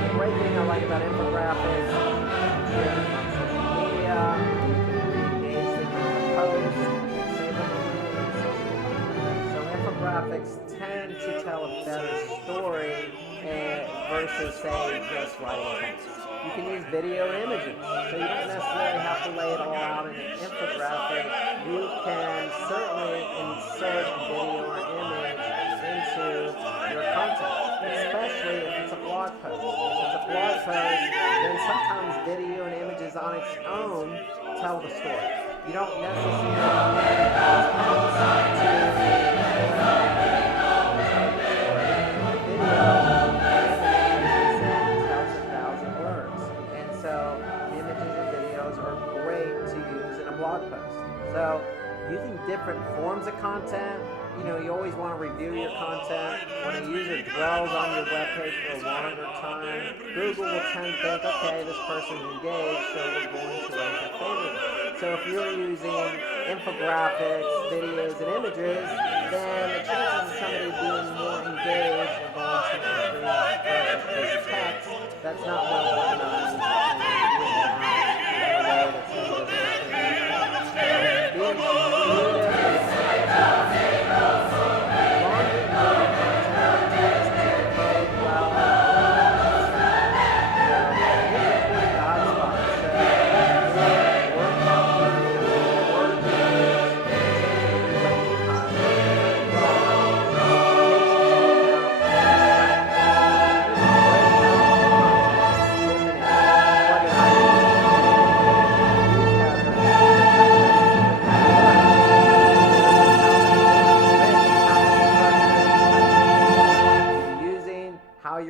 The great thing I like about infographics, you can share them on social media, you can re-engage them in a post, save them on social media. So infographics tend to tell a better story versus, say, just writing text. You can use video and images, so you don't necessarily have to lay it all out in an infographic. You can certainly insert a video or image into your content, especially if it's a blog post. If it's a blog post, then sometimes video and images on its own tell the story. You don't necessarily need text to So using different forms of content, you always want to review your content. When a user dwells on your webpage for a longer time, Google will tend to think, okay, this person's engaged, so we're going to rank it favorably. So if you're using infographics, videos, and images, then the chances of somebody being more engaged are going to increase versus text that's not well organized and written out in a way that somebody doesn't being creative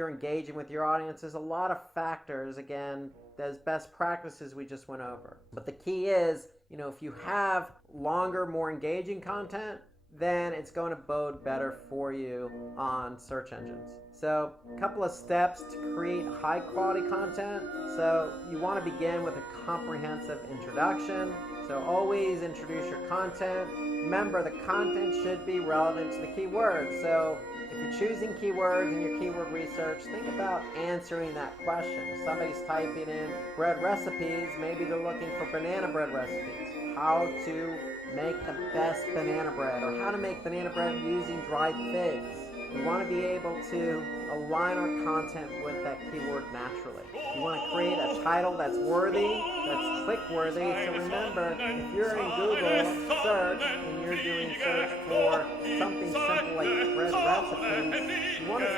engaging with your audience. There's a lot of factors, again, those best practices we just went over. But the key is, if you have longer, more engaging content, then it's going to bode better for you on search engines. So a couple of steps to create high quality content. So you want to begin with a comprehensive introduction. So always introduce your content. Remember, the content should be relevant to the keywords. So if you're choosing keywords in your keyword research, think about answering that question. If somebody's typing in bread recipes, maybe they're looking for banana bread recipes. How to make the best banana bread, or how to make banana bread using dried figs. We want to be able to align our content with that keyword naturally. You want to create a title that's worthy, that's click-worthy. So remember, if you're in Google search and you're doing search for something simple like bread recipes, you want to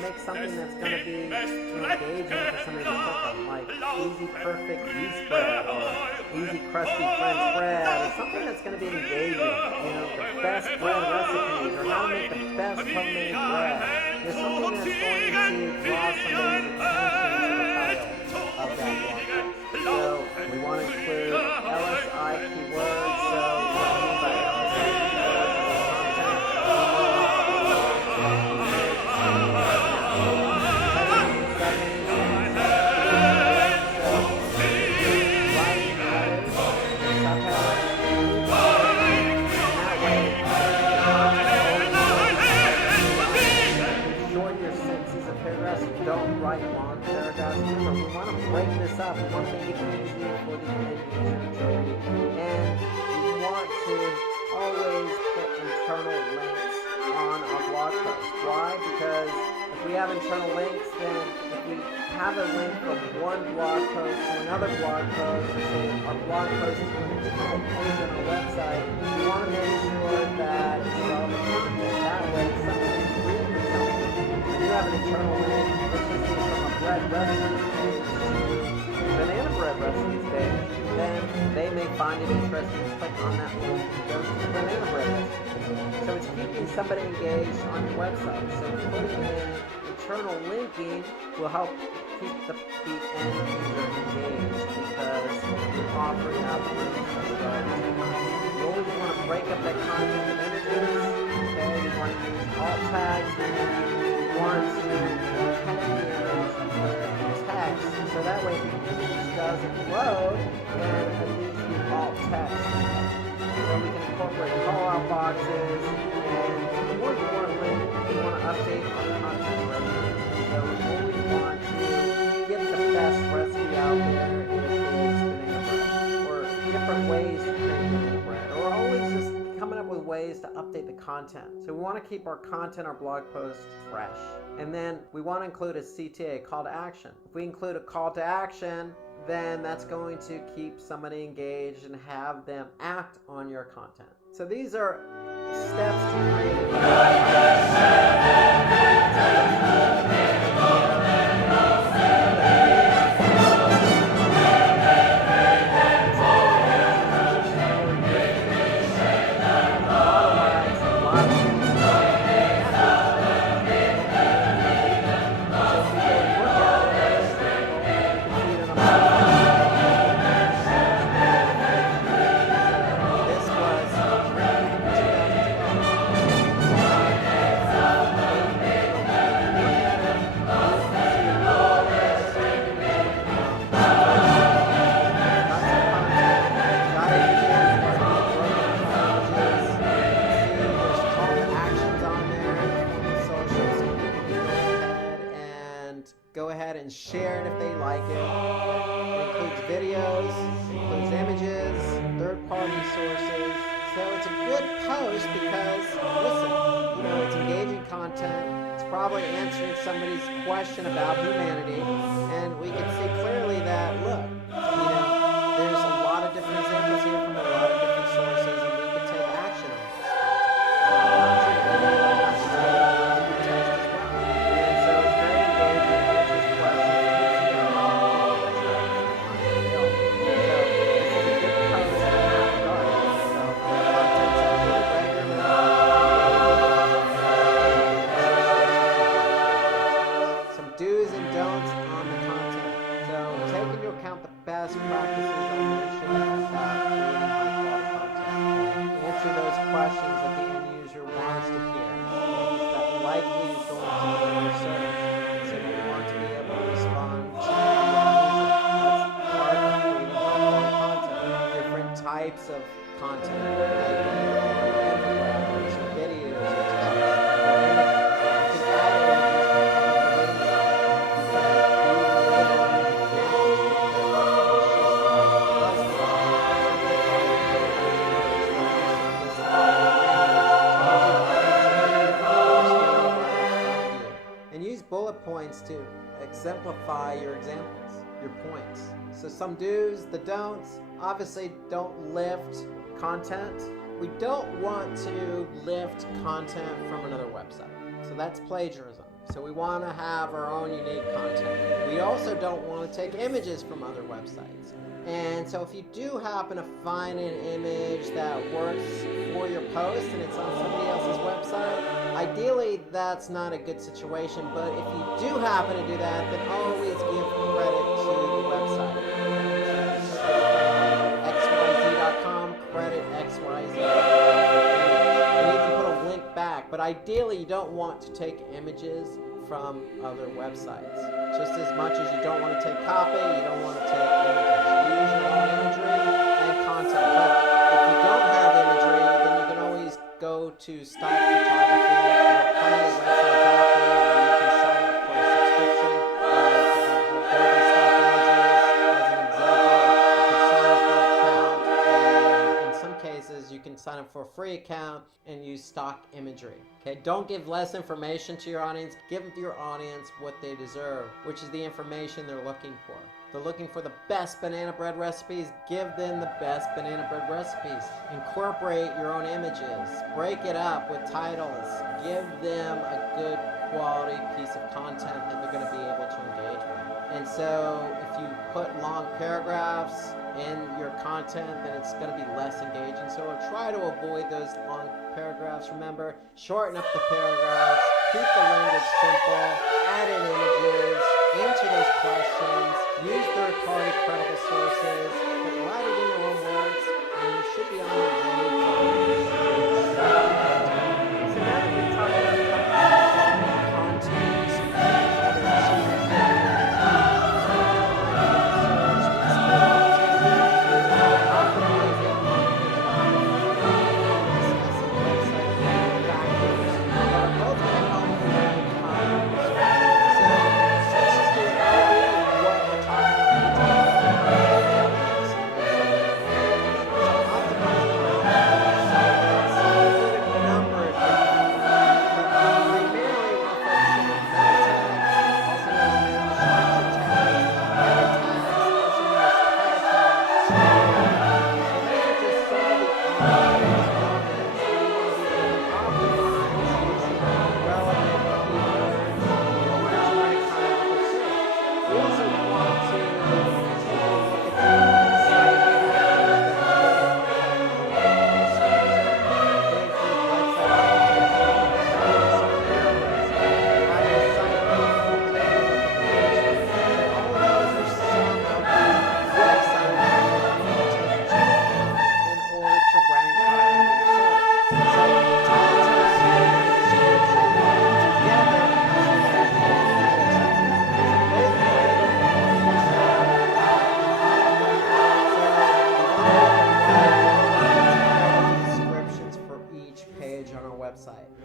make something that's going to be engaging for somebody to click on, like easy perfect yeast bread, or easy crusty French bread, or something that's going to be engaging. The best bread recipes, or how to make the best homemade bread. There's something that's going to draw somebody's attention to the title of that blog post. So we want to include LSI keywords. So what I mean by LSI don't write long paragraphs. Remember, we want to break this up. We want to make it easy for the end user to read. And we want to always put internal links on our blog post. Why? Because if we have internal links, then if we have a link from one blog post to another blog post, so our blog post is on a page on our website, we want to make sure that it's relevant content. That way, somebody can read something. If you have an internal link, let's just say from a bread recipes page to banana bread recipes page, then they may find it interesting to click on that link and go to the banana bread recipe. So it's keeping somebody engaged on your website. So putting in internal linking will help keep the end user engaged, because you're offering up links as well as content. You always want to break up that content with images. Okay, you want to use alt tags. You want to tag the image with text, so that way if the image doesn't load, then at least the alt text. So we can incorporate call-out boxes, and the more you want to link, you want to update our content regularly. So we always want to get the best recipe out there if it's banana bread, or different ways to create banana bread, or always just coming up with ways to update the content. So we want to keep our content, our blog posts fresh. And then we want to include a CTA, call to action. If we include a call to action, then that's going to keep somebody engaged and have them act on your content. So these are steps to create go ahead and share it if they like it. It includes videos, it includes images, third-party sources. So it's a good post because, listen, it's engaging content. It's probably answering somebody's question about humanity, and we can see clearly that, look, there's a lot of different examples here from a lot of different sources, and we can take action on this likely is going to be in your search. So you want to be able to respond to the end user. That's part of creating high-quality content. Different types of content, like infographics, or videos, or text, or images. You can add images from public domain sites. You can be labeling examples with their it's just and use bullet points to exemplify your examples, your points. So some do's, the don'ts. Obviously, don't lift content. We don't want to lift content from another website. So that's plagiarism. So we want to have our own unique content. We also don't want to take images from other websites. And so if you do happen to find an image that works for your post and it's on somebody else's website, ideally that's not a good situation, but if you do happen to do that, then always give credit to the website. XYZ.com, credit XYZ. And you can put a link back, but ideally you don't want to take images from other websites. Just as much as you don't want to take copy, you don't want to take images. Use your own imagery and content. But if you don't have imagery, then you can always go to stock photography. There are plenty of websites out there where you can sign up for a subscription. Adobe Stock Images, as an example, you can sign up for an account, and in some cases, you can sign up for a free account and use stock imagery. Okay, don't give less information to your audience. Give your audience what they deserve, which is the information they're looking for. They're looking for the best banana bread recipes. Give them the best banana bread recipes. Incorporate your own images. Break it up with titles. Give them a good quality piece of content that they're going to be able to engage with. And so if you put long paragraphs in your content, then it's going to be less engaging. So try to avoid those long paragraphs. Remember, shorten up the paragraphs, keep the language simple, add in images, answer those questions, use third-party credible sources, but write it in your own words, and you should be on your way to so now that we've talked about content,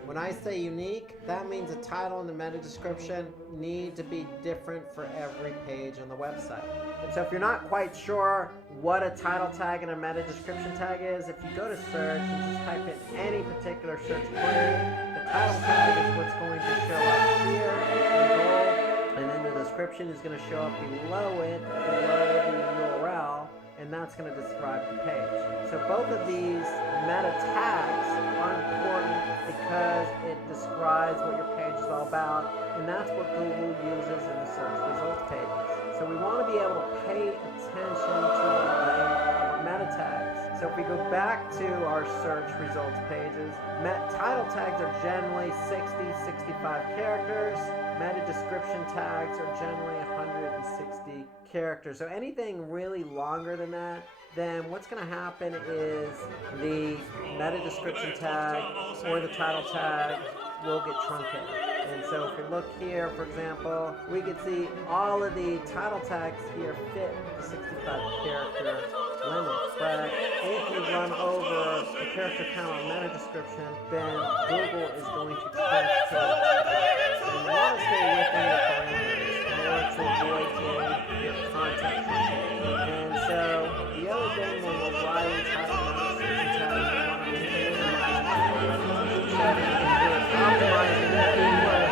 When I say unique, that means the title and the meta description need to be different for every page on the website. And so if you're not quite sure what a title tag and a meta description tag is, if you go to search and just type in any particular search query, the title tag is what's going to show up here in bold, and then the description is going to show up below it, below the URL, and that's going to describe the page. So both of these meta tags are important because it describes what your page is all about, and that's what Google uses in the search results pages. So we want to be able to pay attention to the length of meta tags. So if we go back to our search results pages, title tags are generally 65 characters. Meta description tags are generally 160 characters. So anything really longer than that, then what's going to happen is the meta description tag or the title tag will get truncated. And so if we look here, for example, we can see all of the title tags here fit the 65 character limit. But if you run over the character count on meta description, then Google is going to truncate. So you want to stay within your parameters in order to avoid getting your content truncated. And so the other thing when we're writing title description tags, we want to minimize optimizing the keyword.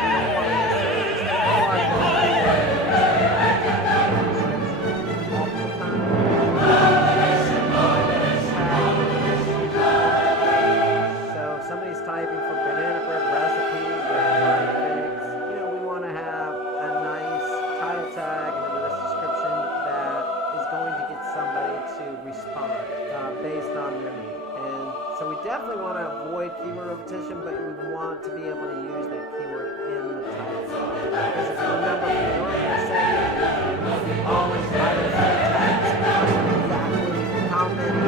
So if somebody's typing for banana bread recipe with figs, we want to have a nice title tag and a description that is going to get somebody to respond based on their need. And so we definitely want to avoid keyword repetition, but we want to be able to use that keyword in the title tag. Because if you remember from the earlier segment, all in title tags exactly how many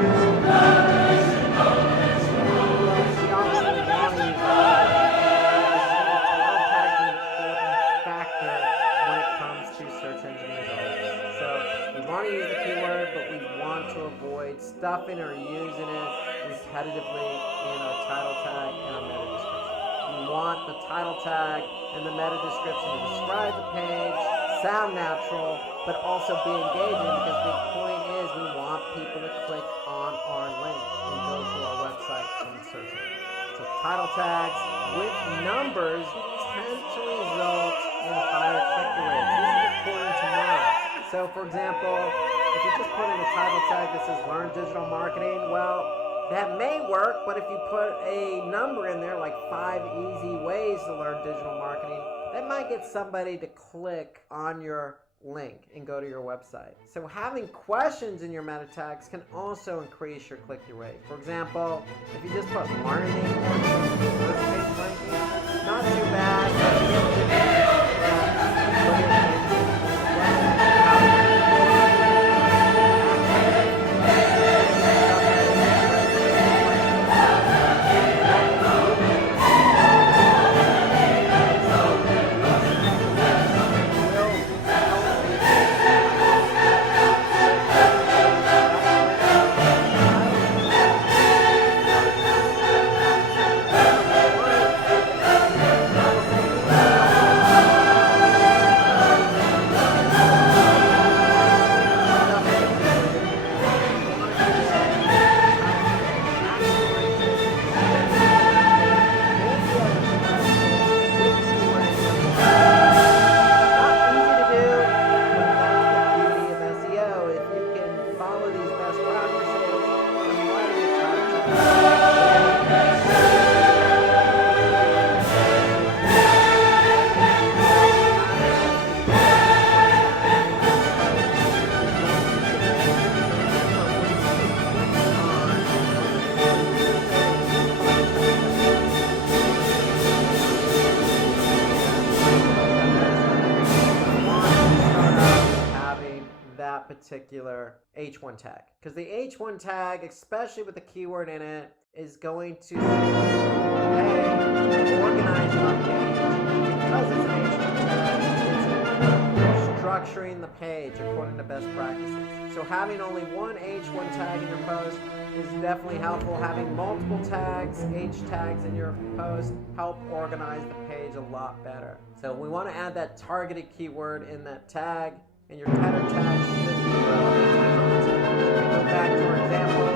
stuffing or using it repetitively in our title tag and our meta description. We want the title tag and the meta description to describe the page, sound natural, but also be engaging, because the point is we want people to click on our link and go to our website from the search engine. So title tags with numbers tend to result in higher click-through rates. This is according to Moz. So for example, if you just put in a title tag that says learn digital marketing, well, that may work, but if you put a number in there like 5 easy ways to learn digital marketing, that might get somebody to click on your link and go to your website. So having questions in your meta tags can also increase your click-through rate. For example, if you just put learning or first page ranking, not too bad. Particular H1 tag, because the H1 tag, especially with the keyword in it, is going to organize our page. Because it's an H1 tag, it's structuring the page according to best practices. So having only one H1 tag in your post is definitely helpful. Having multiple tags, H tags in your post, help organize the page a lot better. So we want to add that targeted keyword in that tag, and your header tag should be relevant to content. Go back to our example of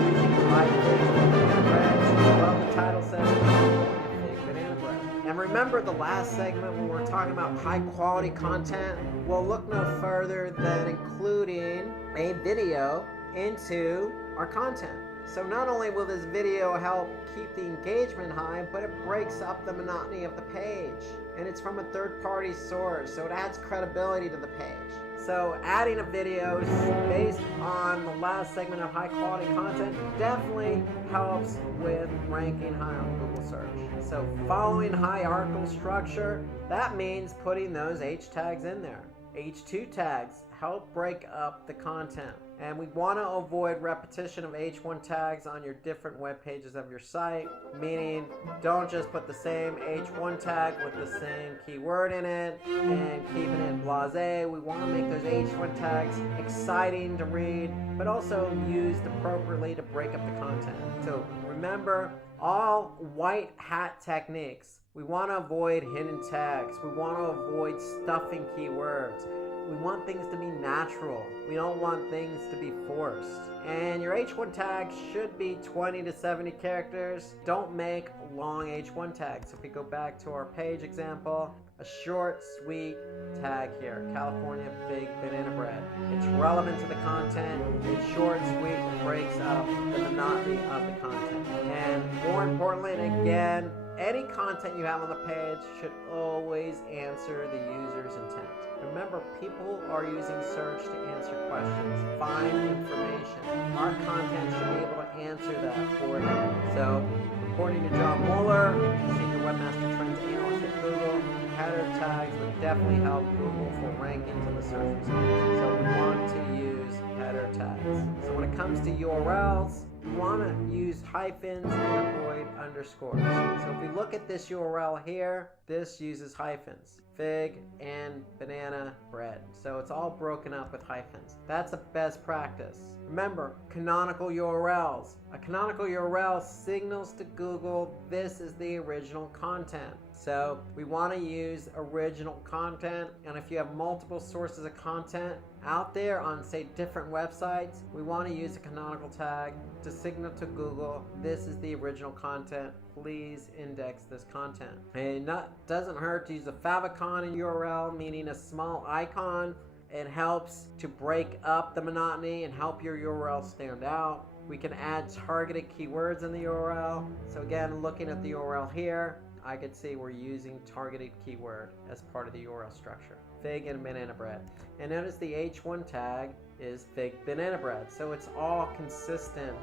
using the right figs with banana bread. Well, the title says fig banana bread. And remember the last segment when we were talking about high quality content? Well, look no further than including a video into our content. So not only will this video help keep the engagement high, but it breaks up the monotony of the page. And it's from a third-party source, so it adds credibility to the page. So adding a video based on the last segment of high-quality content definitely helps with ranking high on Google search. So following hierarchical structure, that means putting those H tags in there. H2 tags help break up the content. And we want to avoid repetition of H1 tags on your different web pages of your site, meaning don't just put the same H1 tag with the same keyword in it and keeping it blasé. We want to make those H1 tags exciting to read, but also used appropriately to break up the content. So remember, all white hat techniques. We want to avoid hidden tags. We want to avoid stuffing keywords. We want things to be natural. We don't want things to be forced. And your H1 tags should be 20 to 70 characters. Don't make long H1 tags. So if we go back to our page example, a short, sweet tag here, California fig banana bread. It's relevant to the content. It's short, sweet, and breaks up the monotony of the content. And more importantly, and again, any content you have on the page should always answer the user's intent. Remember, people are using search to answer questions, find information. Our content should be able to answer that for them. So, according to John Mueller, Senior Webmaster Trends Analyst at Google, header tags would definitely help Google for rankings in the search results. So we want to use header tags. So when it comes to URLs, we want to use hyphens and avoid underscores. So if we look at this URL here, this uses hyphens. Fig and banana bread. So it's all broken up with hyphens. That's a best practice. Remember, canonical URLs. A canonical URL signals to Google this is the original content. So we want to use original content, and if you have multiple sources of content out there on, say, different websites, we want to use a canonical tag to signal to Google this is the original content. Please index this content. And doesn't hurt to use a favicon in URL, meaning a small icon. It helps to break up the monotony and help your URL stand out. We can add targeted keywords in the URL. So again, looking at the URL here, I could see we're using targeted keyword as part of the URL structure. Fig and banana bread. And notice the H1 tag is fig banana bread. So it's all consistent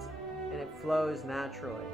and it flows naturally.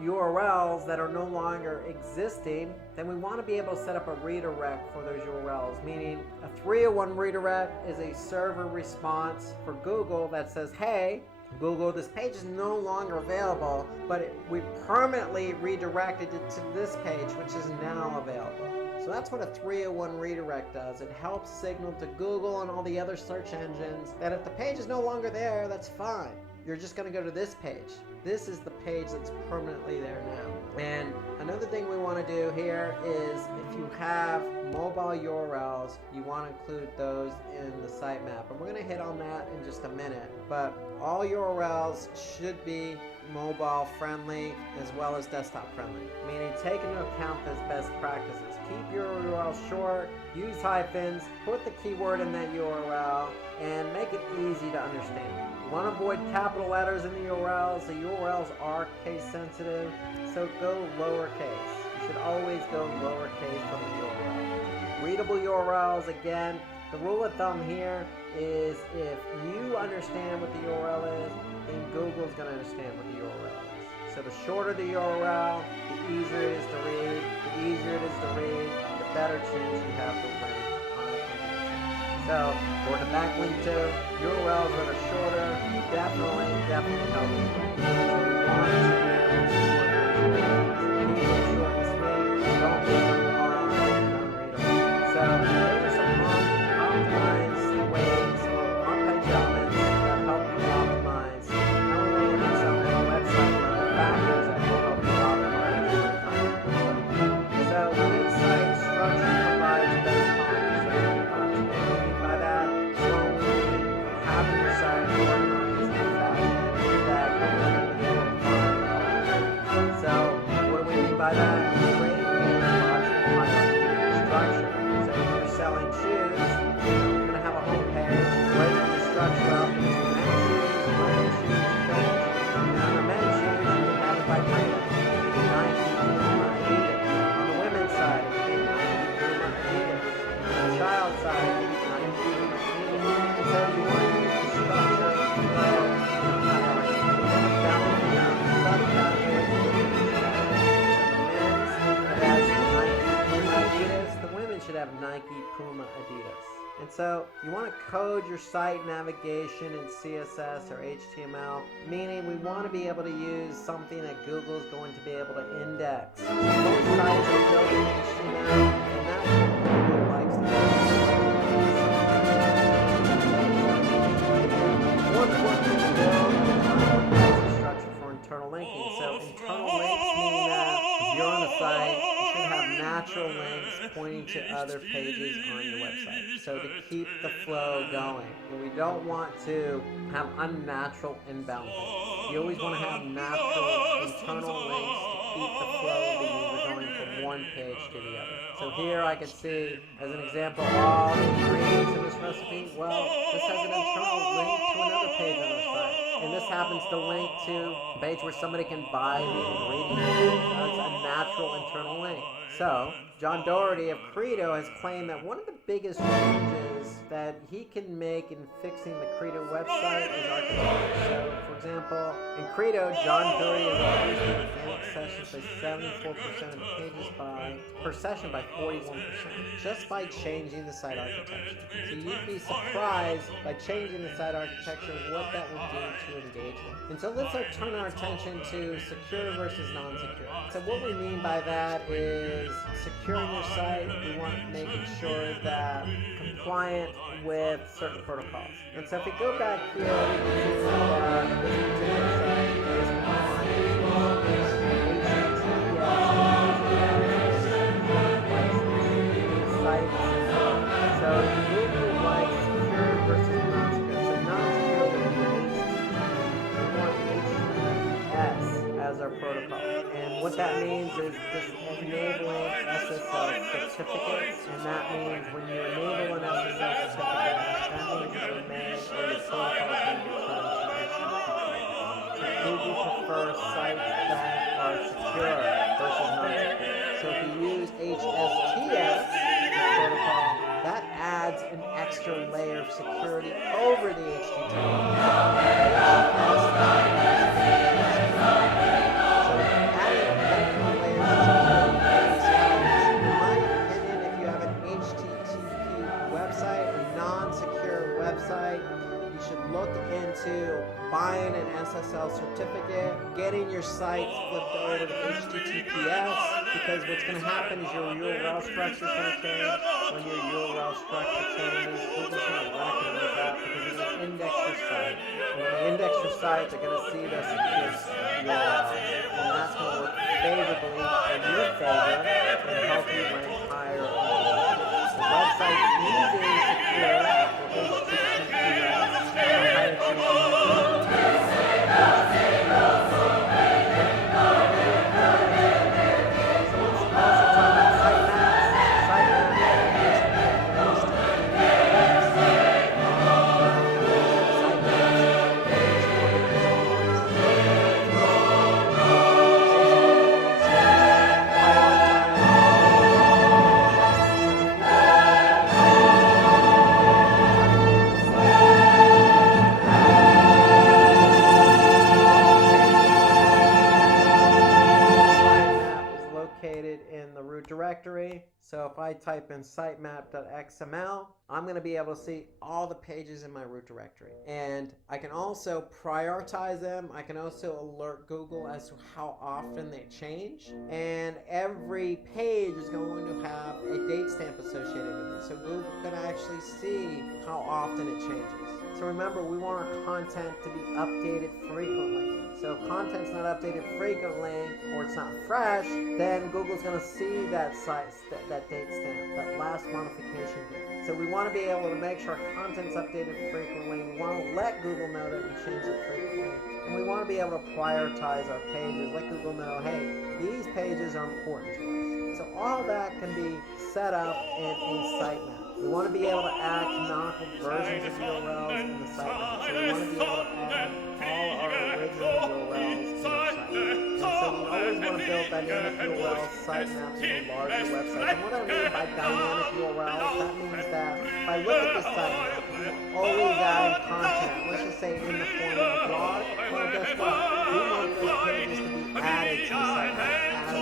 URLs that are no longer existing, then we want to be able to set up a redirect for those URLs, meaning a 301 redirect is a server response for Google that says, hey, Google, this page is no longer available, but we permanently redirected it to this page, which is now available. So that's what a 301 redirect does. It helps signal to Google and all the other search engines that if the page is no longer there, that's fine. You're just going to go to this page. This is the page that's permanently there now. And another thing we want to do here is if you have mobile URLs, you want to include those in the sitemap. And we're going to hit on that in just a minute. But all URLs should be mobile friendly as well as desktop friendly, meaning take into account those best practices. Keep your URL short, use hyphens, put the keyword in that URL, and make it easy to understand. You want to avoid capital letters in the URLs. The URLs are case sensitive, so go lowercase. You should always go lowercase on the URL. Readable URLs, again, the rule of thumb here is if you understand what the URL is, then Google's going to understand what the URL is. So the shorter the URL, the easier it is to read. The easier it is to read, the better chance you have to rank on it. So, for the backlink to URLs that are shorter, definitely help you. So we want to be able to keep it short and sweet. Don't make them long and unreadable. So those are some optimized ways or on-page elements that help you optimize not only your website level factors that will help you optimize your content. So website structure provides best content. What do I mean by that? Well, having your site organized in a fashion that Google will be able to find. So what do we mean by that? Creating a logical hierarchy structure. So if you're selling shoes, you're going to have a home page, break the structure up into men's shoes, women's shoes, children's shoes. And on the men's shoes, you can have it by brand. Nike, Puma, Adidas. On the women's side, it can be Nike, Puma, Adidas. On the child side, it can be Nike, Puma, Adidas. And so you want to use the structure of the hierarchy. Down subcategories of the men's, it has Nike, Puma, Adidas. The women should have Nike, Puma, Adidas. And so you want to code your site navigation in CSS or HTML, meaning we want to be able to use something that Google is going to be able to index. Most sites are built in HTML, and that's what Google likes to do. One important thing to build is a structure for internal linking. So internal links mean that if you're on a site, you should have natural links pointing to other pages on your website. So to keep the flow going, and we don't want to have unnatural inbound links. You always want to have natural internal links to keep the flow of the user going from one page to the other. So here I can see, as an example, all the ingredients in this recipe. Well, this has an internal link to another page on the site. And this happens to link to a page where somebody can buy the ingredients. So it's a natural internal link. So, John Doherty of Credo has claimed that one of the biggest changes that he can make in fixing the Credo website is architecture. So, for example, in Credo, John Doherty has reduced the organic sessions by 74% and pages per session by 41%, just by changing the site architecture. So you'd be surprised by changing the site architecture what that would do to engagement. And so let's turn our attention to secure versus non-secure. So what we mean by that is securing your site, we want making sure that compliant with certain protocols. And so if we go back here, we can see that this particular site is compliant with So Google likes secure versus non-secure. So non-secure would be HTTP. We want HTTPS as our protocol. And what that means is just enabling SSL certificates. And that means when you enable an SSL certificate, that means your domain or your protocol is going to be turned to HTTP. So Google prefers sites that are secure versus non-secure. So if you use HSTS protocol, that adds an extra layer of security over the HTTP. So adding multiple layers of security. In my opinion, if you have an HTTP website, a non-secure website, you should look into buying an SSL certificate, getting your sites flipped over to HTTPS, because what's going to happen is your URL structure is going to change. When your URL structure changes, Google's going to recognize that because they're going to index your site. And when they index your site, they're going to see those secure URLs. And that's going to work favorably in your favor and help you rank higher on Google. The website's using secure or HTTPS for higher chances. Directory. So if I type in sitemap.xml, I'm going to be able to see all the pages in my root directory. And I can also prioritize them. I can also alert Google as to how often they change. And every page is going to have a date stamp associated with it. So Google can actually see how often it changes. So remember, we want our content to be updated frequently. So if content's not updated frequently or it's not fresh, then Google's going to see that date stamp, that last modification date. So we want to be able to make sure our content's updated frequently. We want to let Google know that we change it frequently. And we want to be able to prioritize our pages, let Google know, hey, these pages are important to us. So all that can be set up in a sitemap. We want to be able to add canonical versions of URLs in the sitemap. So we want to be able to add all our original URLs in our sitemap. And so we always want to build dynamic URL sitemaps for larger websites. And what I mean by dynamic URLs, that means that if I look at the sitemap, we're always adding content. Let's just say in the form of a blog. Well, guess what? We want those pages to be added to the sitemap. So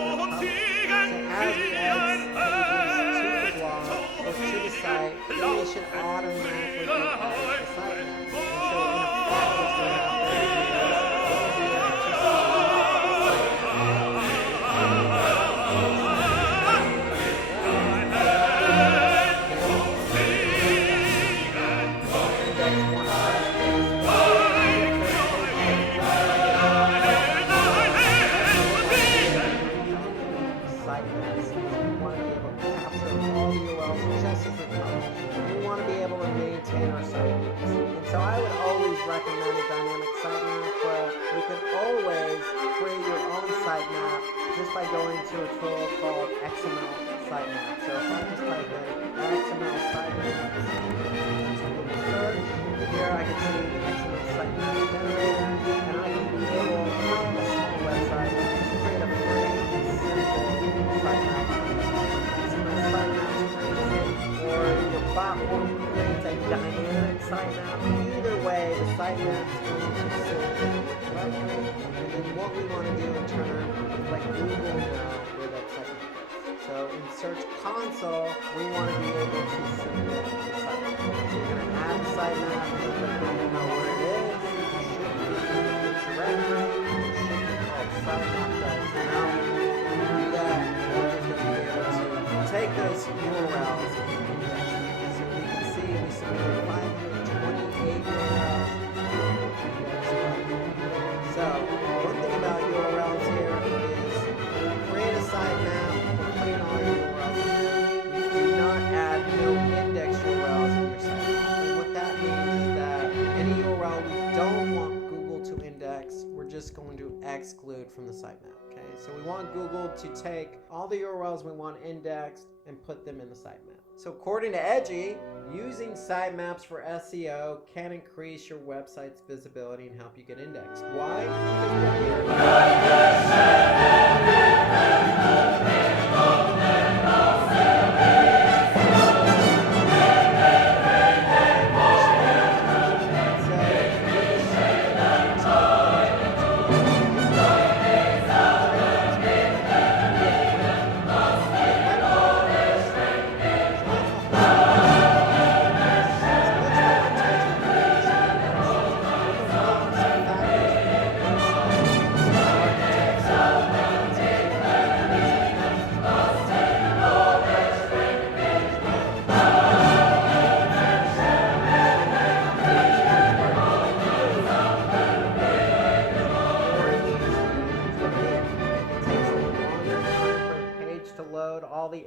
as we add pages to the blog or to the site, they should just by going to a tool called XML Sitemap. So if I just type in XML Sitemap, search, here I can see XML Sitemap generator, and I can be able, if I have a small website, to create a free, simple sitemap. XML Sitemap creates it, or your platform creates a dynamic sitemap. Either way, the sitemap is going to serve correctly. And then what we want to do in turn is let Google know where that sitemap is. So in Search Console, we want to be able to submit the sitemap. So you're going to add the sitemap, and let Google know where it is. It should be in the directory. It should be called sitemap.xml. When you do that, Google's going to be able to take those URLs and index them. So we can see we submitted 528 URLs. So one thing about URLs here is create a sitemap for putting all your URLs. You do not add no index URLs in your sitemap. And what that means is that any URL we don't want Google to index, we're just going to exclude from the sitemap. Okay, so we want Google to take all the URLs we want indexed and put them in the sitemap. So according to Edgy, using sitemaps for SEO can increase your website's visibility and help you get indexed. Why? Because we're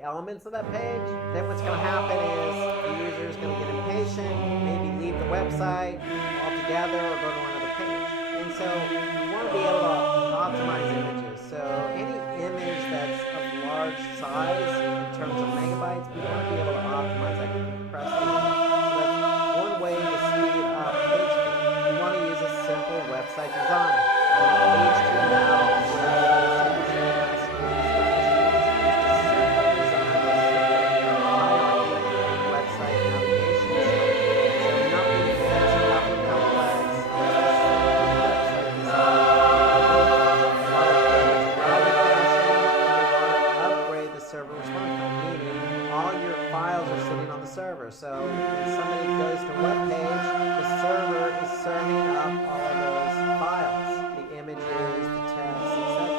elements of that page, then what's going to happen is the user is going to get impatient, maybe leave the website altogether or go to another page. And so you want to be able to optimize images. So any image that's of large size in terms of megabytes, we want to be able to optimize that compressed image. So that's one way to speed up page speed. You want to use a simple website design. So when somebody goes to a web page, the server is serving up all of those files, the images, the text, etc.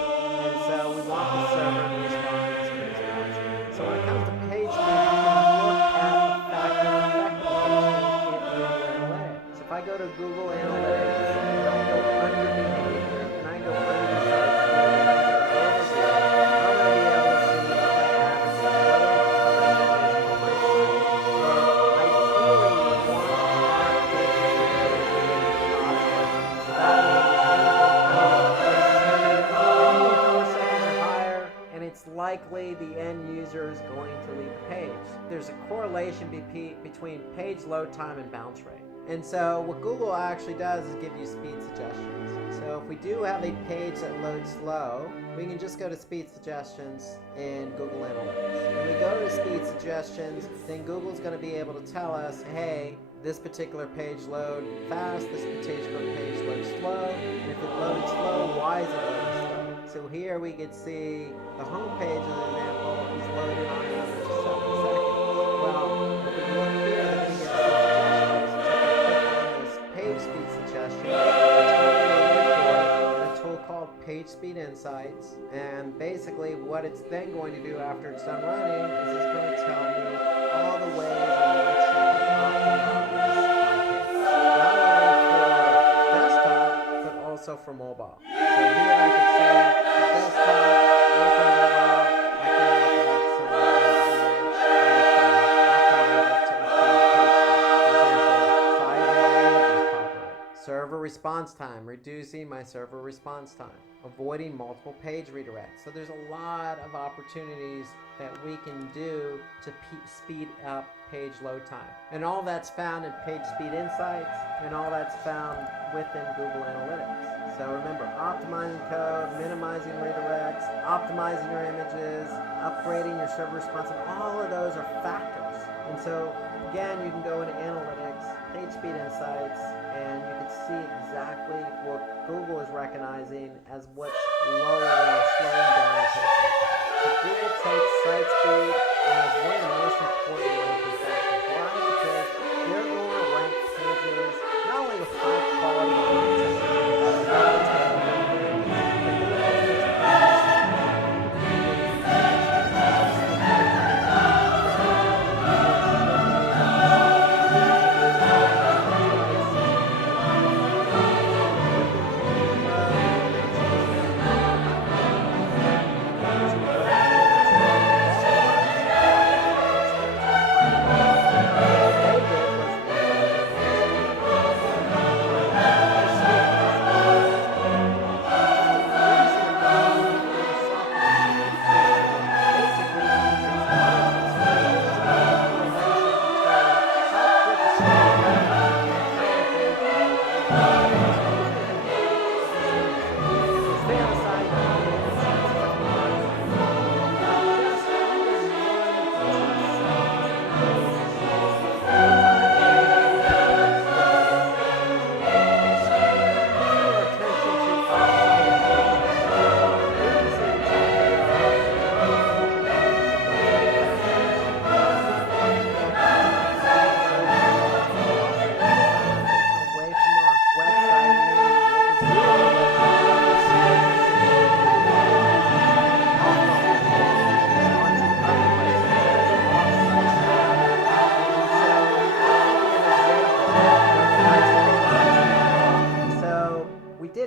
And so we want the server to respond as quick as possible. So when it comes to page speed, you can look at the factor effect of page speed in Google Analytics. So if I go to Google Analytics and I go under behavior and I go under the search field and I go overview, I'm going to be able to see if I have a likely the end user is going to leave the page. There's a correlation between page load time and bounce rate. And so what Google actually does is give you speed suggestions. So if we do have a page that loads slow, we can just go to speed suggestions in Google Analytics. When we go to speed suggestions, then Google's going to be able to tell us, hey, this particular page load fast, this particular page loads slow, and if it loaded slow, why is it loading slow? So here we can see the home page, as an example, is loaded on average 7 seconds. Well, if we look here, then we get some suggestions. So if I click on this page speed suggestion, it's going to load a tool called PageSpeed Insights. And basically what it's then going to do after it's done running is it's going to tell me all the ways in which you can optimize my page. Not only for desktop, but also for mobile. So here I can say for desktop or for mobile, I can look at some ways in which I can optimize it to improve page speed. For example, sizing my images properly, server response response time, reducing my server response time, avoiding multiple page redirects. So there's a lot of opportunities that we can do to speed up page load time. And all that's found in PageSpeed Insights, and all that's found within Google Analytics. So remember, optimizing code, minimizing redirects, optimizing your images, upgrading your server response, and all of those are factors. And so again, you can go into Analytics, PageSpeed Insights, and you can see exactly what Google is recognizing as what's lowering or slowing down your page. So Google takes site speed as one of the most important ranking factors. Why? Because they're going to rank pages not only with high quality content,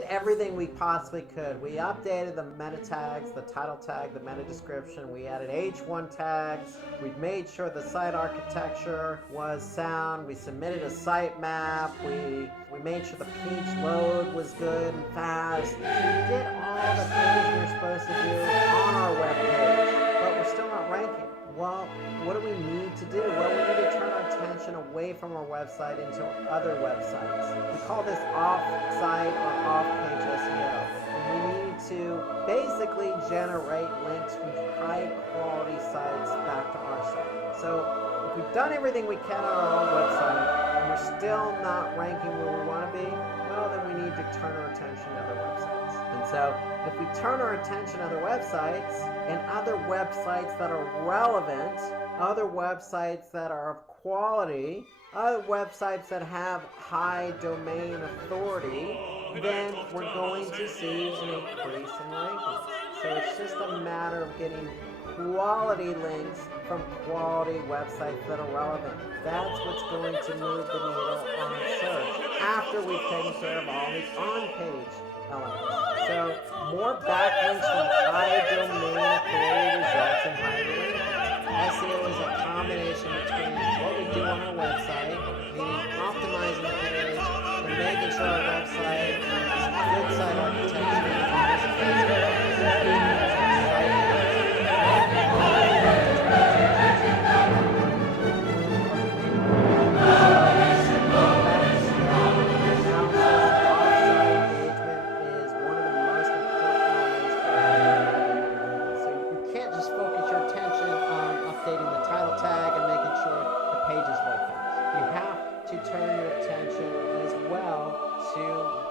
everything we possibly could. We updated the meta tags, the title tag, the meta description. We added H1 tags. We made sure the site architecture was sound. We submitted a site map. We made sure the page load was good and fast. We did all the things we were supposed to do on our web page, but we're still not ranking. Well, what do we need to do? Well, we need to turn our attention away from our website into other websites. We call this off-site or off-page SEO. And we need to basically generate links from high-quality sites back to our site. So if we've done everything we can on our own website and we're still not ranking where we want to be, well, then we need to turn our attention to other websites. And so if we turn our attention to other websites and other websites that are relevant, other websites that are of quality, other websites that have high domain authority, then we're going to see an increase in rankings. So it's just a matter of getting quality links from quality websites that are relevant. That's what's going to move the needle on search after we've taken care of all these on-page elements. So more backlinks from high domain authority results in higher rankings. SEO is a combination between what we do on our website, meaning optimizing the page, and making sure our website has good site architecture,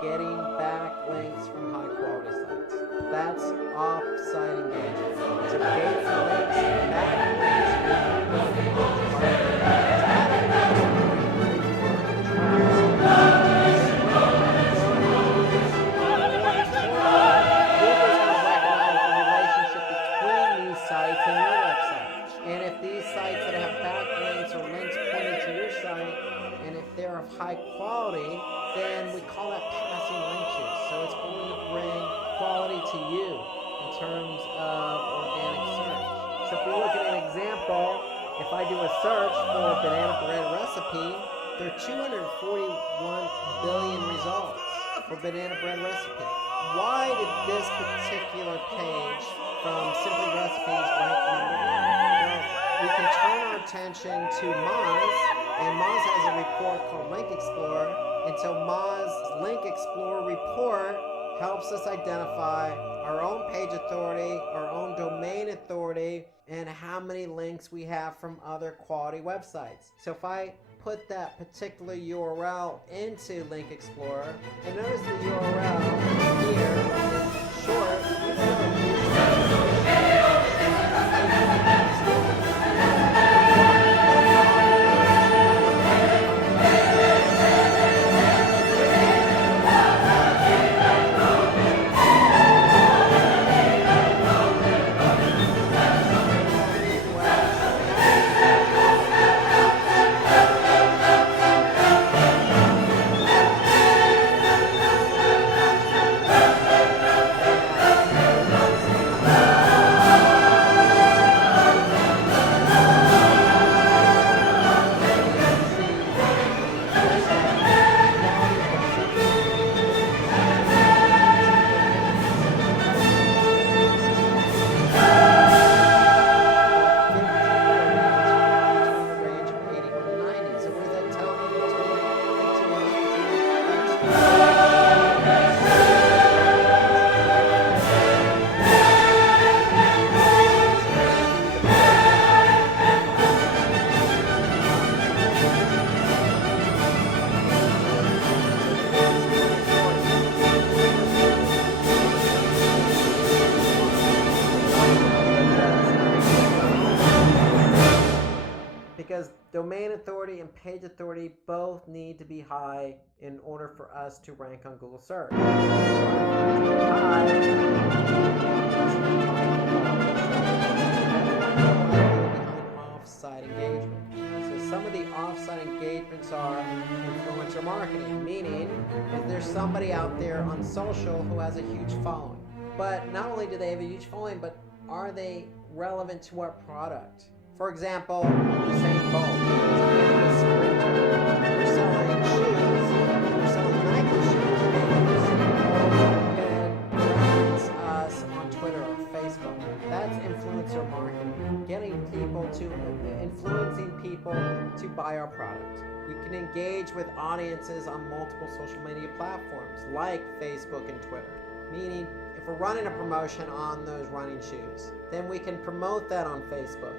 getting backlinks from high quality sites. That's off-site engagement. To get links, sites and your website. And if these sites that have backlinks or links pointing to your site, and if they're of high quality, then we call that passing link juice. So it's going to bring quality to you in terms of organic search. So if we look at an example, if I do a search for banana bread recipe, there are 241 billion results. for banana bread recipe. Why did this particular page from Simply Recipes rank number 1? Well, we can turn our attention to Moz, and Moz has a report called Link Explorer, and so Moz's Link Explorer report helps us identify our own page authority, our own domain authority, and how many links we have from other quality websites. So if I put that particular URL into Link Explorer, and notice the URL here is short, even though it because domain authority and page authority both need to be high in order for us to rank on Google search. Off-site engagement. So some of the off-site engagements are influencer marketing, meaning that there's somebody out there on social who has a huge following. But not only do they have a huge following, but are they relevant to our product? For example, Usain Bolt is a famous sprinter. We're selling shoes. We're selling Nike shoes. Usain Bolt can reference us on Twitter or Facebook. That's influencer marketing. Getting people to, influencing people to buy our product. We can engage with audiences on multiple social media platforms like Facebook and Twitter. Meaning, if we're running a promotion on those running shoes, then we can promote that on Facebook.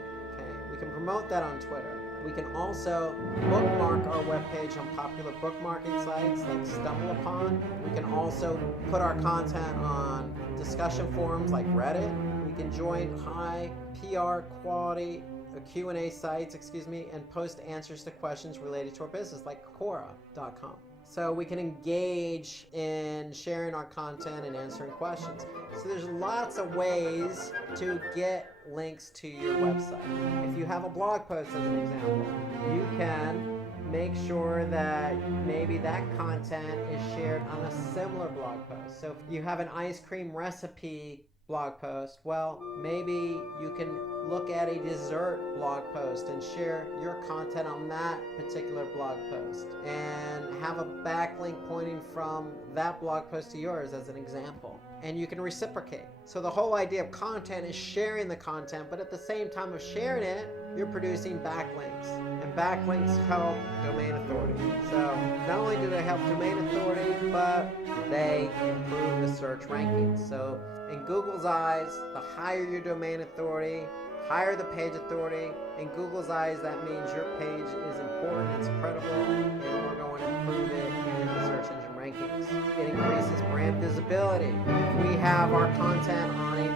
We can promote that on Twitter. We can also bookmark our webpage on popular bookmarking sites like StumbleUpon. We can also put our content on discussion forums like Reddit. We can join high PR quality Q&A sites, and post answers to questions related to our business like Quora.com. So we can engage in sharing our content and answering questions. So there's lots of ways to get links to your website. If you have a blog post as an example, you can make sure that maybe that content is shared on a similar blog post. So if you have an ice cream recipe blog post, well, maybe you can look at a dessert blog post and share your content on that particular blog post and have a backlink pointing from that blog post to yours as an example. And you can reciprocate. So the whole idea of content is sharing the content, but at the same time of sharing it, you're producing backlinks. And backlinks help domain authority. So not only do they help domain authority, but they improve the search rankings. So in Google's eyes, the higher your domain authority, higher the page authority. In Google's eyes, that means your page is important, it's credible, and we're going to improve it in the search engine rankings. It increases brand visibility. If we have our content on a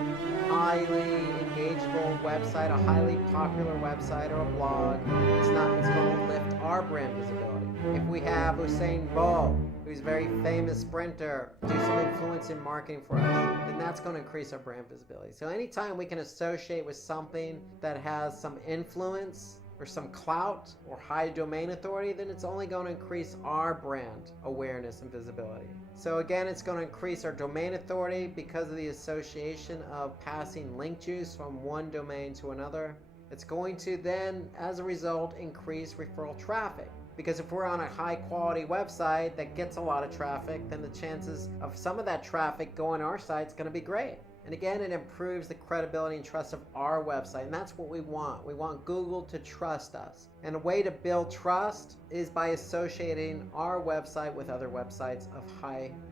highly engageable website, a highly popular website or a blog, it's going to lift our brand visibility. If we have Usain Bolt, who's a very famous sprinter, do some influencing marketing for us, then that's going to increase our brand visibility. So anytime we can associate with something that has some influence or some clout or high domain authority, then it's only going to increase our brand awareness and visibility. So again, it's going to increase our domain authority because of the association of passing link juice from one domain to another. It's going to then, as a result, increase referral traffic. Because if we're on a high quality website that gets a lot of traffic, then the chances of some of that traffic going to our site is going to be great. And again, it improves the credibility and trust of our website. And that's what we want. We want Google to trust us. And a way to build trust is by associating our website with other websites of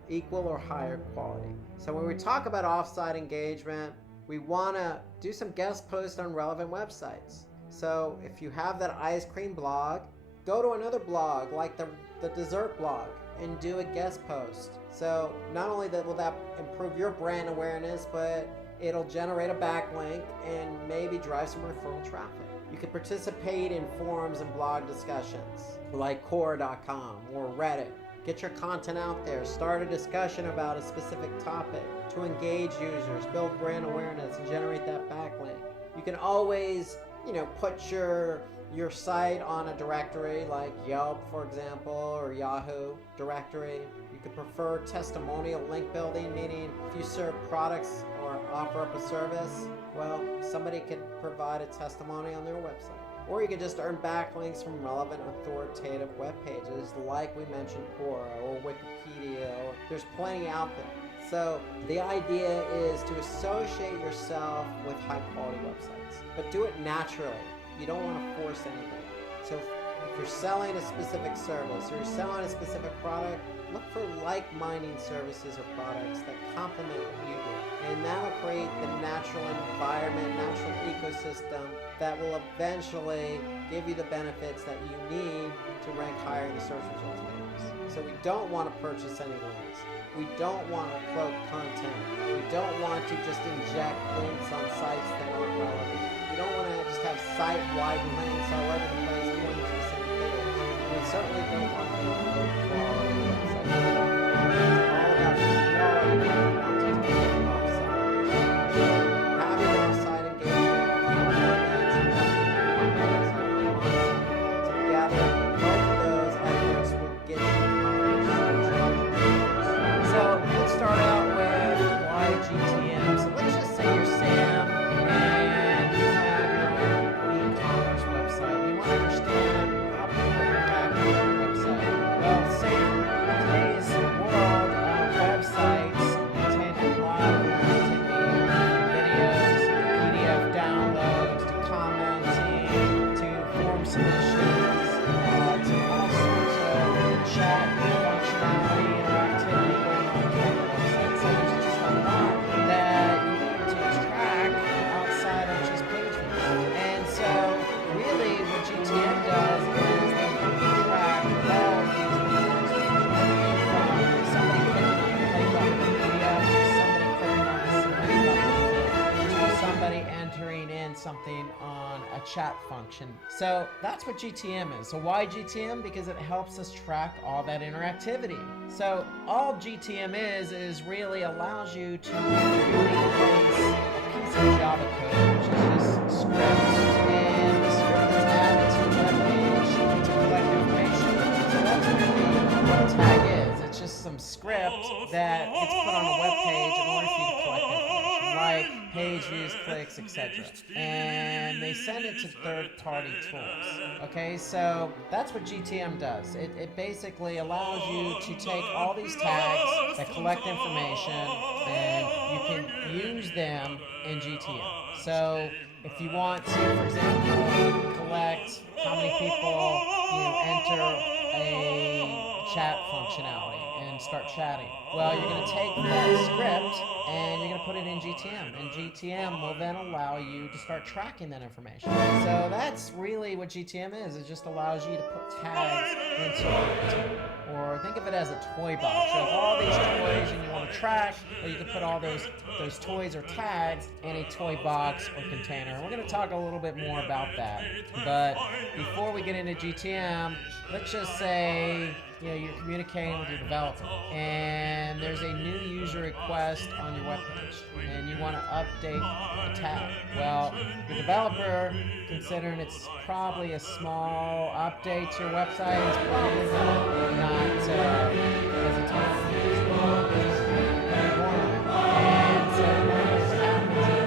equal or higher quality. So when we talk about offsite engagement, we want to do some guest posts on relevant websites. So if you have that ice cream blog, go to another blog like the dessert blog and do a guest post. So not only will that improve your brand awareness, but it'll generate a backlink and maybe drive some referral traffic. You can participate in forums and blog discussions like Quora.com or Reddit. Get your content out there. Start a discussion about a specific topic to engage users, build brand awareness, and generate that backlink. You can always, put your site on a directory like Yelp, for example, or Yahoo directory. You could prefer testimonial link building, meaning if you serve products or offer up a service, well, somebody could provide a testimony on their website. Or you could just earn backlinks from relevant authoritative web pages like we mentioned, Quora or Wikipedia, or there's plenty out there. So the idea is to associate yourself with high quality websites, but do it naturally. You don't want to force anything. So if you're selling a specific service or you're selling a specific product, look for like-minded services or products that complement what you do. And that'll create the natural environment, natural ecosystem that will eventually give you the benefits that you need to rank higher in the search results pages. So we don't want to purchase any links. We don't want to cloak content. We don't want to just inject links on sites that aren't relevant. We don't want to just have site-wide links all over the place pointing to the same page. And we certainly don't want to have low quality websites. It's all about quality when you want to take it offsite. Having offsite engagement together, both of those efforts will get you higher. So let's start out with why GTM. So let's just say you're Sam and you have your own e-commerce website. You want to understand how people interact with your website. Well, say today's world, websites contain a lot of activity, videos, PDF downloads, to commenting, to form submissions, to all sorts of chat functionality, interactivity going on with your website. So there's just a lot that you need to track outside of just page views. And so really what GTM does is they help you track all of these things from somebody clicking on the play button in PDF to somebody clicking on the submit button to somebody entering in something on a chat function. So that's what GTM is. So why GTM? Because it helps us track all that interactivity. So all GTM is really allows you to replace a piece of Java code, which is this script. And the script is added to the web page to collect information. So that's really what a tag is. It's just some script that gets put on a web page in order for you to collect information, like page views, clicks, etc. And they send it to third-party tools. Okay, so that's what GTM does. It basically allows you to take all these tags that collect information and you can use them in GTM. So if you want to, for example, collect how many people enter a chat functionality and start chatting, well, you're going to take that script and you're going to put it in GTM, and GTM will then allow you to start tracking that information. So that's really what GTM is. It just allows you to put tags into it. Or think of it as a toy box. You have all these toys and you want to track, or you can put all those toys or tags in a toy box or container. And we're going to talk a little bit more about that. But before we get into GTM, let's just say you're communicating with your developer and there's a new user request on your webpage and you want to update the tag. Well, the developer, considering it's probably a small update to your website, is probably not hesitant. And so what happens is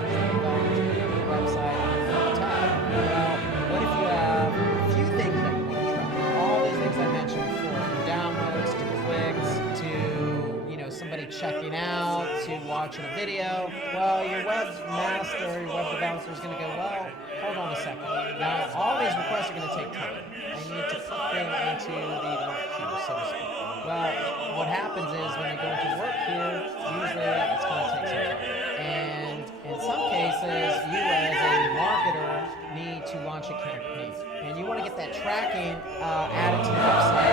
the developer's putting your website on the tag. Well, what if you have a few things that you want to track? All those things watching a video, well, your webmaster, your web developer is going to go, well, hold on a second. Now, all these requests are going to take time. I need to put them into the work queue, so to speak. Well, what happens is when they go into work queue, usually it's going to take some time. And in some cases, you as a marketer need to launch a campaign. And you want to get that tracking added to your website.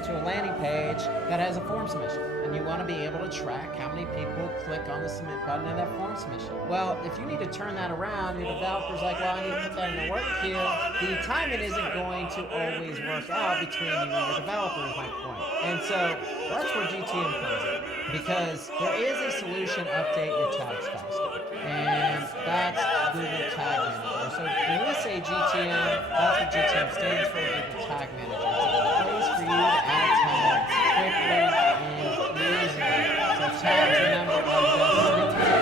To a landing page that has a form submission, and you want to be able to track how many people click on the submit button of that form submission. Well, if you need to turn that around, your developer's like, well, I need to put that in the work queue. The timing isn't going to always work out between you and your developer, is my point. And so that's where GTM comes in, because there is a solution to update your tags faster, and that's Google Tag Manager. So when we say GTM, that's what GTM stands for, Google Tag Manager. For you to add tags quickly and easily. So tags, remember, are just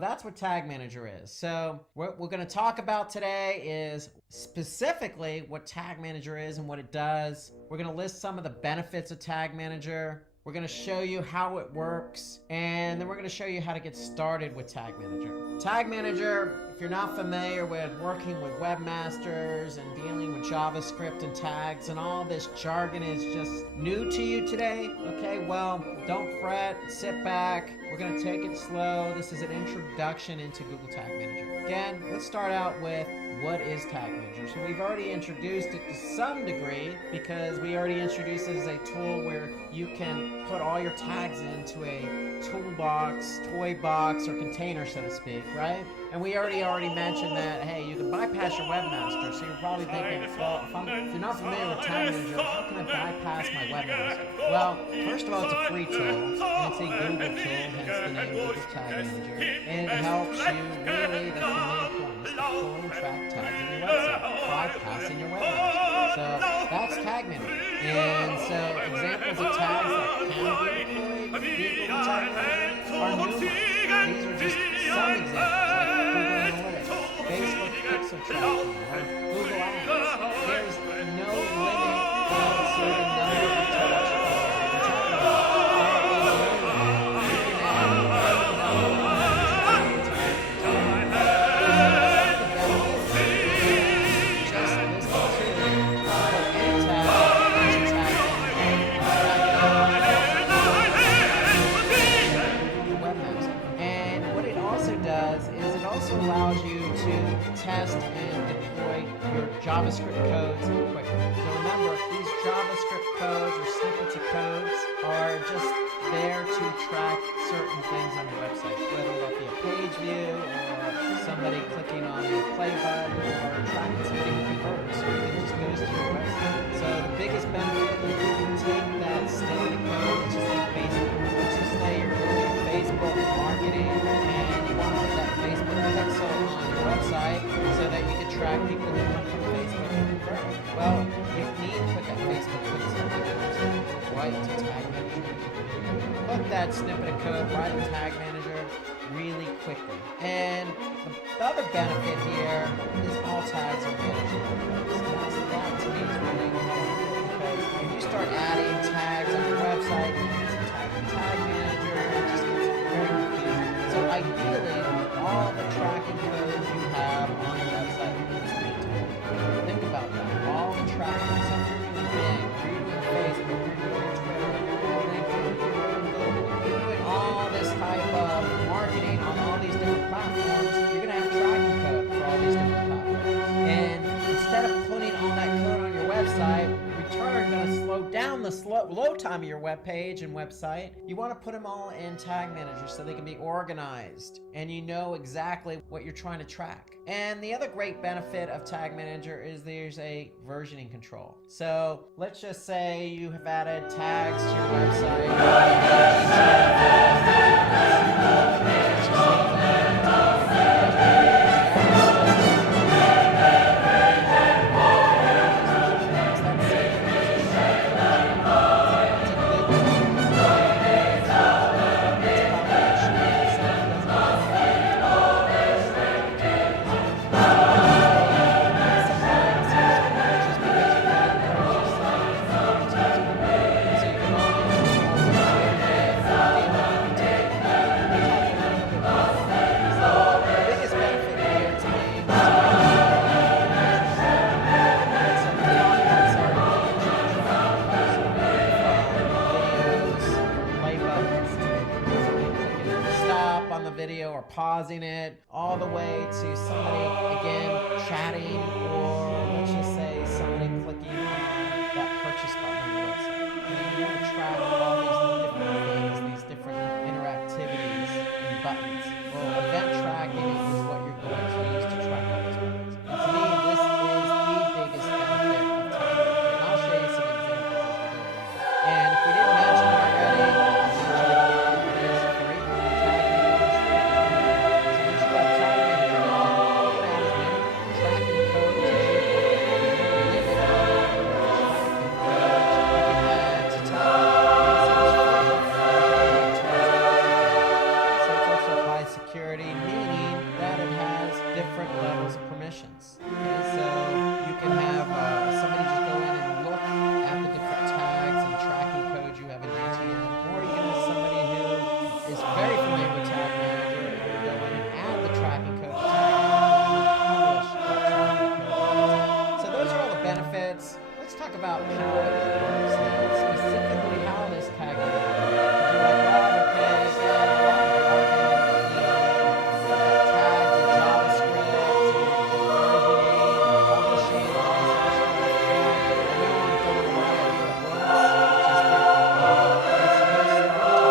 that's what Tag Manager is. So what we're going to talk about today is specifically what Tag Manager is and what it does. We're going to list some of the benefits of Tag Manager. We're going to show you how it works, and then we're going to show you how to get started with Tag Manager. Tag Manager, if you're not familiar with working with webmasters and dealing with JavaScript and tags and all this jargon is just new to you today, okay, well, don't fret, sit back. We're going to take it slow. This is an introduction into Google Tag Manager. Again, let's start out with what is Tag Manager. So we've already introduced it to some degree because we already introduced it as a tool where you can put all your tags into a toolbox, toy box, or container, so to speak, right? And we already mentioned that, hey, you can bypass your webmaster. So you're probably thinking, well, if you're not familiar with Tag Manager, how can I bypass my webmaster? Well, first of all, it's a free tool, and it's a Google tool, hence the name Google Tag Manager. And it helps you really, that's the main point, is to pull and track tags on your website, bypassing your webmaster. So that's Tag Manager. And so examples of tags that can be deployed via Google Tag Manager are numerous. These are just some examples, like Google Analytics, Facebook Pixel Tracking, or Google Ads. There's no limit to the number of touches. Allows you to test and deploy your JavaScript codes quickly. So remember, these JavaScript codes or snippets of codes are just there to track certain things on your website, whether that be a page view or somebody clicking on a play button or tracking somebody who converts. So it just goes to your website. So the biggest benefit is you can take that snippet of code, let's just say Facebook. Let's just say you're doing Facebook marketing and you want to put that Facebook pixel on your website so that you can track people who come from Facebook and convert. Well, you need to put that Facebook pixel right to Tag Manager. Put that snippet of code right in Tag Manager really quickly. And the other benefit here is all tags are managed in WordPress. That to me is really important because when you start adding tags on your website, you get some tag in Tag Manager, it just gets very confusing. So ideally, all the tracking codes you have on your website is maintained. Think about that. All the tracking, so if you're doing Bing, if you're doing Facebook, if you're doing Twitter, if you're doing LinkedIn, if you're doing Google, if you're doing all this type of marketing on all these different platforms, you're going to have tracking code for all these different platforms. And instead of the load time of your web page and website, you want to put them all in Tag Manager so they can be organized and you know exactly what you're trying to track. And the other great benefit of Tag Manager is there's a versioning control. So let's just say you have added tags to your video or pausing it, all the way to somebody, again, chatting, or let's just say somebody clicking on that purchase button on your website. And you want to track all these different things, these different interactivities and buttons. Well, event tracking is what you're going to use to track all those buttons. And to me, this is the biggest benefit of Tag Manager. And I'll show you some examples as we go along. And if we didn't mention it already, about how it works and specifically how this tag manager works. You're like, well, okay, tags and JavaScript and publishing and all this other stuff. I know I'm throwing a lot at you at once, which is good.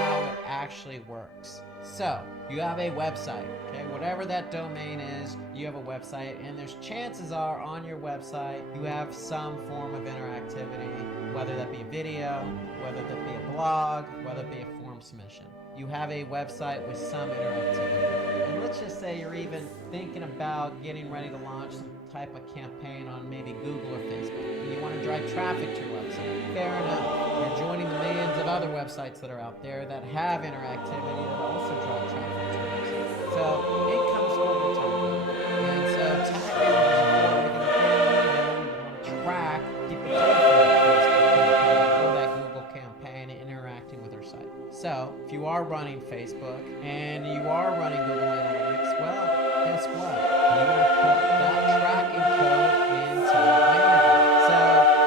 How it actually works. So, you have a website, okay? Whatever that domain is, you have a website, and there's chances are on your website you have some form of interactivity, whether that be a video, whether that be a blog, whether it be a form submission. You have a website with some interactivity. And let's just say you're even thinking about getting ready to launch some type of campaign on maybe Google or Facebook, and you want to drive traffic to your website. Fair enough. You're joining the millions of other websites that are out there that have interactivity that also drive traffic to your website. So it comes over time. And so Tag Manager is important. You want to track people doing Facebook campaign or that Google campaign and interacting with their site. So if you are running Facebook and you are running Google Analytics, well, guess what? You want to put that tracking code in Tag Manager. So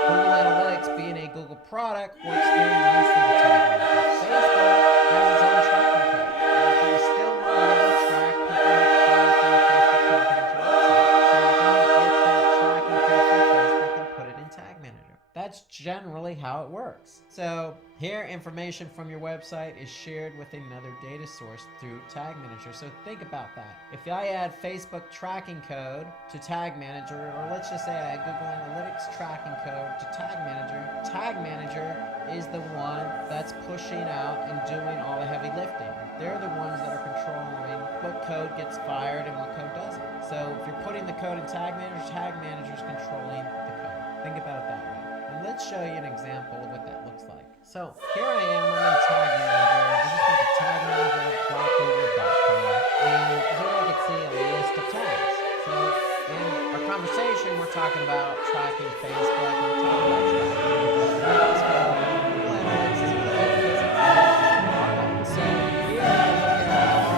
Google Analytics, being a Google product, works very nicely with Tag Manager. Facebook has its own tracking code. But you still want to be able to track people who come from the Facebook campaign to your website. So you're going to get that tracking code from Facebook and put it in Tag Manager. That's generally how it works. So here, information from your website is shared with another data source through Tag Manager. So think about that. If I add Facebook tracking code to Tag Manager, or let's just say I add Google Analytics tracking code to Tag Manager is the one that's pushing out and doing all the heavy lifting. They're the ones that are controlling what code gets fired and what code doesn't. So if you're putting the code in Tag Manager is controlling the code. Think about it that way. And let's show you an example of what that looks like. So here I am, I'm in Tag Manager. I just went to tagmanager.google.com, and here I can see a list of tags. So in our conversation, we're talking about tracking Facebook, and we're talking about tracking Google Analytics, is what that is. So here we're looking at all the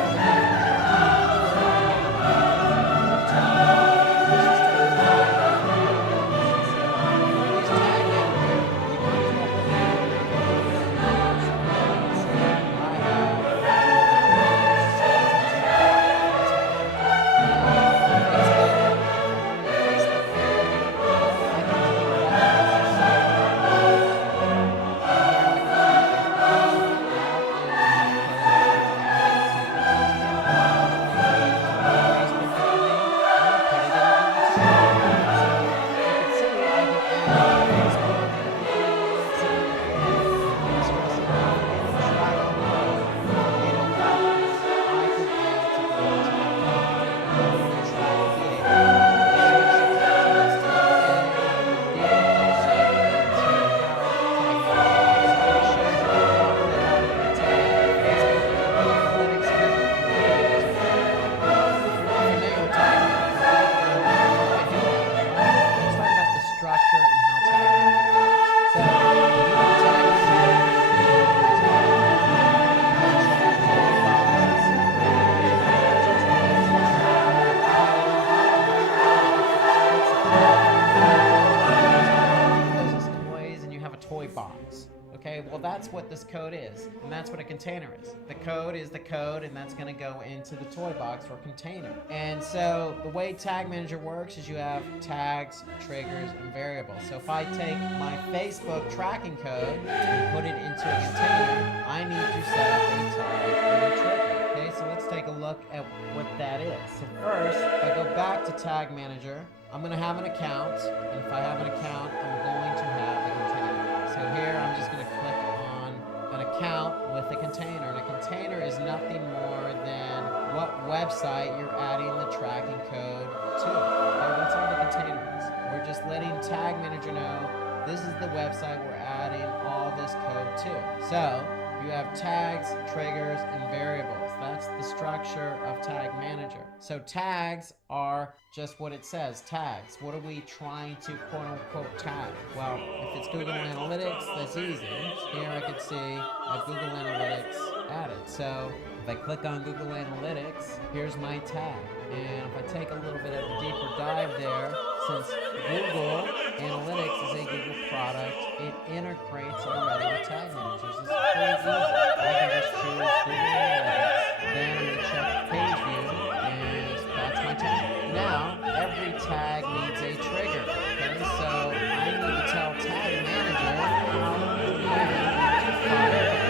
Okay, well that's what this code is, and that's what a container is. The code is the code, and that's going to go into the toy box or container. And so the way Tag Manager works is you have tags, triggers, and variables. So if I take my Facebook tracking code and put it into a container, I need to set up a tag and a trigger. Okay, so let's take a look at what that is. So first, if I go back to Tag Manager, I'm going to have an account, and if I have an account, I'm going to have a container. So here, I'm just going to click on an account with a container, and a container is nothing more than what website you're adding the tracking code to. Okay, that's all the container is. We're just letting Tag Manager know this is the website we're adding all this code to. So you have tags, triggers, and variables. That's the structure of Tag Manager. So tags are just what it says, tags. What are we trying to quote unquote tag? Well, if it's Google Analytics, that's easy. Here I could see I have Google Analytics added. So if I click on Google Analytics, here's my tag. And if I take a little bit of a deeper dive there, since Google Analytics is a Google product, it integrates already with Tag Managers. It's pretty easy. I can just choose Google Analytics, then I'm going to check page view, and that's my tag. Now, every tag needs a trigger. Okay, so I need to tell Tag Manager how and when to fire the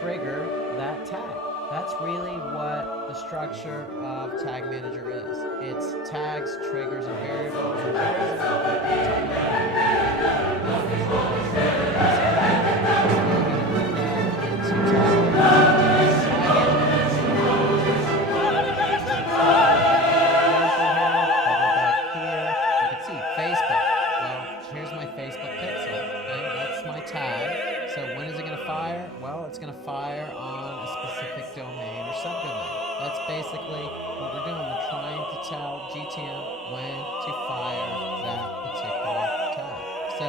trigger that tag. That's really what the structure of Tag Manager is. It's tags, triggers, and variables. It's going to fire on a specific domain or subdomain. That's basically what we're doing. We're trying to tell GTM when to fire that particular tag. So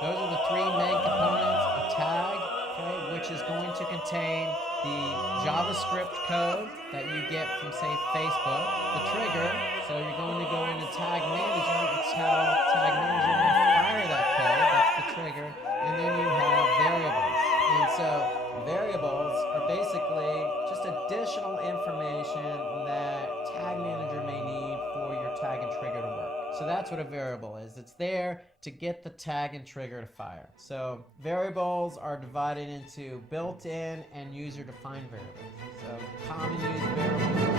those are the three main components: a tag, okay, which is going to contain the JavaScript code that you get from, say, Facebook, the trigger, so you're going to go into Tag Manager and tell Tag Manager when to fire that code, that's the trigger, and then you have variables. And so variables are basically just additional information that Tag Manager may need for your tag and trigger to work. So that's what a variable is. It's there to get the tag and trigger to fire. So variables are divided into built-in and user-defined variables. So common used variables.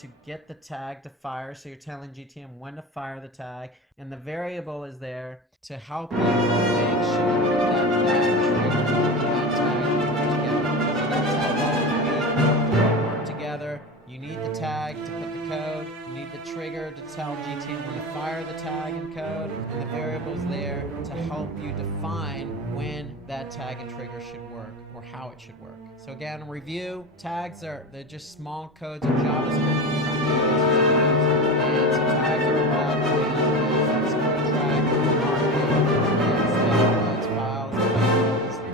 To get the tag to fire, so you're telling GTM when to fire the tag, and the variable is there to help you make sure that that trigger and that tag work together. So that's how all three work together there. You need the tag to put the code. You need the trigger to tell GTM when to fire the tag and code. And the variable's there to help you define when that tag and trigger should work or how it should work. So again, in review, tags they're just small codes of JavaScript. And so tags are about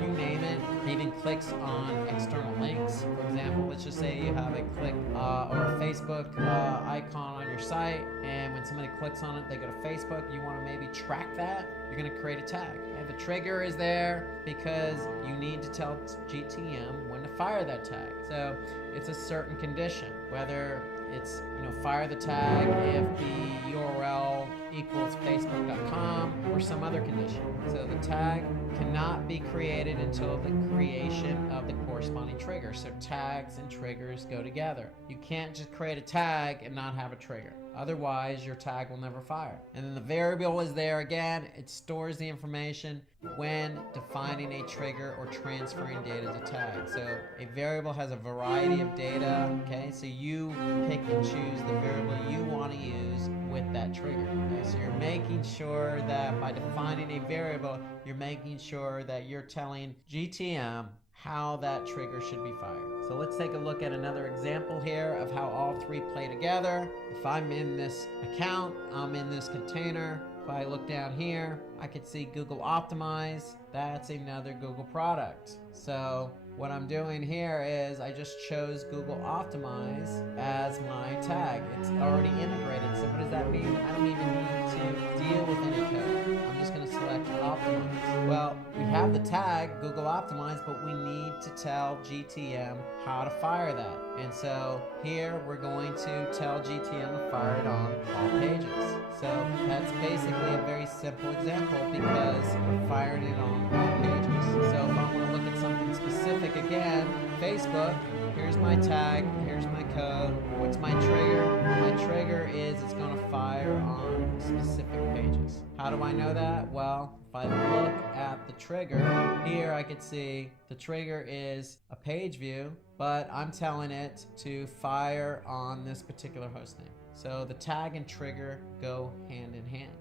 you name it. It even clicks on external links. For example, let's just say you have a click or a Facebook icon on your site, and when somebody clicks on it, they go to Facebook. You want to maybe track that. You're going to create a tag. And the trigger is there because you need to tell GTM when to fire that tag. So it's a certain condition, whether it's, fire the tag if the URL equals facebook.com or some other condition. So the tag cannot be created until the creation of the corresponding trigger. So tags and triggers go together. You can't just create a tag and not have a trigger. Otherwise, your tag will never fire. And then the variable is there again. It stores the information when defining a trigger or transferring data to tag. So a variable has a variety of data, okay? So you pick and choose the variable you want to use with that trigger. Okay? So you're making sure that by defining a variable, you're making sure that you're telling GTM how that trigger should be fired. So let's take a look at another example here of how all three play together. If I'm in this account, I'm in this container. If I look down here, I could see Google Optimize. That's another Google product. So what I'm doing here is I just chose Google Optimize as my tag. It's already integrated. So what does that mean? I don't even need to deal with any code. I'm just going to select Optimize. Well, we have the tag Google Optimize, but we need to tell GTM how to fire that. And so here we're going to tell GTM to fire it on all pages. So that's basically a very simple example because we're firing it on all pages. So if I want to look at something specific again, Facebook, here's my tag, here's my code. What's my trigger? My trigger is it's going to fire on specific pages. How do I know that? Well, if I look at the trigger, here I could see the trigger is a page view, but I'm telling it to fire on this particular hostname. So the tag and trigger go hand in hand.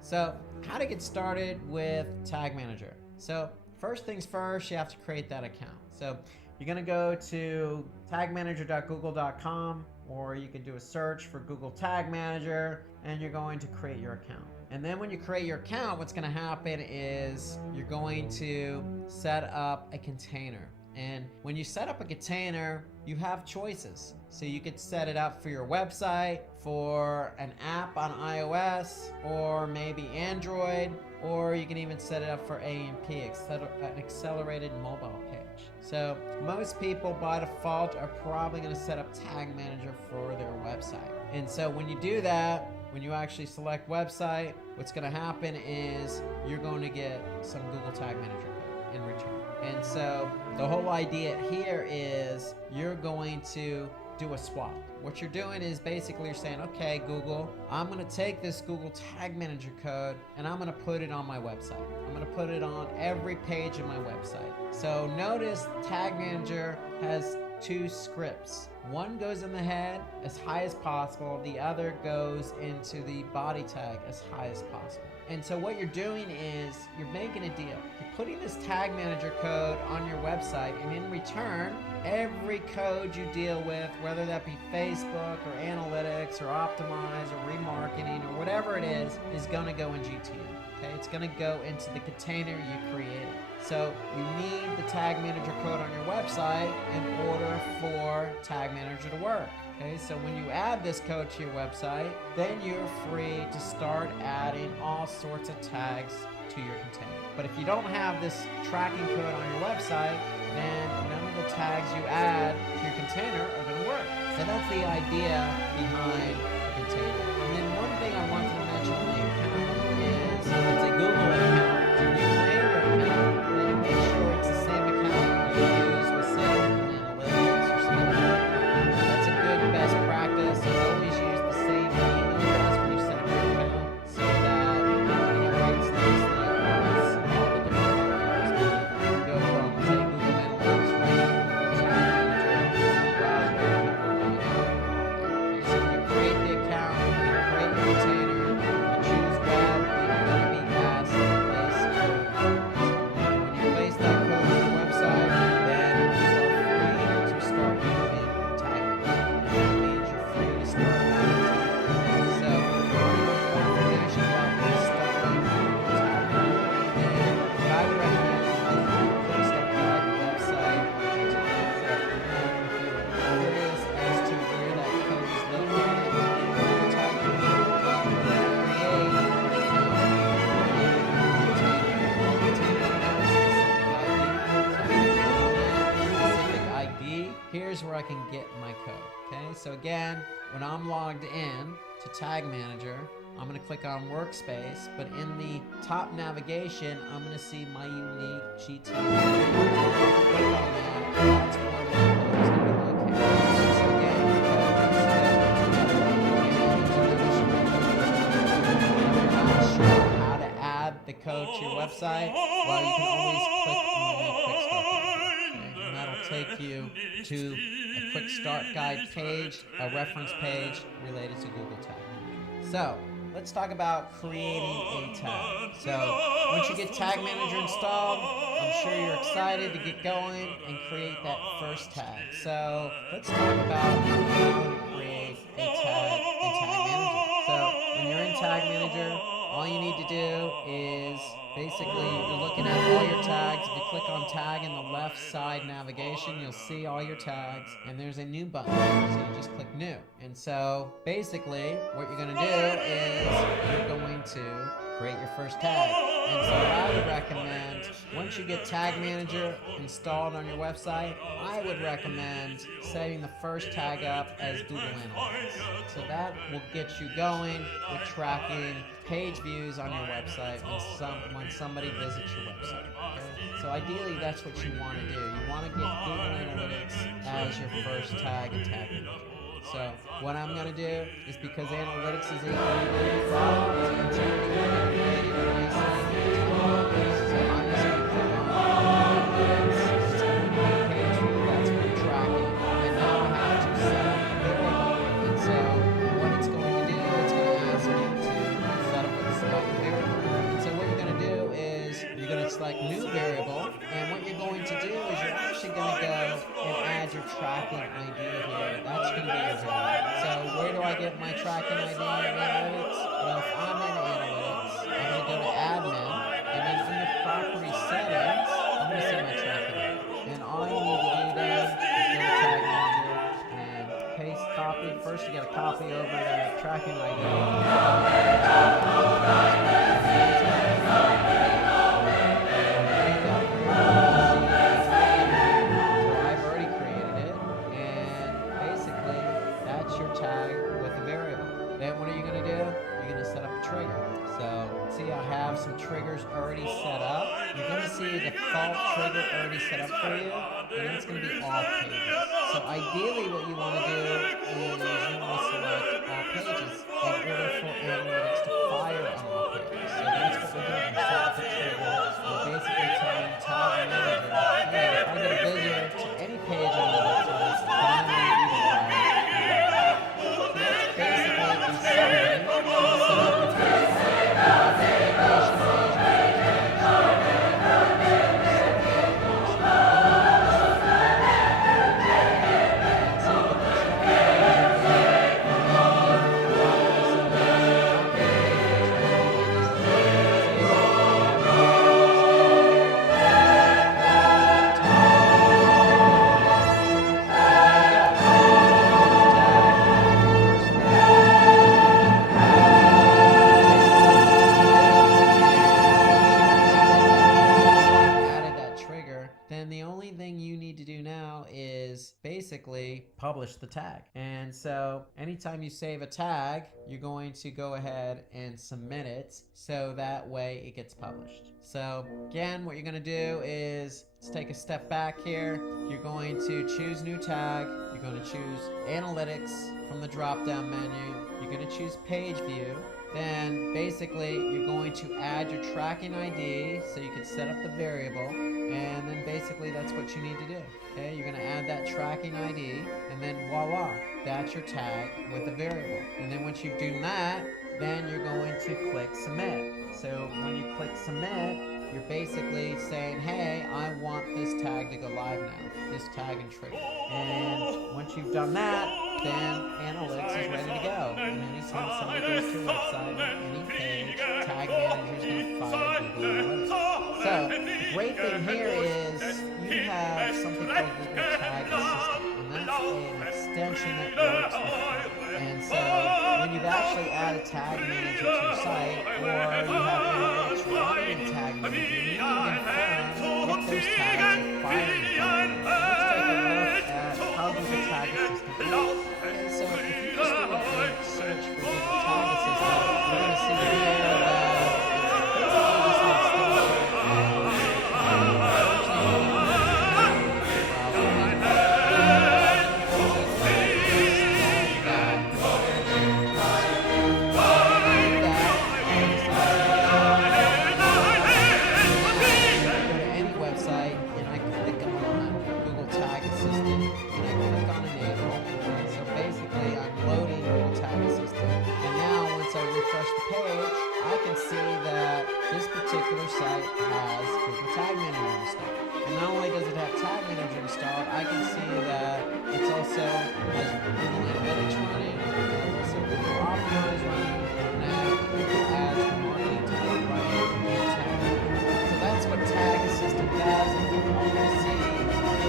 So how to get started with Tag Manager. So first things first, you have to create that account. So you're going to go to tagmanager.google.com, or you can do a search for Google Tag Manager, and you're going to create your account. And then when you create your account, what's going to happen is you're going to set up a container. And when you set up a container, you have choices. So you could set it up for your website, for an app on iOS, or maybe Android, or you can even set it up for AMP, an accelerated mobile page. So most people by default are probably going to set up Tag Manager for their website. And so when you do that, when you actually select website, what's going to happen is you're going to get some Google Tag Manager code in return. And so the whole idea here is you're going to do a swap. What you're doing is basically you're saying, okay, Google, I'm going to take this Google Tag Manager code and I'm going to put it on my website. I'm going to put it on every page of my website. So notice Tag Manager has two scripts. One goes in the head as high as possible. The other goes into the body tag as high as possible. And so what you're doing is you're making a deal. You're putting this Tag Manager code on your website, and in return, every code you deal with, whether that be Facebook or analytics or optimize or remarketing or whatever it is going to go in GTM. Okay, it's going to go into the container you created. So you need the Tag Manager code on your website in order for Tag Manager to work. Okay, so when you add this code to your website, then you're free to start adding all sorts of tags to your container. But if you don't have this tracking code on your website, then none of the tags you add to your container are going to work. So that's the idea behind the container. And then one thing I wanted to mention on the account is it's a Google account. When you create your account, then make sure it's the same account you use with, say, Analytics or something like that. That's a good best So again, when I'm logged in to Tag Manager, I'm going to click on Workspace, but in the top navigation, I'm going to see my unique GT. Click on that. That's where my code is going to be located. So again, if you're not sure how to add the code to your website, well, you can always click on the Quick Start Guide. Okay? And that'll take you to a Quick Start Guide page, a reference page related to Google Tag Manager. So, let's talk about creating a tag. So once you get Tag Manager installed, I'm sure you're excited to get going and create that first tag. So let's talk about how to create a tag in Tag Manager. So when you're in Tag Manager, all you need to do is basically you're looking at all your tags. If you click on tag in the left side navigation, you'll see all your tags, and there's a new button. So you just click new. And so basically what you're going to do is you're going to create your first tag. And so I would recommend, once you get Tag Manager installed on your website, I would recommend setting the first tag up as Google Analytics. So that will get you going with tracking page views on your website when somebody visits your website. Okay? So ideally, that's what you want to do. You want to get Google Analytics as your first tag in Tag Manager. So what I'm going to do is, because Analytics is a product, so I'm just going to click on Analytics. It's going to be a page view that's going to track it. And now I have to set up a variable. And so what it's going to do, it's going to ask me to set up a variable. And so what you're going to do is you're going to select new variable. And what you're going to do is you're actually going to go and add your tracking ID here. That's going to be your variable. So where do I get my tracking ID in Analytics? Well, if I'm in Analytics, I'm going to go to Admin, and then under Property Settings, I'm going to see my tracking ID. And all you need to do then is go to Tag Manager and paste copy. First, you got to copy over that tracking ID. Some triggers already set up. You're going to see a default trigger already set up for you, and it's going to be all pages. So ideally what you want to do is you want to select all pages in order for Analytics to fire on all pages. So that's what we're doing. Set up the trigger. We're basically telling Tag Manager, hey, if I get a visitor to any page on the website, then I'm going to do the fire. So that's basically the summary. Publish the tag. And so anytime you save a tag, you're going to go ahead and submit it so that way it gets published. So again, what you're going to do is let's take a step back here. You're going to choose new tag. You're going to choose Analytics from the drop down menu. You're going to choose page view. Then basically you're going to add your tracking ID so you can set up the variable, and then basically that's what you need to do. Okay, you're going to add that tracking ID, and then voila, that's your tag with a variable. And then once you've done that, then you're going to click submit. So when you click submit, you're basically saying, hey, I want this tag to go live now, this tag and trigger. And once you've done that, then Analytics is ready to go. And anytime somebody goes to your website on any page, Tag Manager is going to fire Google Analytics. So the great thing here is you have something called Google Tag Assistant, and that's an extension that works with it. And so when you've actually added Tag Manager to your site, or you have Analytics running in Tag Manager, you can confirm if those tags are firing. Let's take a look at how Google Tag Assistant works. Okay, so see that this particular site has Google Tag Manager installed. And not only does it have Tag Manager installed, I can see that it's also has Google Analytics running, also Google Optimize running, and I have Google Ads Marketing Tag running in Tag Manager. So that's what Tag Assistant does, and you can only see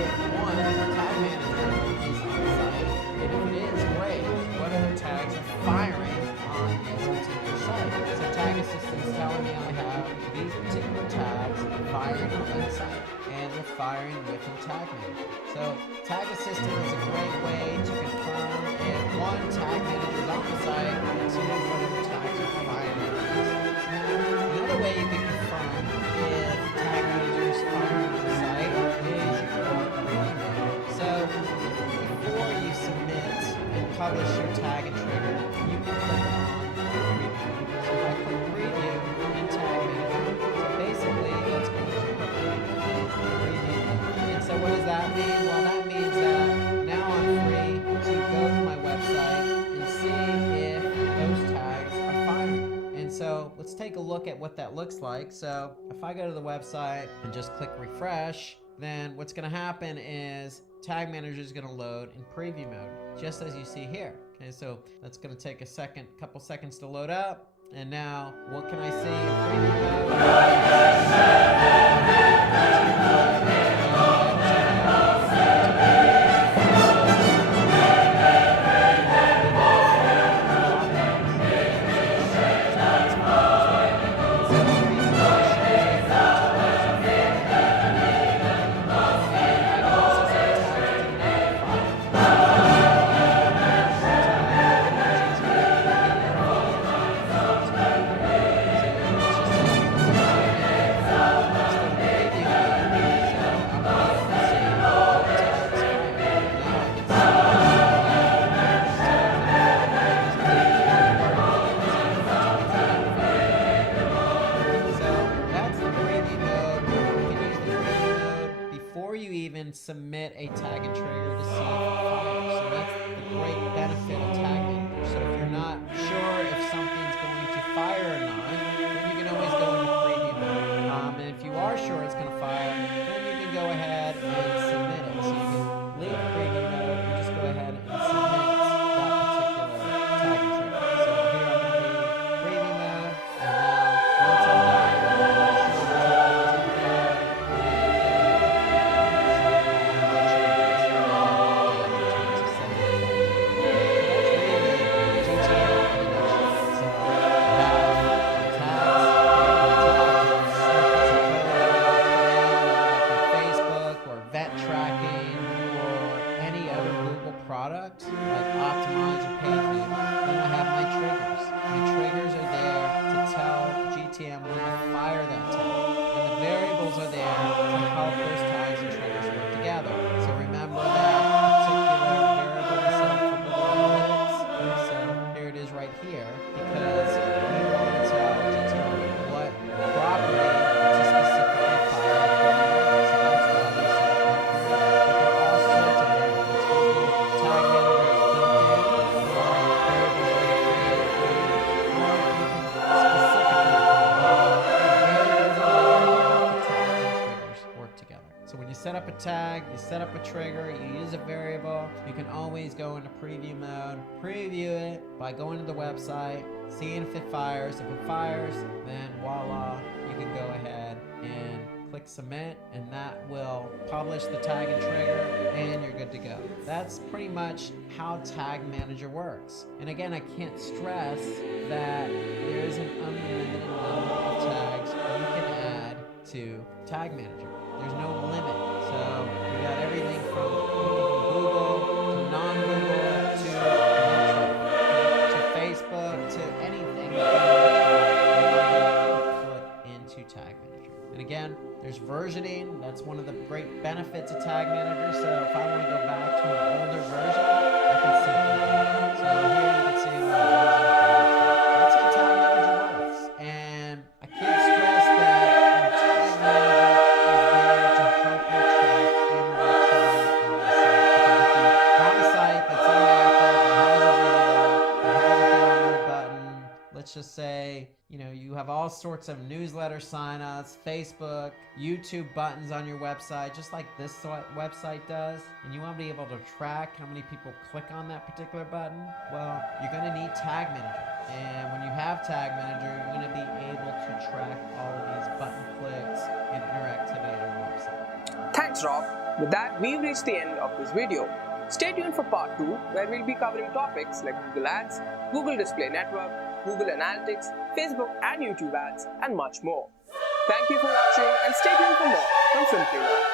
if one Tag Manager is on the site, and if it is, great. What other tags are firing on this particular site? So Tag Assistant's telling me I have these particular tags firing on that site, and they're firing within Tag Manager. So Tag Assistant is a great way to confirm if one, Tag Manager is on the site, and two, what other tags are firing on the site. Another way you can confirm if Tag Manager is firing on the site is you go to preview mode. So before you submit and publish your tag and trigger, you can click on preview. So if I click preview in Tag Manager, so basically that's going to preview. And so what does that mean? Well, that means that now I'm free to go to my website and see if those tags are firing. And so let's take a look at what that looks like. So if I go to the website and just click refresh, then what's going to happen is Tag Manager is going to load in preview mode, just as you see here. Okay, so that's going to take a couple seconds to load up. And now, what can I see in preview submit a tag and trigger to see if it fires. So that's the great benefit of Tag Manager. So if you're not sure if something's going to fire or not, then you can always go into preview mode. And if you are sure it's going to fire, then you can go ahead and submit it. So you can leave preview mode and just go ahead and submit that particular tag and trigger. So here I'm going to leave preview mode, and now once I'm done, product like Optimize or PageView, then I have my triggers. My triggers are there to tell GTM when to fire that tag. And the variables are there to help those tags and triggers work together. So remember that particular variable we set up for Google Analytics. So here it is right here, because we want to tell GTM what property to specifically fire the variable. So that's why we set it up here. But there are all sorts of variables. Tag Manager is built in, or variables already created for you, or you can specifically variables are there, tags and triggers work together. So when you set up a tag, you set up a trigger, you use a variable, you can always go into preview mode, preview it by going to the website, seeing if it fires. If it fires, then voila, you can go ahead and click submit, and that will publish the tag and trigger, and you're good to go. That's pretty much how Tag Manager works. And again, I can't stress that there is an unlimited number of tags you can add to Tag Manager. There's no limit. So we got everything from Google to non-Google to Metro to Facebook to anything that you want to put into Tag Manager. And again, there's versioning. That's one of the great benefits of Tag Manager. So if I want to go back to an older version, I can simply do that. So here you can see my version. That's how Tag Manager works. And I can't stress that Tag Manager is there to help you track inventory on the site. Because if you have a site that's inactive, that has a video, that has a download button, let's just say, you have all all sorts of newsletter signups, Facebook, YouTube buttons on your website, just like this website does, and you want to be able to track how many people click on that particular button, well, you're going to need Tag Manager. And when you have Tag Manager, you're going to be able to track all of these button clicks and interactivity on your website. Thanks, Rob. With that, we've reached the end of this video. Stay tuned for part 2, where we'll be covering topics like Google Ads, Google Display Network, Google Analytics, Facebook and YouTube ads, and much more. Thank you for watching and stay tuned for more from Simply Learn.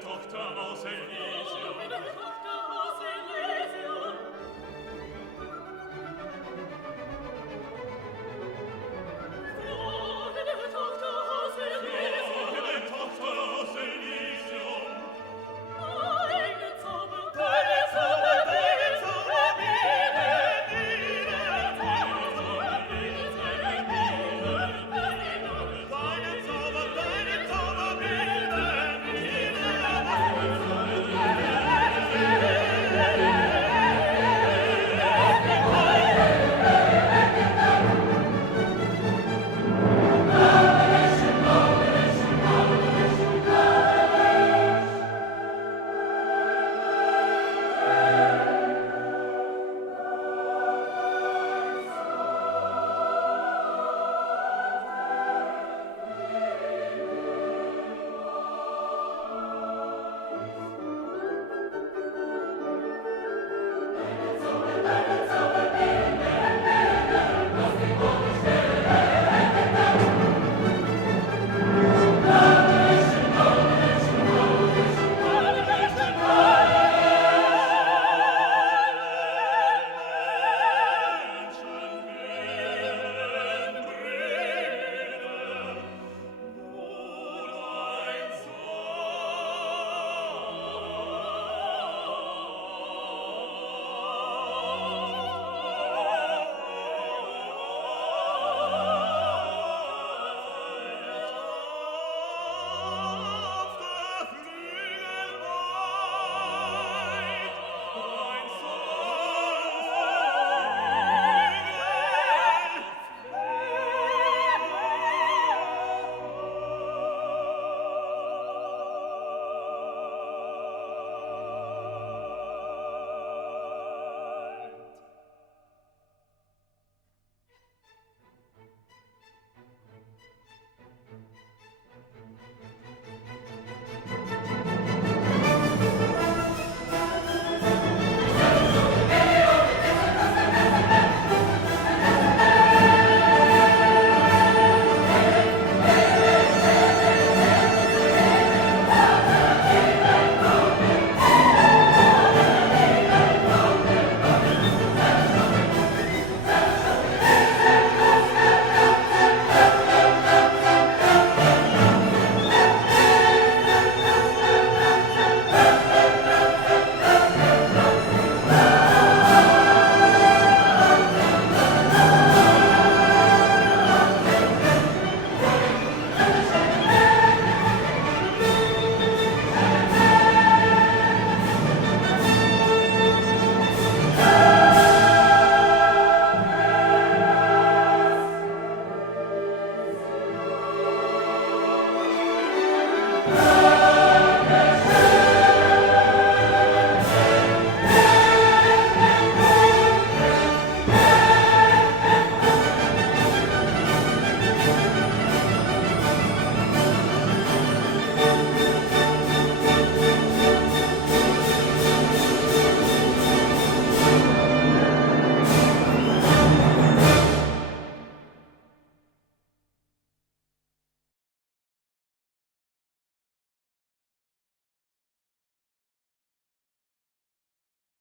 Tochter aus